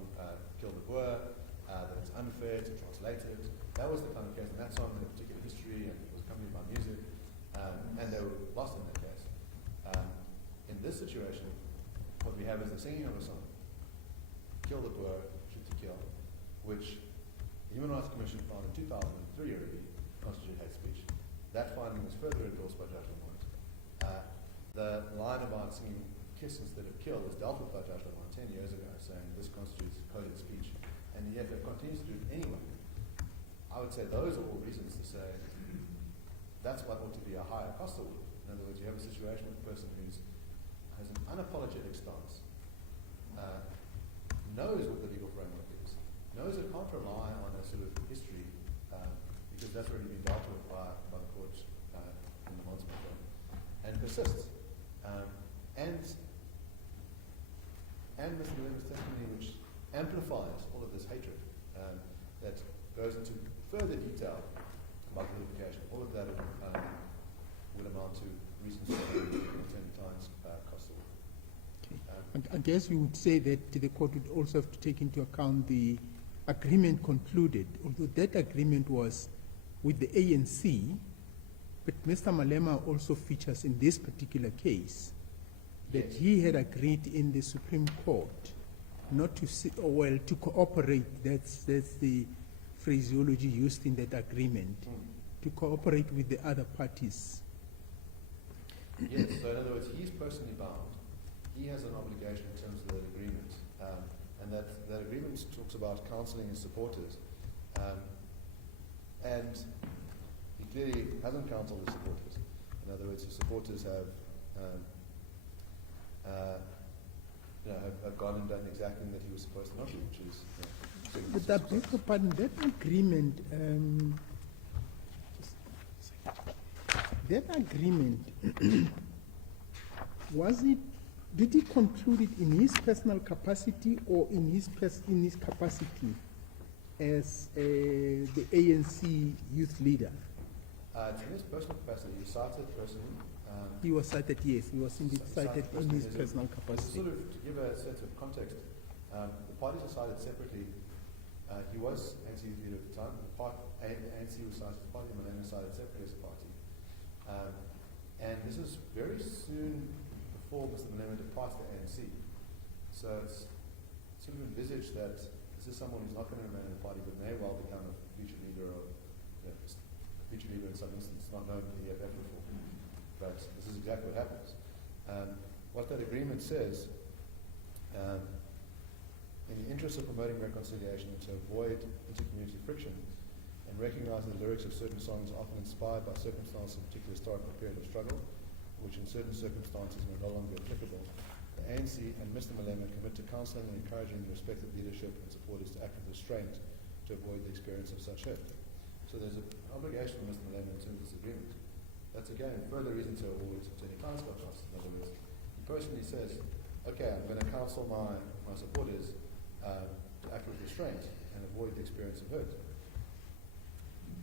Kill the Boer, that it's unfair to translate it. That was the kind of case, and that song had a particular history, and it was accompanied by music, and they were lost in that case. In this situation, what we have is the singing of a song, Kill the Boer, Shoot to Kill, which the Human Rights Commission found in 2003 already constituted hate speech. That finding was further endorsed by Judge Lamont. The line about singing kiss instead of kill was dealt with by Judge Lamont 10 years ago, saying this constitutes coded speech, and the EFF continues to do it anyway. I would say those are all reasons to say that's what ought to be a higher cost award. In other words, you have a situation with a person who has an unapologetic stance, knows what the legal framework is, knows it can't rely on a sort of history, because that's already been dealt with by the court in the Mons matter, and persists. And Mr. Williams' testimony, which amplifies all of this hatred, that goes into further detail about vilification. All of that would amount to reasons for returning times cost award. I guess you would say that the court would also have to take into account the agreement concluded, although that agreement was with the ANC, but Mr. Malema also features in this particular case that he had agreed in the Supreme Court not to to cooperate. That's the phraseology used in that agreement, to cooperate with the other parties. Yes, so in other words, he's personally bound. He has an obligation in terms of that agreement, and that agreement talks about counselling his supporters, and he clearly hasn't counselled his supporters. In other words, his supporters have gone and done exactly that he was supposed to not do, which is. But that agreement, did he conclude it in his personal capacity or in his capacity as the ANC youth leader? It's in his personal capacity. He cited personally. He was cited, yes. He was indeed cited in his personal capacity. Sort of to give a sense of context, the parties are cited separately. He was ANC youth leader at the time. The ANC was cited as a party, Malema cited separately as a party. And this is very soon before Mr. Malema departs the ANC. So it's sort of envisaged that this is someone who's not going to remain in the party, but may well become a future leader, or future leader in some instance, not known to the EFF before. But this is exactly what happens. What that agreement says, in the interest of promoting reconciliation and to avoid intercommunity friction, and recognizing the lyrics of certain songs are often inspired by circumstances of a particular historical period of struggle, which in certain circumstances may no longer be applicable, the ANC and Mr. Malema commit to counselling and encouraging the respective leadership and supporters to act with restraint to avoid the experience of such hurt. So there's an obligation for Mr. Malema in terms of this agreement. That's again further reason to award any counsel costs. In other words, he personally says, okay, I'm going to counsel my supporters to act with restraint and avoid the experience of hurt.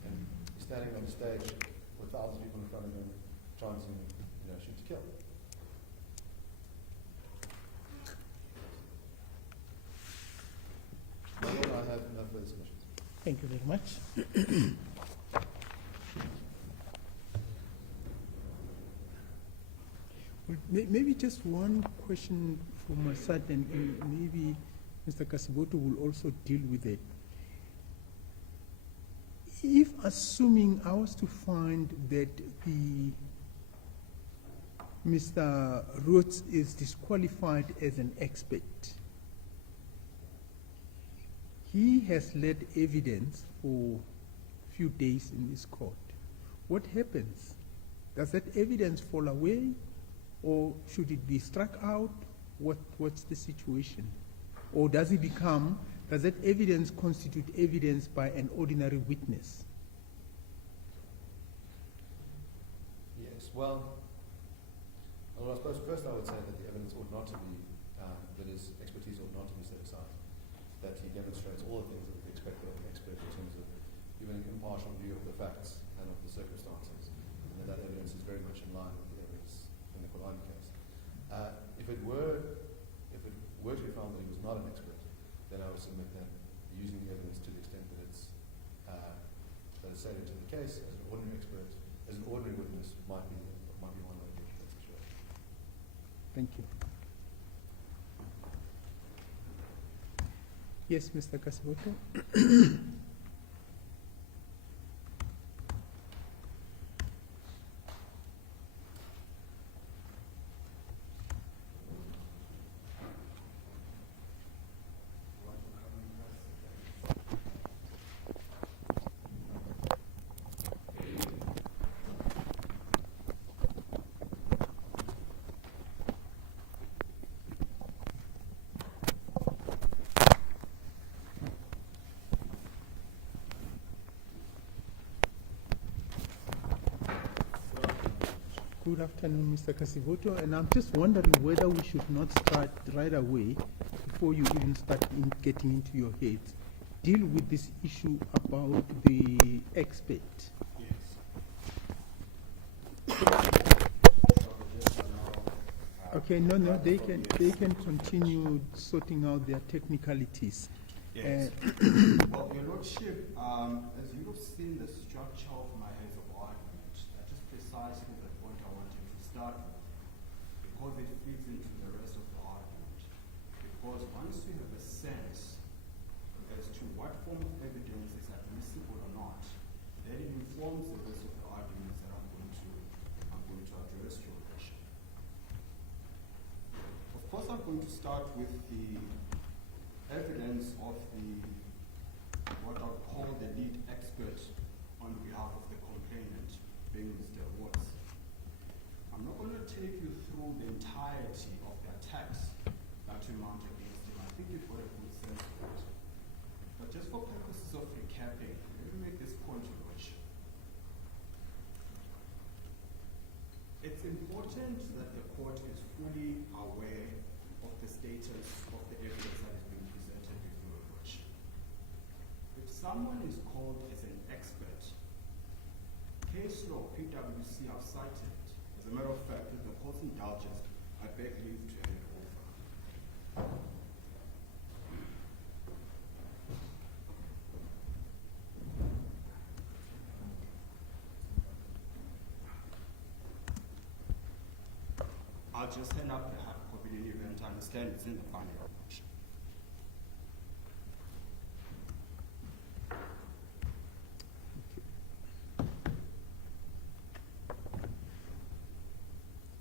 And he's standing on the stage with thousands of people in front of him, chanting, shoot to kill. My Lord, I have no further submissions. Thank you very much. Maybe just one question from my side, and maybe Mr. Kasiboto will also deal with it. If, assuming I was to find that Mr. Rhodes is disqualified as an expert, he has led evidence for a few days in this court. What happens? Does that evidence fall away, or should it be struck out? What's the situation? Or does it become does that evidence constitute evidence by an ordinary witness? Yes. Well, I suppose first I would say that the evidence ought not to be, that his expertise ought not to be set aside. That he demonstrates all the things that we expect of an expert in terms of giving an impartial view of the facts and of the circumstances, and that evidence is very much in line with the evidence in the Quran case. If it were to be found that he was not an expert, then I would submit that using the evidence to the extent that it's salient to the case as an ordinary expert, as an ordinary witness, might be one way to get that situation. Thank you. Yes, Mr. Kasiboto. Good afternoon, Mr. Kasiboto, and I'm just wondering whether we should not start right away, before you even start getting into your heads, deal with this issue about the expert. Okay, no, they can continue sorting out their technicalities. Yes. Well, Your Lordship, as you have seen the structure of my heads of argument, that is precisely the point I wanted to start with, because it fits into the rest of the argument. Because once you have a sense as to what form of evidence is admissible or not, then it informs the rest of the arguments that I'm going to address your question. Of course, I'm going to start with the evidence of what I'll call the lead expert on behalf of the complainant, being Mr. Watts. I'm not going to take you through the entirety of the attacks that we mount against him. I think you've got a good sense of it. But just for purposes of recapping, let me make this point, Your Lordship. It's important that the court is fully aware of the status of the evidence that is being presented before Your Lordship. If someone is called as an expert, case law, PwC have cited it. As a matter of fact, with the court's indulgence, I beg leave to hand it over. I'll just hand up the hard copy in the event I understand it's in the final motion.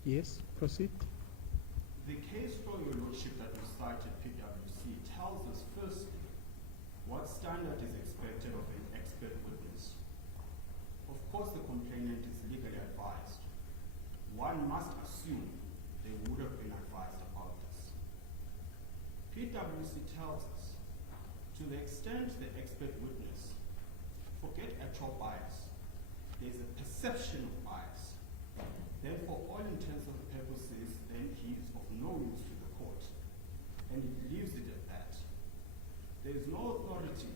Yes, proceed. The case law, Your Lordship, that you cited, PwC, tells us firstly what standard is expected of an expert witness. Of course, the complainant is legally advised. One must assume they would have been advised about this. PwC tells us, to the extent the expert witness, forget actual bias, there's a perception of bias. Then for all intents and purposes, then he is of no use to the court. And it leaves it at that. There is no authority,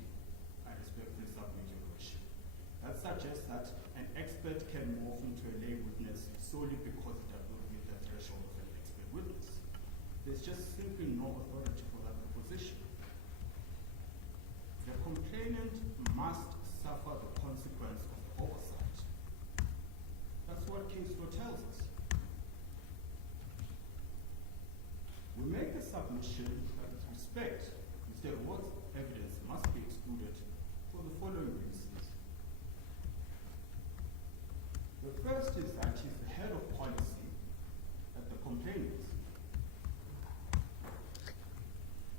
I respectfully submit, Your Lordship, that suggests that an expert can morph into a lay witness solely because it does not meet the threshold of an expert witness. There's just simply no authority for that proposition. The complainant must suffer the consequence of the oversight. That's what case law tells us. We make the submission that with respect, Mr. Watts' evidence must be excluded for the following reasons. The first is that he's the head of policy at the complainant.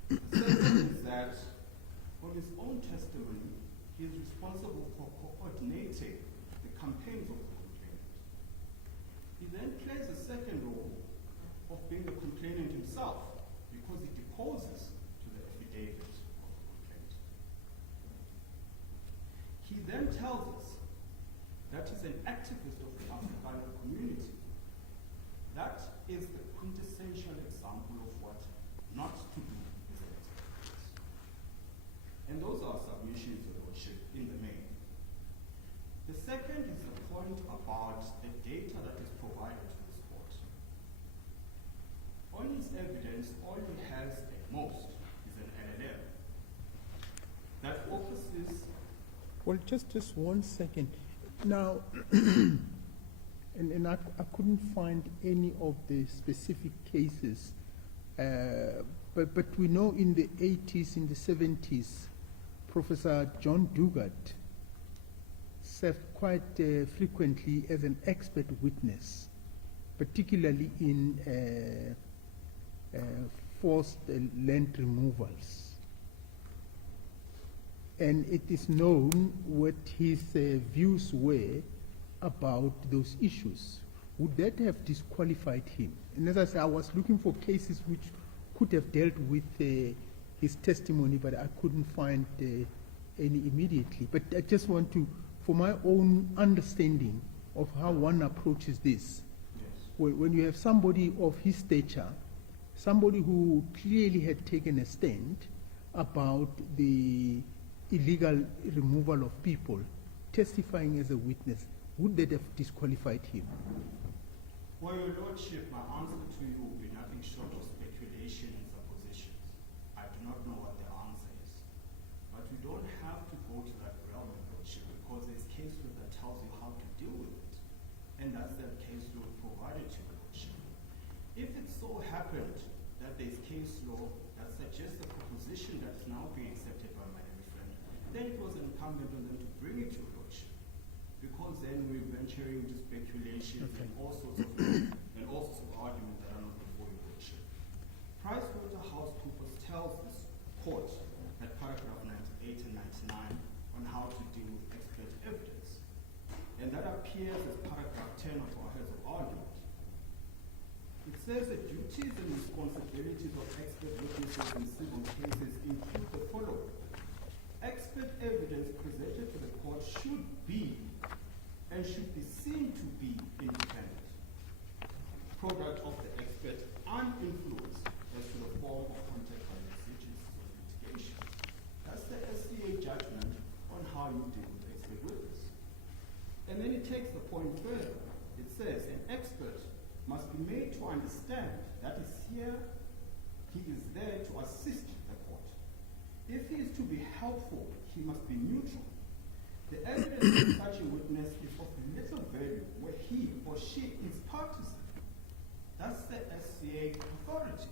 The second is that from his own testimony, he is responsible for coordinating the campaigns of the complainant. He then plays a second role of being the complainant himself because he deposes to the affidavit of the is the quintessential example of what not to do as an expert witness. And those are submissions, Your Lordship, in the main. The second is the point about the data that is provided to this court. On its evidence, all it has at most is an LLM that focuses. Well, just 1 second. Now, and I couldn't find any of the specific cases, but we know in the 80s, in the 70s, Professor John Dugat served quite frequently as an expert witness, particularly in forced land removals. And it is known what his views were about those issues. Would that have disqualified him? And as I said, I was looking for cases which could have dealt with his testimony, but I couldn't find any immediately. But I just want to, for my own understanding of how one approaches this, Yes. when you have somebody of his stature, somebody who clearly had taken a stand about the illegal removal of people, testifying as a witness, would that have disqualified him? Well, Your Lordship, my answer to you will be nothing short of speculation and suppositions. I do not know what the answer is. But we don't have to go to that realm, Your Lordship, because there's case law that tells you how to deal with it. And that's that case law provided to Your Lordship. If it so happened that there's case law that suggests a proposition that's now being accepted by my dear friend, then it was incumbent on them to bring it to Your Lordship. Because then we're venturing into speculations and all sorts of arguments that are not before Your Lordship. PricewaterhouseCoopers tells this court at paragraph 98 and 99 on how to deal with expert evidence. And that appears as paragraph 10 of our heads of argument. It says the duties and responsibilities of expert witnesses in civil cases include the following. Expert evidence presented to the court should be and should be seen to be independent, product of the expert uninfluenced as to the form of contact by the agencies of litigation. That's the SCA judgment on how you deal with expert witness. And then it takes the point further. It says an expert must be made to understand that is here, he is there to assist the court. If he is to be helpful, he must be neutral. The evidence of such a witness is of little value where he or she is partisan. That's the SCA authority.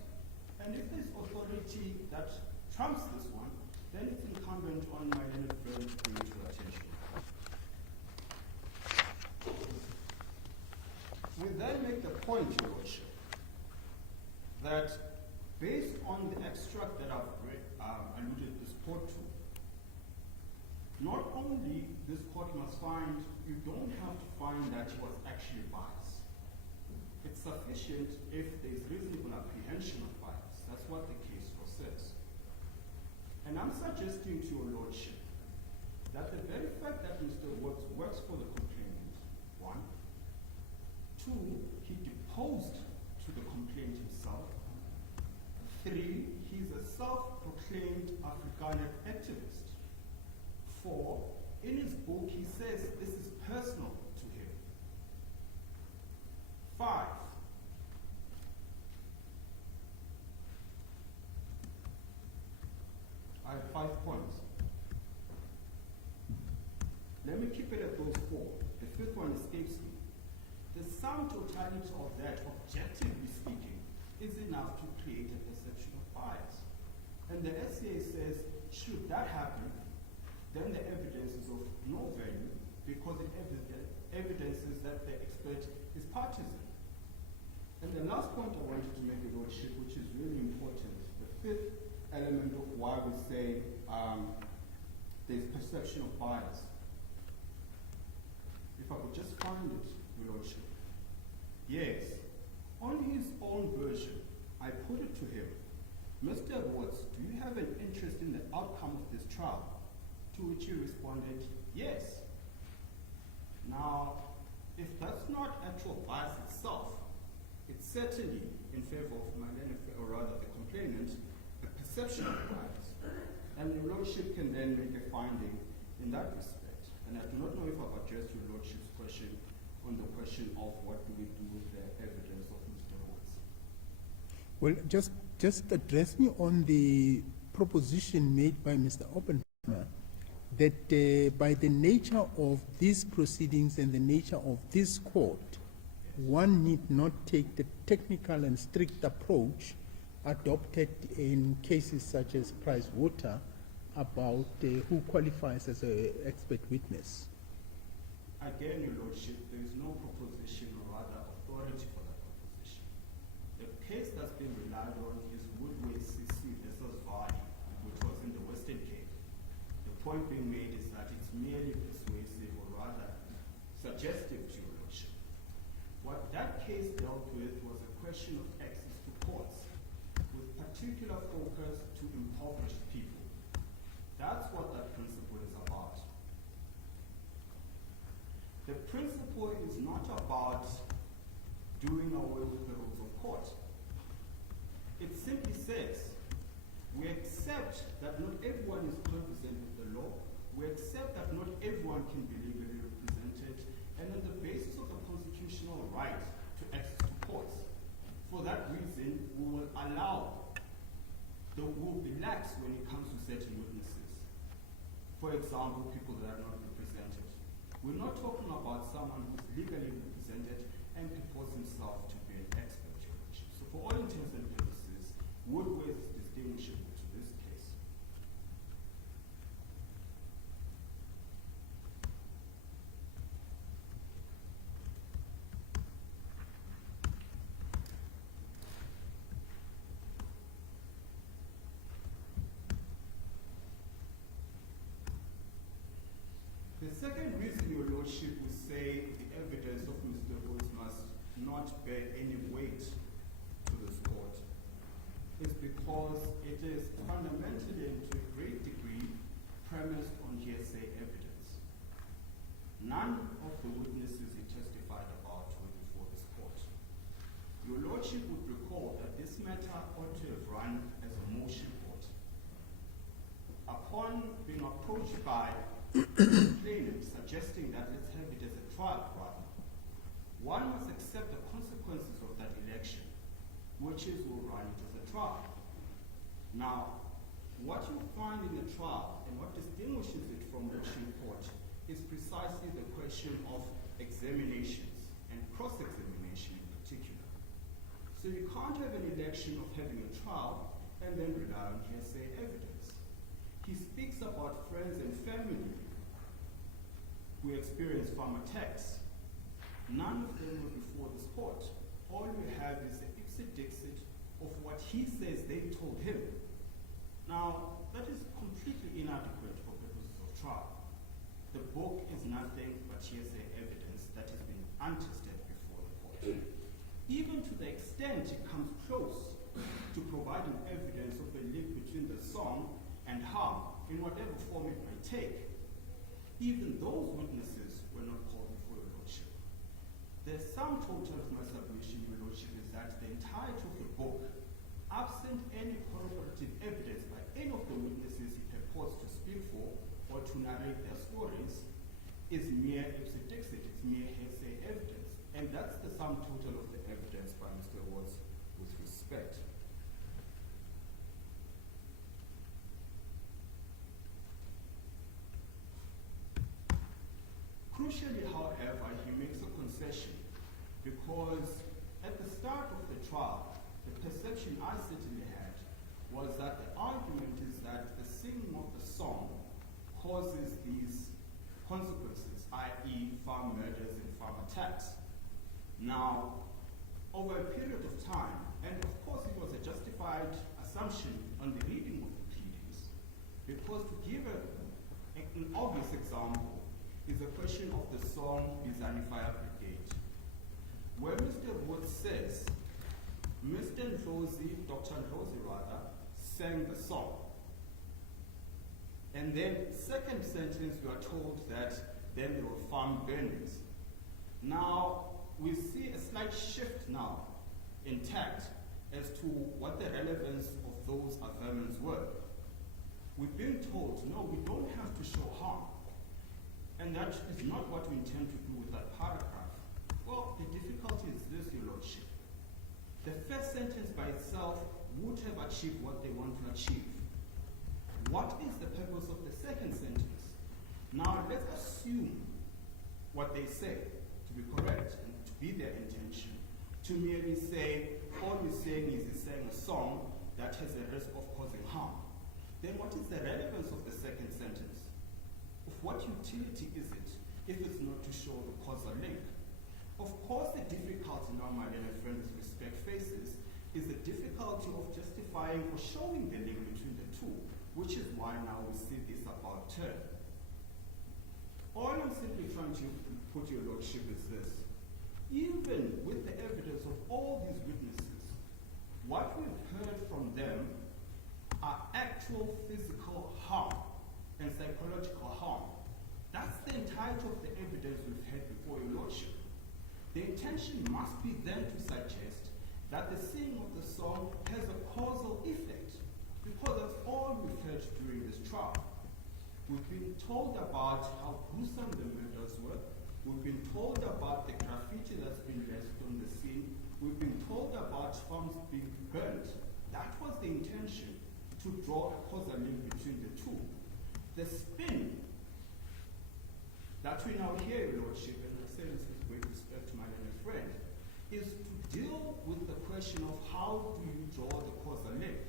And if there's authority that trumps this one, then it's incumbent on my learned friend to bring it to attention. We then make the point, Your Lordship, that based on the extract that I've alluded this court to, not only this court must find, you don't have to find that he was actually biased. It's sufficient if there's reasonable apprehension of bias. That's what the case law says. And I'm suggesting to Your Lordship that the very fact that Mr. Woods works for the complainant, 1. 2, he deposed to the complaint himself. 3, he's a self-proclaimed Afrikaner activist. 4, in his book he says this is personal to him. 5, I have 5 points. Let me keep it at those 4. The 5th one escapes me. The sum totality of that, objectively speaking, is enough to create a perception of bias. And the SCA says, should that happen, then the evidence is of no value because it evidences that the expert is partisan. And the last point I wanted to make, Your Lordship, which is really important, the 5th element of why we say there's perception of bias. If I could just find it, Your Lordship. Yes, on his own version, I put it to him, Mr. Woods, do you have an interest in the outcome of this trial? To which he responded, yes. Now, if that's not actual bias itself, It's certainly in favor of or rather the complainant, a perception of bias. And your Lordship can then make a finding in that respect. And I do not know if I've addressed your Lordship's question on the question of what do we do with the evidence of Mr. Woods. Well, just address me on the proposition made by Mr. Oppenheimer that by the nature of these proceedings and the nature of this court, one need not take the technical and strict approach adopted in cases such as Price Water about who qualifies as an expert witness. Again, your Lordship, there is no proposition or rather authority for that proposition. The case that's been relied on is Woodway CC versus Vardy, which was in the Western Cape. The point being made is that it's merely persuasive or rather suggestive to your Lordship. What that case dealt with was a question of access to courts, with particular focus to impoverished people. That's what that principle is about. The principle is not about doing away with the rules of court. It simply says, we accept that not everyone is conversant with the law, we accept that not everyone can be legally represented, and on the basis of a constitutional right to access to courts, for that reason, we will be lax when it comes to certain witnesses. For example, people that are not represented. We're not talking about someone who's legally represented and purports himself to be an expert. So for all intents and purposes, Woodway is distinguishable to this case. The second reason your Lordship would say the evidence of Mr. Woods must not bear any weight to this court is because it is fundamentally and to a great degree premised on hearsay evidence. None of the witnesses he testified about were before this court. Your Lordship would recall that this matter ought to have run as a motion court. Upon being approached by complainant suggesting that let's have it as a trial rather, one must accept the consequences of that election, which is we'll run it as a trial. Now, what you find in the trial and what distinguishes it from motion court is precisely the question of examinations and cross-examination in particular. So you can't have an election of having a trial and then rely on hearsay evidence. He speaks about friends and family who experienced farm attacks. None of them were before this court. All we have is the ipsit dixit of what he says they told him. Now, that is completely inadequate for purposes of trial. The book is nothing but hearsay evidence that has been untested before the court. Even to the extent it comes close to providing evidence of a link between the song and harm, in whatever form it may take, even those witnesses were not called before your Lordship. The sum total of my submission, your Lordship, is that the entirety of the book, absent any corroborative evidence by any of the witnesses he purports to speak for or to narrate their stories, is mere ipsit dixit, it's mere hearsay evidence. And that's the sum total of the evidence by Mr. Watts with respect. Crucially, however, he makes a concession because at the start of the trial, the perception I certainly had was that the argument is that the singing of the song causes these consequences, i.e. farm murders and farm attacks. Now, over a period of time, and of course it was a justified assumption on the reading of the pleadings, because to give an obvious example, is a question of the song Bizani Fire Brigade, where Mr. Woods says, Mr. Ndlozi, Dr. Ndlozi rather, sang the song. And then, second sentence, we are told that then there were farm burnings. Now, we see a slight shift now intact as to what the relevance of those averments were. We've been told, no, we don't have to show harm. And that is not what we intend to do with that paragraph. Well, the difficulty is this, Your Lordship. The first sentence by itself would have achieved what they want to achieve. What is the purpose of the second sentence? Now, let's assume what they say to be correct and to be their intention. To merely say, all you're saying is you're saying a song that has a risk of causing harm. Then what is the relevance of the second sentence? Of what utility is it if it's not to show the causal link? Of course, the difficulty now, my dear friend, with respect faces, is the difficulty of justifying or showing the link between the two, which is why now we see this about turn. All I'm simply trying to put, Your Lordship, is this. Even with the evidence of all these witnesses, what we've heard from them are actual physical harm and psychological harm. That's the entirety of the evidence we've had before, Your Lordship. The intention must be then to suggest that the singing of the song has a causal effect, because that's all we've heard during this trial. We've been told about how gruesome the murders were. We've been told about the graffiti that's been left on the scene. We've been told about farms being burnt. That was the intention, to draw a causal link between the two. The spin that we now hear, Your Lordship, and I say this with great respect to my learned friend, is to deal with the question of how do you draw the causal link.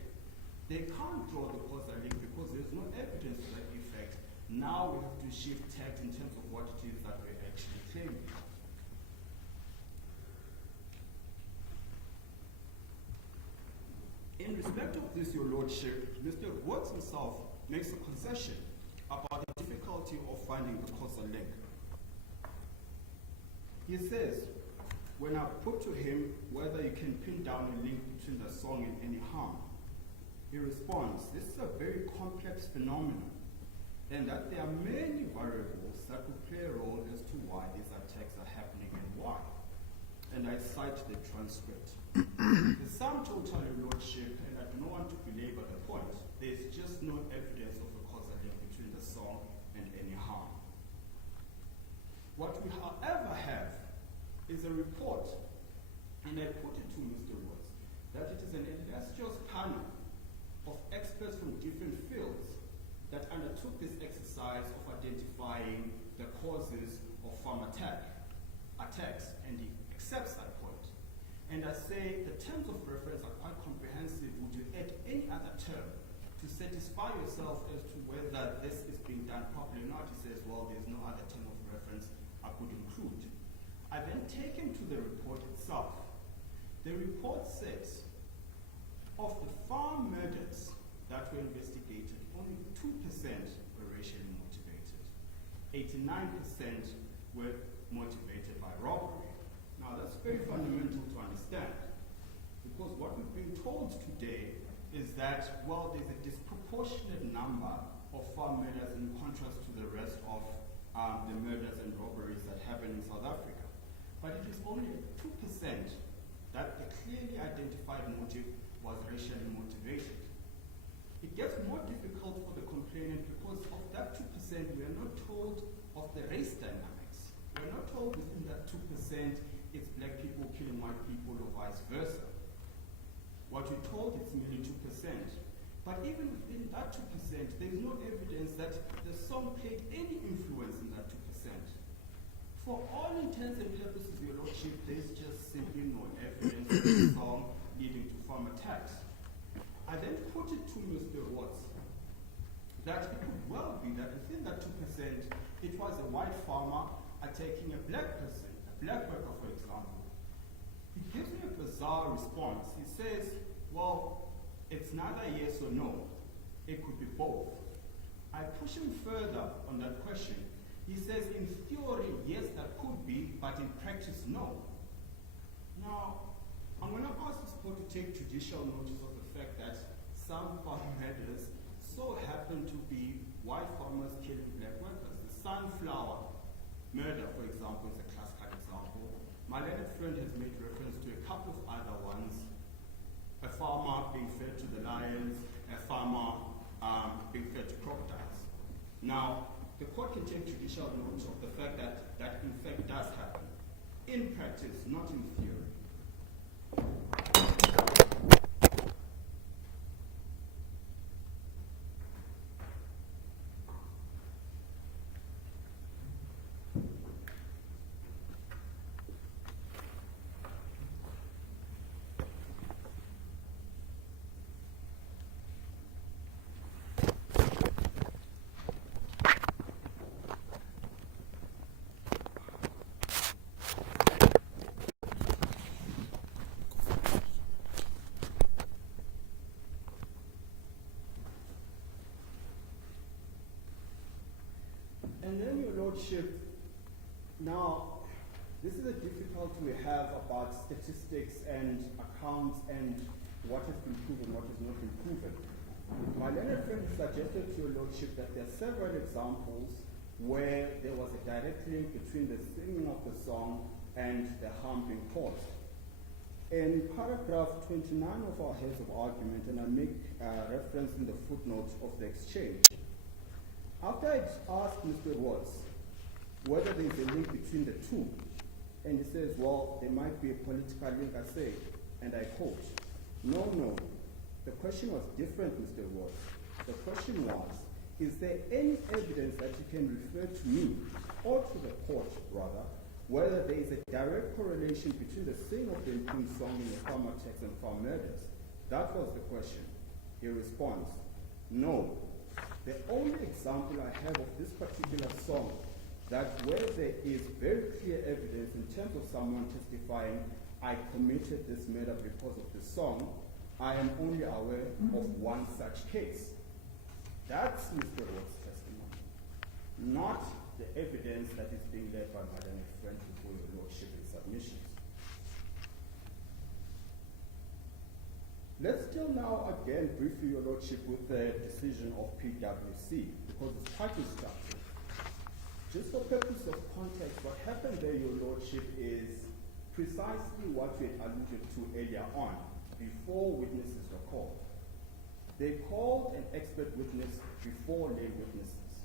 They can't draw the causal link because there's no evidence to that effect. Now we have to shift tact in terms of what it is that we're actually claiming. In respect of this, Your Lordship, Mr. Woods himself makes a concession about the difficulty of finding the causal link. He says, when I put to him whether you can pin down a link between the song and any harm, he responds, this is a very complex phenomenon, and that there are many variables that could play a role as to why these attacks are happening and why. And I cite the transcript. The sum total, Your Lordship, and I do not want to belabor the point, there is just no evidence of a causal link between the song and any harm. What we, however, have is a report, and I put it to Mr. Woods, that it is an illustrious panel of experts from different fields that undertook this exercise of identifying the causes of farm attacks, and he accepts that point. And I say the terms of reference are quite comprehensive. Would you add any other term to satisfy yourself as to whether this is being done properly or not? He says, well, there's no other term of reference I could include. I then take him to the report itself. The report says, of the farm murders that were investigated, only 2% were racially motivated. 89% were motivated by robbery. Now, that's very fundamental to understand, because what we've been told today is that, well, there's a disproportionate number of farm murders in contrast to the rest of the murders and robberies that happen in South Africa. But it is only 2% that the clearly identified motive was racially motivated. It gets more difficult for the complainant because of that 2%, we are not told of the race dynamics. We are not told within that 2% it's black people killing white people or vice versa. What we're told is merely 2%. But even within that 2%, there's no evidence that the song played any influence in that 2%. For all intents and purposes, Your Lordship, there's just simply no evidence of the song leading to farm attacks. I then put it to Mr. Watts that it could well be that within that 2%, it was a white farmer attacking a black person, a black worker, for example. He gives me a bizarre response. He says, well, it's neither yes or no. It could be both. I push him further on that question. He says, in theory, yes, that could be, but in practice, no. Now, I'm going to ask this court to take judicial notice of the fact that some farm murders so happen to be white farmers killing black workers. The sunflower murder, for example, is a classical example. My learned friend has made reference to a couple of other ones. A farmer being fed to the lions, a farmer being fed to crocodiles. Now, the court can take judicial notice of the fact that that in fact does happen. In practice, not in theory. And then, Your Lordship, now, this is a difficulty we have about statistics and accounts and what has been proven, what has not been proven. My learned friend suggested to Your Lordship that there are several examples where there was a direct link between the singing of the song and the harm being caused. In paragraph 29 of our heads of argument, and I make reference in the footnote of the exchange, after I asked Mr. Watts whether there is a link between the two, and he says, well, there might be a political link, I say, and I quote, no, the question was different, Mr. Watts. The question was, is there any evidence that you can refer to me, or to the court, rather, whether there is a direct correlation between the singing of the improved song in the farmer tax and farm murders? That was the question. He responds, no. The only example I have of this particular song that where there is very clear evidence in terms of someone testifying, I committed this murder because of the song, I am only aware of one such case. That's Mr. Roth's testimony, not the evidence that is being led by my learned friend before Your Lordship in submissions. Let's deal now again briefly, Your Lordship, with the decision of PwC, because it's quite instructive. Just for purpose of context, what happened there, Your Lordship, is precisely what we had alluded to earlier on, before witnesses were called. They called an expert witness before lay witnesses.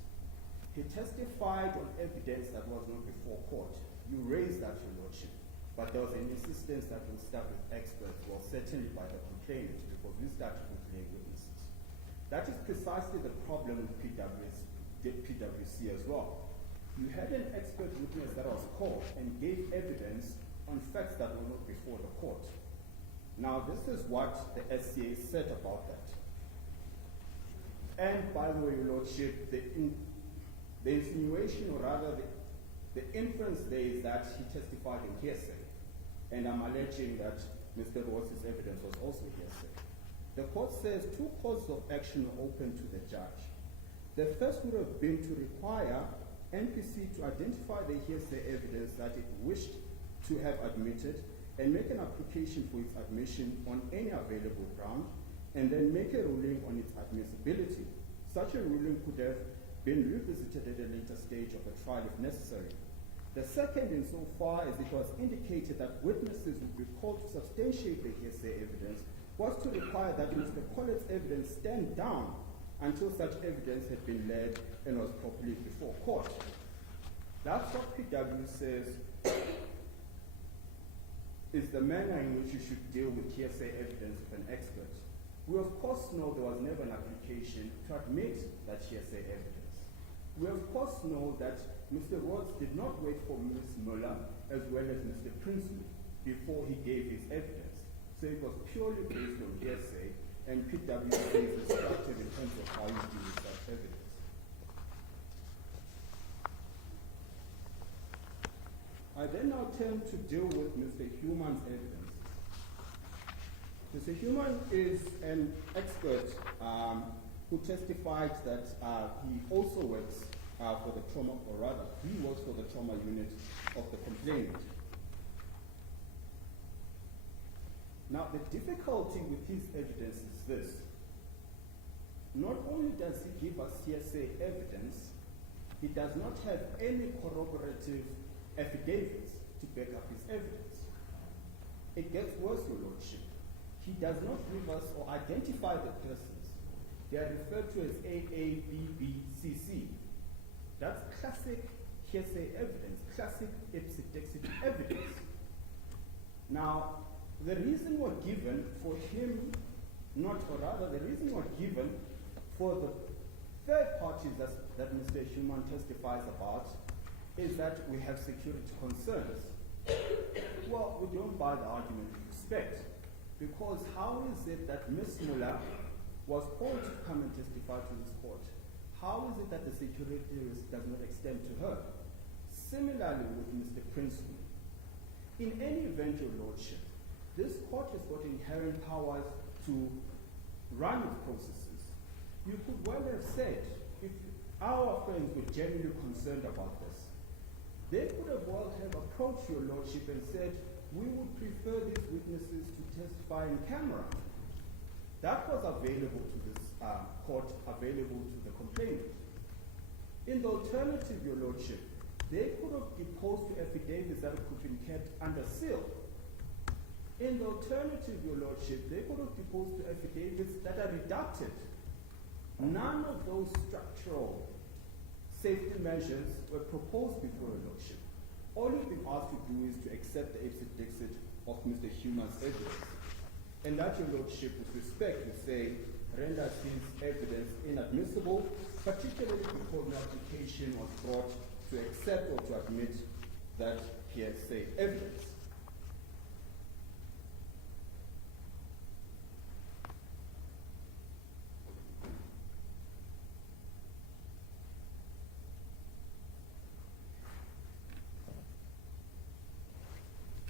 He testified on evidence that was not before court. You raised that, Your Lordship. But there was an insistence that we'll start with experts, well, certainly by the complainant, because we started with lay witnesses. That is precisely the problem with PwC as well. You had an expert witness that was called and gave evidence on facts that were not before the court. Now, this is what the SCA said about that. And by the way, Your Lordship, the insinuation, or rather the inference there is that he testified in hearsay. And I'm alleging that Mr. Ross's evidence was also hearsay. The court says two courses of action are open to the judge. The first would have been to require NPC to identify the hearsay evidence that it wished to have admitted and make an application for its admission on any available ground, and then make a ruling on its admissibility. Such a ruling could have been revisited at a later stage of the trial if necessary. The second, insofar as it was indicated that witnesses would be called to substantiate the hearsay evidence, was to require that Mr. Collett's evidence stand down until such evidence had been led and was properly before court. That's what PW says is the manner in which you should deal with hearsay evidence with an expert. We of course know there was never an application to admit that hearsay evidence. We of course know that Mr. Rhodes did not wait for Ms. Muller as well as Mr. Prinsley before he gave his evidence. So it was purely based on hearsay, and PwC is instructive in terms of how you deal with such evidence. I then now turn to deal with Mr. Human's evidence. Mr. Human is an expert who testified that he also works for the trauma, or rather, he works for the trauma unit of the complainant. Now, the difficulty with his evidence is this. Not only does he give us hearsay evidence, he does not have any corroborative affidavits to back up his evidence. It gets worse, Your Lordship. He does not give us or identify the persons. They are referred to as AABBCC. That's classic hearsay evidence, classic ipsy-dixit evidence. Now, the reason we're given for him, the reason we're given for the third parties that Mr. Human testifies about is that we have security concerns. Well, we don't buy the argument we expect, because how is it that Ms. Muller was called to come and testify to this court? How is it that the security risk does not extend to her? Similarly with Mr. Princeton. In any event, Your Lordship, this court has got inherent powers to run its processes. You could well have said, if our friends were genuinely concerned about this, they could have well have approached Your Lordship and said, we would prefer these witnesses to testify in camera. That was available to this court, available to the complainant. In the alternative, Your Lordship, they could have deposed to affidavits that could have been kept under seal. In the alternative, Your Lordship, they could have deposed to affidavits that are redacted. None of those structural safety measures were proposed before Your Lordship. All you've been asked to do is to accept the ipsit-dixit of Mr. Human's evidence. And that, Your Lordship, with respect, we say renders his evidence inadmissible, particularly because the application was brought to accept or to admit that hearsay evidence.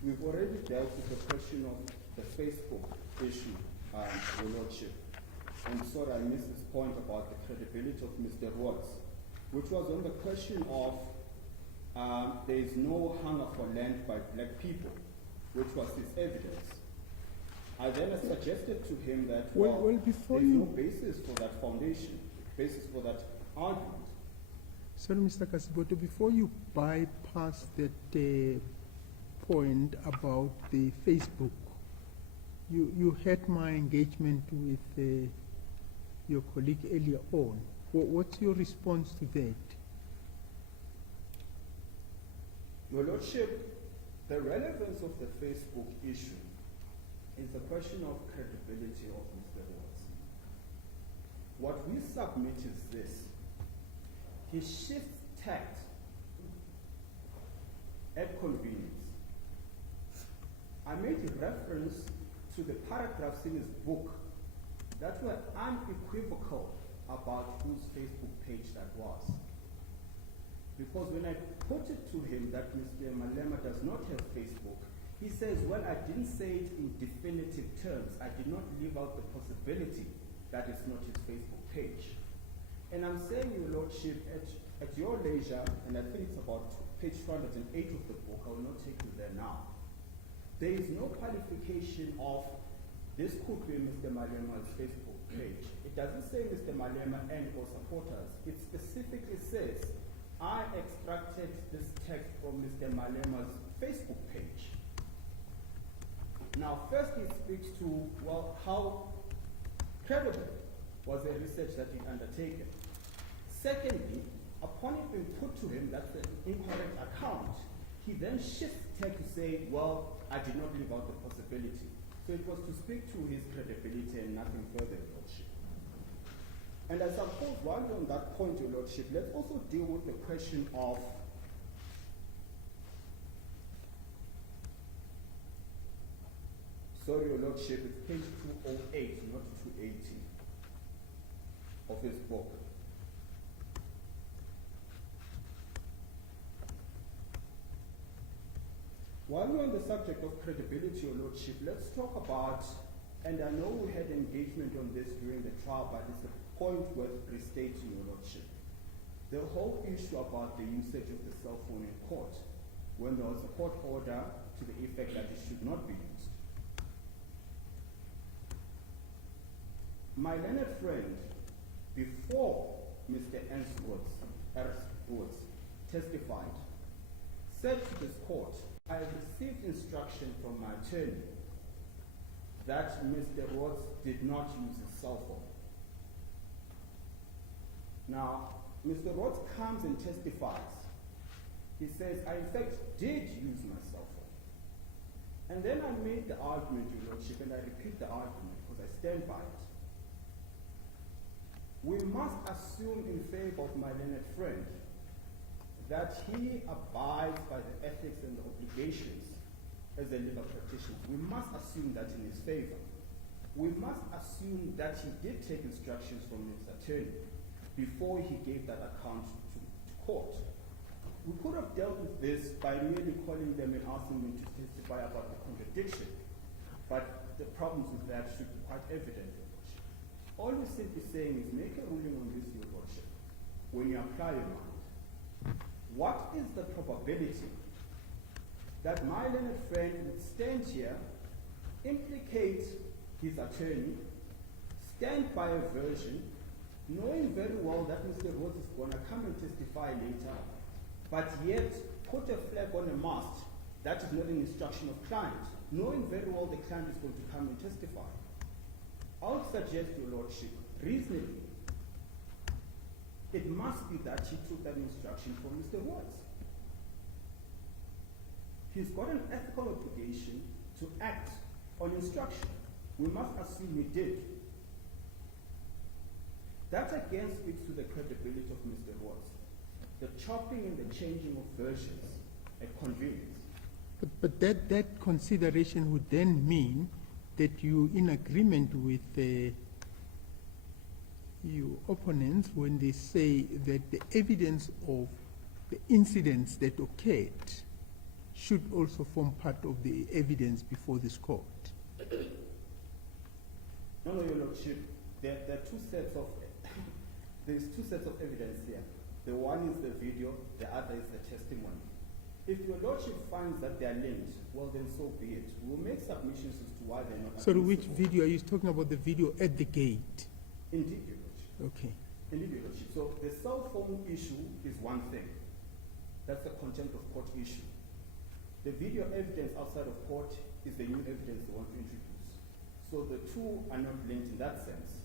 We've already dealt with the question of the Facebook issue, Your Lordship. And sorry, I missed this point about the credibility of Mr. Rhodes, which was on the question of there is no hunger for land by black people, which was his evidence. I then suggested to him that, there's no basis for that foundation, basis for that argument. Sorry, Mr. Kasiboto, before you bypass that point about the Facebook, you had my engagement with your colleague earlier on. What's your response to that? Your Lordship, the relevance of the Facebook issue is the question of credibility of Mr. Rhodes. What we submit is this. He shifts tact at convenience. I made reference to the paragraphs in his book that were unequivocal about whose Facebook page that was. Because when I put it to him that Mr. Malema does not have Facebook, he says, well, I didn't say it in definitive terms. I did not leave out the possibility that it's not his Facebook page. And I'm saying, Your Lordship, at your leisure, and I think it's about page 208 of the book, I will not take you there now. There is no qualification of this could be Mr. Malema's Facebook page. It doesn't say Mr. Malema and or supporters. It specifically says, I extracted this text from Mr. Malema's Facebook page. Now, first he speaks to, well, how credible was the research that he'd undertaken. Secondly, upon it being put to him that's an incorrect account, he then shifts text to say, well, I did not leave out the possibility. So it was to speak to his credibility and nothing further, Your Lordship. And I suppose while we're on that point, Your Lordship, let's also deal with the question of sorry, Your Lordship, it's page 208, not 280 of his book. While we're on the subject of credibility, Your Lordship, let's talk about, and I know we had engagement on this during the trial, but it's a point worth restating, Your Lordship. The whole issue about the usage of the cell phone in court, when there was a court order to the effect that it should not be used. My learned friend, before Mr. Ernst Woods testified, said to this court, I received instruction from my attorney that Mr. Rhodes did not use his cell phone. Now, Mr. Rhodes comes and testifies. He says, I in fact did use my cell phone. And then I made the argument, Your Lordship, and I repeat the argument because I stand by it. We must assume in favor of my learned friend that he abides by the ethics and the obligations as a legal practitioner. We must assume that in his favor. We must assume that he did take instructions from his attorney before he gave that account to court. We could have dealt with this by merely calling them and asking them to testify about the contradiction, but the problems with that should be quite evident. All we're simply saying is make a ruling on this, Your Lordship, when you apply your mind. What is the probability that my learned friend would stand here, implicate his attorney, stand by a version, knowing very well that Mr. Rhodes is going to come and testify later, but yet put a flag on a mast that is not an instruction of client, knowing very well the client is going to come and testify? I would suggest, Your Lordship, reasonably, it must be that he took that instruction from Mr. Rhodes. He's got an ethical obligation to act on instruction. We must assume he did. That again speaks to the credibility of Mr. Rhodes. The chopping and the changing of versions at convenience. But that consideration would then mean that you're in agreement with your opponents when they say that the evidence of the incidents that occurred should also form part of the evidence before this court. No, Your Lordship. There are two sets of there's two sets of evidence here. The one is the video, the other is the testimony. If Your Lordship finds that they are linked, well then so be it. We'll make submissions as to why they're not. So which video? Are you talking about the video at the gate? Indeed, Your Lordship. Okay. Indeed, Your Lordship. So the cell phone issue is one thing. That's the contempt of court issue. The video evidence outside of court is the new evidence they want to introduce. So the two are not linked in that sense.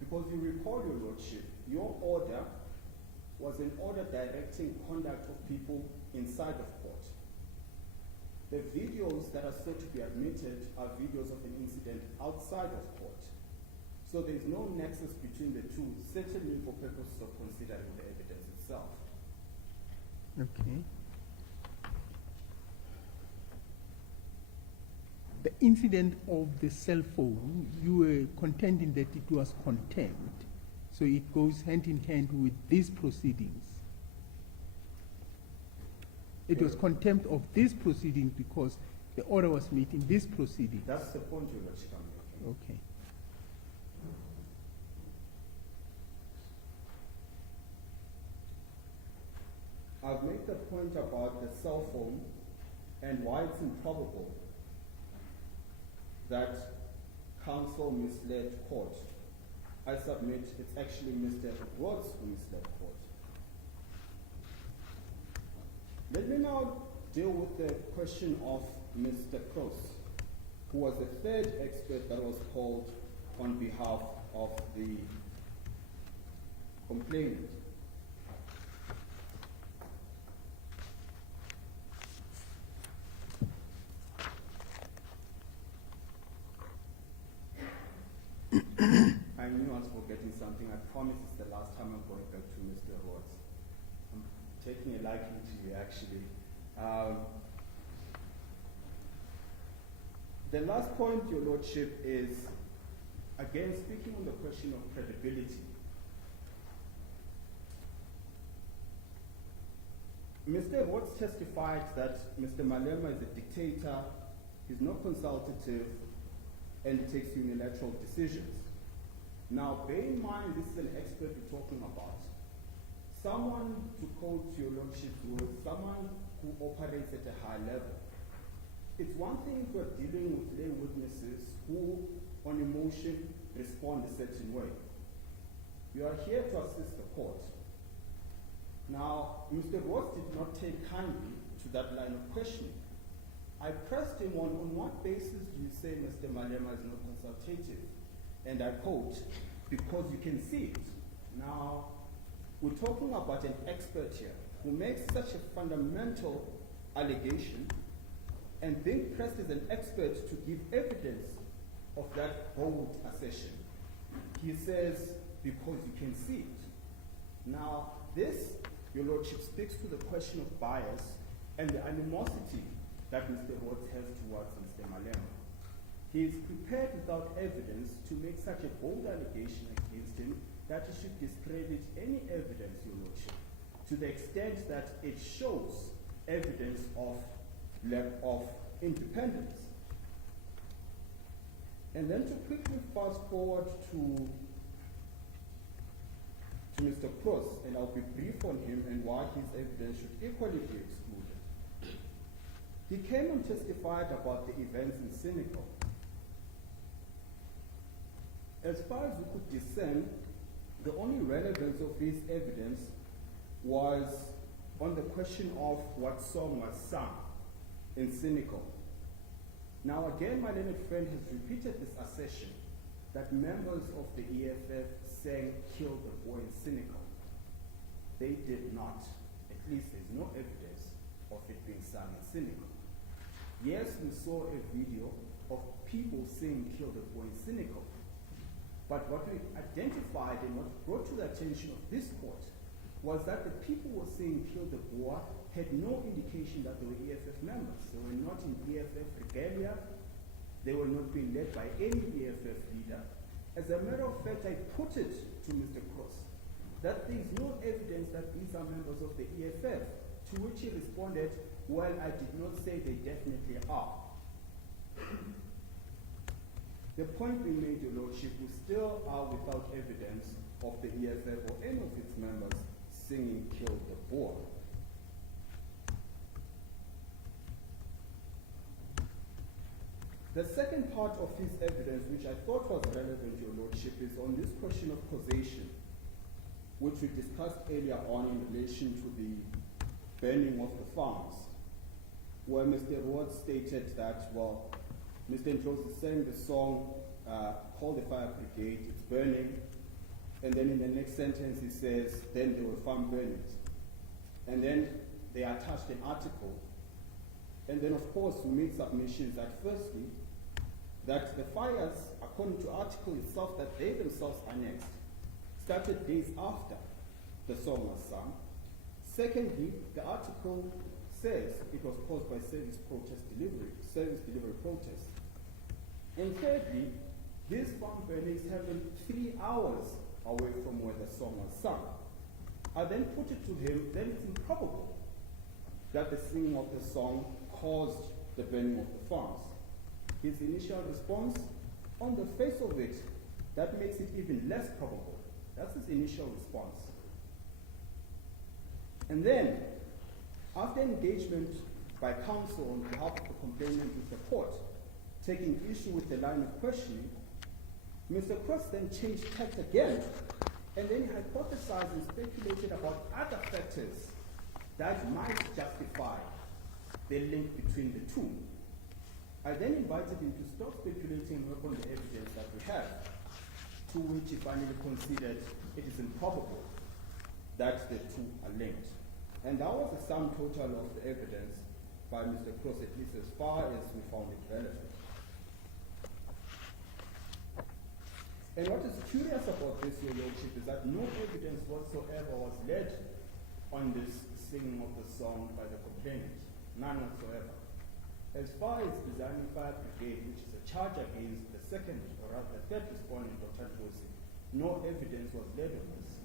Because you recall, Your Lordship, your order was an order directing conduct of people inside of court. The videos that are sought to be admitted are videos of an incident outside of court. So there is no nexus between the two, certainly for purposes of considering the evidence itself. Okay. The incident of the cell phone, you were contending that it was contempt. So it goes hand in hand with these proceedings. It was contempt of these proceedings because the order was made in this proceeding. That's the point Your Lordship I'm making. Okay. I've made the point about the cell phone and why it's improbable that counsel misled court. I submit it's actually Mr. Rhodes who misled court. Let me now deal with the question of Mr. Cross, who was the third expert that was called on behalf of the complainant. I knew I was forgetting something. I promise it's the last time I'm going back to Mr. Rhodes. I'm taking a liking to you, actually. The last point, Your Lordship, is, again, speaking on the question of credibility. Mr. Rhodes testified that Mr. Malema is a dictator, he's not consultative, and he takes unilateral decisions. Now, bear in mind, this is an expert we're talking about. Someone, to quote Your Lordship's words, someone who operates at a high level. It's one thing if we're dealing with lay witnesses who, on emotion, respond a certain way. You are here to assist the court. Now, Mr. Rhodes did not take kindly to that line of questioning. I pressed him on what basis do you say Mr. Malema is not consultative? And I quote, because you can see it. Now, we're talking about an expert here who makes such a fundamental allegation and being pressed as an expert to give evidence of that bold assertion. He says, because you can see it. Now, this, Your Lordship, speaks to the question of bias and the animosity that Mr. Rhodes has towards Mr. Malema. He is prepared without evidence to make such a bold allegation against him that he should discredit any evidence, Your Lordship, to the extent that it shows evidence of lack of independence. And then to quickly fast forward to Mr. Cross, and I'll be brief on him and why his evidence should equally be excluded. He came and testified about the events in Senegal. As far as we could discern, the only relevance of his evidence was on the question of what song was sung in Senegal. Now again, my learned friend has repeated this assertion that members of the EFF sang "Kill the Boy" in Senegal. They did not. At least there's no evidence of it being sung in Senegal. Yes, we saw a video of people saying "Kill the Boy" in Senegal. But what we identified and what brought to the attention of this court was that the people who were saying "Kill the Boer" had no indication that they were EFF members. They were not in EFF regalia. They were not being led by any EFF leader. As a matter of fact, I put it to Mr. Cross that there is no evidence that these are members of the EFF, to which he responded, well, I did not say they definitely are. The point being made, Your Lordship, we still are without evidence of the EFF or any of its members singing "Kill the Boer." The second part of his evidence, which I thought was relevant, Your Lordship, is on this question of causation, which we discussed earlier on in relation to the burning of the farms, where Mr. Rhodes stated that, well, Mr. Ndlozi sang the song, "Call the Fire Brigade," it's burning, and then in the next sentence he says, then there were farm burnings. And then they attached an article, and then of course we made submissions that firstly, that the fires, according to the article itself that they themselves annexed, started days after the song was sung. Secondly, the article says it was caused by service delivery protests. And thirdly, these farm burnings happened 3 hours away from where the song was sung. I then put it to him, then it's improbable that the singing of the song caused the burning of the farms. His initial response, on the face of it, that makes it even less probable. That's his initial response. And then, after engagement by counsel on behalf of the complainant with the court, taking issue with the line of questioning, Mr. Cross then changed tact again, and then he hypothesized and speculated about other factors that might justify the link between the two. I then invited him to stop speculating and work on the evidence that we have, to which he finally considered it is improbable that the two are linked. And that was the sum total of the evidence by Mr. Cross, at least as far as we found it relevant. And what is curious about this, Your Lordship, is that no evidence whatsoever was led on this singing of the song by the complainant. None whatsoever. As far as designing fire brigade, which is a charge against the second, or rather the third respondent, Dr. Ndlozi, no evidence was led on this.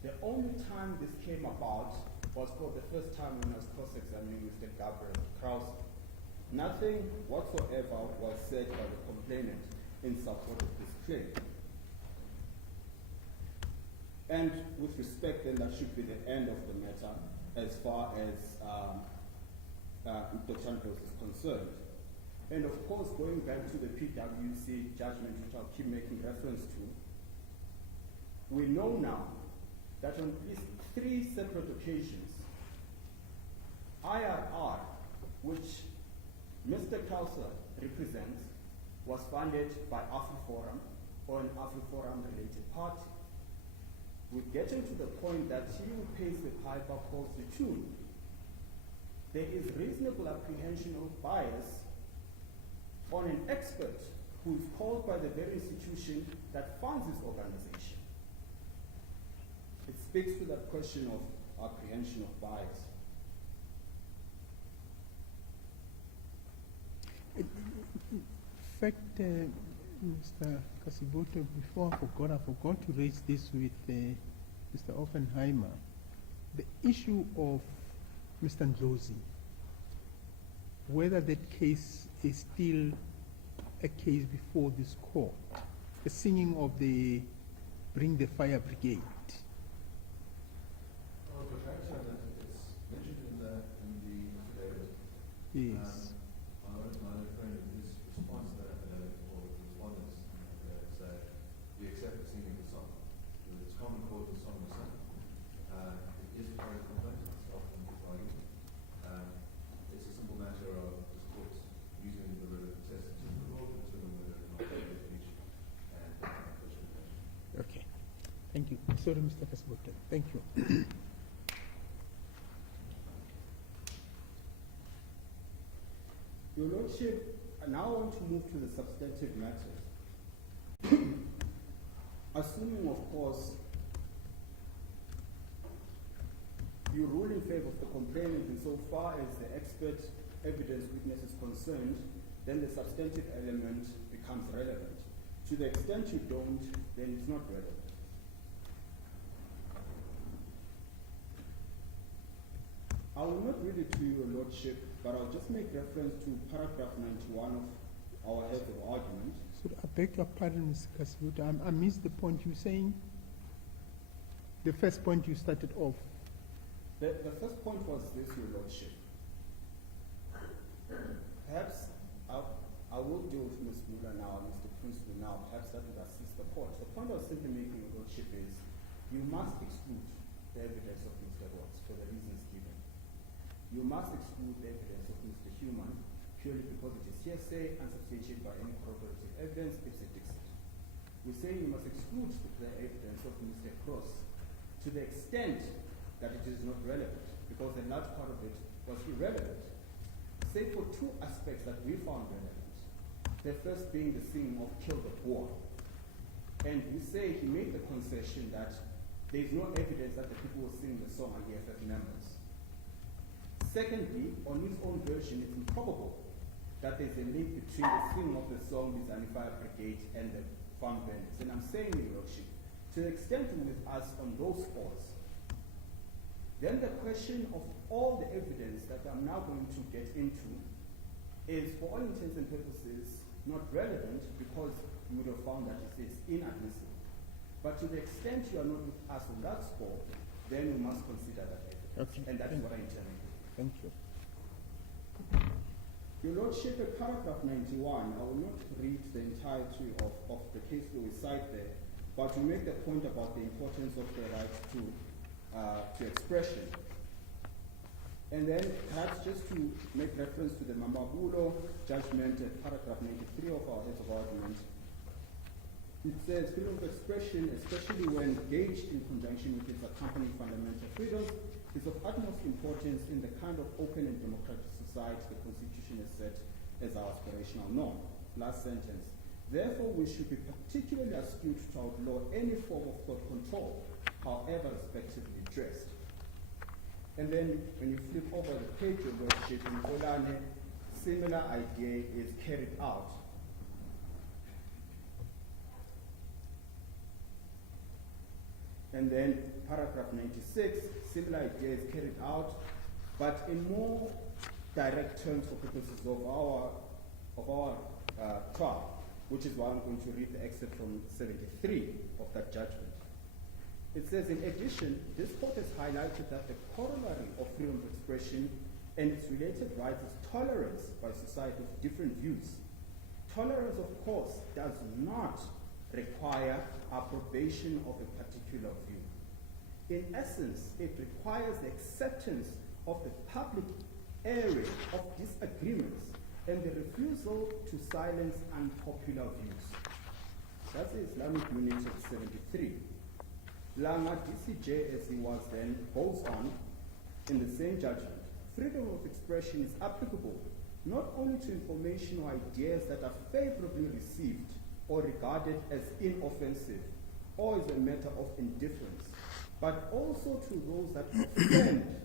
The only time this came about was for the first time when I was cross-examining Mr. Gabriel Krause. Nothing whatsoever was said by the complainant in support of this claim. And with respect, then, that should be the end of the matter as far as Dr. Ndlozi is concerned. And of course, going back to the PwC judgment, which I'll keep making reference to, we know now that on at least 3 separate occasions, IRR, which Mr. Causal represents, was funded by AfriForum or an AfriForum-related party. We're getting to the point that he who pays the piper calls the tune. There is reasonable apprehension of bias on an expert who is called by the very institution that funds this organization. It speaks to that question of apprehension of bias. In fact, Mr. Kasiboto, before I forgot to raise this with Mr. Oppenheimer. The issue of Mr. Ndlozi, whether that case is still a case before this court, the singing of the Bring the Fire Brigade. Well, the fact that it's mentioned in the affidavit. Yes. My friend, his response to that affidavit, or respondents, say, we accept the singing of the song. It's common cause the song was sung. It is part of the complaint, it's often argued. It's a simple matter of the courts using the relevant tests in the law to determine whether or not there is speech and discrimination. Okay. Thank you. Sorry, Mr. Kasiboto. Thank you. Your Lordship, I now want to move to the substantive matters. Assuming, of course, you rule in favor of the complainant insofar as the expert evidence witness is concerned, then the substantive element becomes relevant. To the extent you don't, then it's not relevant. I will not read it to your Lordship, but I'll just make reference to paragraph 91 of our heads of argument. So I beg your pardon, Mr. Kasiboto. I missed the point you were saying. The first point you started off. The first point was this, your Lordship. Perhaps I will deal with Ms. Muller now and Mr. Principal now. Perhaps that would assist the court. The point I was simply making, your Lordship, is you must exclude the evidence of Mr. Watts for the reasons given. You must exclude the evidence of Mr. Human purely because it is hearsay, unsubstantiated by any corroborative evidence, ipse dixit. We say you must exclude the evidence of Mr. Cross to the extent that it is not relevant, because a large part of it was irrelevant, save for two aspects that we found relevant. The first being the singing of Kill the Boer. And we say he made the concession that there is no evidence that the people who sing the song are EFF members. Secondly, on his own version, it's improbable that there's a link between the singing of the song, the Fire Brigade, and the farm bandits. And I'm saying, your Lordship, to the extent with us on those scores, then the question of all the evidence that I'm now going to get into is, for all intents and purposes, not relevant because you would have found that it is inadmissible. But to the extent you are not with us on that score, then we must consider that evidence. Okay. And that's what I intend to do. Thank you. Your Lordship, at paragraph 91, I will not read the entirety of the case law we cite there, but we make the point about the importance of the right to expression. And then perhaps just to make reference to the Mamabulo judgment at paragraph 93 of our heads of argument, it says freedom of expression, especially when gauged in conjunction with its accompanying fundamental freedoms, is of utmost importance in the kind of open and democratic society the Constitution has set as our aspirational norm. Last sentence. Therefore, we should be particularly astute to outlaw any form of thought control, however respectively dressed. And then when you flip over the page, your Lordship, in Olane, similar idea is carried out. And then paragraph 96, similar idea is carried out, but in more direct terms for purposes of our trial, which is why I'm going to read the excerpt from 73 of that judgment. It says, in addition, this court has highlighted that the corollary of freedom of expression and its related rights is tolerance by society of different views. Tolerance, of course, does not require approbation of a particular view. In essence, it requires the acceptance of the public area of disagreements and the refusal to silence unpopular views. That's the Islamic Unit of 73. Langa DCJ, as he was then, goes on in the same judgment. Freedom of expression is applicable not only to information or ideas that are favorably received or regarded as inoffensive or as a matter of indifference, but also to those that offend,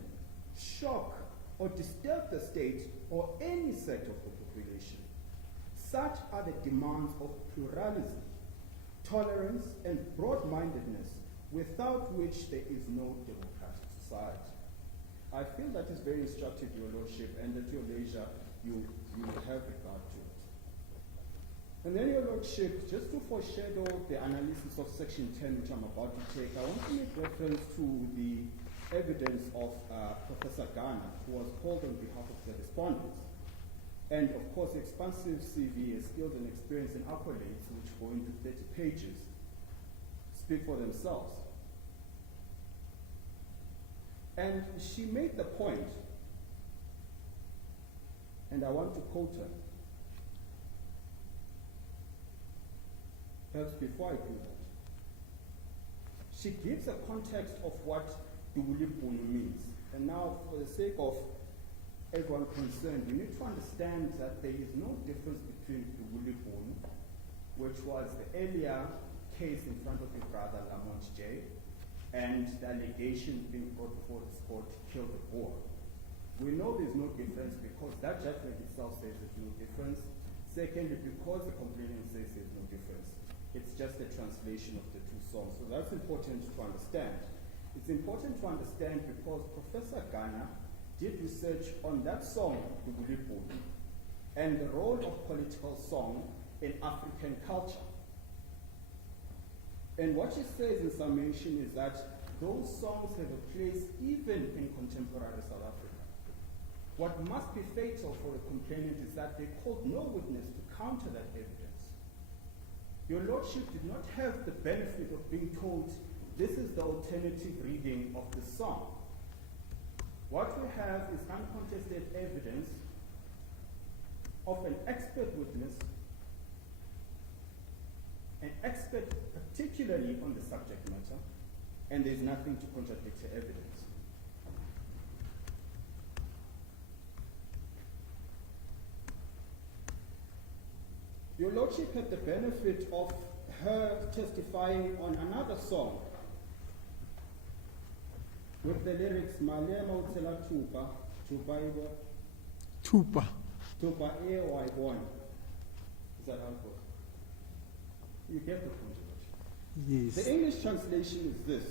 shock, or disturb the state or any sect of the population. Such are the demands of pluralism, tolerance, and broad-mindedness, without which there is no democratic society. I feel that is very instructive, Your Lordship, and at your leisure, you will have regard to it. And then, Your Lordship, just to foreshadow the analysis of Section 10, which I'm about to take, I want to make reference to the evidence of Professor Ghana, who was called on behalf of the respondents. And of course, expansive CV, skills and experience and accolades, which go into 30 pages, speak for themselves. And she made the point, and I want to quote her. Perhaps before I do that, she gives a context of what Duwulibunu means. And now, for the sake of everyone concerned, we need to understand that there is no difference between Duwulibunu, which was the earlier case in front of your brother Lamont J, and the allegation being brought before this court to kill the Boer. We know there's no difference because that judgment itself says there's no difference. Secondly, because the complainant says there's no difference. It's just a translation of the two songs. So that's important to understand. It's important to understand because Professor Ghana did research on that song, Duwulibunu, and the role of political song in African culture. And what she says in summation is that those songs have a place even in contemporary South Africa. What must be fatal for a complainant is that they called no witness to counter that evidence. Your Lordship did not have the benefit of being told this is the alternative reading of the song. What we have is uncontested evidence of an expert witness, an expert particularly on the subject matter, and there's nothing to contradict the evidence. Your Lordship had the benefit of her testifying on another song with the lyrics Malema Utsela Tupa, Tupa. Tupa E Y1. Is that how it goes? You get the point of it. Yes. The English translation is this.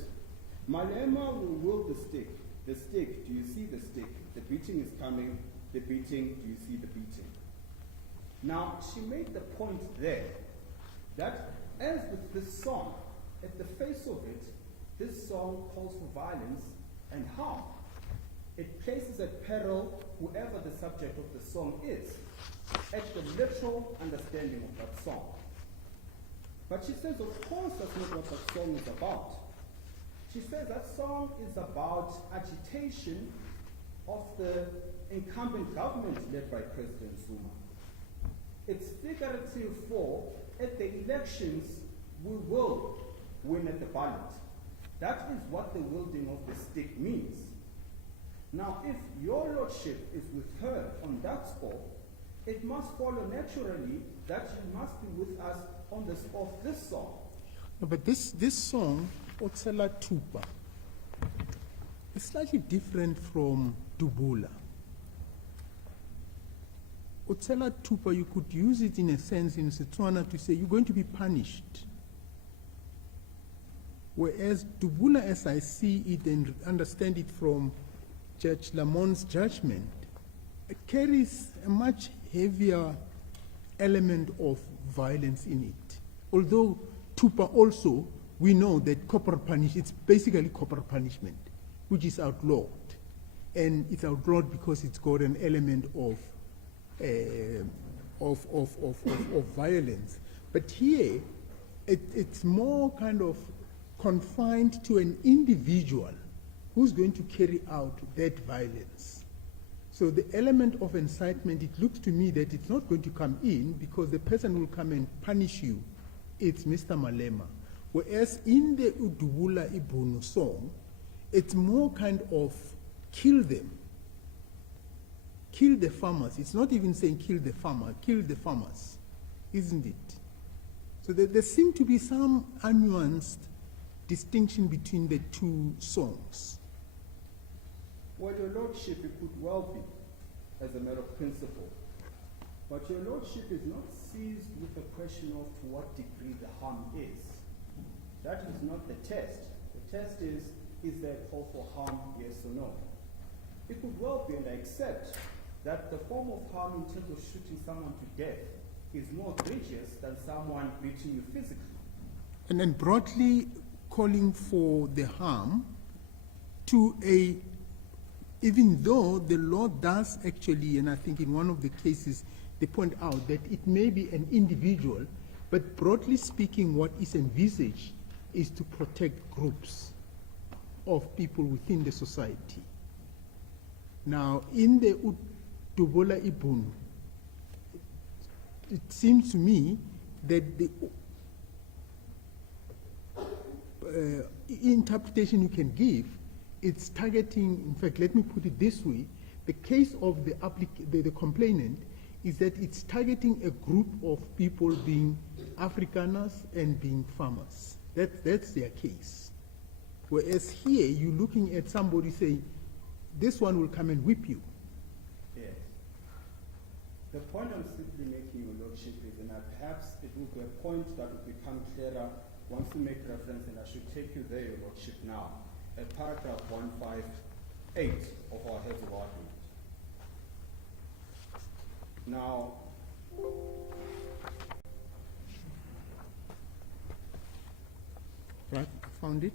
Malema will wield the stick. The stick, do you see the stick? The beating is coming. The beating, do you see the beating? Now, she made the point there that as with this song, at the face of it, this song calls for violence and harm. It places at peril whoever the subject of the song is, at the literal understanding of that song. But she says, of course, that's not what that song is about. She says that song is about agitation of the incumbent government led by President Zuma. It's figurative for, at the elections, we will win at the ballot. That is what the wielding of the stick means. Now, if your Lordship is with her on that score, it must follow naturally that you must be with us on the score of this song. No, but this song, Otsela Tupa, is slightly different from Dubula. Otsela Tupa, you could use it in a sense in Setswana to say you're going to be punished. Whereas Dubula, as I see it and understand it from Judge Lamont's judgment, it carries a much heavier element of violence in it. Although Tupa also, we know that corporal punishment, it's basically corporal punishment, which is outlawed. And it's outlawed because it's got an element of violence. But here, it's more kind of confined to an individual who's going to carry out that violence. So the element of incitement, it looks to me that it's not going to come in because the person will come and punish you. It's Mr. Malema. Whereas in the Udubula Ibunu song, it's more kind of kill them. Kill the farmers. It's not even saying kill the farmer, kill the farmers, isn't it? So there seems to be some unnuanced distinction between the two songs. Well, your lordship, it could well be, as a matter of principle. But your lordship is not seized with the question of to what degree the harm is. That is not the test. The test is there a call for harm, yes or no? It could well be, and I accept, that the form of harm in terms of shooting someone to death is more egregious than someone beating you physically. And then broadly calling for the harm to a, even though the law does actually, and I think in one of the cases they point out that it may be an individual, but broadly speaking what is envisaged is to protect groups of people within the society. Now, in the Udobola Ibunu, it seems to me that the interpretation you can give, it's targeting, in fact, let me put it this way, the case of the complainant is that it's targeting a group of people being Afrikaners and being farmers. That's their case. Whereas here, you're looking at somebody saying, this one will come and whip you. Yes. The point I'm simply making, your lordship, is, and perhaps it will be a point that will become clearer once we make reference, and I should take you there, your lordship, now, at paragraph 158 of our heads of argument. Now, right, found it.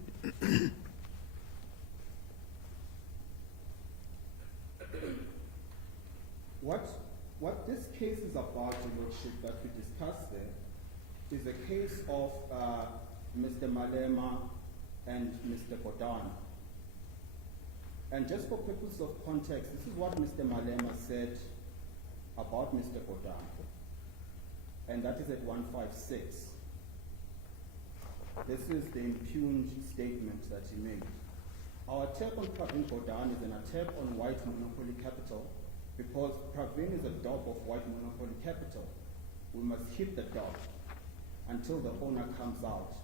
What this case is about, your lordship, that we discussed there, is a case of Mr. Malema and Mr. Bodan. And just for purposes of context, this is what Mr. Malema said about Mr. Bodan, and that is at 156. This is the impugned statement that he made. Our attack on Pravin Bodan is an attack on white monopoly capital because Pravin is a dog of white monopoly capital. We must hit the dog until the owner comes out.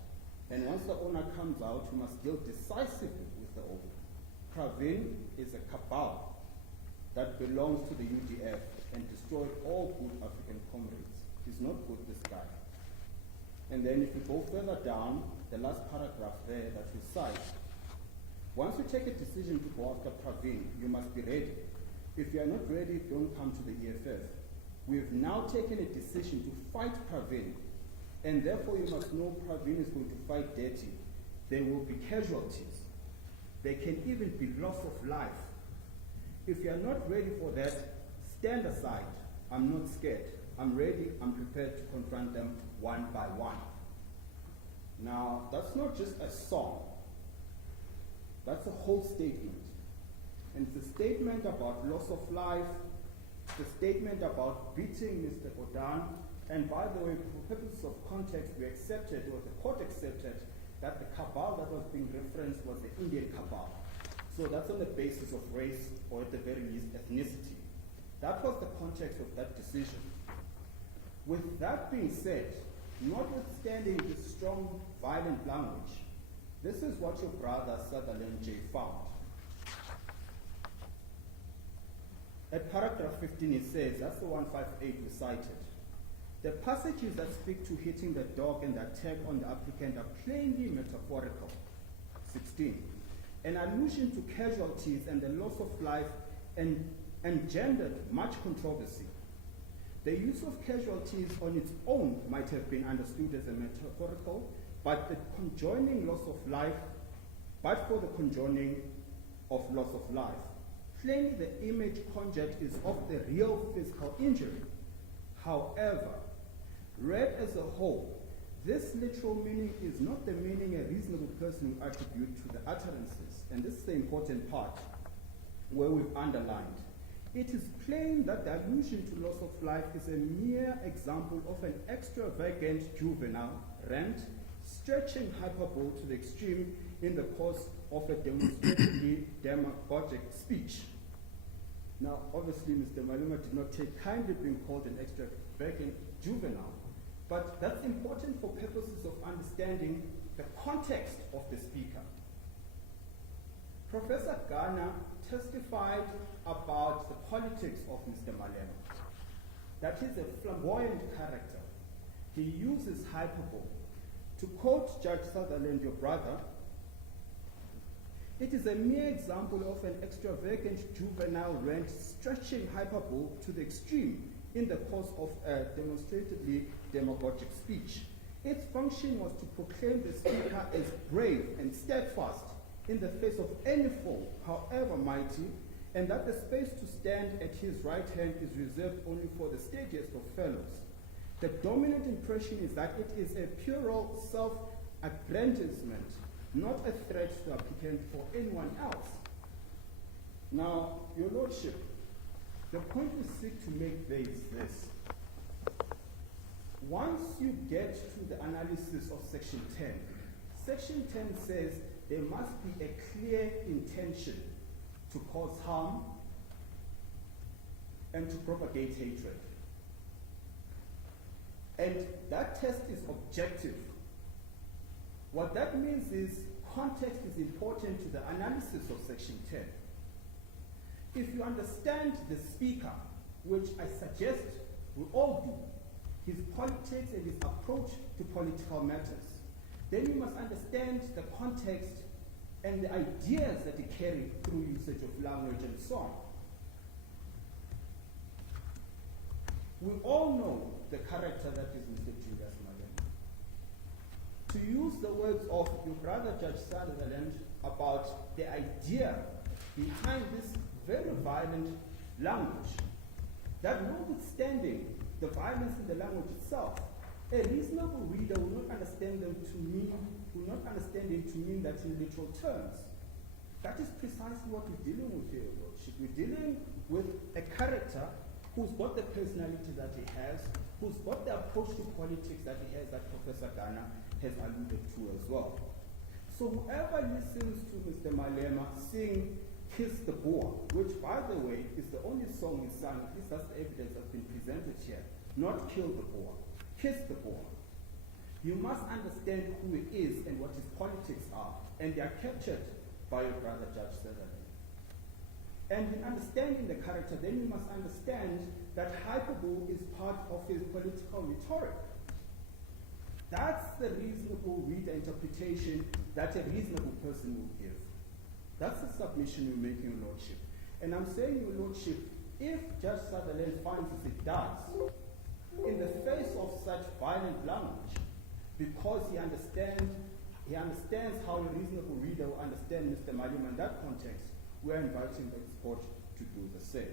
And once the owner comes out, we must deal decisively with the owner. Pravin is a cabal that belongs to the UDF and destroyed all good African comrades. He's not good, this guy. And then if you go further down, the last paragraph there that we cite, once you take a decision to go after Pravin, you must be ready. If you are not ready, don't come to the EFF. We have now taken a decision to fight Pravin, and therefore you must know Pravin is going to fight dirty. There will be casualties. There can even be loss of life. If you are not ready for that, stand aside. I'm not scared. I'm ready. I'm prepared to confront them one by one. Now, that's not just a song. That's a whole statement. And it's a statement about loss of life. It's a statement about beating Mr. Bodan. And by the way, for purposes of context, we accepted, or the court accepted, that the cabal that was being referenced was the Indian cabal. So that's on the basis of race, or at the very least, ethnicity. That was the context of that decision. With that being said, notwithstanding this strong, violent language, this is what your brother Sutherland J. found. At paragraph 15 it says, that's the 158 we cited, the passages that speak to hitting the dog and the attack on the applicant are plainly metaphorical. 16. An allusion to casualties and the loss of life engendered much controversy. The use of casualties on its own might have been understood as a metaphorical, but the conjoining loss of life, but for the conjoining of loss of life. Plainly, the image conjured is of the real physical injury. However, read as a whole, this literal meaning is not the meaning a reasonable person would attribute to the utterances. And this is the important part where we've underlined. It is plain that the allusion to loss of life is a mere example of an extravagant juvenile rant, stretching hyperbole to the extreme in the course of a demonstratively demagogic speech. Now, obviously, Mr. Maluma did not take kindly being called an extravagant juvenile, but that's important for purposes of understanding the context of the speaker. Professor Ghana testified about the politics of Mr. Malema, that he's a flamboyant character. He uses hyperbole. To quote Judge Sutherland, your brother, it is a mere example of an extravagant juvenile rant stretching hyperbole to the extreme in the course of a demonstratively demagogic speech. Its function was to proclaim the speaker as brave and steadfast in the face of any foe, however mighty, and that the space to stand at his right hand is reserved only for the steadiest of fellows. The dominant impression is that it is a puerile self-aggrandizement, not a threat to the applicant or anyone else. Now, Your Lordship, the point we seek to make there is this. Once you get to the analysis of Section 10, Section 10 says there must be a clear intention to cause harm and to propagate hatred. And that test is objective. What that means is context is important to the analysis of Section 10. If you understand the speaker, which I suggest we all do, his politics and his approach to political matters, then you must understand the context and the ideas that he carried through usage of language and song. We all know the character that is Mr. Julius Malema. To use the words of your brother Judge Sutherland about the idea behind this very violent language, that notwithstanding the violence in the language itself, a reasonable reader will not understand him to mean that in literal terms. That is precisely what we're dealing with here, Your Lordship. We're dealing with a character who's got the personality that he has, who's got the approach to politics that he has, that Professor Ghana has alluded to as well. So whoever listens to Mr. Malema sing Kiss the Boer, which, by the way, is the only song he sang, at least that's the evidence that's been presented here, not Kill the Boer, Kiss the Boer. You must understand who he is and what his politics are, and they are captured by your brother Judge Sutherland. And in understanding the character, then you must understand that hyperbole is part of his political rhetoric. That's the reasonable reader interpretation that a reasonable person will give. That's the submission we're making, Your Lordship. And I'm saying, Your Lordship, if Judge Sutherland finds as it does, in the face of such violent language, because he understands how a reasonable reader will understand Mr. Malema in that context, we're inviting the court to do the same.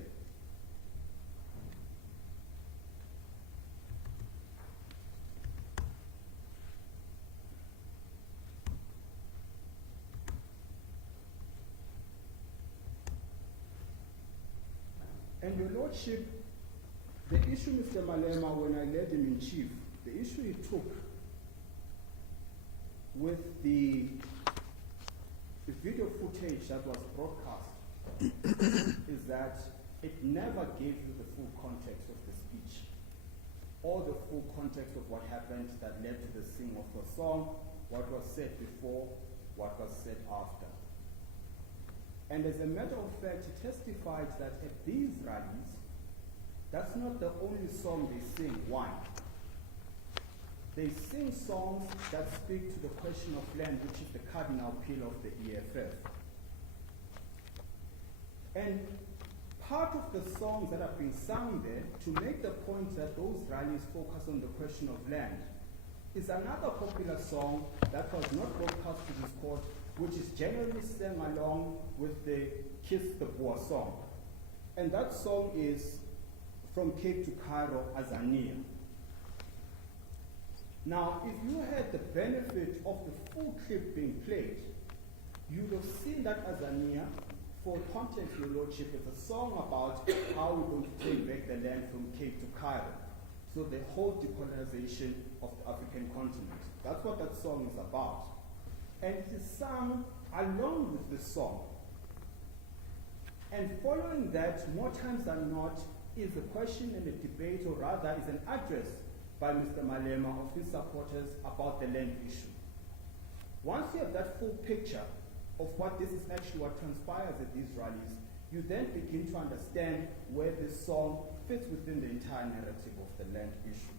And Your Lordship, the issue, Mr. Malema, when I led him in chief, the issue he took with the video footage that was broadcast is that it never gave you the full context of the speech or the full context of what happened that led to the singing of the song, what was said before, what was said after. And as a matter of fact, he testified that at these rallies, that's not the only song they sing. Why? They sing songs that speak to the question of land, which is the cardinal pillar of the EFF. And part of the songs that have been sung there, to make the point that those rallies focus on the question of land, is another popular song that was not broadcast to this court, which is generally sang along with the Kiss the Boer song. And that song is From Cape to Cairo, Azania. Now, if you had the benefit of the full clip being played, you'd have seen that Azania for context, Your Lordship, it's a song about how we're going to take back the land from Cape to Cairo. So the whole decolonization of the African continent. That's what that song is about. And it is sung along with the song. And following that, more times than not, is a question and a debate, or rather is an address by Mr. Malema of his supporters about the land issue. Once you have that full picture of what this is actually what transpires at these rallies, you then begin to understand where this song fits within the entire narrative of the land issue.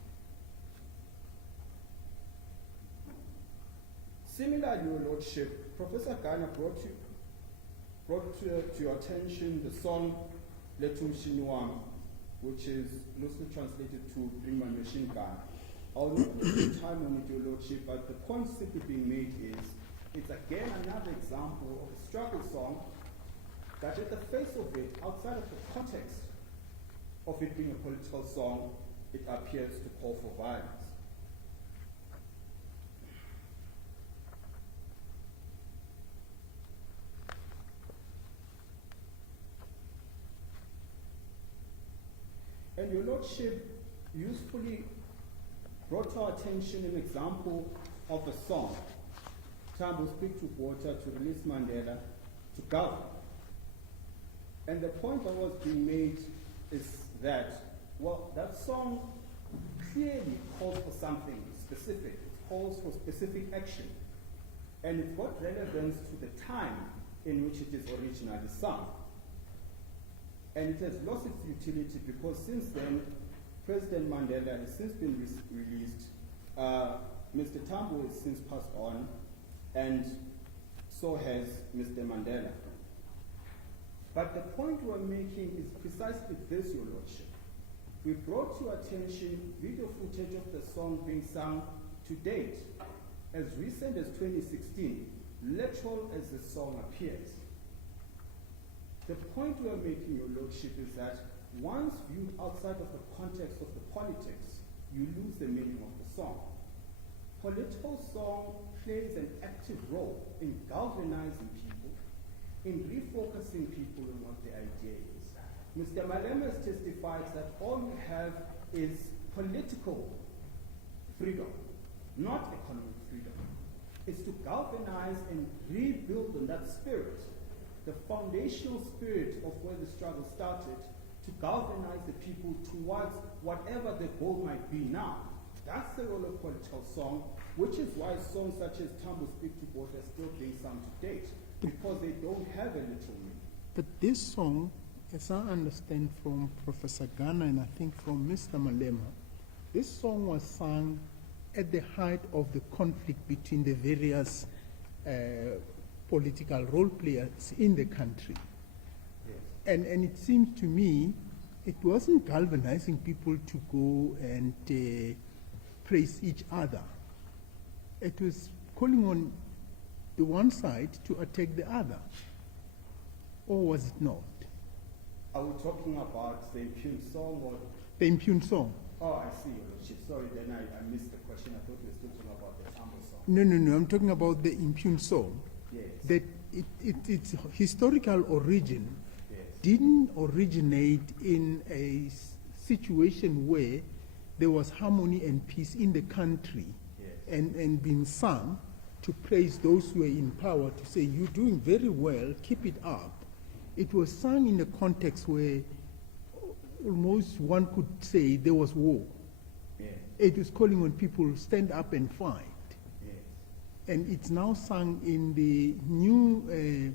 Similarly, Your Lordship, Professor Ghana brought to your attention the song Letum Shinwam, which is loosely translated to Bring My Machine Gun. I'll not spend time on it, Your Lordship, but the point simply being made is it's again another example of a struggle song that at the face of it, outside of the context of it being a political song, it appears to call for violence. And Your Lordship usefully brought to our attention an example of a song, Tambo Speak to Water to Release Mandela to Govern. And the point that was being made is that, well, that song clearly calls for something specific. It calls for specific action. And it's got relevance to the time in which it is originally sung. And it has lost its utility because since then, President Mandela has since been released. Mr. Tambo has since passed on, and so has Mr. Mandela. But the point we're making is precisely this, Your Lordship. We brought to attention video footage of the song being sung to date, as recent as 2016, literal as the song appears. The point we're making, Your Lordship, is that once viewed outside of the context of the politics, you lose the meaning of the song. Political song plays an active role in galvanizing people, in refocusing people on what the idea is. Mr. Malema has testified that all we have is political freedom, not economic freedom. It's to galvanize and rebuild on that spirit, the foundational spirit of where the struggle started, to galvanize the people towards whatever the goal might be now. That's the role of political song, which is why songs such as Tambo Speak to Water are still being sung to date, because they don't have a literal meaning. But this song, as I understand from Professor Ghana and I think from Mr. Malema, this song was sung at the height of the conflict between the various political role players in the country. Yes. And it seems to me it wasn't galvanizing people to go and praise each other. It was calling on the one side to attack the other. Or was it not? Are we talking about the impugned song or? The impugned song. Oh, I see, Your Lordship. Sorry, then I missed the question. I thought we were still talking about the Tambo song. No, I'm talking about the impugned song. Yes. That its historical origin Yes. didn't originate in a situation where there was harmony and peace in the country. Yes. and being sung to praise those who were in power, to say, you're doing very well, keep it up. It was sung in a context where almost one could say there was war. Yes. It was calling on people to stand up and fight. Yes. And it's now sung in the new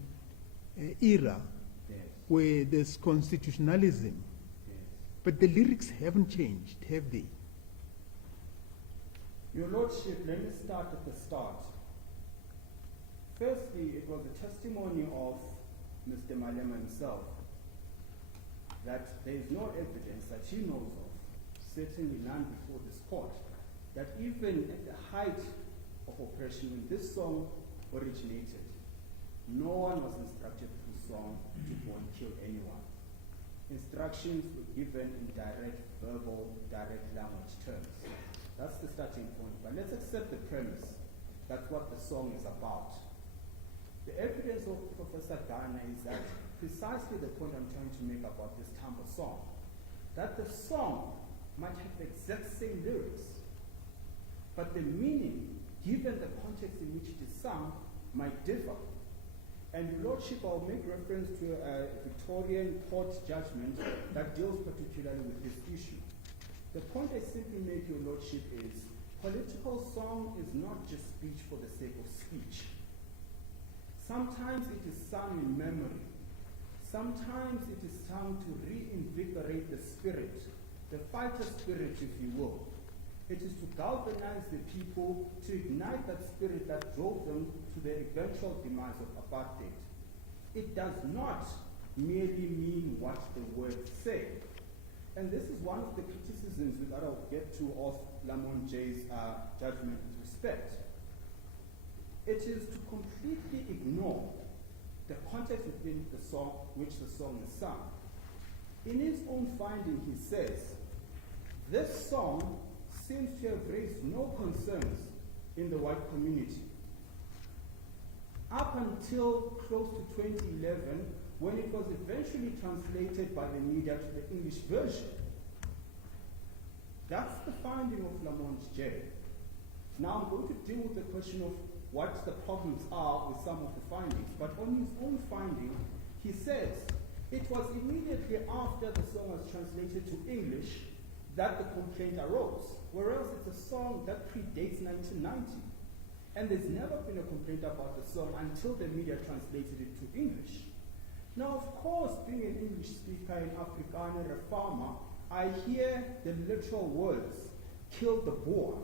era Yes. where there's constitutionalism. Yes. But the lyrics haven't changed, have they? Your Lordship, let me start at the start. Firstly, it was a testimony of Mr. Malema himself that there is no evidence that he knows of, certainly none before this court, that even at the height of oppression when this song originated, no one was instructed through song to go and kill anyone. Instructions were given in direct, verbal, direct language terms. That's the starting point. But let's accept the premise. That's what the song is about. The evidence of Professor Garner is that precisely the point I'm trying to make about this Tambo song, that the song might have the exact same lyrics, but the meaning, given the context in which it is sung, might differ. And Your Lordship, I'll make reference to a Victorian court judgment that deals particularly with this issue. The point I simply make, Your Lordship, is political song is not just speech for the sake of speech. Sometimes it is sung in memory. Sometimes it is sung to reinvigorate the spirit, the fighter spirit, if you will. It is to galvanize the people, to ignite that spirit that drove them to the eventual demise of apartheid. It does not merely mean what the words say. And this is one of the criticisms that I'll get to of Lamont J's judgment with respect. It is to completely ignore the context within the song, which the song is sung. In his own finding, he says, this song seems to have raised no concerns in the white community. Up until close to 2011, when it was eventually translated by the media to the English version. That's the finding of Lamont J. Now I'm going to deal with the question of what the problems are with some of the findings, but on his own finding, he says, it was immediately after the song was translated to English that the complaint arose, whereas it's a song that predates 1990. And there's never been a complaint about the song until the media translated it to English. Now, of course, being an English speaker in Afrikaner, a farmer, I hear the literal words, kill the Boer.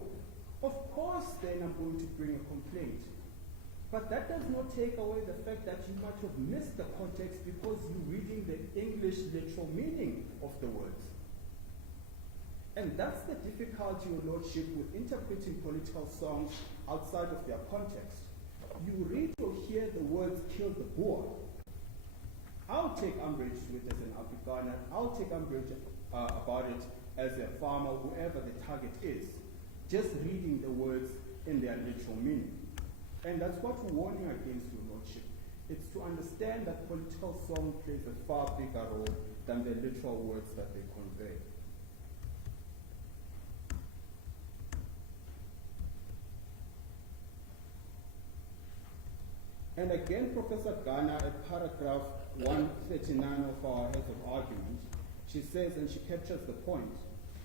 Of course, then I'm going to bring a complaint. But that does not take away the fact that you might have missed the context because you're reading the English literal meaning of the words. And that's the difficulty, Your Lordship, with interpreting political songs outside of their context. You read or hear the words kill the Boer. I'll take umbrage with it as an Afrikaner. I'll take umbrage about it as a farmer, whoever the target is, just reading the words in their literal meaning. And that's what we're warning against, Your Lordship. It's to understand that political song plays a far bigger role than the literal words that they convey. And again, Professor Garner, at paragraph 139 of our heads of argument, she says, and she captures the point,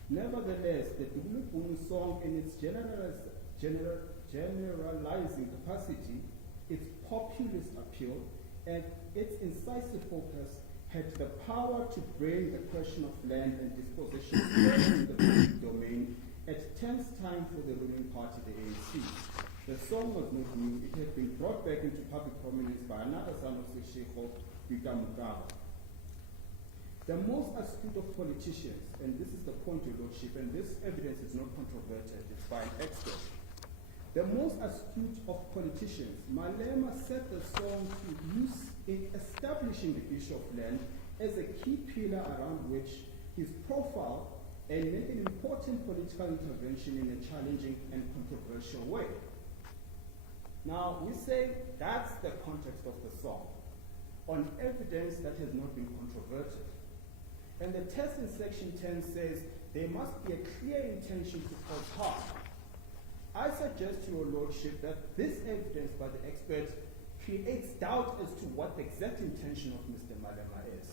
nevertheless, the Dulu song in its generalizing capacity, its populist appeal, and its incisive focus had the power to bring the question of land and disposition into the public domain at tense time for the ruling party, the ANC. The song was not new. It had been brought back into public prominence by another son of Seshego, Peter Mugabe. The most astute of politicians, and this is the point, Your Lordship, and this evidence is not controverted, it's by an expert. The most astute of politicians, Malema set the song to use in establishing the issue of land as a key pillar around which his profile and make an important political intervention in a challenging and controversial way. Now, we say that's the context of the song, on evidence that has not been controverted. And the test in section 10 says there must be a clear intention to cause harm. I suggest to Your Lordship that this evidence by the expert creates doubt as to what the exact intention of Mr. Malema is.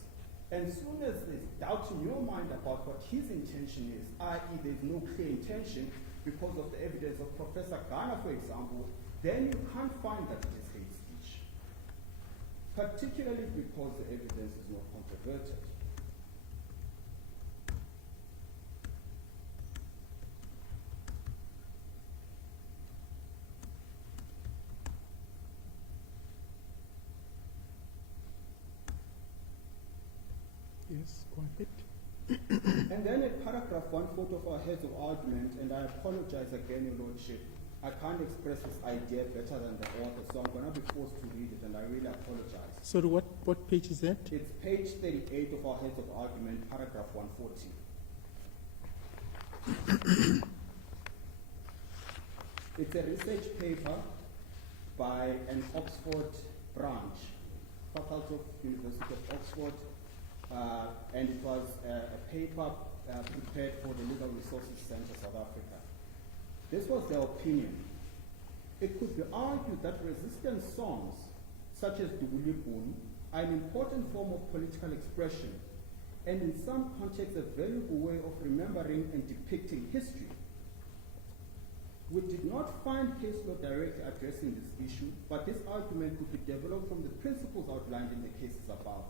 And as soon as there's doubt in your mind about what his intention is, i.e. there's no clear intention because of the evidence of Professor Garner, for example, then you can't find that it is hate speech, particularly because the evidence is not controverted. Yes, go ahead. And then at paragraph 140 of our heads of argument, and I apologize again, Your Lordship, I can't express this idea better than the author, so I'm going to be forced to read it, and I really apologize. Sorry, what page is that? It's page 38 of our heads of argument, paragraph 140. It's a research paper by an Oxford branch, Faculty of University of Oxford, and it was a paper prepared for the Legal Resources Centre, South Africa. This was their opinion. It could be argued that resistance songs, such as Dugulibun, are an important form of political expression, and in some contexts a valuable way of remembering and depicting history. We did not find case law directly addressing this issue, but this argument could be developed from the principles outlined in the cases above.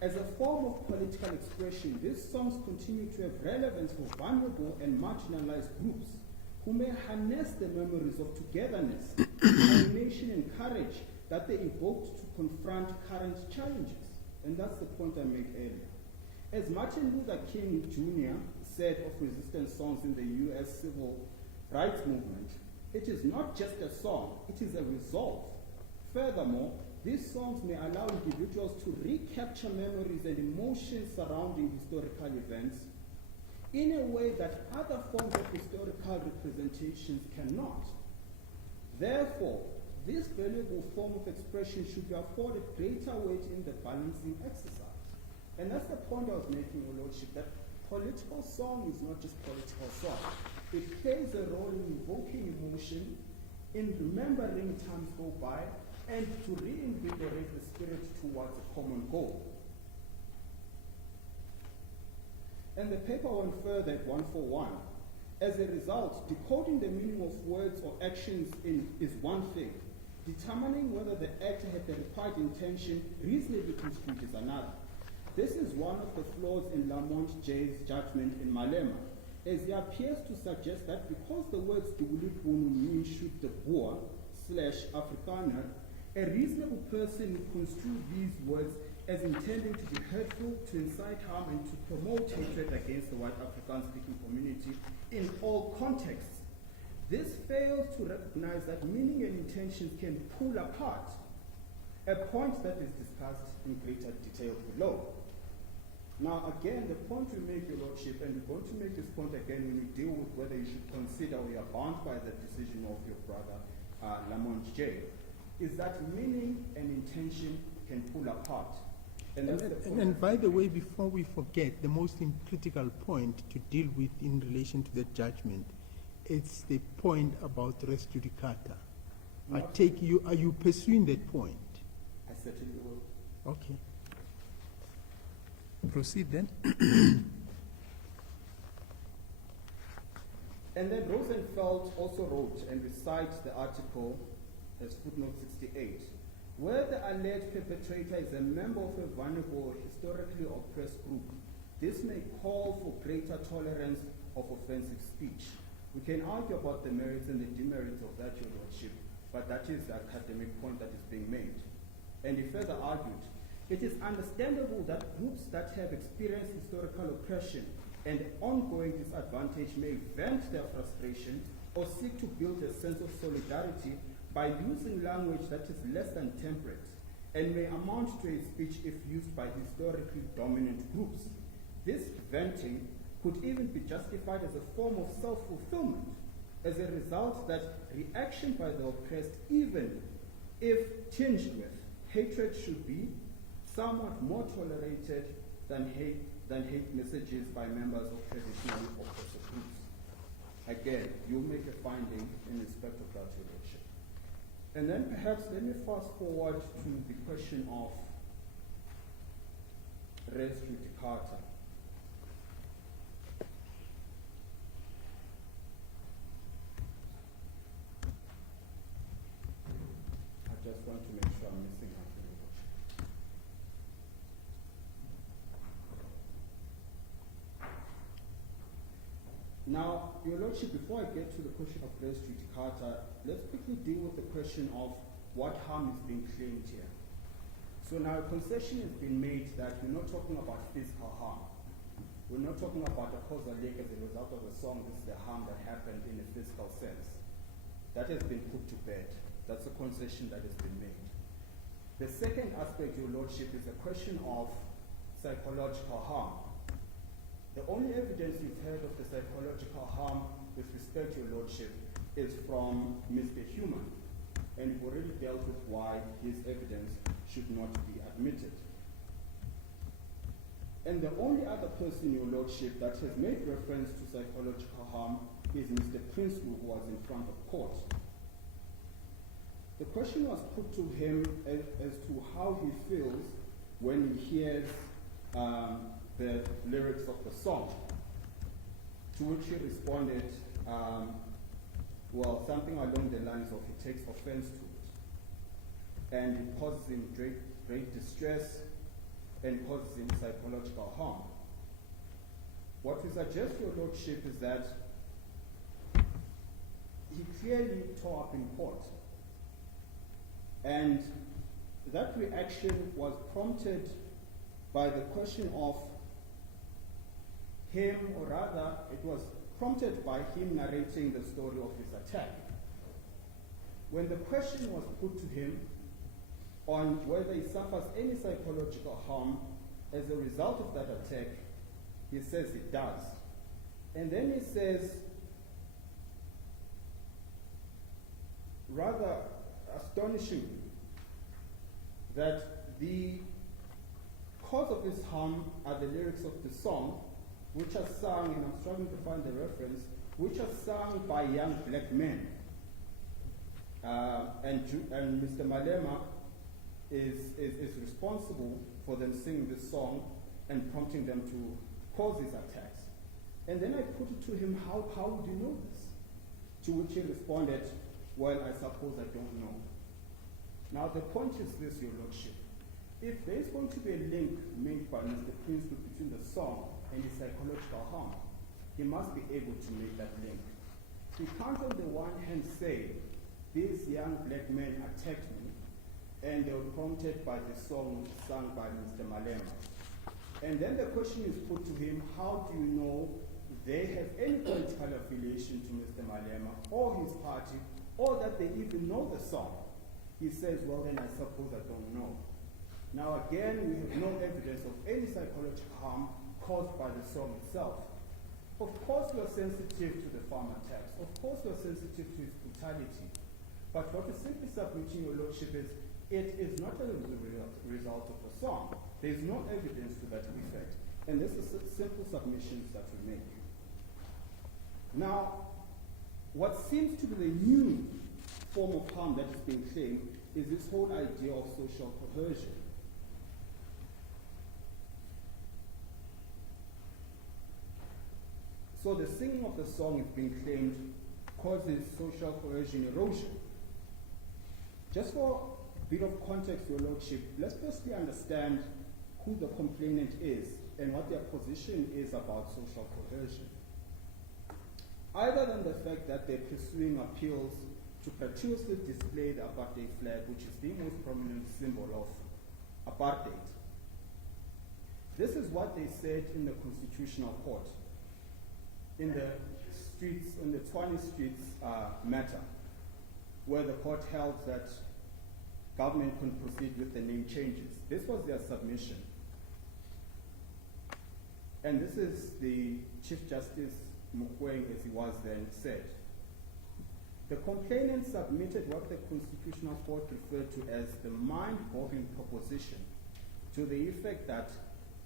As a form of political expression, these songs continue to have relevance for vulnerable and marginalized groups who may harness the memories of togetherness, determination, and courage that they evoked to confront current challenges. And that's the point I made earlier. As Martin Luther King Jr. said of resistance songs in the US Civil Rights Movement, it is not just a song, it is a resolve. Furthermore, these songs may allow individuals to recapture memories and emotions surrounding historical events in a way that other forms of historical representations cannot. Therefore, this valuable form of expression should be afforded greater weight in the balancing exercise. And that's the point I was making, Your Lordship, that political song is not just political song. It plays a role in evoking emotion, in remembering times go by, and to reinvigorate the spirit towards a common goal. And the paper went further at 141. As a result, decoding the meaning of words or actions is one thing. Determining whether the actor had the required intention reasonably construed is another. This is one of the flaws in Lamont J's judgment in Malema, as he appears to suggest that because the words Dugulibunu mean shoot the Boer / Afrikaner, a reasonable person would construe these words as intending to be hurtful, to incite harm, and to promote hatred against the white Afrikaans-speaking community in all contexts. This fails to recognize that meaning and intentions can pull apart, a point that is discussed in greater detail below. Now, again, the point we make, Your Lordship, and we're going to make this point again when we deal with whether you should consider or you are bound by the decision of your brother, Lamont J, is that meaning and intention can pull apart. And by the way, before we forget, the most critical point to deal with in relation to the judgment, it's the point about res judicata. I take you, are you pursuing that point? I certainly will. Okay. Proceed then. And then Rosenfeld also wrote and recites the article as footnote 68. Where the alleged perpetrator is a member of a vulnerable or historically oppressed group, this may call for greater tolerance of offensive speech. We can argue about the merits and the demerits of that, Your Lordship, but that is the academic point that is being made. And he further argued, it is understandable that groups that have experienced historical oppression and ongoing disadvantage may vent their frustration or seek to build a sense of solidarity by using language that is less than temperate and may amount to a speech if used by historically dominant groups. This venting could even be justified as a form of self-fulfillment, as a result that reaction by the oppressed, even if tinged with hatred, should be somewhat more tolerated than hate messages by members of traditionally oppressive groups. Again, you make a finding in respect of that, Your Lordship. And then perhaps let me fast forward to the question of res judicata. I just want to make sure I'm missing nothing. Now, Your Lordship, before I get to the question of res judicata, let's quickly deal with the question of what harm is being claimed here. So now a concession has been made that we're not talking about physical harm. We're not talking about a causal link as a result of the song. This is the harm that happened in a physical sense. That has been put to bed. That's a concession that has been made. The second aspect, Your Lordship, is the question of psychological harm. The only evidence you've heard of the psychological harm with respect to Your Lordship is from Mr. Human. And we've already dealt with why his evidence should not be admitted. And the only other person, Your Lordship, that has made reference to psychological harm is Mr. Prinsloo, who was in front of court. The question was put to him as to how he feels when he hears the lyrics of the song, to which he responded, well, something along the lines of he takes offense to it, and it causes him great distress and causes him psychological harm. What we suggest, Your Lordship, is that he clearly tore up in court, and that reaction was prompted by the question of him, or rather, it was prompted by him narrating the story of his attack. When the question was put to him on whether he suffers any psychological harm as a result of that attack, he says he does. And then he says, rather astonishingly, that the cause of his harm are the lyrics of the song, which are sung, and I'm struggling to find the reference, which are sung by young black men. And Mr. Malema is responsible for them singing this song and prompting them to cause these attacks. And then I put it to him, how would you know this? To which he responded, well, I suppose I don't know. Now the point is this, Your Lordship. If there is going to be a link made by Mr. Prinsloo between the song and his psychological harm, he must be able to make that link. He can't on the one hand say, these young black men attacked me, and they were prompted by the song sung by Mr. Malema. And then the question is put to him, how do you know they have any political affiliation to Mr. Malema or his party, or that they even know the song? He says, well, then I suppose I don't know. Now again, we have no evidence of any psychological harm caused by the song itself. Of course we are sensitive to the farm attacks. Of course we are sensitive to its brutality. But what we're simply submitting, Your Lordship, is it is not a result of the song. There is no evidence to that effect. And this is simple submissions that we make. Now, what seems to be the new form of harm that is being claimed is this whole idea of social coercion. So the singing of the song is being claimed causes social coercion erosion. Just for a bit of context, Your Lordship, let's firstly understand who the complainant is and what their position is about social coercion. Other than the fact that they're pursuing appeals to gratuitously display the apartheid flag, which is the most prominent symbol of apartheid. This is what they said in the Constitutional Court, in the streets, in the Tshwane Streets matter, where the court held that government can proceed with the name changes. This was their submission. And this is the Chief Justice Mogoeng, as he was then, said. The complainant submitted what the Constitutional Court referred to as the mind-boggling proposition, to the effect that,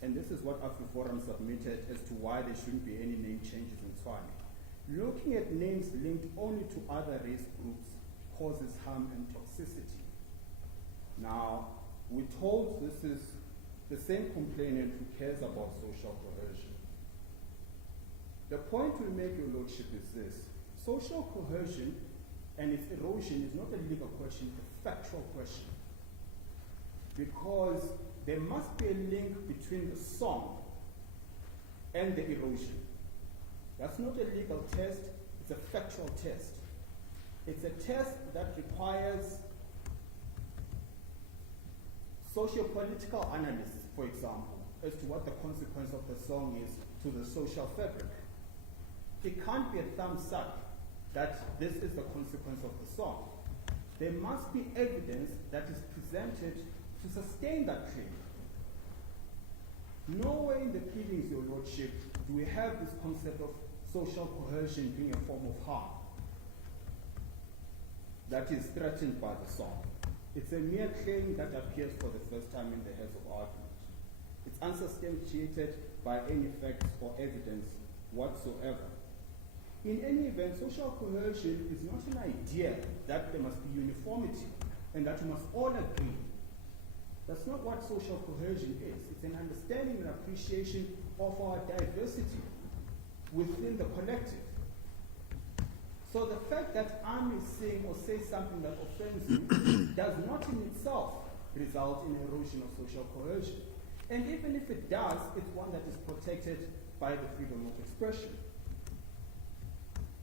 and this is what AfriForum submitted as to why there shouldn't be any name changes in Tshwane. Looking at names linked only to other race groups causes harm and toxicity. Now, we're told this is the same complainant who cares about social coercion. The point we make, Your Lordship, is this. Social coercion and its erosion is not a legal question, it's a factual question. Because there must be a link between the song and the erosion. That's not a legal test, it's a factual test. It's a test that requires socio-political analysis, for example, as to what the consequence of the song is to the social fabric. It can't be a thumbs up that this is the consequence of the song. There must be evidence that is presented to sustain that claim. Nowhere in the pleadings, Your Lordship, do we have this concept of social coercion being a form of harm that is threatened by the song. It's a mere claim that appears for the first time in the heads of argument. It's unsubstantiated by any facts or evidence whatsoever. In any event, social coercion is not an idea that there must be uniformity and that you must all agree. That's not what social coercion is. It's an understanding and appreciation of our diversity within the collective. So the fact that I may sing or say something that offends you does not in itself result in erosion of social coercion. And even if it does, it's one that is protected by the freedom of expression.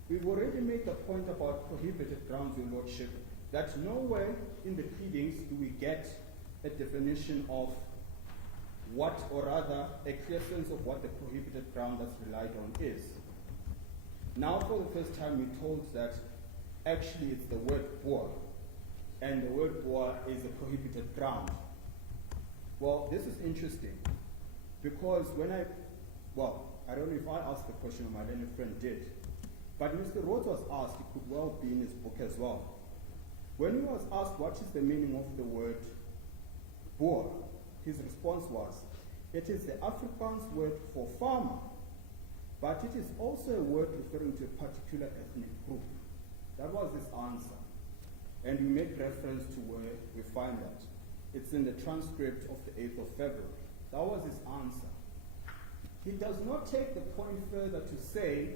We've already made the point about prohibited grounds, Your Lordship, that nowhere in the pleadings do we get a definition of what, or rather, a clear sense of what the prohibited ground that's relied on is. Now, for the first time, we're told that actually it's the word boer, and the word boer is a prohibited ground. Well, this is interesting, because when I don't know if I asked the question or my learned friend did, but Mr. Rhodes was asked, it could well be in his book as well. When he was asked what is the meaning of the word boer, his response was, it is the Afrikaans word for farmer, but it is also a word referring to a particular ethnic group. That was his answer. And we make reference to where we find that. It's in the transcript of the 8th of February. That was his answer. He does not take the point further to say,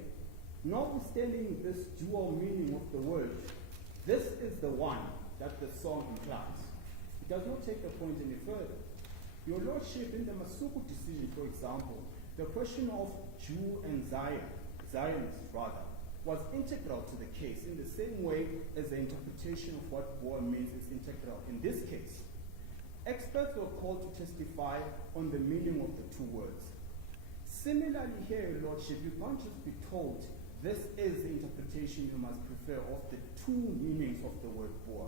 notwithstanding this dual meaning of the word, this is the one that the song implies. He does not take the point any further. Your Lordship, in the Masuku decision, for example, the question of Jew and Zionist rather, was integral to the case in the same way as the interpretation of what boer means is integral in this case. Experts were called to testify on the meaning of the two words. Similarly here, Your Lordship, you can't just be told this is the interpretation you must prefer of the two meanings of the word boer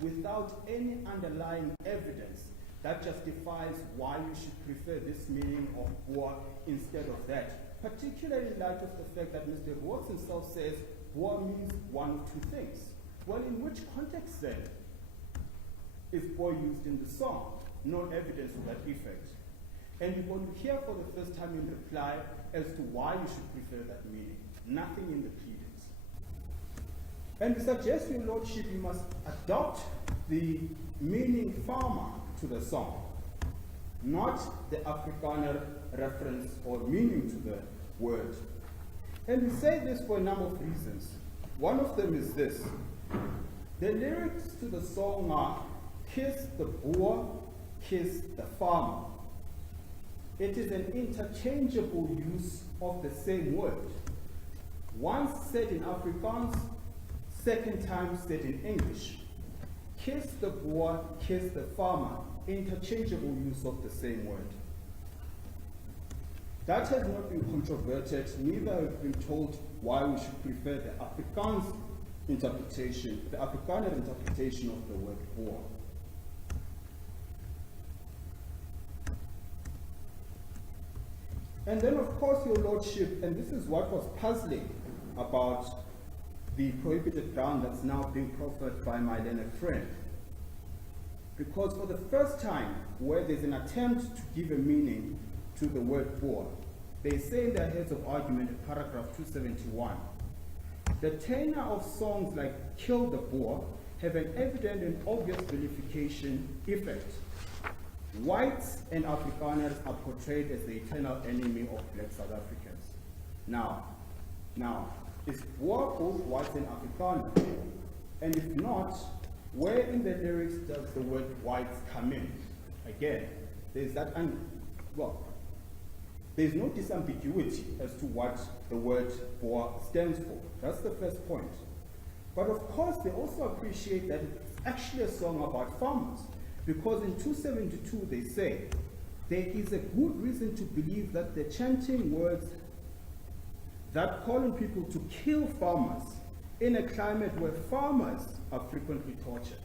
without any underlying evidence that justifies why you should prefer this meaning of boer instead of that, particularly in light of the fact that Mr. Rhodes himself says boer means one of two things. Well, in which context then is boer used in the song? No evidence of that effect. And you're going to hear for the first time in reply as to why you should prefer that meaning. Nothing in the pleadings. And we suggest, Your Lordship, you must adopt the meaning farmer to the song, not the Afrikaner reference or meaning to the word. And we say this for a number of reasons. One of them is this. The lyrics to the song are, kiss the boer, kiss the farmer. It is an interchangeable use of the same word. Once said in Afrikaans, second time said in English. Kiss the boer, kiss the farmer, interchangeable use of the same word. That has not been controverted, neither have been told why we should prefer the Afrikaans interpretation, the Afrikaner interpretation of the word boer. And then, of course, Your Lordship, and this is what was puzzling about the prohibited ground that's now being proffered by my learned friend. Because for the first time, where there's an attempt to give a meaning to the word boer, they say in their heads of argument in paragraph 271, the tenor of songs like Kill the Boer have an evident and obvious vilification effect. Whites and Afrikaners are portrayed as the eternal enemy of black South Africans. Now, is boer both whites and Afrikaners? And if not, where in the lyrics does the word whites come in? Again, there's that, there's no disambiguity as to what the word boer stands for. That's the first point. But of course, they also appreciate that it's actually a song about farmers. Because in 272 they say, there is a good reason to believe that the chanting words that calling people to kill farmers in a climate where farmers are frequently tortured.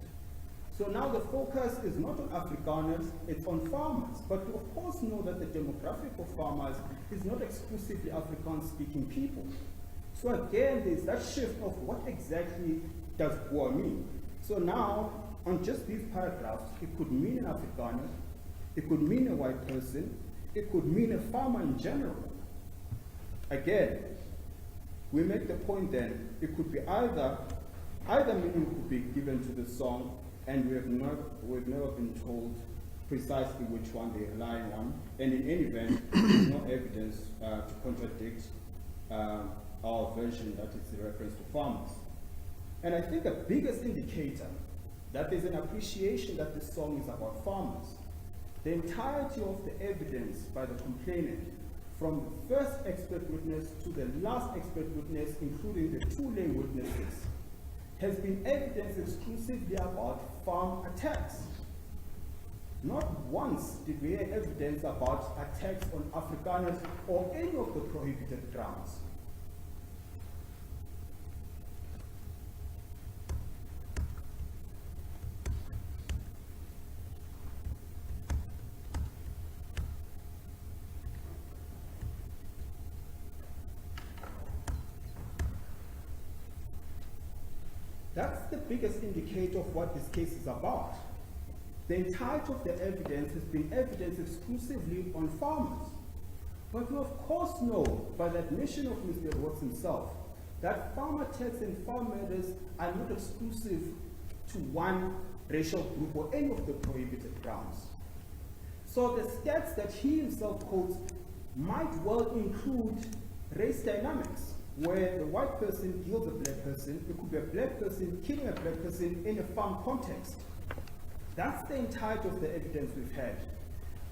So now the focus is not on Afrikaners, it's on farmers. But we of course know that the demographic of farmers is not exclusively Afrikaans-speaking people. So again, there's that shift of what exactly does boer mean? So now, on just these paragraphs, it could mean an Afrikaner, it could mean a white person, it could mean a farmer in general. Again, we make the point then, it could be either meaning could be given to the song, and we've never been told precisely which one they're relying on, and in any event, there's no evidence to contradict our version that is the reference to farmers. And I think the biggest indicator that there's an appreciation that this song is about farmers, the entirety of the evidence by the complainant, from the first expert witness to the last expert witness, including the two lay witnesses, has been evidence exclusively about farm attacks. Not once did we hear evidence about attacks on Afrikaners or any of the prohibited grounds. That's the biggest indicator of what this case is about. The entirety of the evidence has been evidence exclusively on farmers. But we of course know, by the admission of Mr. Ross himself, that farm attacks and farm murders are not exclusive to one racial group or any of the prohibited grounds. So the stats that he himself quotes might well include race dynamics, where the white person kills a black person. It could be a black person killing a black person in a farm context. That's the entirety of the evidence we've had.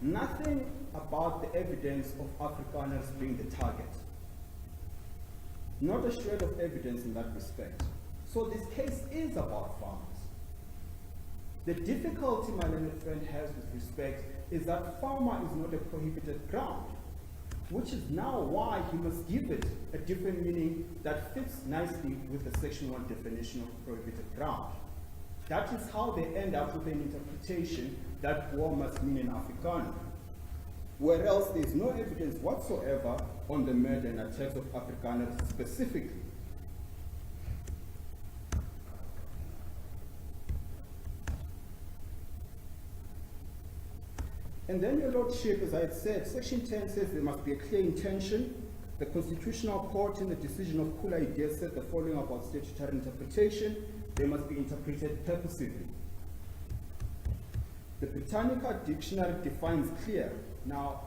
Nothing about the evidence of Afrikaners being the target. Not a shred of evidence in that respect. So this case is about farmers. The difficulty my learned friend has with respect is that farmer is not a prohibited ground, which is now why he must give it a different meaning that fits nicely with the Section 1 definition of prohibited ground. That is how they end up with an interpretation that war must mean an Afrikaner, where else there is no evidence whatsoever on the murder and attacks of Afrikaners specifically. And then, Your Lordship, as I had said, Section 10 says there must be a clear intention. The Constitutional Court in the decision of Kula Idea said the following about statutory interpretation: they must be interpreted purposively. The Britannica Dictionary defines clear. Now,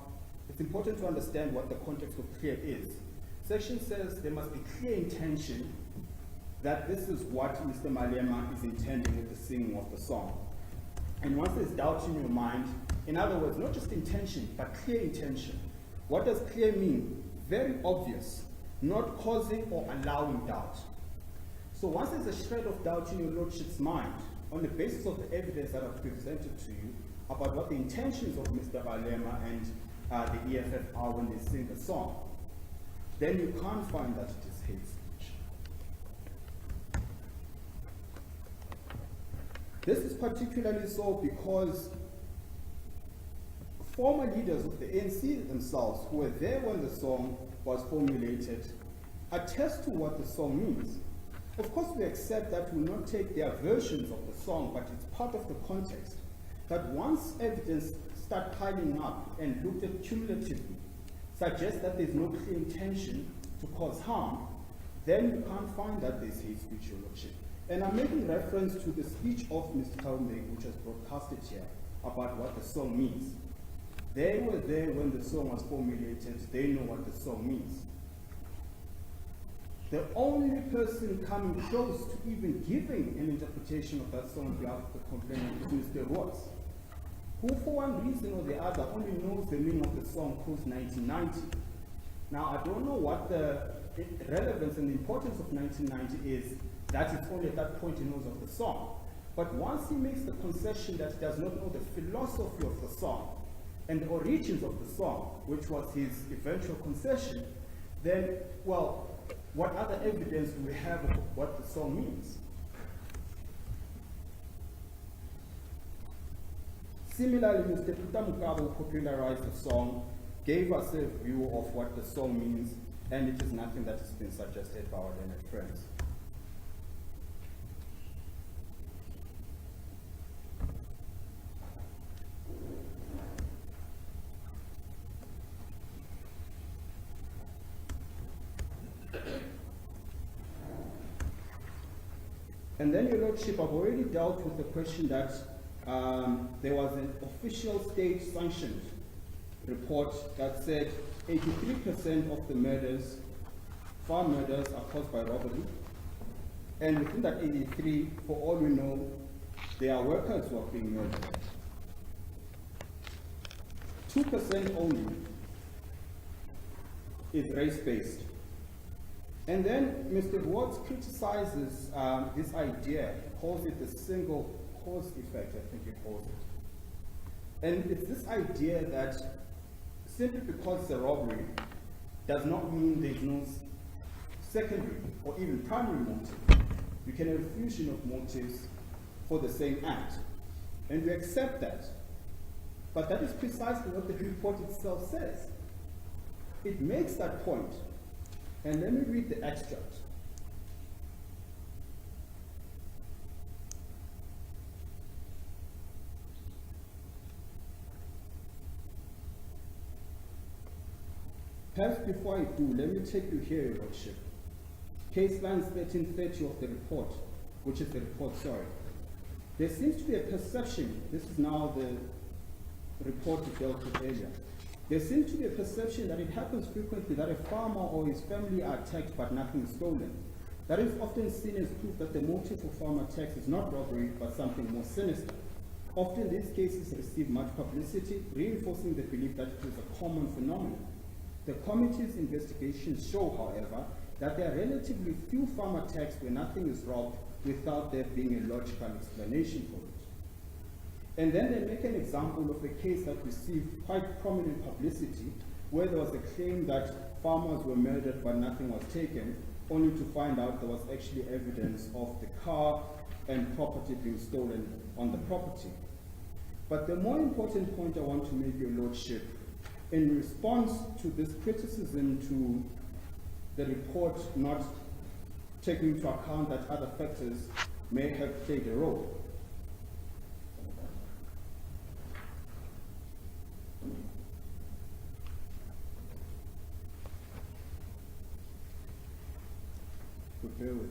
it's important to understand what the context of clear is. Section says there must be clear intention that this is what Mr. Malema is intending with the singing of the song. And once there's doubt in your mind, in other words, not just intention, but clear intention. What does clear mean? Very obvious, not causing or allowing doubt. So once there's a shred of doubt in your Lordship's mind, on the basis of the evidence that I've presented to you about what the intentions of Mr. Malema and the EFF are when they sing the song, then you can't find that it is hate speech. This is particularly so because former leaders of the ANC themselves, who were there when the song was formulated, attest to what the song means. Of course, we accept that we will not take their versions of the song, but it's part of the context. That once evidence starts piling up and looked at cumulatively, suggests that there's no clear intention to cause harm, then you can't find that there's hate speech, Your Lordship. And I'm making reference to the speech of Mr. Kaumeg, which was broadcasted here, about what the song means. They were there when the song was formulated. They know what the song means. The only person coming close to even giving an interpretation of that song on behalf of the complainant is Mr. Ross, who for one reason or the other only knows the meaning of the song post 1990. Now, I don't know what the relevance and the importance of 1990 is, that it's only at that point he knows of the song. But once he makes the concession that he does not know the philosophy of the song and the origins of the song, which was his eventual concession, then, well, what other evidence do we have of what the song means? Similarly, Mr. Tutamukaba, who popularized the song, gave us a view of what the song means, and it is nothing that has been suggested by our learned friends. And then, Your Lordship, I've already dealt with the question that there was an official state-sanctioned report that said 83% of the murders, farm murders, are caused by robbery. And within that 83, for all we know, there are workers who are being murdered. 2% only is race-based. And then Mr. Watts criticizes this idea, calls it the single cause effect, I think he calls it. And it's this idea that simply because it's a robbery does not mean there's no secondary or even primary motive. You can have a fusion of motives for the same act. And we accept that. But that is precisely what the report itself says. It makes that point. And let me read the extract. Perhaps before I do, let me take you here, Your Lordship. Case lines 1330 of the report, which is the report, sorry. There seems to be a perception, this is now the report we dealt with earlier. There seems to be a perception that it happens frequently that a farmer or his family are attacked but nothing is stolen. That is often seen as proof that the motive for farm attacks is not robbery but something more sinister. Often these cases receive much publicity, reinforcing the belief that it is a common phenomenon. The committee's investigations show, however, that there are relatively few farm attacks where nothing is robbed without there being a logical explanation for it. And then they make an example of a case that received quite prominent publicity, where there was a claim that farmers were murdered but nothing was taken, only to find out there was actually evidence of the car and property being stolen on the property. But the more important point I want to make, Your Lordship, in response to this criticism to the report not taking into account that other factors may have played a role. Bear with me.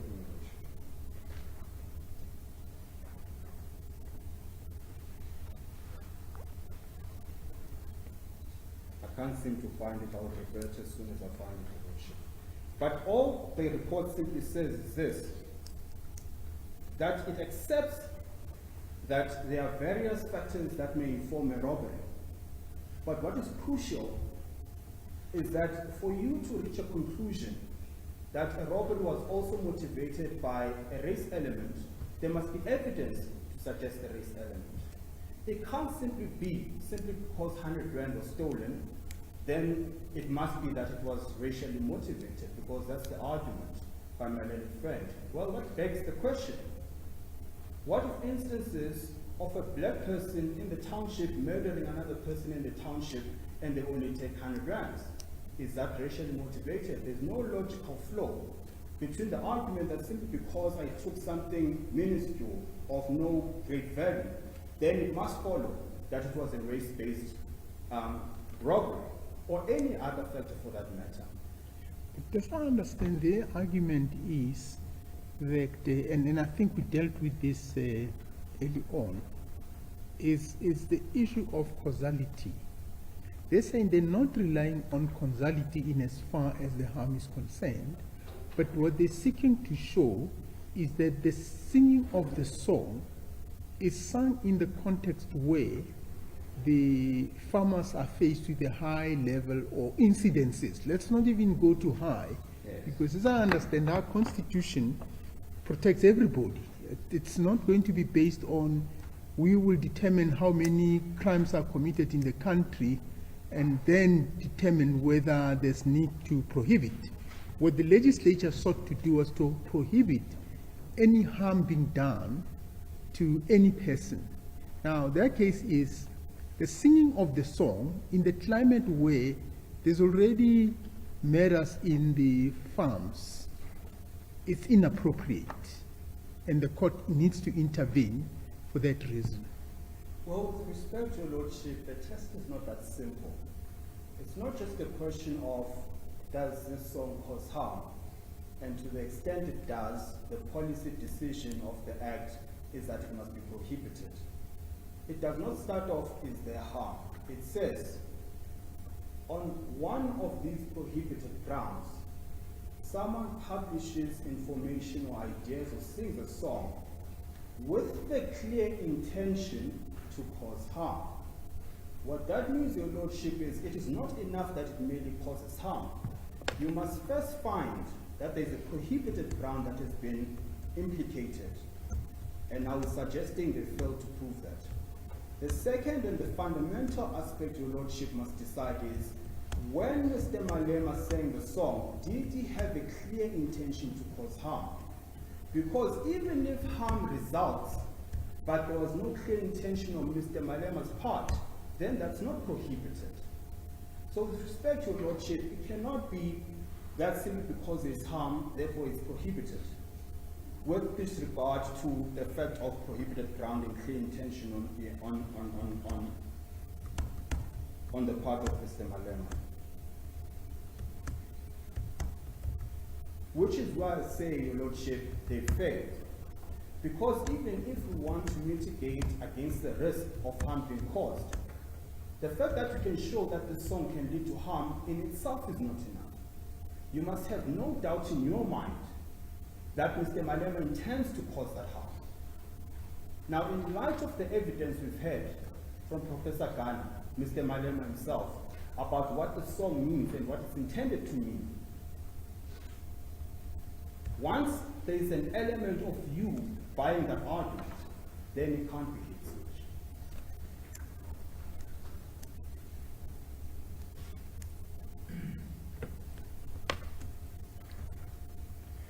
I can't seem to find it. I'll revert as soon as I find it. But all the report simply says is this, that it accepts that there are various factors that may inform a robbery. But what is crucial is that for you to reach a conclusion that a robbery was also motivated by a race element, there must be evidence to suggest a race element. It can't simply be, simply because 100 Rand was stolen, then it must be that it was racially motivated, because that's the argument by my learned friend. Well, that begs the question. What if instances of a black person in the township murdering another person in the township and they only take 100 rands? Is that racially motivated? There's no logical flow between the argument that simply because I took something minuscule of no great value, then it must follow that it was a race-based robbery, or any other factor for that matter. Because I understand their argument is that, and I think we dealt with this early on, is the issue of causality. They're saying they're not relying on causality in as far as the harm is concerned, but what they're seeking to show is that the singing of the song is sung in the context where the farmers are faced with a high level or incidences. Let's not even go too high, because as I understand, our constitution protects everybody. It's not going to be based on, we will determine how many crimes are committed in the country and then determine whether there's need to prohibit. What the legislature sought to do was to prohibit any harm being done to any person. Now, their case is the singing of the song in the climate where there's already murders in the farms. It's inappropriate, and the court needs to intervene for that reason. Well, with respect to Your Lordship, the test is not that simple. It's not just a question of, does this song cause harm? and to the extent it does, the policy decision of the Act is that it must be prohibited. It does not start off, is there harm? It says, on one of these prohibited grounds, someone publishes information or ideas or sings a song with the clear intention to cause harm. What that means, Your Lordship, is it is not enough that it merely causes harm. You must first find that there is a prohibited ground that has been implicated. And I was suggesting they failed to prove that. The second and the fundamental aspect Your Lordship must decide is, when Mr. Malema sang the song, did he have a clear intention to cause harm? Because even if harm results, but there was no clear intention on Mr. Malema's part, then that's not prohibited. So with respect to Your Lordship, it cannot be that simply because there's harm, therefore it's prohibited. With disregard to the effect of prohibited ground and clear intention on the part of Mr. Malema. Which is why I say, Your Lordship, they failed. Because even if we want to mitigate against the risk of harm being caused, the fact that you can show that the song can lead to harm in itself is not enough. You must have no doubt in your mind that Mr. Malema intends to cause that harm. Now, in light of the evidence we've heard from Professor Ghana, Mr. Malema himself, about what the song means and what it's intended to mean, once there is an element of you buying that argument, then it can't be hate speech.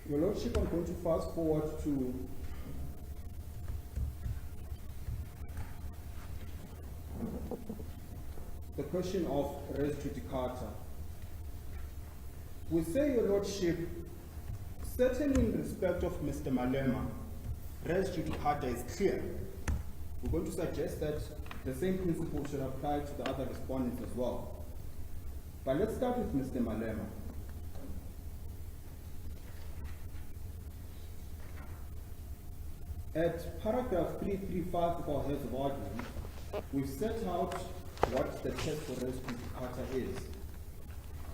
Your Lordship, I'm going to fast forward to the question of res judicata. We say, Your Lordship, certainly in respect of Mr. Malema, res judicata is clear. We're going to suggest that the same principle should apply to the other respondents as well. But let's start with Mr. Malema. At paragraph 335 of our heads of argument, we've set out what the test for res judicata is.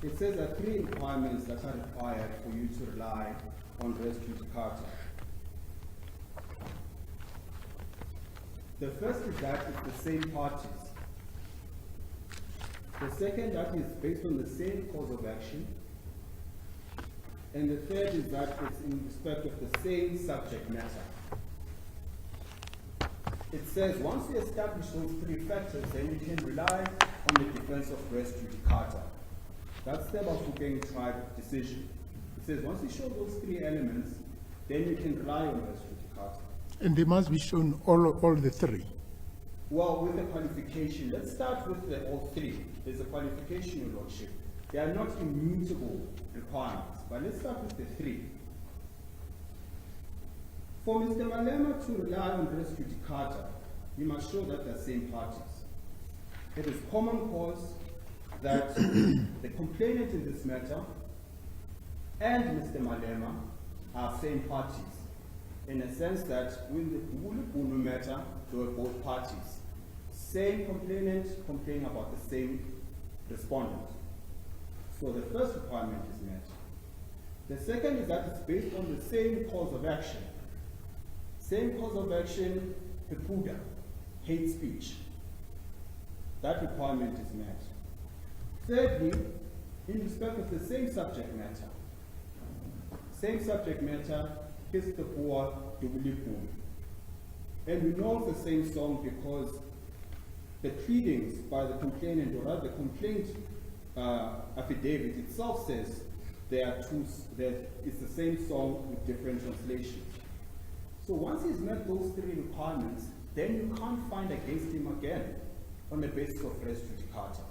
It says there are three requirements that are required for you to rely on res judicata. The first is that it's the same parties. The second, that is based on the same cause of action. And the third is that it's in respect of the same subject matter. It says once you establish those three factors, then you can rely on the defense of res judicata. That's the Bafokeng tribe decision. It says once you show those three elements, then you can rely on res judicata. And they must be shown all the three. Well, with the qualification, let's start with the all three. There's a qualification, Your Lordship. They are not immutable requirements, but let's start with the three. For Mr. Malema to rely on res judicata, you must show that they're same parties. It is common cause that the complainant in this matter and Mr. Malema are same parties, in a sense that with the Bulu matter, they were both parties. Same complainant complaining about the same respondent. So the first requirement is met. The second is that it's based on the same cause of action. Same cause of action, pepuda, hate speech. That requirement is met. Thirdly, in respect of the same subject matter. Same subject matter, kiss the poor, dubulipu. And we know the same song because the pleadings by the complainant, or rather the complaint affidavit itself says it's the same song with different translations. So once he's met those three requirements, then you can't find against him again on the basis of res judicata.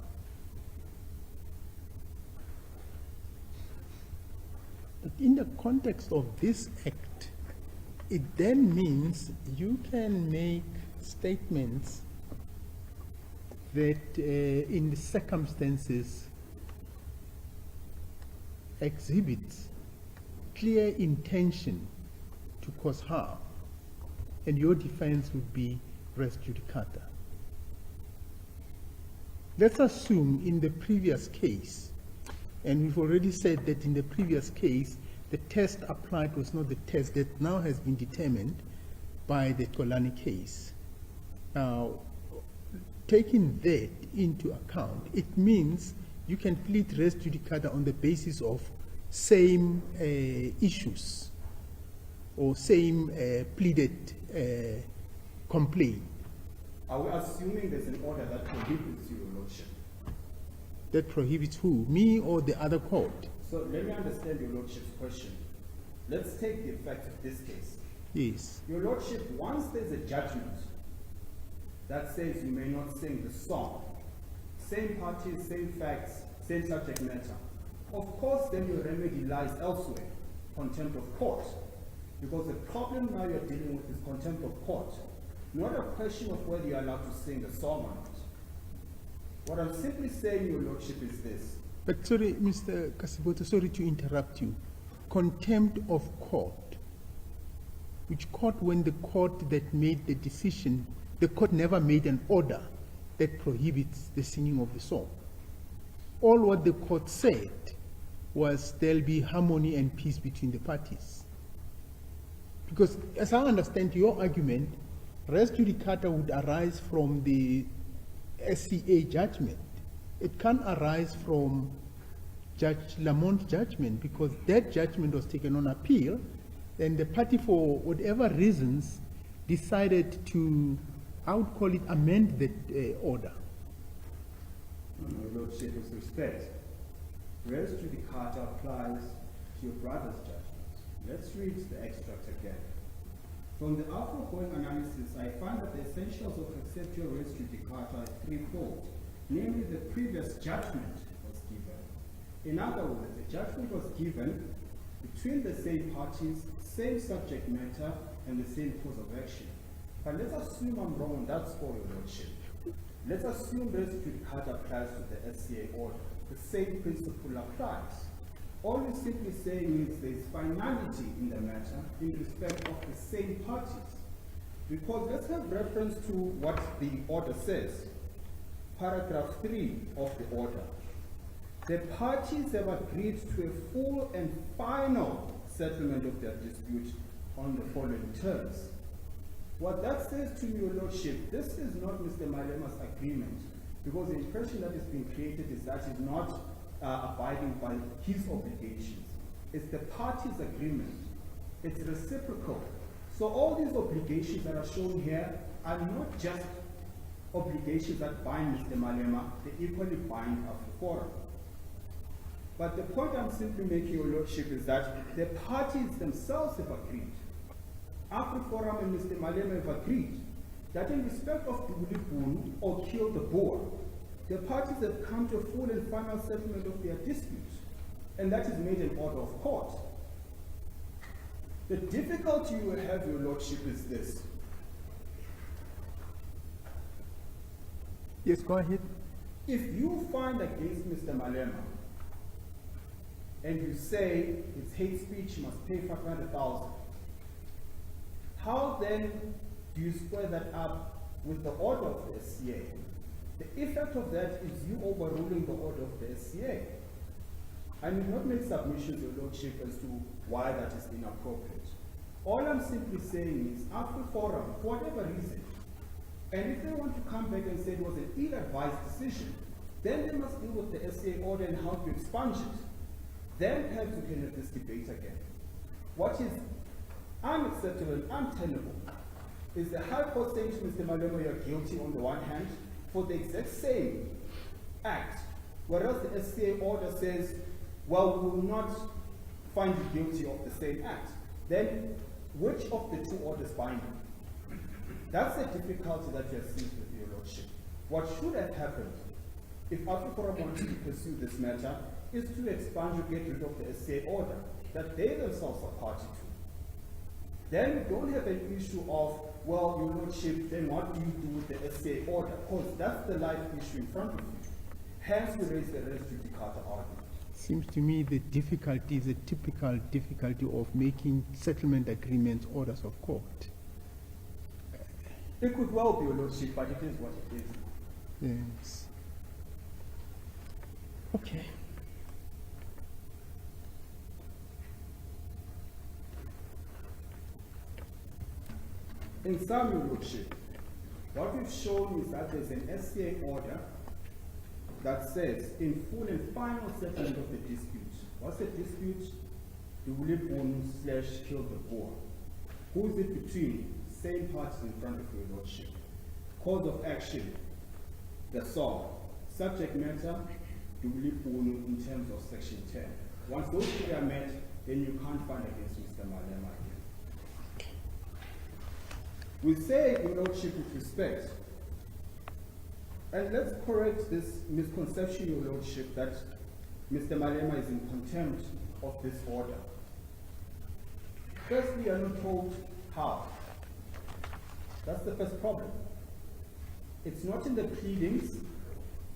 But in the context of this act, it then means you can make statements that in the circumstances exhibit clear intention to cause harm, and your defense would be res judicata. Let's assume in the previous case, and we've already said that in the previous case, the test applied was not the test that now has been determined by the Tolani case. Now, taking that into account, it means you can plead res judicata on the basis of same issues or same pleaded complaint. Are we assuming there's an order that prohibits you, Your Lordship? That prohibits who? Me or the other court? So let me understand Your Lordship's question. Let's take the effect of this case. Yes. Your Lordship, once there's a judgment that says you may not sing the song, same parties, same facts, same subject matter, of course then your remedy lies elsewhere, contempt of court. Because the problem now you're dealing with is contempt of court, not a question of whether you're allowed to sing the song or not. What I'm simply saying, Your Lordship, is this. But sorry, Mr. Kasiboto, sorry to interrupt you. Contempt of court. Which court, when the court that made the decision, the court never made an order that prohibits the singing of the song. All what the court said was there'll be harmony and peace between the parties. Because as I understand your argument, res judicata would arise from the SCA judgment. It can't arise from Judge Lamont's judgment because that judgment was taken on appeal and the party, for whatever reasons, decided to, I would call it, amend the order. No, Your Lordship, with respect, res judicata applies to your brother's judgment. Let's read the extract again. From the AfriForum analysis, I find that the essentials of acceptable res judicata are threefold. Namely, the previous judgment was given. In other words, the judgment was given between the same parties, same subject matter, and the same cause of action. But let's assume I'm wrong on that score, Your Lordship. Let's assume res judicata applies to the SCA order. The same principle applies. All you're simply saying is there is finality in the matter in respect of the same parties. Because let's have reference to what the order says. Paragraph 3 of the order. The parties have agreed to a full and final settlement of their dispute on the following terms. What that says to you, Your Lordship, this is not Mr. Malema's agreement, because the impression that is being created is that he's not abiding by his obligations. It's the parties' agreement. It's reciprocal. So all these obligations that are shown here are not just obligations that bind Mr. Malema, they equally bind AfriForum. But the point I'm simply making, Your Lordship, is that the parties themselves have agreed. AfriForum and Mr. Malema have agreed that in respect of Bulibun or Kill the Boer, the parties have come to a full and final settlement of their dispute, and that is made an order of court. The difficulty you have, Your Lordship, is this. Yes, go ahead. If you find against Mr. Malema, and you say it's hate speech, must pay 500,000, how then do you square that up with the order of the SCA? The effect of that is you overruling the order of the SCA. I will not make submissions, Your Lordship, as to why that is inappropriate. All I'm simply saying is AfriForum, for whatever reason, and if they want to come back and say it was an ill-advised decision, then they must deal with the SCA order and how to expunge it. Then perhaps we can have this debate again. What is unacceptable and untenable is the High Court saying to Mr. Malema, you're guilty on the one hand for the exact same act, whereas the SCA order says, well, we will not find you guilty of the same act. Then which of the two orders bind you? That's the difficulty that you are seeing with Your Lordship. What should have happened if AfriForum wanted to pursue this matter is to expunge or get rid of the SCA order that they themselves are party to. Then we don't have an issue of, well, Your Lordship, then what do you do with the SCA order? Because that's the live issue in front of you. Hence, we raise the res judicata argument. Seems to me the difficulty is a typical difficulty of making settlement agreements orders of court. It could well be, Your Lordship, but it is what it is. Yes. Okay. In sum, Your Lordship, what we've shown is that there's an SCA order that says, in full and final settlement of the dispute. What's the dispute? /kill the boar. Who is it between? Same parties in front of Your Lordship. Cause of action, the song. Subject matter, in terms of section 10. Once those three are met, then you can't find against Mr. Malema again. We say, Your Lordship, with respect, and let's correct this misconception, Your Lordship, that Mr. Malema is in contempt of this order. First, we are not told how. That's the first problem. It's not in the pleadings.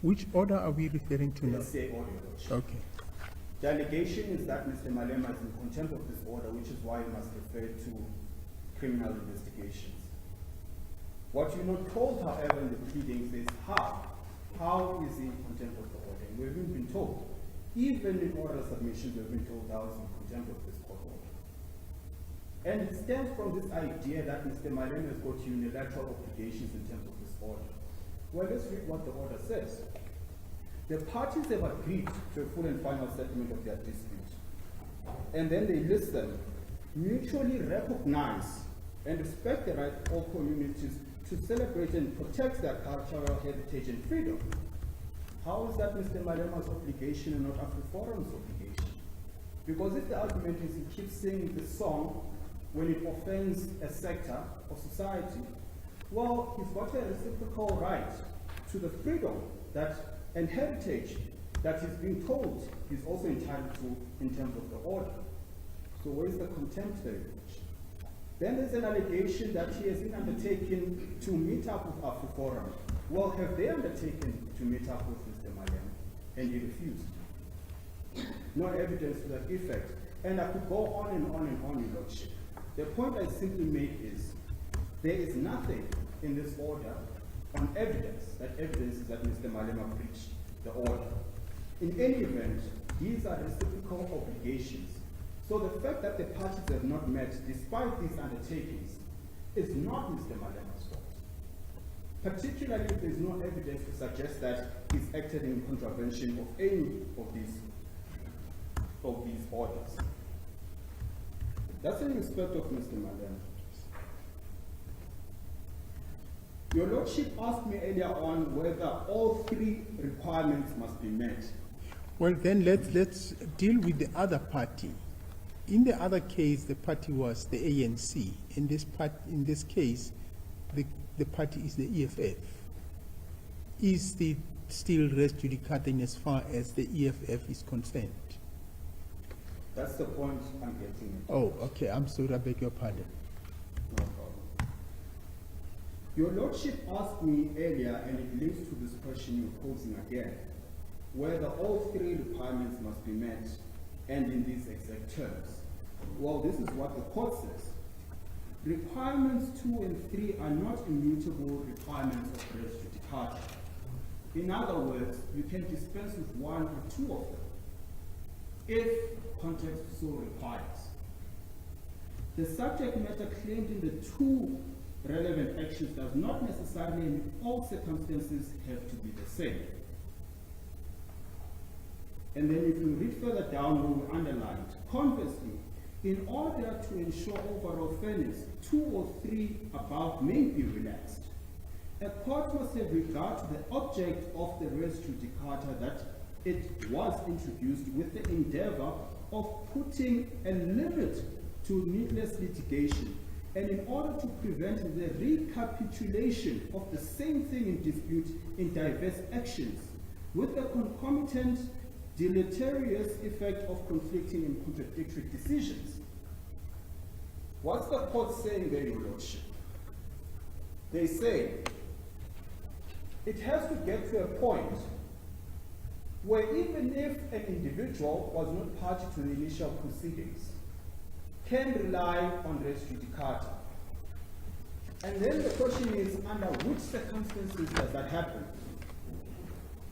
Which order are we referring to now? The SCA order, Your Lordship. Okay. The allegation is that Mr. Malema is in contempt of this order, which is why he must refer to criminal investigations. What you're not told, however, in the pleadings is how. How is he in contempt of the order? And we haven't been told. Even in order submissions, we've been told how he's in contempt of this court order. And it stems from this idea that Mr. Malema has got unilateral obligations in terms of this order. Well, let's read what the order says. The parties have agreed to a full and final settlement of their dispute. And then they list them, mutually recognize and respect the right of all communities to celebrate and protect their cultural heritage and freedom. How is that Mr. Malema's obligation and not AfriForum's obligation? Because if the argument is he keeps singing the song when it offends a sector of society, well, he's got a reciprocal right to the freedom that and heritage that he's being told he's also entitled to in terms of the order. So where is the contempt there? Then there's an allegation that he has been undertaken to meet up with AfriForum. Well, have they undertaken to meet up with Mr. Malema? And he refused. No evidence to that effect. And I could go on and on and on, Your Lordship. The point I simply make is, there is nothing in this order on evidence that evidences that Mr. Malema breached the order. In any event, these are reciprocal obligations. So the fact that the parties have not met despite these undertakings is not Mr. Malema's fault. Particularly if there's no evidence to suggest that he's acted in contravention of any of these orders. That's in respect of Mr. Malema. Your Lordship asked me earlier on whether all three requirements must be met. Well, then let's deal with the other party. In the other case, the party was the ANC. In this case, the party is the EFF. Is the still res judicata in as far as the EFF is concerned? That's the point I'm getting at. Oh, okay. I'm sorry. I beg your pardon. No problem. Your Lordship asked me earlier, and it links to this question you're posing again, whether all three requirements must be met, and in these exact terms. Well, this is what the court says. Requirements 2 and 3 are not immutable requirements of res judicata. In other words, you can dispense with one or two of them, if context so requires. The subject matter claimed in the two relevant actions does not necessarily in all circumstances have to be the same. And then if you read further down, we underlined, conversely, in order to ensure overall fairness, 2 or 3 above may be relaxed. A court must have regard to the object of the res judicata that it was introduced with the endeavor of putting a limit to needless litigation, and in order to prevent the recapitulation of the same thing in dispute in diverse actions, with the concomitant deleterious effect of conflicting and contradictory decisions. What's the court saying there, Your Lordship? They say it has to get to a point where even if an individual was not party to the initial proceedings, can rely on res judicata. And then the question is, under which circumstances does that happen?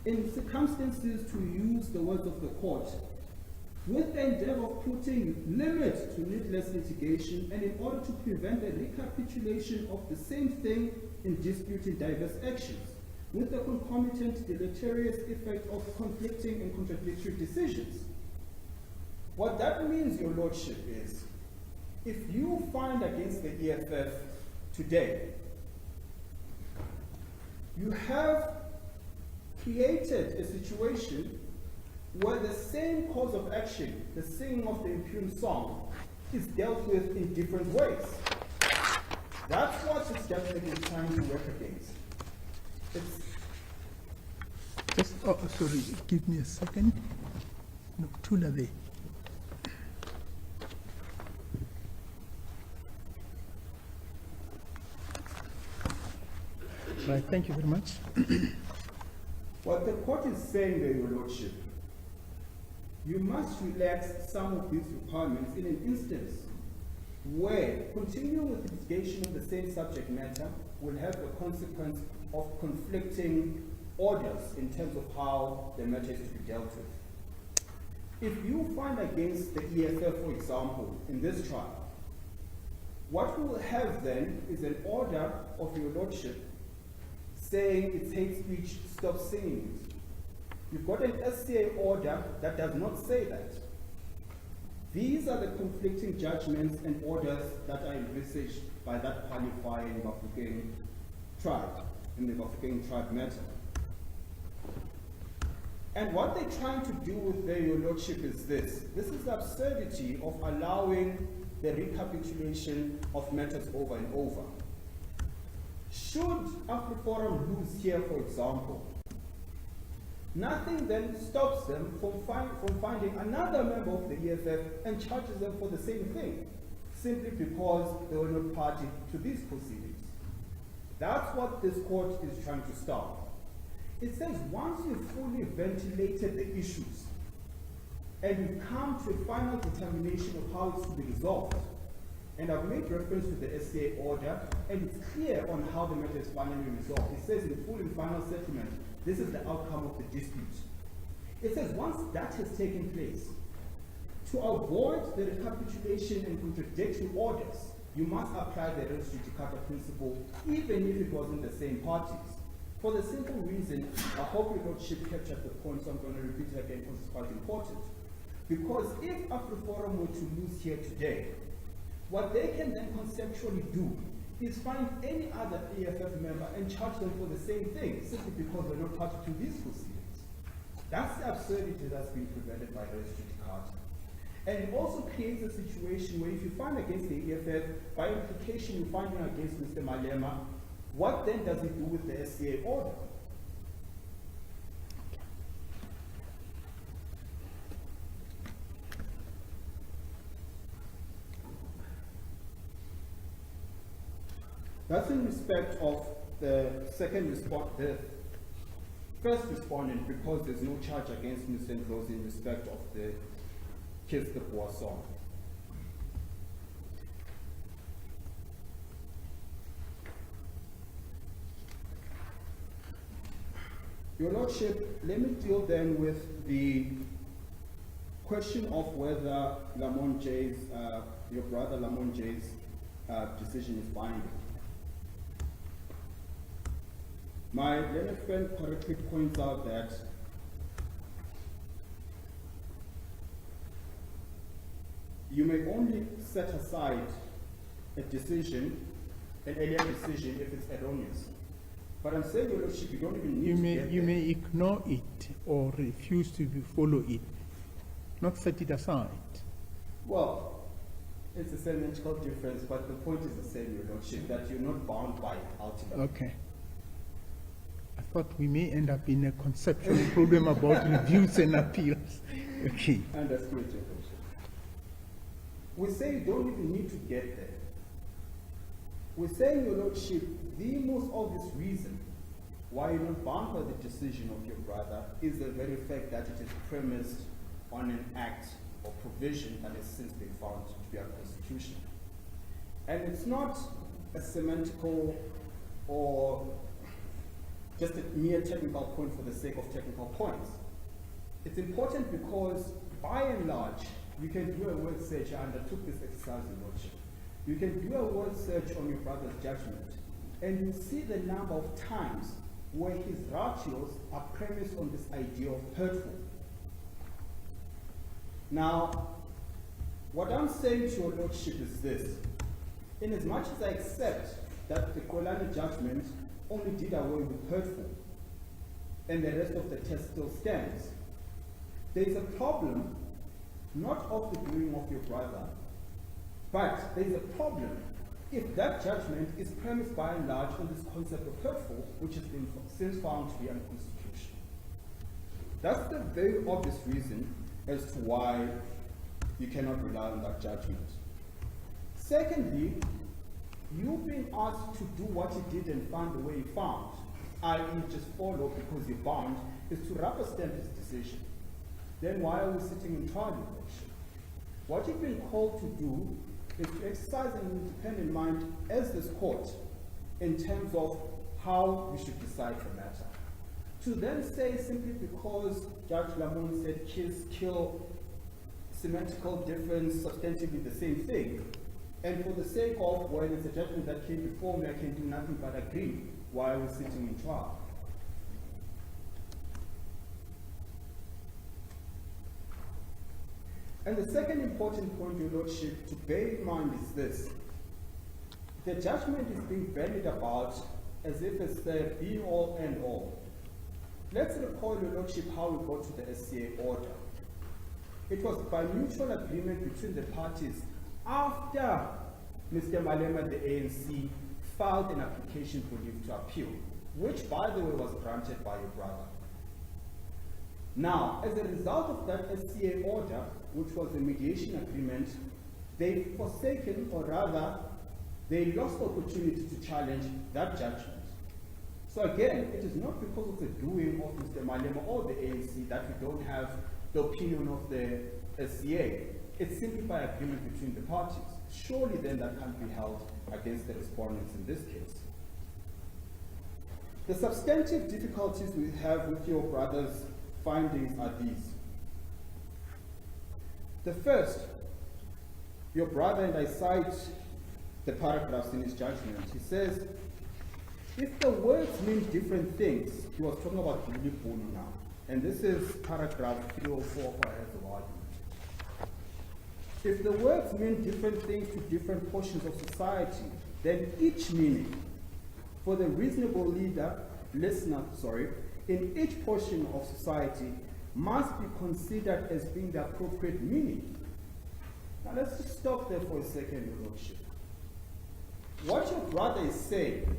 In circumstances, to use the words of the court, with the endeavor of putting limits to needless litigation and in order to prevent a recapitulation of the same thing in dispute in diverse actions, with the concomitant deleterious effect of conflicting and contradictory decisions. What that means, Your Lordship, is if you find against the EFF today, you have created a situation where the same cause of action, the singing of the impugned song, is dealt with in different ways. That's what this judgment is trying to work against. Sorry, give me a second. No, Tula there. Right, thank you very much. What the court is saying there, Your Lordship, you must relax some of these requirements in an instance where continuing with litigation of the same subject matter will have the consequence of conflicting orders in terms of how the matter is to be dealt with. If you find against the EFF, for example, in this trial, what we will have then is an order of Your Lordship saying it's hate speech, stop singing it. You've got an SCA order that does not say that. These are the conflicting judgments and orders that are envisaged by that qualifying Bafokeng tribe, in the Bafokeng tribe matter. And what they're trying to do with their, Your Lordship, is this. This is the absurdity of allowing the recapitulation of matters over and over. Should AfriForum lose here, for example, nothing then stops them from finding another member of the EFF and charges them for the same thing, simply because they were not party to these proceedings. That's what this court is trying to stop. It says once you've fully ventilated the issues and you come to a final determination of how it's to be resolved, and I've made reference to the SCA order, and it's clear on how the matter is finally resolved. It says in full and final settlement, this is the outcome of the dispute. It says once that has taken place, to avoid the recapitulation and contradictory orders, you must apply the res judicata principle, even if it wasn't the same parties. For the simple reason, I hope Your Lordship captured the point, so I'm going to repeat it again because it's quite important. Because if AfriForum were to lose here today, what they can then conceptually do is find any other EFF member and charge them for the same thing, simply because they're not party to these proceedings. That's the absurdity that's been prevented by res judicata. And it also creates a situation where if you find against the EFF, by implication you find him against Mr. Malema, what then does it do with the SCA order? That's in respect of the the first respondent, because there's no charge against Mr. Ndlozi in respect of the Kiss the Boer song. Your Lordship, let me deal then with the question of whether Lamont J's, your brother Lamont J's decision is binding. My learned friend correctly points out that you may only set aside a decision, an earlier decision, if it's erroneous. But I'm saying, Your Lordship, you don't even need You may ignore it or refuse to follow it, not set it aside. Well, it's a semantical difference, but the point is the same, Your Lordship, that you're not bound by it ultimately. Okay. I thought we may end up in a conceptual problem about reviews and appeals. Okay. Understood, Your Lordship. We say you don't even need to get there. We're saying, Your Lordship, the most obvious reason why you're not bound by the decision of your brother is the very fact that it is premised on an act or provision that has since been found to be unconstitutional. And it's not a semantical or just a mere technical point for the sake of technical points. It's important because, by and large, you can do a word search. I undertook this exercise in Lordship. You can do a word search on your brother's judgment, and you see the number of times where his ratios are premised on this idea of hurtful. Now, what I'm saying to your Lordship is this. In as much as I accept that the Kolani judgment only did away with hurtful, and the rest of the test still stands, there is a problem not of the doing of your brother, but there is a problem if that judgment is premised by and large on this concept of hurtful, which has been since found to be unconstitutional. That's the very obvious reason as to why you cannot rely on that judgment. Secondly, you've been asked to do what you did and find the way you found, i.e. just follow because you're bound, is to rubber stamp his decision. Then why are we sitting in trial, Your Lordship? What you've been called to do is to exercise an independent mind as this court in terms of how you should decide the matter. To then say simply because Judge Lamont said kill, semantical difference, substantively the same thing, and for the sake of, well, it's a judgment that came before me, I can do nothing but agree, why are we sitting in trial? And the second important point, Your Lordship, to bear in mind is this. The judgment is being bandied about as if it's the be-all and all. Let's recall, Your Lordship, how we got to the SCA order. It was by mutual agreement between the parties after Mr. Malema, the ANC, filed an application for leave to appeal, which, by the way, was granted by your brother. Now, as a result of that SCA order, which was a mediation agreement, they've forsaken, or rather, they lost the opportunity to challenge that judgment. So again, it is not because of the doing of Mr. Malema or the ANC that we don't have the opinion of the SCA. It's simply by agreement between the parties. Surely then that can't be held against the respondents in this case. The substantive difficulties we have with your brother's findings are these. The first, your brother, and I cite the paragraphs in his judgment, he says, if the words mean different things, he was talking about Vilification now, and this is paragraph 304 of our heads of argument. If the words mean different things to different portions of society, then each meaning for the reasonable listener, in each portion of society must be considered as being the appropriate meaning. Now let's just stop there for a second, Your Lordship. What your brother is saying,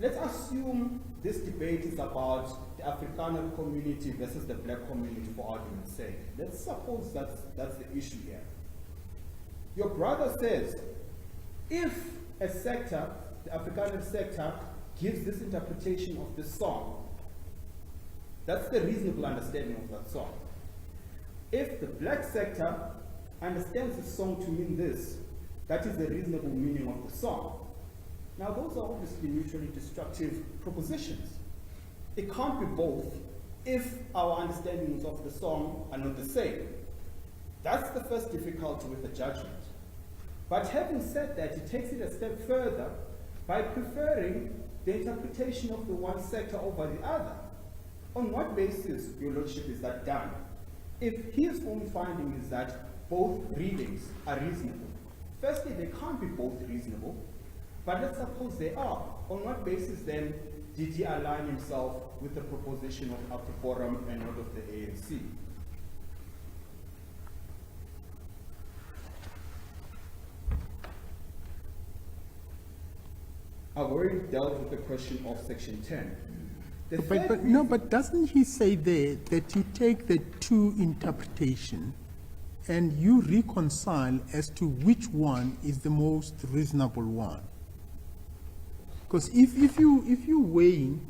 let's assume this debate is about the Afrikaner community versus the black community for argument's sake. Let's suppose that's the issue here. Your brother says, if a sector, the Afrikaner sector, gives this interpretation of this song, that's the reasonable understanding of that song. If the black sector understands the song to mean this, that is the reasonable meaning of the song. Now those are obviously mutually destructive propositions. It can't be both if our understandings of the song are not the same. That's the first difficulty with the judgment. But having said that, it takes it a step further by preferring the interpretation of the one sector over the other. On what basis, Your Lordship, is that done? If his own finding is that both readings are reasonable, firstly, they can't be both reasonable, but let's suppose they are. On what basis then did he align himself with the proposition of AfriForum and not of the ANC? I've already dealt with the question of Section 10. But doesn't he say there that you take the two interpretation and you reconcile as to which one is the most reasonable one? Because if you weighing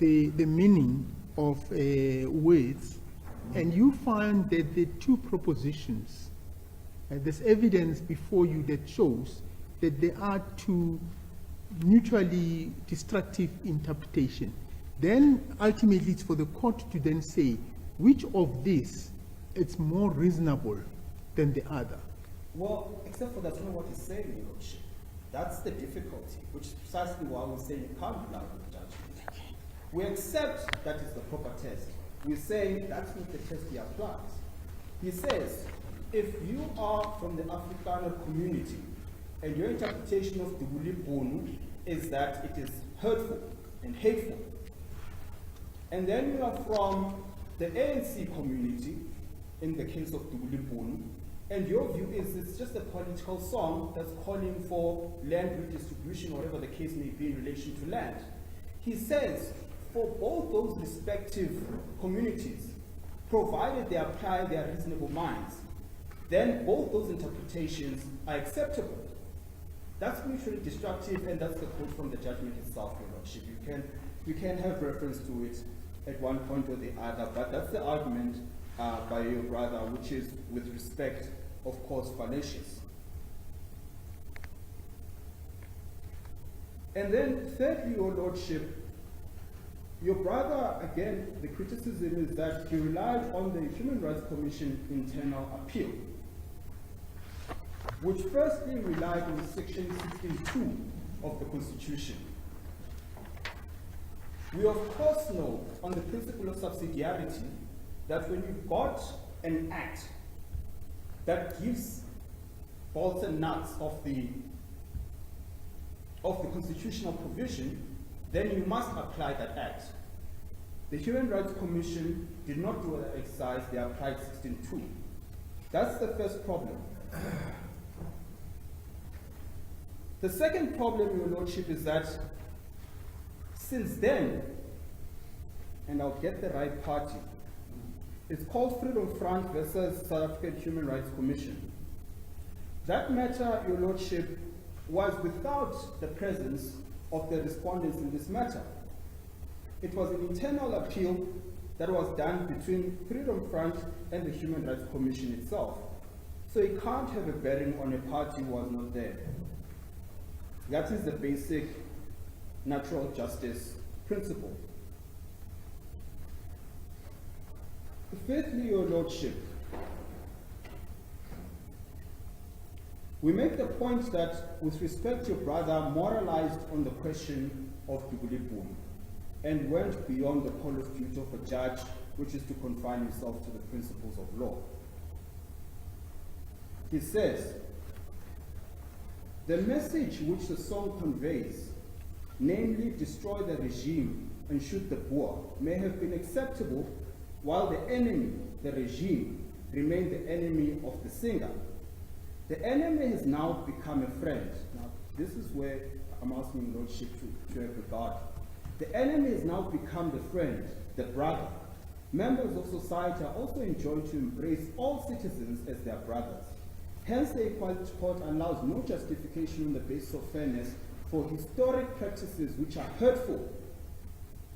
the meaning of words, and you find that the two propositions, there's evidence before you that shows that there are two mutually destructive interpretations, then ultimately it's for the court to then say which of these is more reasonable than the other. Well, except for that's not what he's saying, Your Lordship. That's the difficulty, which is precisely why we say you can't rely on the judgment. We accept that is the proper test. We say that's not the test he applies. He says, if you are from the Afrikaner community and your interpretation of the Bulibonu is that it is hurtful and hateful, and then you are from the ANC community, in the case of the Bulibonu, and your view is it's just a political song that's calling for land redistribution, whatever the case may be in relation to land. He says, for both those respective communities, provided they apply their reasonable minds, then both those interpretations are acceptable. That's mutually destructive, and that's the quote from the judgment itself, Your Lordship. You can have reference to it at one point or the other, but that's the argument by your brother, which is, with respect, of course, fallacious. And then, thirdly, Your Lordship, your brother, again, the criticism is that he relied on the Human Rights Commission internal appeal, which firstly relied on Section 16.2 of the Constitution. We of course know, on the principle of subsidiarity, that when you've got an act that gives bolts and nuts of the constitutional provision, then you must apply that act. The Human Rights Commission did not do that exercise, they applied 16.2. That's the first problem. The second problem, Your Lordship, is that since then, and I'll get the right party, it's called Freedom Front versus South African Human Rights Commission. That matter, Your Lordship, was without the presence of the respondents in this matter. It was an internal appeal that was done between Freedom Front and the Human Rights Commission itself. So it can't have a bearing on a party who was not there. That is the basic natural justice principle. Fifthly, Your Lordship, we make the point that, with respect to your brother, moralized on the question of Dugulipum and went beyond the call of duty of a judge, which is to confine himself to the principles of law. He says, the message which the song conveys, namely destroy the regime and shoot the Boer, may have been acceptable while the enemy, the regime, remained the enemy of the singer. The enemy has now become a friend. Now, this is where I'm asking Lordship to have regard. The enemy has now become the friend, the brother. Members of society are also enjoined to embrace all citizens as their brothers. Hence, the Equality Court allows no justification on the basis of fairness for historic practices which are hurtful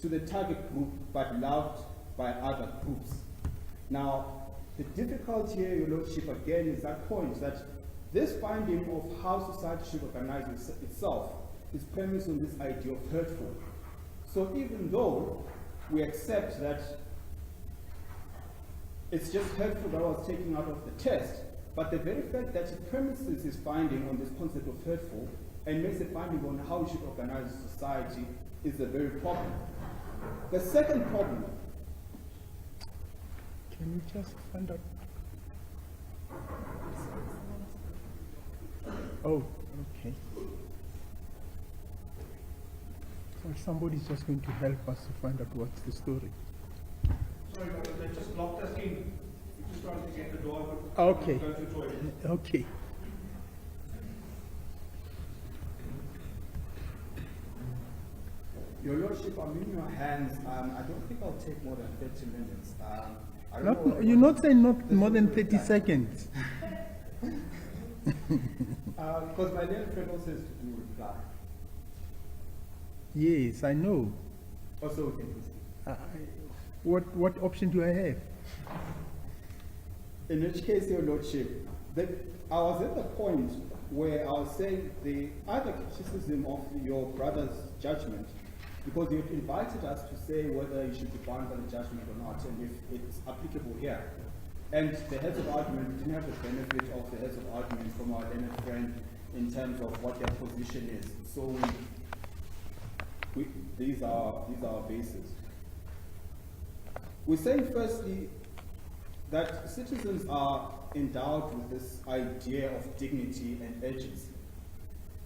to the target group but loved by other groups. Now, the difficulty here, Your Lordship, again, is that point that this finding of how society should organize itself is premised on this idea of hurtful. So even though we accept that it's just hurtful that was taken out of the test, but the very fact that it premises his finding on this concept of hurtful and makes a finding on how we should organize society is the very problem. The second problem. Can you just find out? Oh, okay. So somebody's just going to help us to find out what's the story. Sorry, they just locked us in. We're just trying to get the door open. Okay. Go to the toilet. Okay. Your Lordship, I'm in your hands. I don't think I'll take more than 30 minutes. I don't Not, know you're not saying not more than 30 seconds. Because my dear friend also has to do reply. Yes, I know. Also, we can proceed. What option do I have? In which case, Your Lordship, I was at the point where I was saying the other criticism of your brother's judgment, because you've invited us to say whether you should be bound by the judgment or not, and if it's applicable here. And the heads of argument didn't have the benefit of the heads of argument from our learned friend in terms of what their position is. So these are our bases. We're saying firstly that citizens are endowed with this idea of dignity and agency.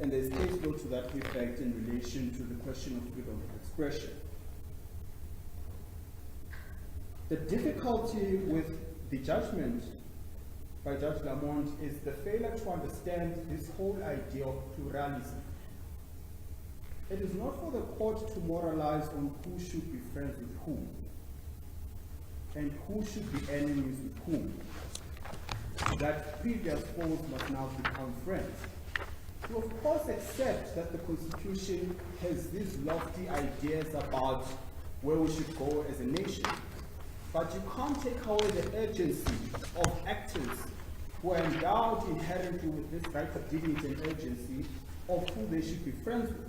And there's case law to that effect in relation to the question of freedom of expression. The difficulty with the judgment by Judge Lamont is the failure to understand this whole idea of pluralism. It is not for the court to moralize on who should be friends with whom and who should be enemies with whom, that previous foes must now become friends. You of course accept that the Constitution has these lofty ideas about where we should go as a nation, but you can't take away the urgency of actors who are endowed inherently with this right of dignity and urgency of who they should be friends with.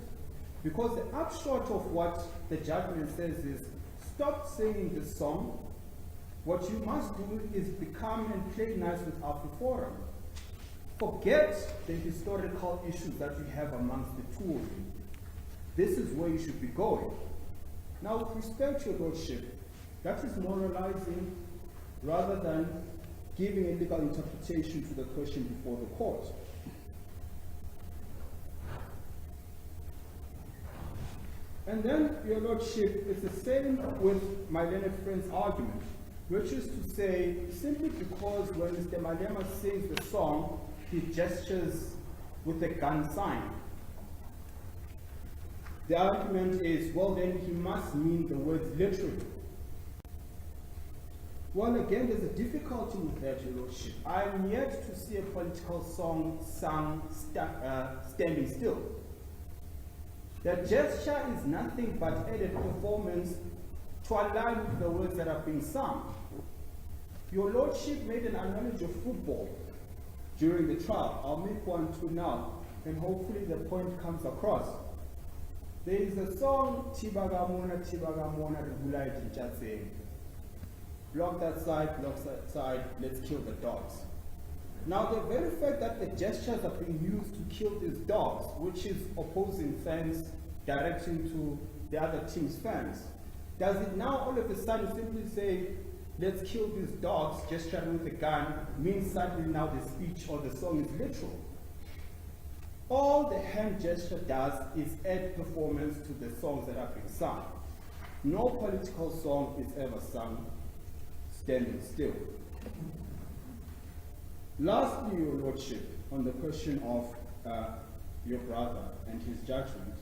Because the upshot of what the judgment says is, stop singing this song. What you must do is become and play nice with AfriForum. Forget the historical issues that you have amongst the two of you. This is where you should be going. Now, with respect to your Lordship, that is moralizing rather than giving a legal interpretation to the question before the court. And then, your Lordship, it's the same with my learned friend's argument, which is to say, simply because when Mr. Malema sings the song, he gestures with the gun sign. The argument is, well then he must mean the words literally. Well, again, there's a difficulty with that, Your Lordship. I'm yet to see a political song sung standing still. The gesture is nothing but added performance to align with the words that are being sung. Your Lordship made an analogy of football during the trial. I'll make one too now, and hopefully the point comes across. There is a song, Tibagamona, Rebulai Jinchatseng. Block that side, let's kill the dogs. Now, the very fact that the gestures are being used to kill these dogs, which is opposing fans directing to the other team's fans, does it now all of a sudden simply say, let's kill these dogs, gesturing with a gun, means suddenly now the speech or the song is literal? All the hand gesture does is add performance to the songs that are being sung. No political song is ever sung standing still. Lastly, Your Lordship, on the question of your brother and his judgment,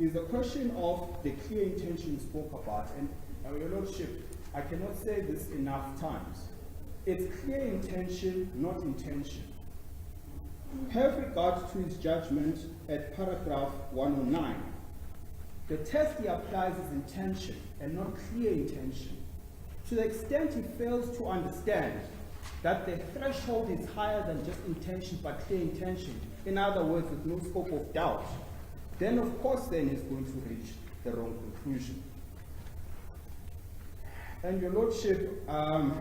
is the question of the clear intention you spoke about. And Your Lordship, I cannot say this enough times. It's clear intention, not intention. Have regard to his judgment at paragraph 109. The test he applies is intention and not clear intention. To the extent he fails to understand that the threshold is higher than just intention but clear intention, in other words, with no scope of doubt, then of course then he's going to reach the wrong conclusion. And Your Lordship, I'm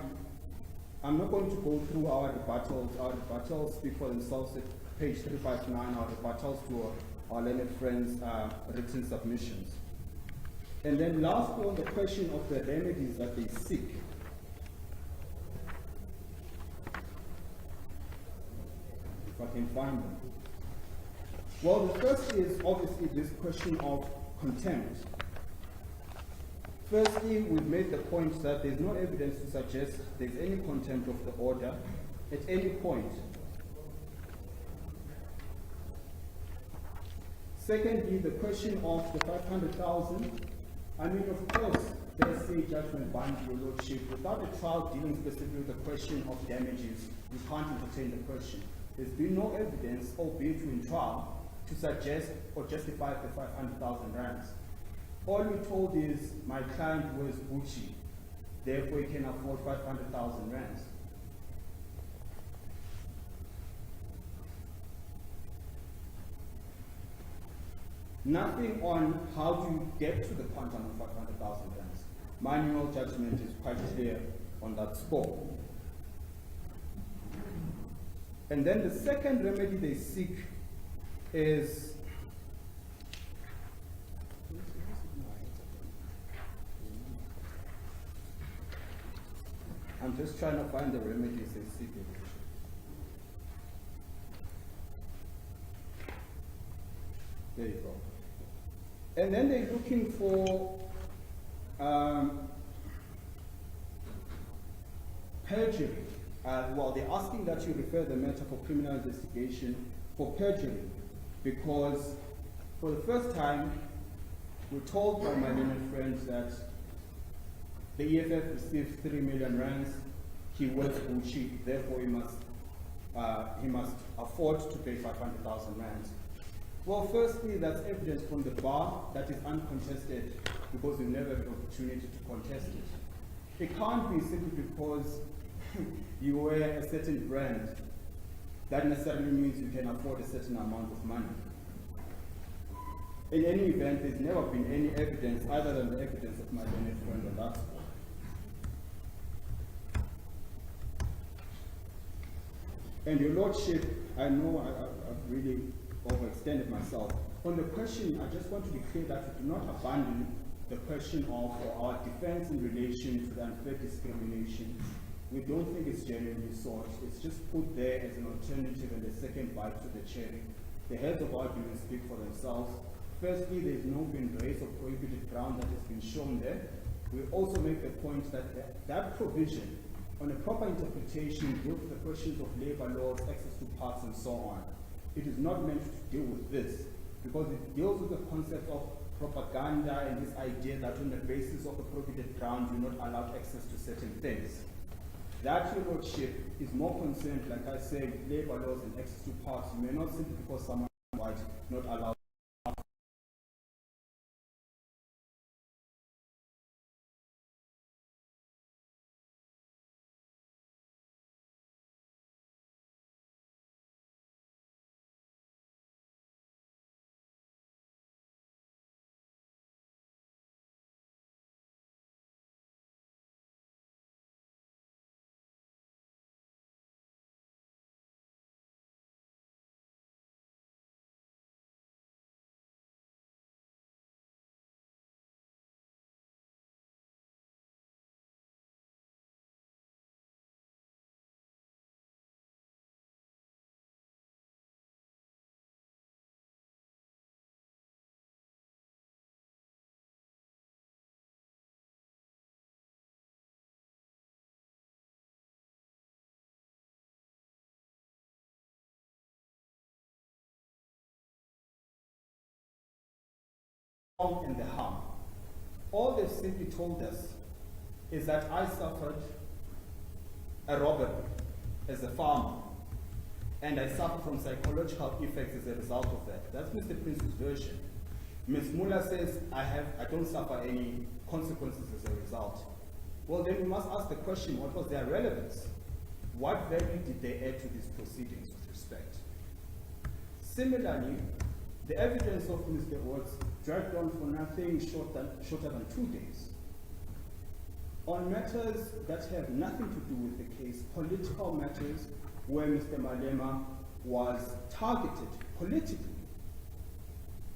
not going to go through our rebuttals. Our rebuttals speak for themselves at page 359, our rebuttals to our learned friends' written submissions. And then lastly, on the question of the remedies that they seek. If I can find them. Well, the first is obviously this question of contempt. Firstly, we've made the point that there's no evidence to suggest there's any contempt of the order at any point. Secondly, the question of the 500,000. I mean, of course, the SA judgment binds Your Lordship. Without a trial dealing specifically with the question of damages, you can't entertain the question. There's been no evidence, albeit in trial, to suggest or justify the 500,000 rands. All we're told is my client wears Gucci, therefore he can afford 500,000 rands. Nothing on how to get to the quantum of 500,000 rands. Manual judgment is quite clear on that score. And then the second remedy they seek is I'm just trying to find the remedies they seek. There you go. And then they're looking for perjury. Well, they're asking that you refer the matter for criminal investigation for perjury, because for the first time, we're told by my learned friends that the EFF received 3 million rands. He wears Gucci, therefore he must afford to pay 500,000 rands. Well, firstly, that's evidence from the bar that is uncontested because we never had an opportunity to contest it. It can't be simply because you wear a certain brand that necessarily means you can afford a certain amount of money. In any event, there's never been any evidence other than the evidence of my learned friend on that score. And your Lordship, I know I've really overextended myself. On the question, I just want to be clear that we do not abandon the question of our defense in relation to the unfair discrimination. We don't think it's genuinely sought. It's just put there as an alternative and a second bite to the cherry. The heads of argument speak for themselves. Firstly, there's no been raised or prohibited ground that has been shown there. We also make the point that that provision on a proper interpretation deals with the questions of labor laws, access to parts, and so on. It is not meant to deal with this, because it deals with the concept of propaganda and this idea that on the basis of a prohibited ground, you're not allowed access to certain things. That, Your Lordship, is more concerned, like I said, labor laws and access to parts. You may not simply because someone is white not allowed. And the harm. All they've simply told us is that I suffered a robbery as a farmer, and I suffer from psychological effects as a result of that. That's Mr. Prince's version. Ms. Muller says I don't suffer any consequences as a result. Well, then we must ask the question, what was their relevance? What value did they add to these proceedings with respect? Similarly, the evidence of Mr. Watts dragged on for nothing shorter than 2 days. On matters that have nothing to do with the case, political matters where Mr. Malema was targeted politically,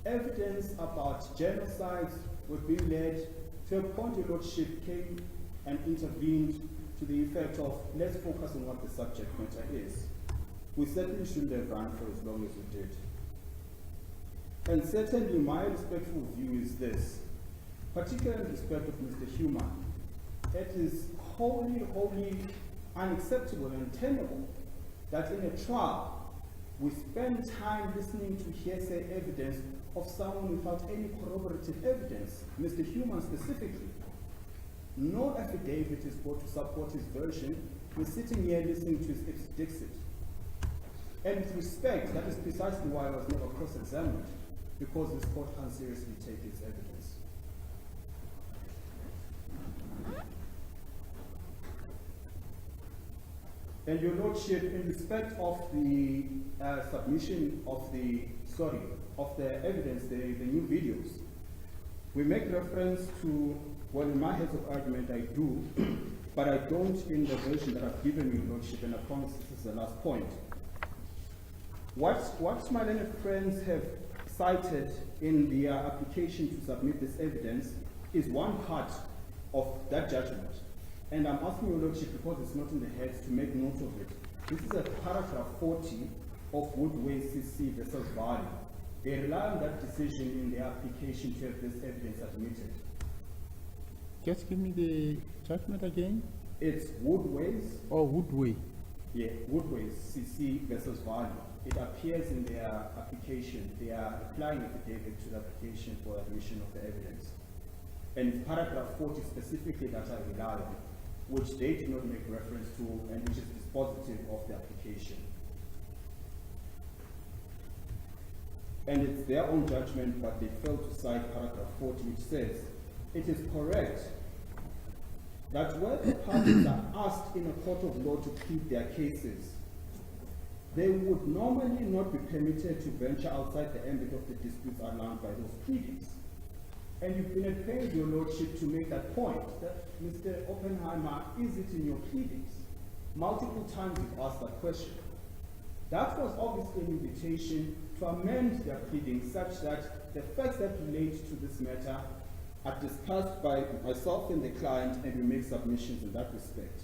evidence about genocides was being led to a point Your Lordship came and intervened to the effect of, let's focus on what the subject matter is. We certainly shouldn't have run for as long as we did. And certainly my respectful view is this, particularly in respect of Mr. Human. It is wholly unacceptable and untenable that in a trial we spend time listening to hearsay evidence of someone without any corroborative evidence, Mr. Human specifically. No affidavit is brought to support his version. We're sitting here listening to his Dixit. And with respect, that is precisely why I was never cross-examined, because this court can't seriously take its evidence. And Your Lordship, in respect of the submission of the evidence, the new videos, we make reference to, well, in my heads of argument I do, but I don't in the version that I've given you, Your Lordship, and I promise this is the last point. What my learned friends have cited in their application to submit this evidence is one part of that judgment. And I'm asking Your Lordship, because it's not in the heads, to make note of it. This is a paragraph 40 of Woodway CC versus Valley. They rely on that decision in their application to have this evidence admitted. Just give me the judgment again. It's Woodway's. Oh, Woodway. Yeah, Woodway's CC versus Valley. It appears in their application. They are applying affidavit to the application for admission of the evidence. And it's paragraph 40 specifically that I rely on, which they do not make reference to and which is dispositive of the application. And it's their own judgment, but they fail to cite paragraph 40, which says, it is correct that where the parties are asked in a court of law to plead their cases, they would normally not be permitted to venture outside the ambit of the disputes outlined by those pleadings. And you've been at pains, Your Lordship, to make that point, that Mr. Oppenheimer, is it in your pleadings? Multiple times you've asked that question. That was obviously an invitation to amend their pleadings such that the facts that relate to this matter are discussed by myself and the client, and we make submissions in that respect.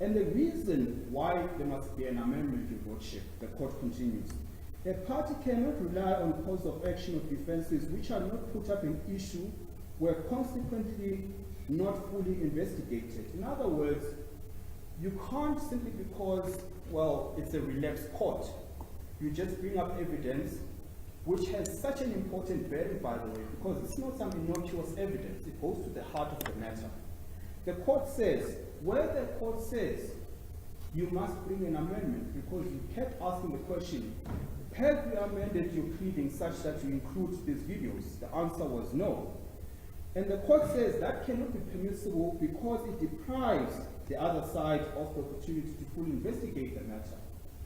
And the reason why there must be an amendment, Your Lordship, the court continues, a party cannot rely on cause of action of defenses which are not put up in issue, were consequently not fully investigated. In other words, you can't simply because, well, it's a relaxed court, you just bring up evidence which has such an important bearing, by the way, because it's not some innocuous evidence, it goes to the heart of the matter. The court says, where the court says you must bring an amendment because you kept asking the question, have you amended your pleading such that you include these videos? The answer was no. And the court says that cannot be permissible because it deprives the other side of the opportunity to fully investigate the matter.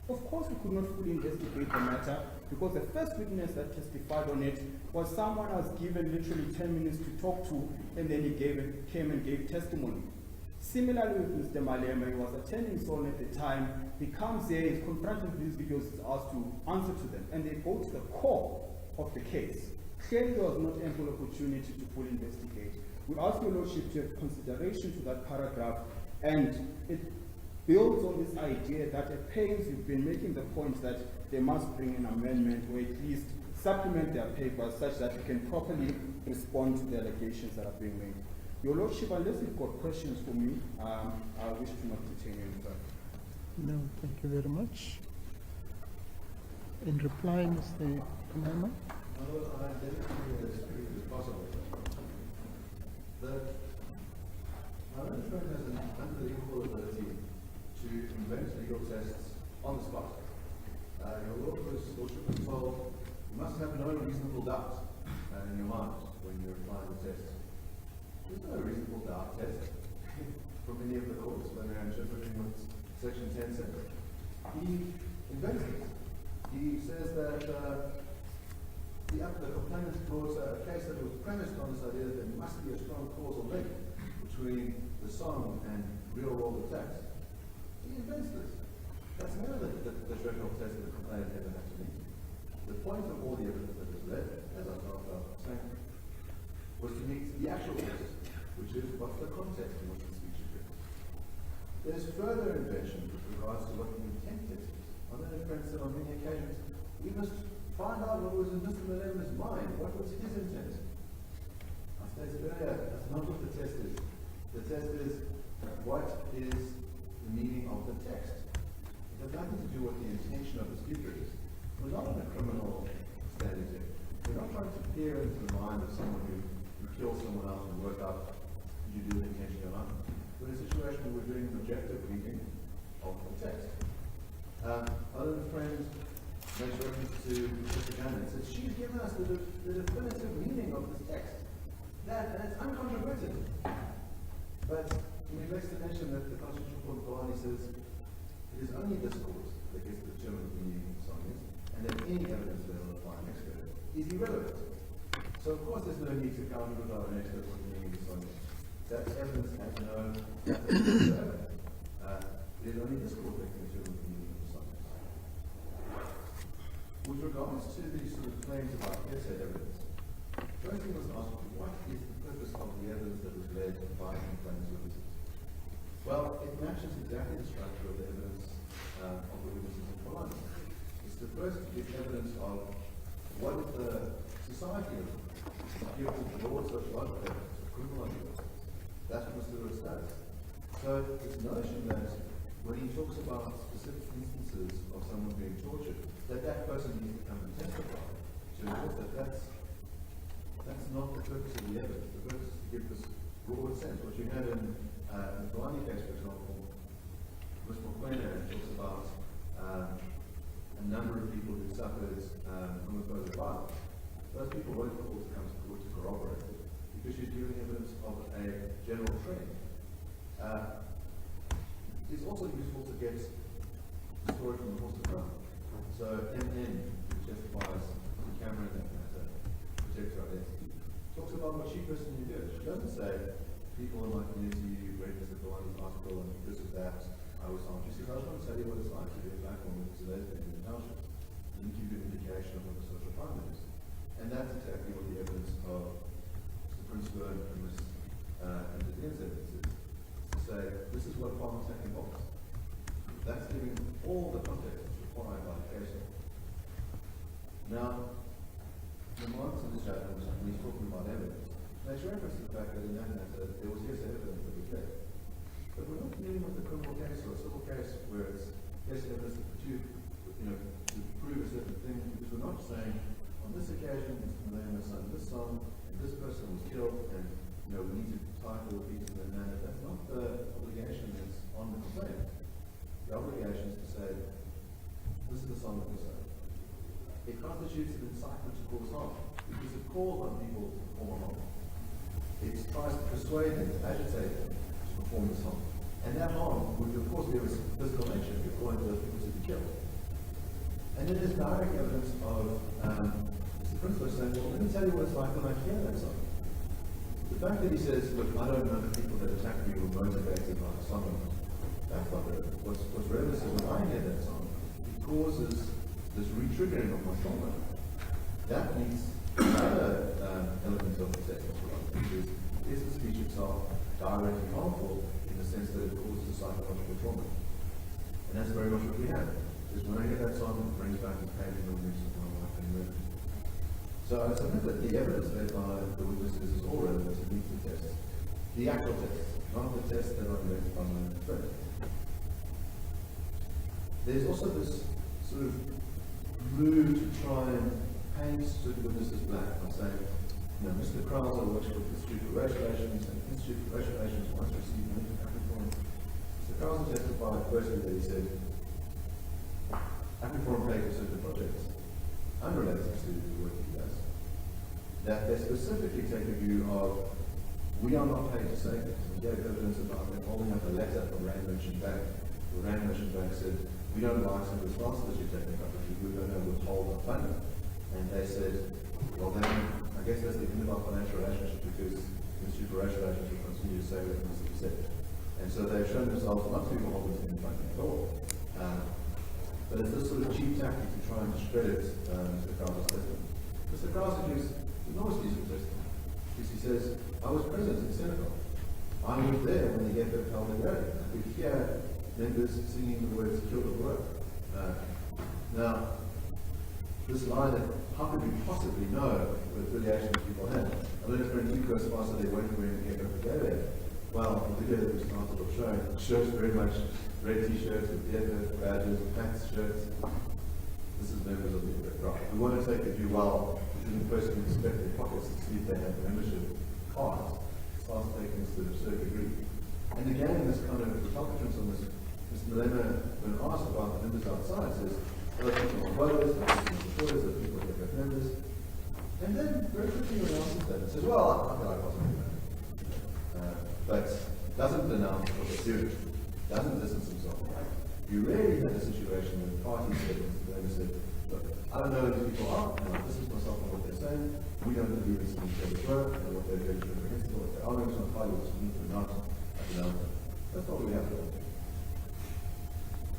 Of course we could not fully investigate the matter because the first witness that testified on it was someone I was given literally 10 minutes to talk to, and then he came and gave testimony. Similarly with Mr. Malema, he was attending SON at the time. He comes here, he's confronted with these videos, he's asked to answer to them, and they go to the core of the case. Clearly there was not ample opportunity to fully investigate. We ask Your Lordship to have consideration to that paragraph, and it builds on this idea that at pains you've been making the point that they must bring an amendment or at least supplement their papers such that we can properly respond to the allegations that are being made. Your Lordship, unless you've got questions for me, I wish to not detain you further. No, thank you very much. In reply, Mr. Oppenheimer. I identify as brief as possible. My own friend has an unbelievable ability to invent legal tests on the spot. Your Lordship was told you must have no reasonable doubt in your mind when you're applying the test. There's no reasonable doubt test from any of the courts when they're interpreting what Section 10 says. He invents it. He says that the complainant brought a case that was premised on this idea that there must be a strong causal link between the song and real-world attacks. He invents this. That's never the threshold test that the complainant ever had to meet. The point of all the evidence that was read, as I started off saying, was to meet the actual test, which is what's the context in which the speech occurs. There's further invention with regards to what the intent test is. My learned friend said on many occasions, we must find out what was in Mr. Malema's mind, what was his intent. I stated earlier, that's not what the test is. The test is, what is the meaning of the text? It has nothing to do with the intention of the speaker. We're not in a criminal standing here. We're not trying to peer into the mind of someone who kills someone else and work out did you do the intention or not. We're in a situation where we're doing an objective reading of the text. Other friends makes reference to Mr. Gannon and says she's given us the definitive meaning of this text. And it's uncontroverted. But neglects to mention that the Constitutional Court of Brutality says it is only this court that gets to determine what the meaning of the song is, and that any evidence available by an expert is irrelevant. So of course there's no need to counter without an expert what the meaning of the song is. That evidence has no it is only this court that can determine what the meaning of the song is. With regards to these sort of claims about hearsay evidence, first we must ask, what is the purpose of the evidence that was led by the claims witnesses? Well, it matches exactly the structure of the evidence of the witnesses in Columbus. It's to first give evidence of what is the society of give to the laws of blood evidence, criminal evidence. That's what Mr. Lewis does. So this notion that when he talks about specific instances of someone being tortured, that person needs to come and testify to enforce that's not the purpose of the evidence. The purpose is to give this broad sense. What you had in the Brutality case, for example, Mr. McQueen talks about a number of people who suffered homophobic violence. Those people weren't called to come to court to corroborate it because you're giving evidence of a general trend. It's also useful to get the story from the horse's mouth. So MN, which justifies the camera in that matter, protects her identity, talks about what she personally did. She doesn't say, people in my community read Mr. Kalani's article and this or that, I was harmed. She says, I just want to tell you what it's like to be a black woman who's a lesbian in the township. And give you an indication of what the social climate is. And that's exactly what the evidence of Mr. Prince and Ms. and the Dean's evidence is. To say, this is what farm attack involves. That's giving all the context that's required by the case law. Now, the Marx and the judgment, when he's talking about evidence, makes reference to the fact that in that matter, there was yes evidence that was there. But we're not dealing with a criminal case or a civil case where it's yes evidence to prove a certain thing, because we're not saying, on this occasion, Mr. Malema sung this song, and this person was killed, and we need to title the pieces in that manner. That's not the obligation that's on the complaint. The obligation is to say, this is the song that we sang. It constitutes an incitement to cause harm, because it calls on people to perform harm. It tries to persuade them, to agitate them to perform this harm. And that harm would, of course, be of a physical nature, if you're calling for those people to be killed. And then there's direct evidence of Mr. Prince saying, well, let me tell you what it's like when I hear that song. The fact that he says, look, I don't know the people that attacked me were motivated by the song. That's not relevant. What's relevant is when I hear that song, it causes this re-triggering of my trauma. That needs another element of the test, which is the speech itself directly harmful in the sense that it causes a psychological trauma. And that's very much what we have. Is when I hear that song, it brings back the pain and memories of my life and murder. So I submit that the evidence led by the witnesses is all relevant to meet the test. The actual test, not the test that are led by my friend. There's also this sort of move to try and paint certain witnesses black by saying, Mr. Causal works with the Institute for Racial Relations, and the Institute for Racial Relations once received money from AfriForum. Mr. Causal testified firstly that he said, AfriForum paid for certain projects unrelated to the work he does. That they specifically take a view of, we are not paid to say this. We gave evidence about them holding up a letter from Rand Merchant Bank. The Rand Merchant Bank said, we don't like some of the responses you're taking up, because we're going to withhold our funding. And they said, well then, I guess that's the end of our financial relationship, because the Institute for Racial Relations will continue to say what it must have said. And so they've shown themselves not to be beholden to any funding at all. But it's this sort of cheap tactic to try and discredit Mr. Causal's testimony. Mr. Causal gives the most useful testimony, because he says, I was present in Senegal. I was there when they gave the Calvary. I could hear members singing the words, kill the work. Now, this line that, how could we possibly know what affiliations people had? I don't know if you goes faster, they weren't wearing the Vicarious. Well, the video that we started off showing shows very much red t-shirts with EFF badges, hats, shirts. This is members of the EFF, right? We want to take a view, well, we shouldn't personally inspect their pockets to see if they have membership cards. It starts taking us to an absurd degree. And again, this kind of recalcitrance on this, Mr. Malema, when asked about the members outside, says, well, people are voters, supporters, people are EFF members. And then very quickly announces that and says, well, I feel like I wasn't but doesn't denounce what they're doing, doesn't distance himself. You rarely had a situation where the party said, look, I don't know who these people are, and I distance myself from what they're saying. We don't believe it's in the work, and what they're doing is reprehensible. If they are going to apply what we need to not, I don't know. That's not what we have to do.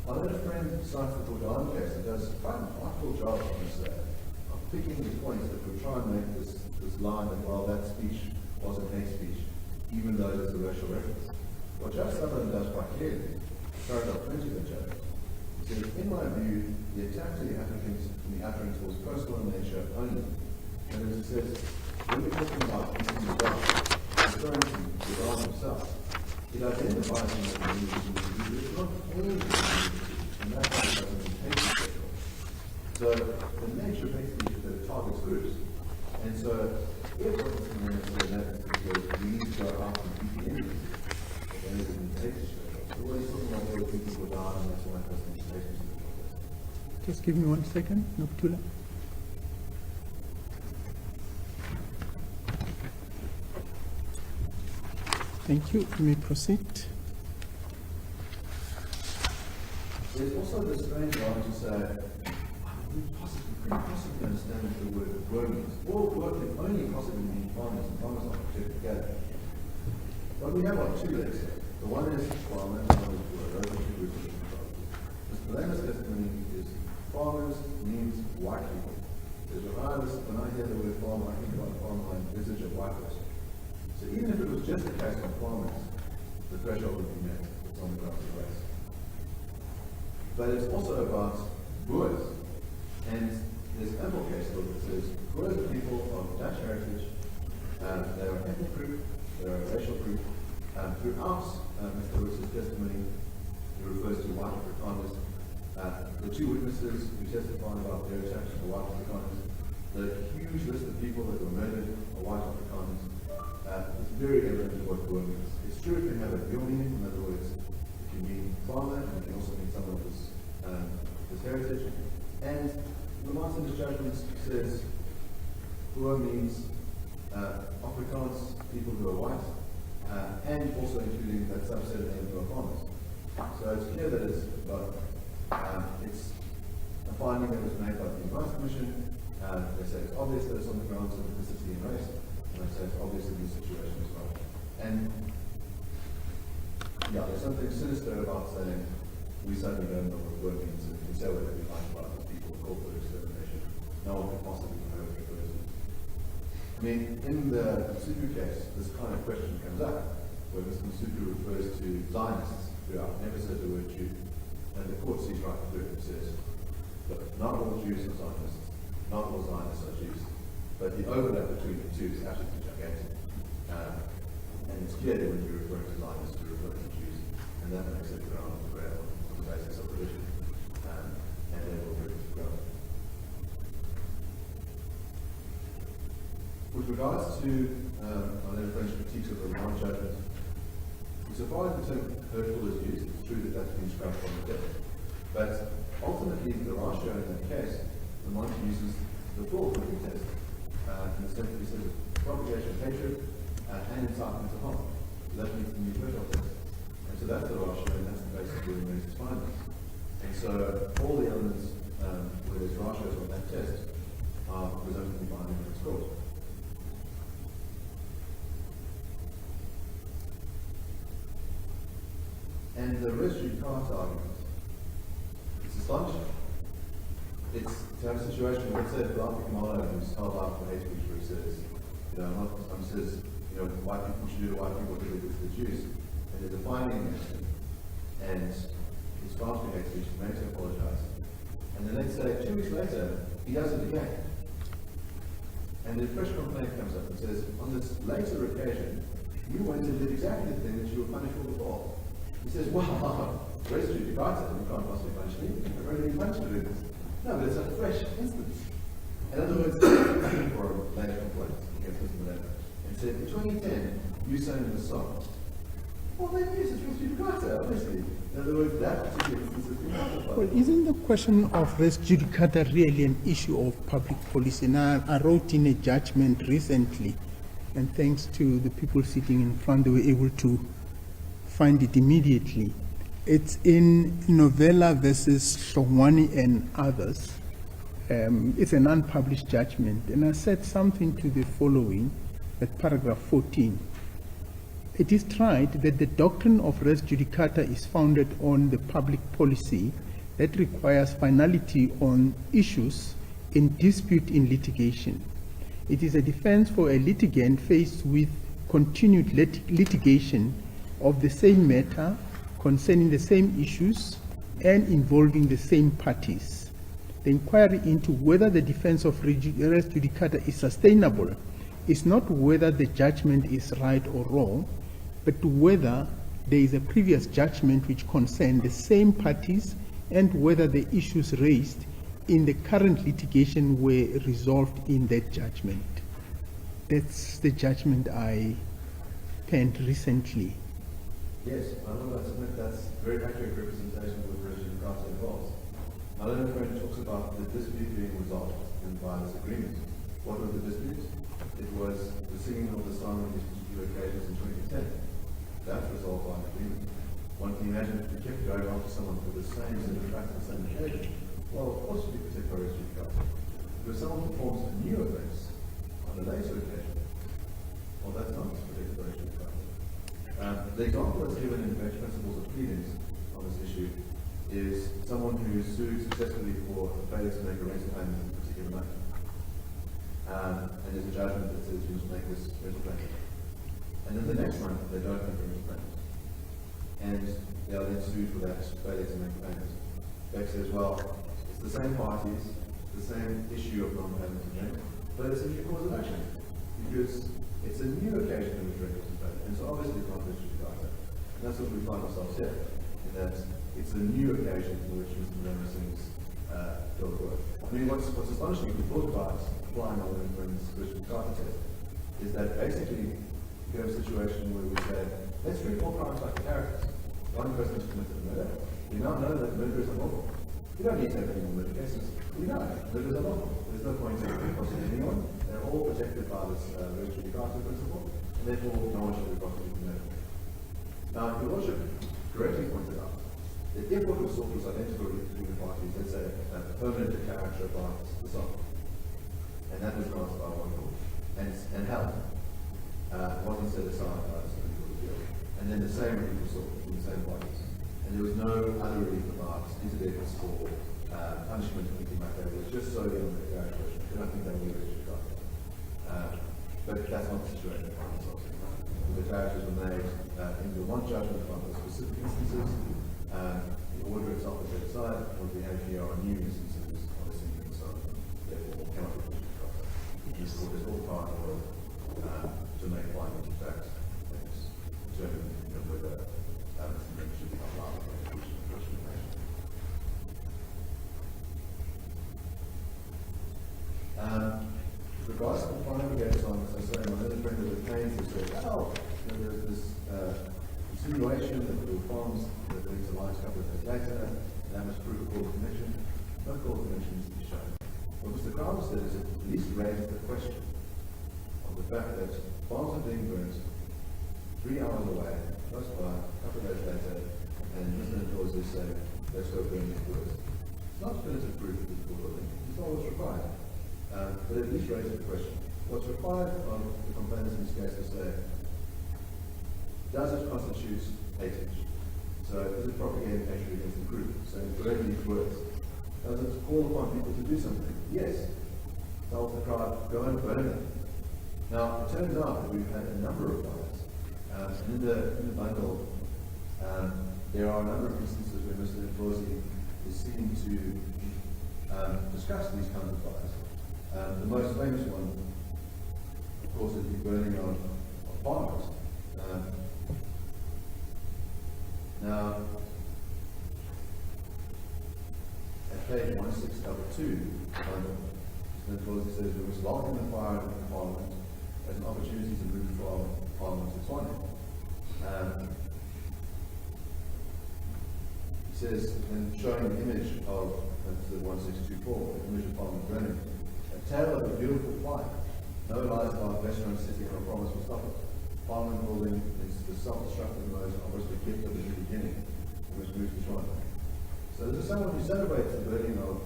I know a friend cites the Brutality case that does quite an artful job on this, of picking the points that would try and make this line that, well, that speech wasn't hate speech, even though there's a racial reference. What Judge Sutherland does quite clearly, paragraph 20 of the judge, he says, in my view, the attack to the applicant in the utterance was personal in nature only. And as it says, when we're talking about Mr. Mugabe, referring to Mugabe himself, it identifies him as an individual, it's not any individual, and that doesn't hate speech. So the nature of hate speech is that it targets groups. And so, if what Mr. Mugabe said that is because we need to go out and beat the enemies, then it would be hate speech. So what he's talking about there, people go down, and that's why it doesn't hate speech. Just give me 1 second, Noptula. Thank you. You may proceed. There's also this strange line to say, we couldn't possibly understand what the word work means. Well, work can only possibly mean farmers, and farmers are protected together. But we have two legs here. The one is farmers, and the other is work. Those are two groups of people. Mr. Lamer's testimony is farmers means white people. Because when I hear the word farmer, I think about a farmer, I envisage a white person. So even if it was just a case of farmers, the threshold would be met. It's on the grounds of race. But it's also about Boers. And there's ample case law that says Boers are people of Dutch heritage, they are an ethnic group, they are a racial group. Throughout Mr. Lewis's testimony, he refers to white Afrikaners. The two witnesses who testified about their attacks to white Afrikaners, the huge list of people that were murdered are white Afrikaners. It's very evident what Boer means. It's true it can have a dual meaning, in other words, it can mean farmer, and it can also mean someone of this heritage. And the Martin's judgment says Boer means Afrikaans, people who are white, and also including that subset of them who are farmers. So it's clear that it's both. It's a finding that was made by the Human Rights Commission. They say it's obvious that it's on the grounds of ethnicity and race, and they say it's obvious in this situation as well. And yeah, there's something sinister about saying we suddenly don't know what word means, and we say whatever we like about these people who call for discrimination. No one could possibly know what it is. I mean, in the Masuku case, this kind of question comes up, where Mr. Masuku refers to Zionists throughout, never says the word Jew. And the court sees right through it and says, look, not all Jews are Zionists, not all Zionists are Jews, but the overlap between the two is absolutely gigantic. And it's clear that when you're referring to Zionists, you're referring to Jews, and that makes it ground on the ground on the basis of religion, and therefore very ground. With regards to my little French critiques of the remand judgment, so far as the term hurtful is used, it's true that that's been scrapped from the text. But ultimately, the ratio in that case, the mind uses the full printing test, in the sense that he says propagation of hatred and incitement to harm. So that means the new threshold test. And so that's the ratio, and that's the basis where he makes his findings. And so all the elements where there's ratios on that test are presumptively binding on its court. And the res judicata argument, it's astonishing. It's to have a situation where, let's say, Philip Kamala, who's held out for hate speech, where he says, white people should do to white people what they do to the Jews. And there's a finding against him. And he's found to be hate speech, he makes him apologize. And then let's say 2 weeks later, he does it again. And the fresh complaint comes up and says, on this later occasion, you went and did exactly the thing that you were punished for before. He says, well, res judicata, you can't possibly punish me. I've already been punished for doing this. No, but it's a fresh instance. In other words, for a later complaint against Mr. Malema, and said, in 2010, you sang in the song. Well, then yes, it's res judicata, obviously. In other words, that particular instance has been modified. Well, isn't the question of res judicata really an issue of public policy? Now, I wrote in a judgment recently, and thanks to the people sitting in front, they were able to find it immediately. It's in Novella versus Hlongwane and others. It's an unpublished judgment, and I said something to the following, at paragraph 14. It is tried that the doctrine of res judicata is founded on the public policy that requires finality on issues in dispute in litigation. It is a defense for a litigant faced with continued litigation of the same matter concerning the same issues and involving the same parties. The inquiry into whether the defense of res judicata is sustainable is not whether the judgment is right or wrong, but whether there is a previous judgment which concerned the same parties and whether the issues raised in the current litigation were resolved in that judgment. That's the judgment I penned recently. Yes, I submit that's a very accurate representation of what res judicata involves. My learned friend talks about the dispute being resolved by this agreement. What was the dispute? It was the singing of the song on these particular occasions in 2010. That's resolved by an agreement. One can imagine if we kept going after someone for the same set of facts on the same occasion. Well, of course we could take res judicata. But if someone performs a new offense on a later occasion, well, that's not protected by res judicata. The example that's given in the principles of pleadings on this issue is someone who sued successfully for failure to make a rental payment in a particular matter. And there's a judgment that says you must make this rental payment. And then the next month, they don't make a rental payment. And they are then sued for that failure to make a payment. Beck says, well, it's the same parties, the same issue of non-payment of rent, but it's a new cause of action. Because it's a new occasion in which rent was paid. And so obviously it's not res judicata. And that's what we find ourselves here, in that it's a new occasion in which Mr. Mermison's bill of work. I mean, what's astonishing, if we thought about applying our friend's res judicata test, is that basically you have a situation where we say, let's treat all crimes like characters. One person has committed murder. We now know that murder is unlawful. We don't need to have any more murder cases. We know murder is unlawful. There's no point in prosecuting anyone. They're all protected by this res judicata principle, and therefore no one should be prosecuted for murder. Now, your Lordship correctly pointed out that if what was sought was identical between the parties, let's say a permanent character about the song, and that was granted by one court, and held, wasn't set aside by the Supreme Court of Appeal, and then the same relief was sought between the same parties, and there was no other relief about interdicts or punishment or anything like that. It was just solely on the character question. I don't think that would be res judicata. But that's not the situation we find ourselves in. The characters were made in the one judgment about those specific instances. The order itself is set aside. What we have here are new instances of the same thing, so therefore cannot be res judicata. This court is all part of to make findings of facts and determine whether something should be allowed for discrimination. With regards to the final brigade song, as I say, my other friend of the pains has said, there's this insinuation that there were farms that went to light a couple of days later, and that must prove a causal connection. No causal connection needs to be shown. What Mr. Crowder said is it at least raised the question of the fact that farms are being burnt 3 hours away, close by, a couple of days later, and Mr. Ntozi say, let's go burn these woods. It's not definitive proof of the causal link. It's not what's required. But at least raise the question. What's required of the complainants in this case is say, does it constitute hatage? So is it propagating hatred against the group? So burn these words. Does it call upon people to do something? Yes. Tells the crowd, go and burn them. Now, it turns out that we've had a number of fires. And in the bundle, there are a number of instances where Mr. Ntozi is seen to discuss these kinds of fires. The most famous one, of course, is the burning of farmers. Now, at page 1622, Mr. Ntozi says, we must welcome the fire in Parliament as an opportunity to move from Parliament to Swansea. He says, and showing an image of, that's the 1624, an image of Parliament burning, a tale of a beautiful fire. No lies about veterans sitting on a promise will stop it. Parliament holding is the self-destructive mode of which the gift of the new beginning, which moves to triumph. So there's someone who celebrates the burning of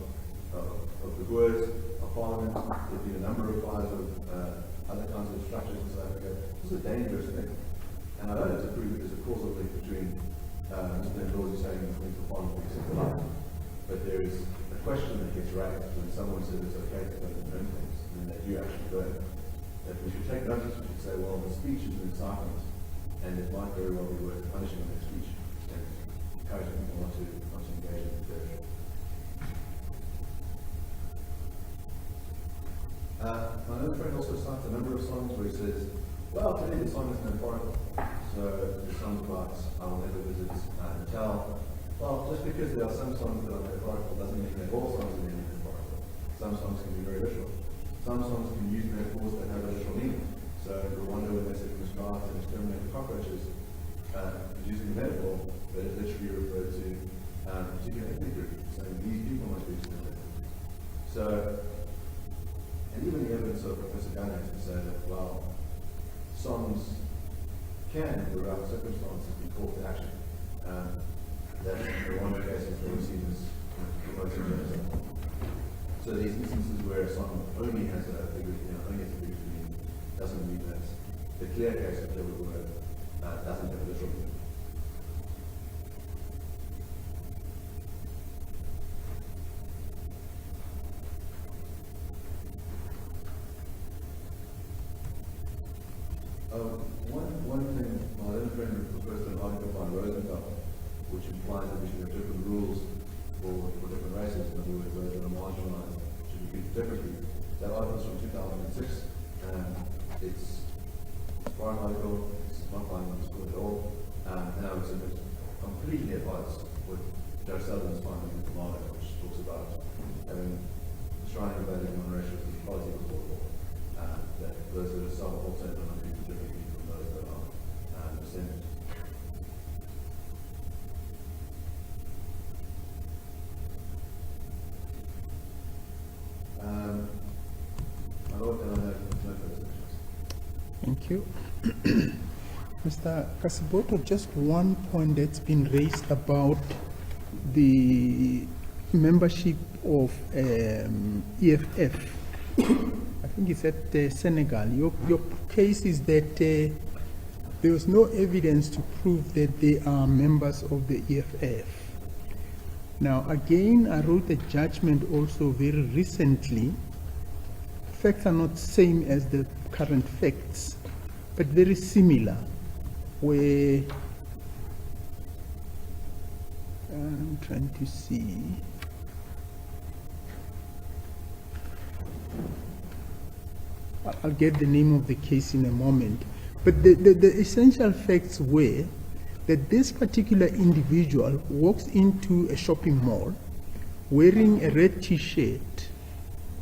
the words of Parliament. There've been a number of fires of other kinds of structures in South Africa. This is a dangerous thing. And I don't have to prove it as a causal link between Mr. Ndlozi saying the things for Parliament because of the light. But there is a question that gets raised when someone says it's okay to burn their own things, and that you actually burn. That we should take notice, we should say, well, the speech is an incitement, and it might very well be worth punishing their speech and encouraging people not to engage in the debate. My other friend also cites a number of songs where he says, well, today the song is metaphorical. So the songs about I will never visit Natal. Well, just because there are some songs that are metaphorical doesn't mean that all songs are metaphorical. Some songs can be very literal. Some songs can use metaphors that have a literal meaning. So Rwanda, when they said misguide and exterminate the cockroaches, is using a metaphor, but it literally referred to a particular ethnic group, saying these people must be exterminated. So, and even the evidence of Professor Gunner to say that, well, songs can, in the right circumstances, be called to action. That in the Rwanda case is being seen as promoting genocide. So these instances where a song only has a bigger, only has a bigger meaning, doesn't mean that the clear case of killer word doesn't have a literal meaning. One thing, my other friend proposed an article by Rosenthal, which implies that we should have different rules for different races, in other words, those that are marginalized should be treated differently. That article is from 2006, and it's a foreign article, it's not binding on the school at all, and I would submit completely at odds with Judge Sutherland's finding in Kamala, which talks about having enshrining value on racial equality before law, that those that are self-altered are not treated differently from those that are descendants. My Lord, can I have no further questions? Thank you. Mr. Kasiboto, just one point that's been raised about the membership of EFF. I think it's at Senegal. Your case is that there was no evidence to prove that they are members of the EFF. Now, again, I wrote a judgment also very recently. Facts are not same as the current facts, but very similar, where I'm trying to see. I'll get the name of the case in a moment. But the essential facts were that this particular individual walks into a shopping mall wearing a red t-shirt,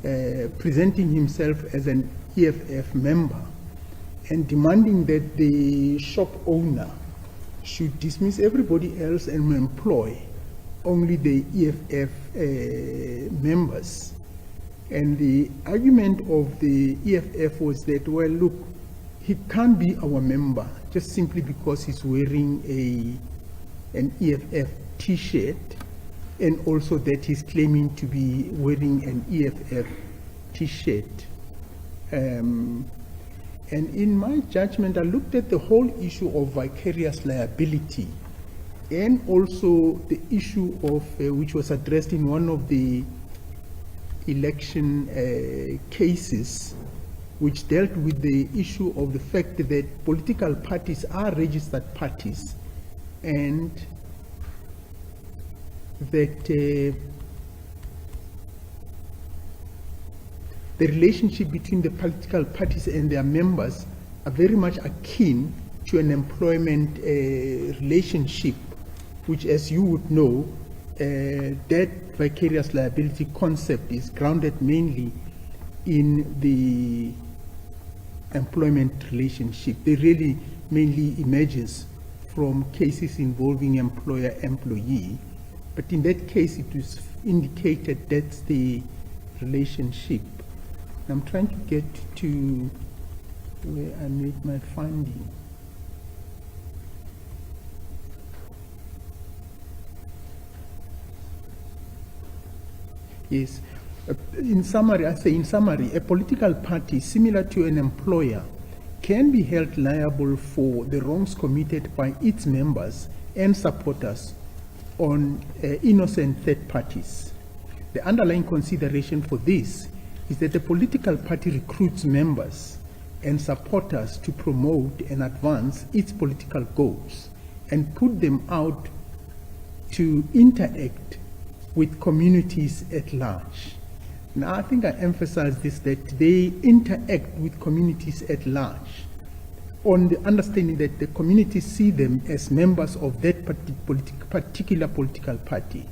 presenting himself as an EFF member, and demanding that the shop owner should dismiss everybody else and employ only the EFF members. And the argument of the EFF was that, well, look, he can't be our member just simply because he's wearing an EFF t-shirt, and also that he's claiming to be wearing an EFF t-shirt. And in my judgment, I looked at the whole issue of vicarious liability, and also the issue of, which was addressed in one of the election cases, which dealt with the issue of the fact that political parties are registered parties, and that the relationship between the political parties and their members are very much akin to an employment relationship, which, as you would know, that vicarious liability concept is grounded mainly in the employment relationship. They really mainly emerges from cases involving employer-employee, but in that case it was indicated that's the relationship. I'm trying to get to where I made my finding. Yes. In summary, a political party similar to an employer can be held liable for the wrongs committed by its members and supporters on innocent third parties. The underlying consideration for this is that the political party recruits members and supporters to promote and advance its political goals and put them out to interact with communities at large. Now, I think I emphasize this, that they interact with communities at large on the understanding that the communities see them as members of that particular political party.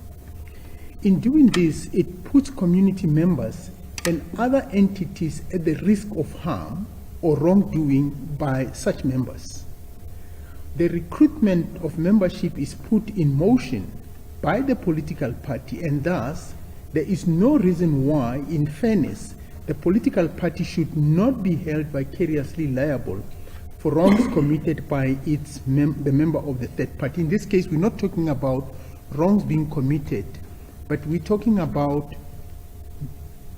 In doing this, it puts community members and other entities at the risk of harm or wrongdoing by such members. The recruitment of membership is put in motion by the political party, and thus there is no reason why, in fairness, the political party should not be held vicariously liable for wrongs committed by the member of the third party. In this case, we're not talking about wrongs being committed, but we're talking about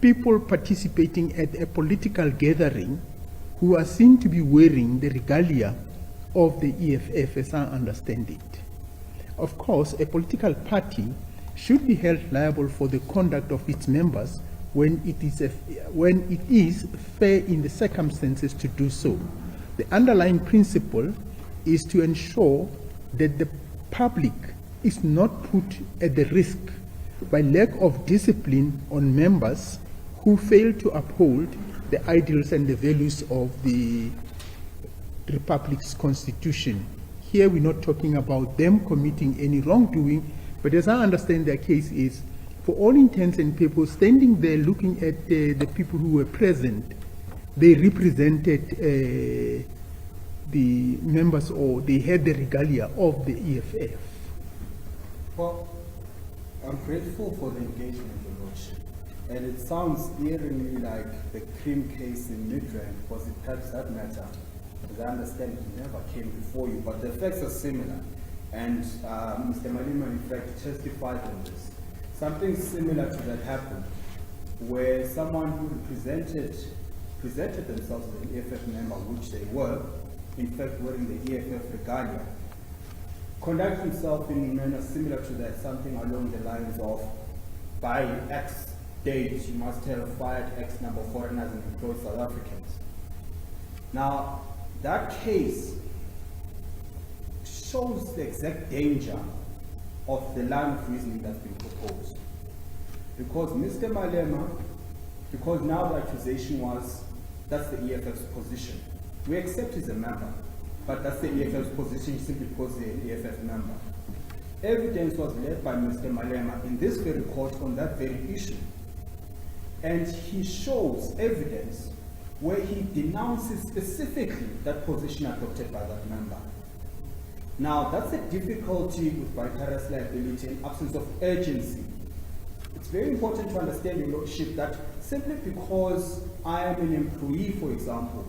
people participating at a political gathering who are seen to be wearing the regalia of the EFF, as I understand it. Of course, a political party should be held liable for the conduct of its members when it is fair in the circumstances to do so. The underlying principle is to ensure that the public is not put at the risk by lack of discipline on members who fail to uphold the ideals and the values of the Republic's Constitution. Here we're not talking about them committing any wrongdoing, but as I understand their case is, for all intents and purposes, standing there looking at the people who were present, they represented the members, or they had the regalia of the EFF. Well, I'm grateful for the engagement, Your Lordship. And it sounds eerily like the Cream case in Midrand, because it perhaps that matter, as I understand it, never came before you, but the facts are similar. And Mr. Malema, in fact, testified on this. Something similar to that happened, where someone who presented themselves as an EFF member, which they were, in fact wearing the EFF regalia, conduct himself in a manner similar to that, something along the lines of, by X date, you must have fired X number of foreigners and employed South Africans. Now, that case shows the exact danger of the line of reasoning that's been proposed. Because Mr. Malema, because now the accusation was, that's the EFF's position. We accept he's a member, but that's the EFF's position simply because they're an EFF member. Evidence was led by Mr. Malema in this very court on that very issue. And he shows evidence where he denounces specifically that position adopted by that member. Now, that's a difficulty with vicarious liability and absence of urgency. It's very important to understand, Your Lordship, that simply because I am an employee, for example,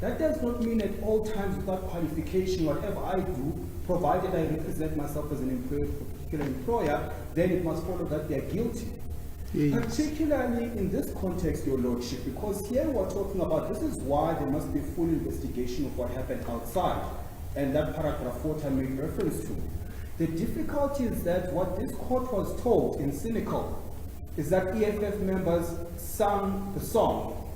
that does not mean at all times without qualification, whatever I do, provided I represent myself as an employer for a particular employer, then it must follow that they're guilty. Yes. Particularly in this context, Your Lordship, because here we're talking about, this is why there must be full investigation of what happened outside, and that paragraph 4 I made reference to. The difficulty is that what this court was told in Cynical is that EFF members sang the song.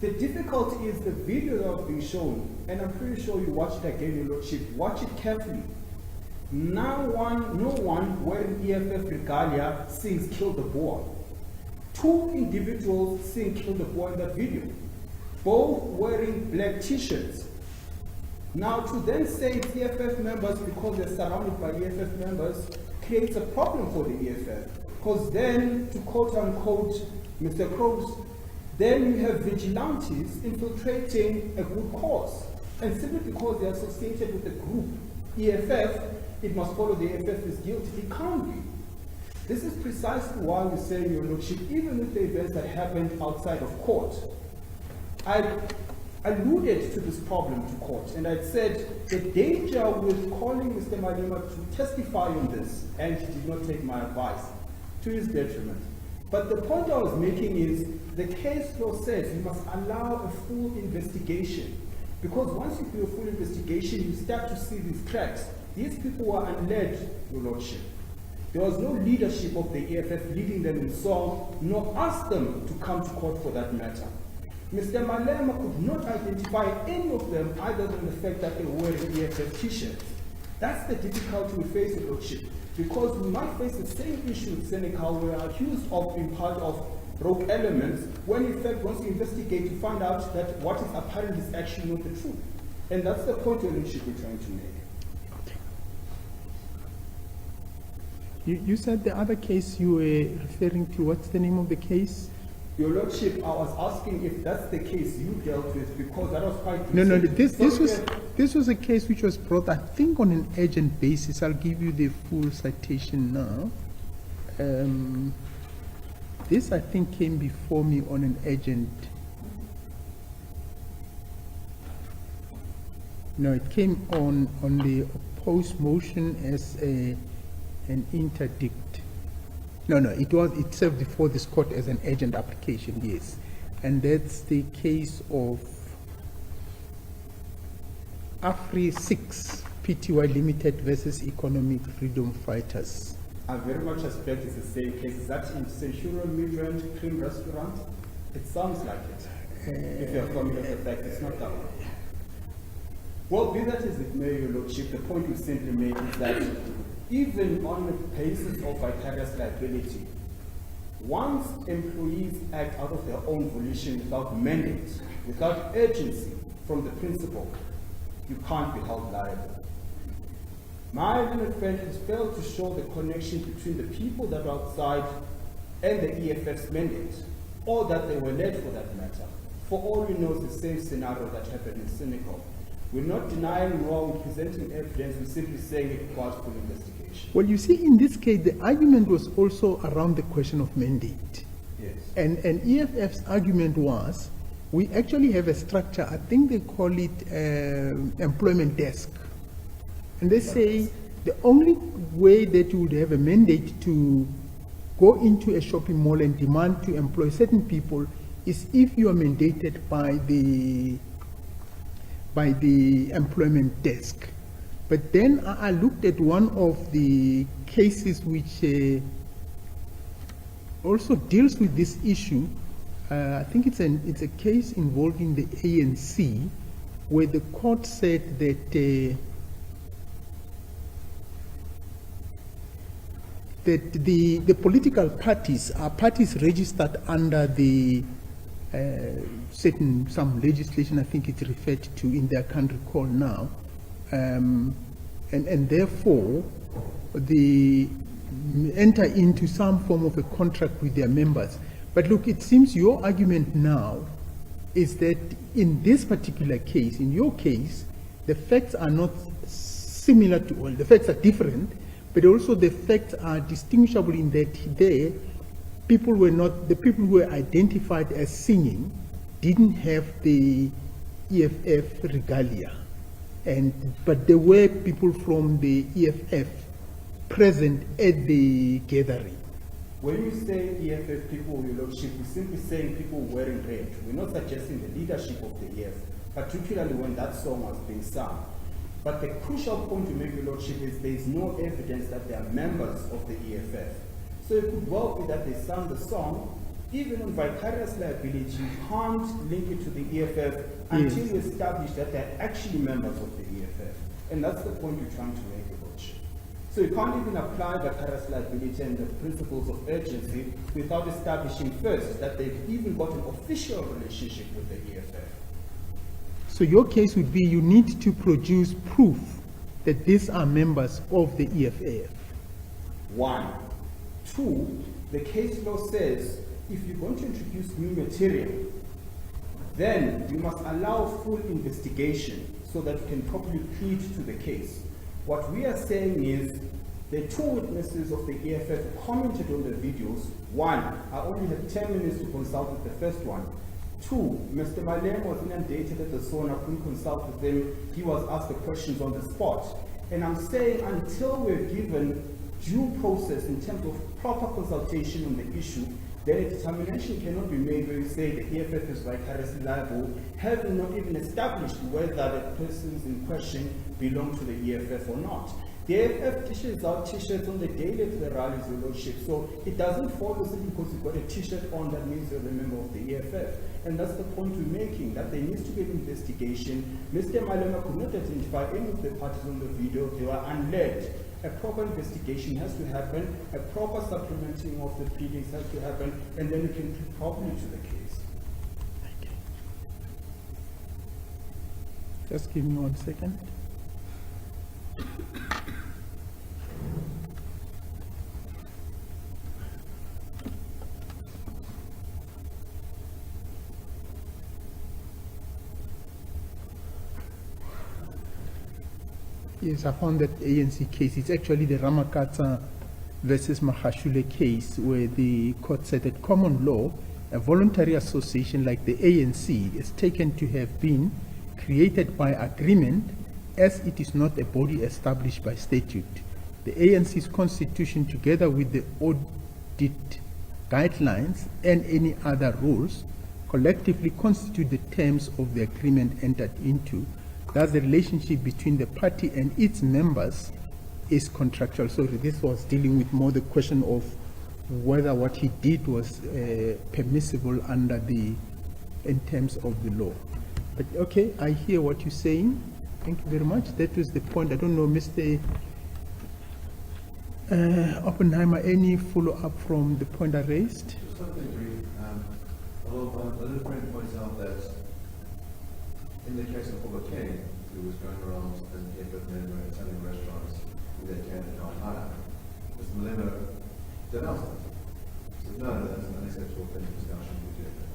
The difficulty is the video that was being shown, and I'm pretty sure you watched it again, Your Lordship. Watch it carefully. No one wearing EFF regalia sings Kill the Boer. Two individuals sing Kill the Boer in that video, both wearing black t-shirts. Now, to then say it's EFF members because they're surrounded by EFF members creates a problem for the EFF. Because then, to quote unquote Mr. Crows, then you have vigilantes infiltrating a good cause. And simply because they're associated with the group EFF, it must follow the EFF is guilty. It can't be. This is precisely why we say, Your Lordship, even with the events that happened outside of court, I alluded to this problem to court, and I said the danger with calling Mr. Malema to testify on this, and he did not take my advice, to his detriment, But the point I was making is the case law says you must allow a full investigation. Because once you do a full investigation, you start to see these cracks. These people were unled, Your Lordship. There was no leadership of the EFF leading them in song, nor asked them to come to court for that matter. Mr. Malema could not identify any of them other than the fact that they were wearing EFF t-shirts. That's the difficulty we face, Your Lordship, because we might face the same issue with Senegal. We are accused of being part of rogue elements, when in fact once you investigate you find out that what is apparent is actually not the truth. And that's the point, Your Lordship, we're trying to make. You said the other case you were referring to, what's the name of the case? Your Lordship, I was asking if that's the case you dealt with, because that was quite... No, this was a case which was brought, I think, on an urgent basis. I'll give you the full citation now. This, I think, came before me on an urgent... No, it came on the opposed motion as an interdict. No, it served before this court as an urgent application, yes. And that's the case of AfriForum Pty Limited versus Economic Freedom Fighters. I very much suspect it's the same case. Is that in Central Migrant Cream Restaurant? It sounds like it. If you're familiar with the fact, it's not that one. Well, be that as it may, Your Lordship, the point we simply make is that even on the basis of vicarious liability, once employees act out of their own volition without mandate, without urgency from the principal, you can't be held liable. My learned friend has failed to show the connection between the people that are outside and the EFF's mandate, or that they were led for that matter. For all we know, it's the same scenario that happened in Senegal. We're not denying wrong, presenting evidence, we're simply saying it requires full investigation. Well, you see, in this case, the argument was also around the question of mandate. Yes. And EFF's argument was, we actually have a structure, I think they call it employment desk. And they say the only way that you would have a mandate to go into a shopping mall and demand to employ certain people is if you are mandated by the employment desk. But then I looked at one of the cases which also deals with this issue. I think it's a case involving the ANC, where the court said that the political parties are parties registered under the some legislation, I think it's referred to in their country called now, and therefore they enter into some form of a contract with their members. But look, it seems your argument now is that in this particular case, in your case, the facts are not similar to, well, the facts are different, but also the facts are distinguishable in that the people who were identified as singing didn't have the EFF regalia, but there were people from the EFF present at the gathering. When you say EFF people, Your Lordship, we're simply saying people wearing red. We're not suggesting the leadership of the EFF, particularly when that song was being sung. But the crucial point to make, Your Lordship, is there is no evidence that they are members of the EFF. So it could well be that they sang the song. Even on vicarious liability, you can't link it to the EFF until you establish that they're actually members of the EFF. And that's the point you're trying to make, Your Lordship. So you can't even apply vicarious liability and the principles of urgency without establishing first that they've even got an official relationship with the EFF. So your case would be you need to produce proof that these are members of the EFF. One. Two, the case law says if you're going to introduce new material, then you must allow full investigation so that you can properly plead to the case. What we are saying is the two witnesses of the EFF commented on the videos. One, I only had 10 minutes to consult with the first one. Two, Mr. Malema was inundated at the sauna, couldn't consult with him. He was asked the questions on the spot. And I'm saying until we're given due process in terms of proper consultation on the issue, then a determination cannot be made where you say the EFF is vicariously liable, having not even established whether the persons in question belong to the EFF or not. The EFF dishes out t-shirts on the daily to the rallies, your lordship, so it doesn't follow simply because you've got a t-shirt on that means you're a member of the EFF. And that's the point we're making, that there needs to be an investigation. Mr. Malema could not identify any of the parties on the video. They were unled. A proper investigation has to happen, a proper supplementing of the pleadings has to happen, and then you can plead properly to the case. Just give me 1 second. Yes, I found that ANC case. It's actually the Ramakatsa versus Mahashule case, where the court said that common law, a voluntary association like the ANC is taken to have been created by agreement, as it is not a body established by statute. The ANC's constitution, together with the audit guidelines and any other rules, collectively constitute the terms of the agreement entered into. Thus, the relationship between the party and its members is contractual. So this was dealing with more the question of whether what he did was permissible under the, in terms of the law. But okay, I hear what you're saying. Thank you very much. That was the point. I don't know, Mr. Oppenheimer, any follow-up from the point I raised? Just something brief. A little friend points out that in the case of Obakane, who was going around and EFF member and selling restaurants with their can and higher, Mr. Malema denounced it. He said, no, that's an unacceptable thing in discussion with the EFF.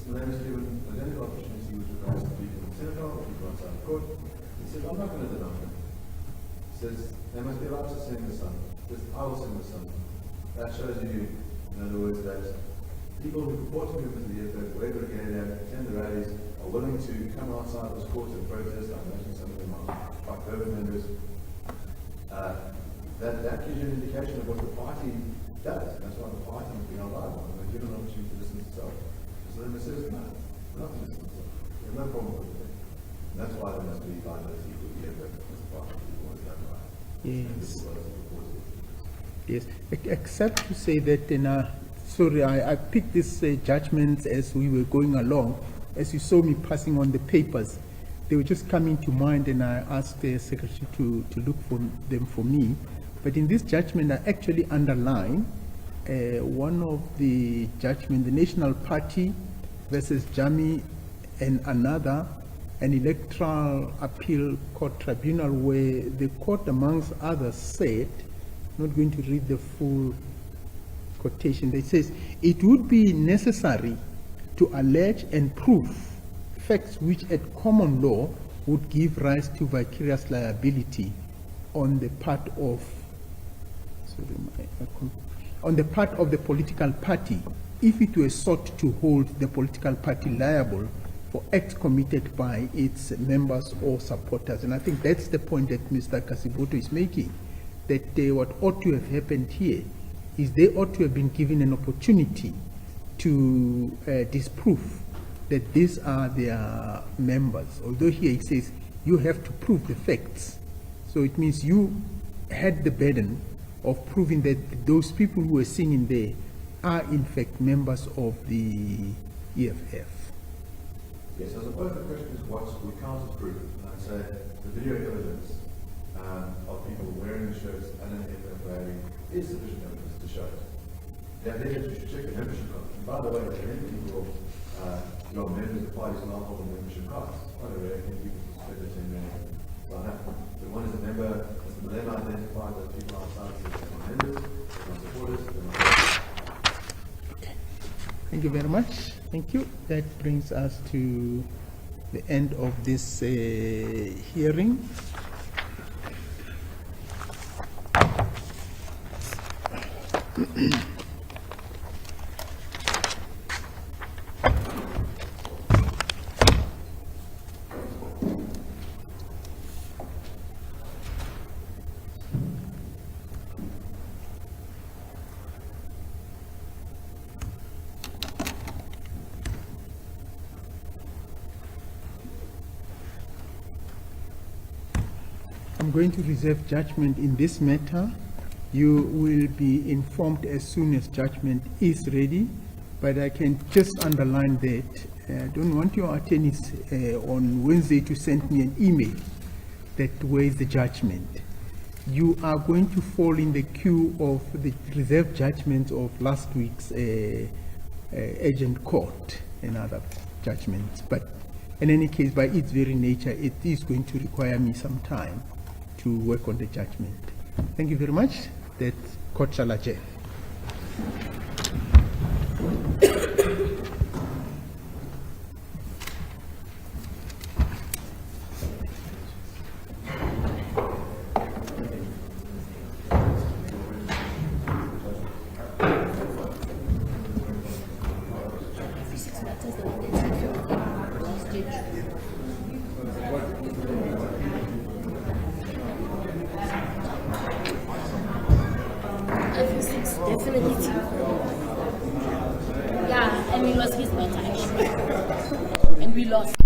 Mr. Malema was given identical opportunity with regards to people in Senegal, people outside the court. He said, I'm not going to denounce them. He says, they must be allowed to sing the song. He says, I will sing the song. That shows you, in other words, that people who report to members of the EFF, wherever they attend the rallies, are willing to come outside this court and protest. I imagine some of them are urban members. That gives you an indication of what the party does. That's why the party is being liable. And they're given an opportunity to listen to itself. So then it says, no, we're not going to listen to itself. There's no problem with it. And that's why there must be liability for the EFF as part of the board done right. Yes. Yes. Except to say that, sorry, I picked these judgments as we were going along. As you saw me passing on the papers, they were just coming to mind, and I asked the secretary to look for them for me. But in this judgment, I actually underline one of the judgments, the National Party versus Jami, and another, an electoral appeal court tribunal, where the court, amongst others, said, I'm not going to read the full quotation, it says, it would be necessary to allege and prove facts which at common law would give rise to vicarious liability on the part of the political party, if it were sought to hold the political party liable for acts committed by its members or supporters. And I think that's the point that Mr. Kasiboto is making, that what ought to have happened here is they ought to have been given an opportunity to disprove that these are their members. Although here it says you have to prove the facts. So it means you had the burden of proving that those people who were singing there are in fact members of the EFF. Yes, I suppose the question is what would count as proof? And I'd say the video evidence of people wearing the shirts at an EFF rally is sufficient evidence to show it. The idea is you should check the membership card. And by the way, there are many people who are members of parties who are not holding membership cards. Quite a rare thing, people spend the 10 million like that. The one is a member, Mr. Malema identified those people outside, so they're not members, they're not supporters, they're not. Thank you very much. Thank you. That brings us to the end of this hearing. I'm going to reserve judgment in this matter. You will be informed as soon as judgment is ready, but I can just underline that I don't want your attorneys on Wednesday to send me an email that where is the judgment. You are going to fall in the queue of the reserved judgments of last week's agent court and other judgments. But in any case, by its very nature, it is going to require me some time to work on the judgment. Thank you very much. That court shall adjourn. Definitely. Yeah, and it was his matter actually. And we lost.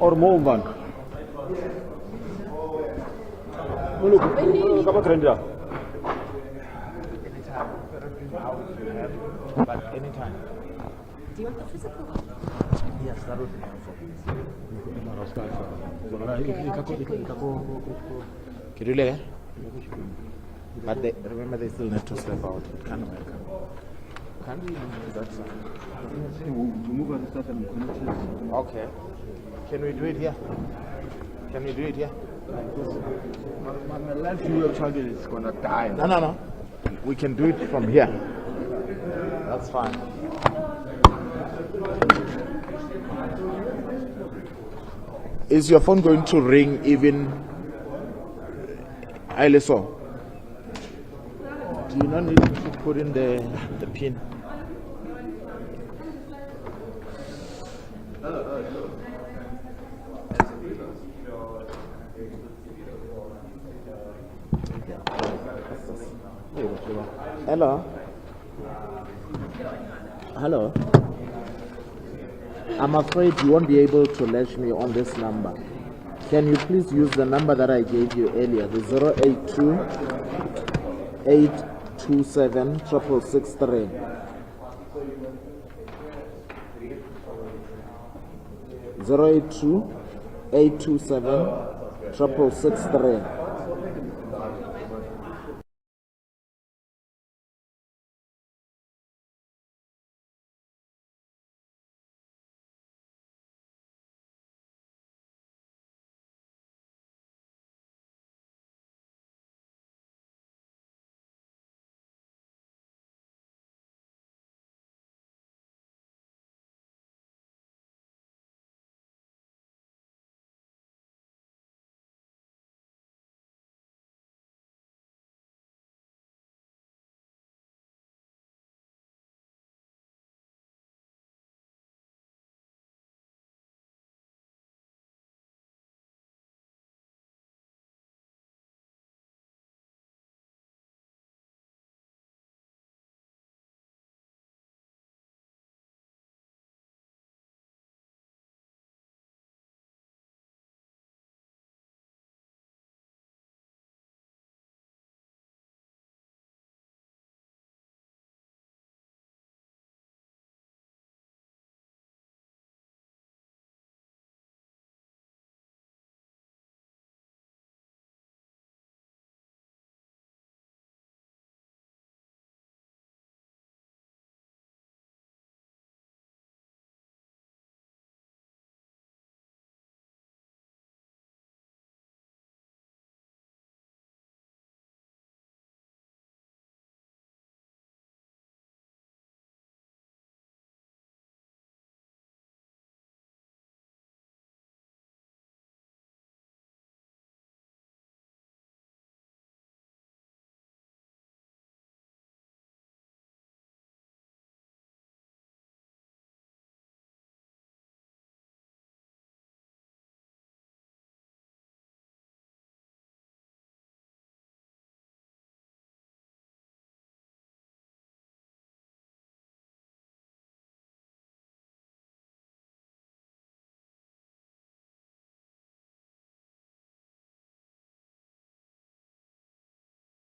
Or move on. Look, anytime. But anytime. Do you want the physical? Yes, that would be helpful. But they, remember, they still need to step out. It can't work. Can we move that side? Okay. Can we do it here? Can we do it here? My left view target is gonna die. No. We can do it from here. That's fine. Is your phone going to ring even Iliso? Do you not need to put in the pin? Hello? Hello? I'm afraid you won't be able to latch me on this number. Can you please use the number that I gave you earlier, the 082 827 6663. 082 827 6663.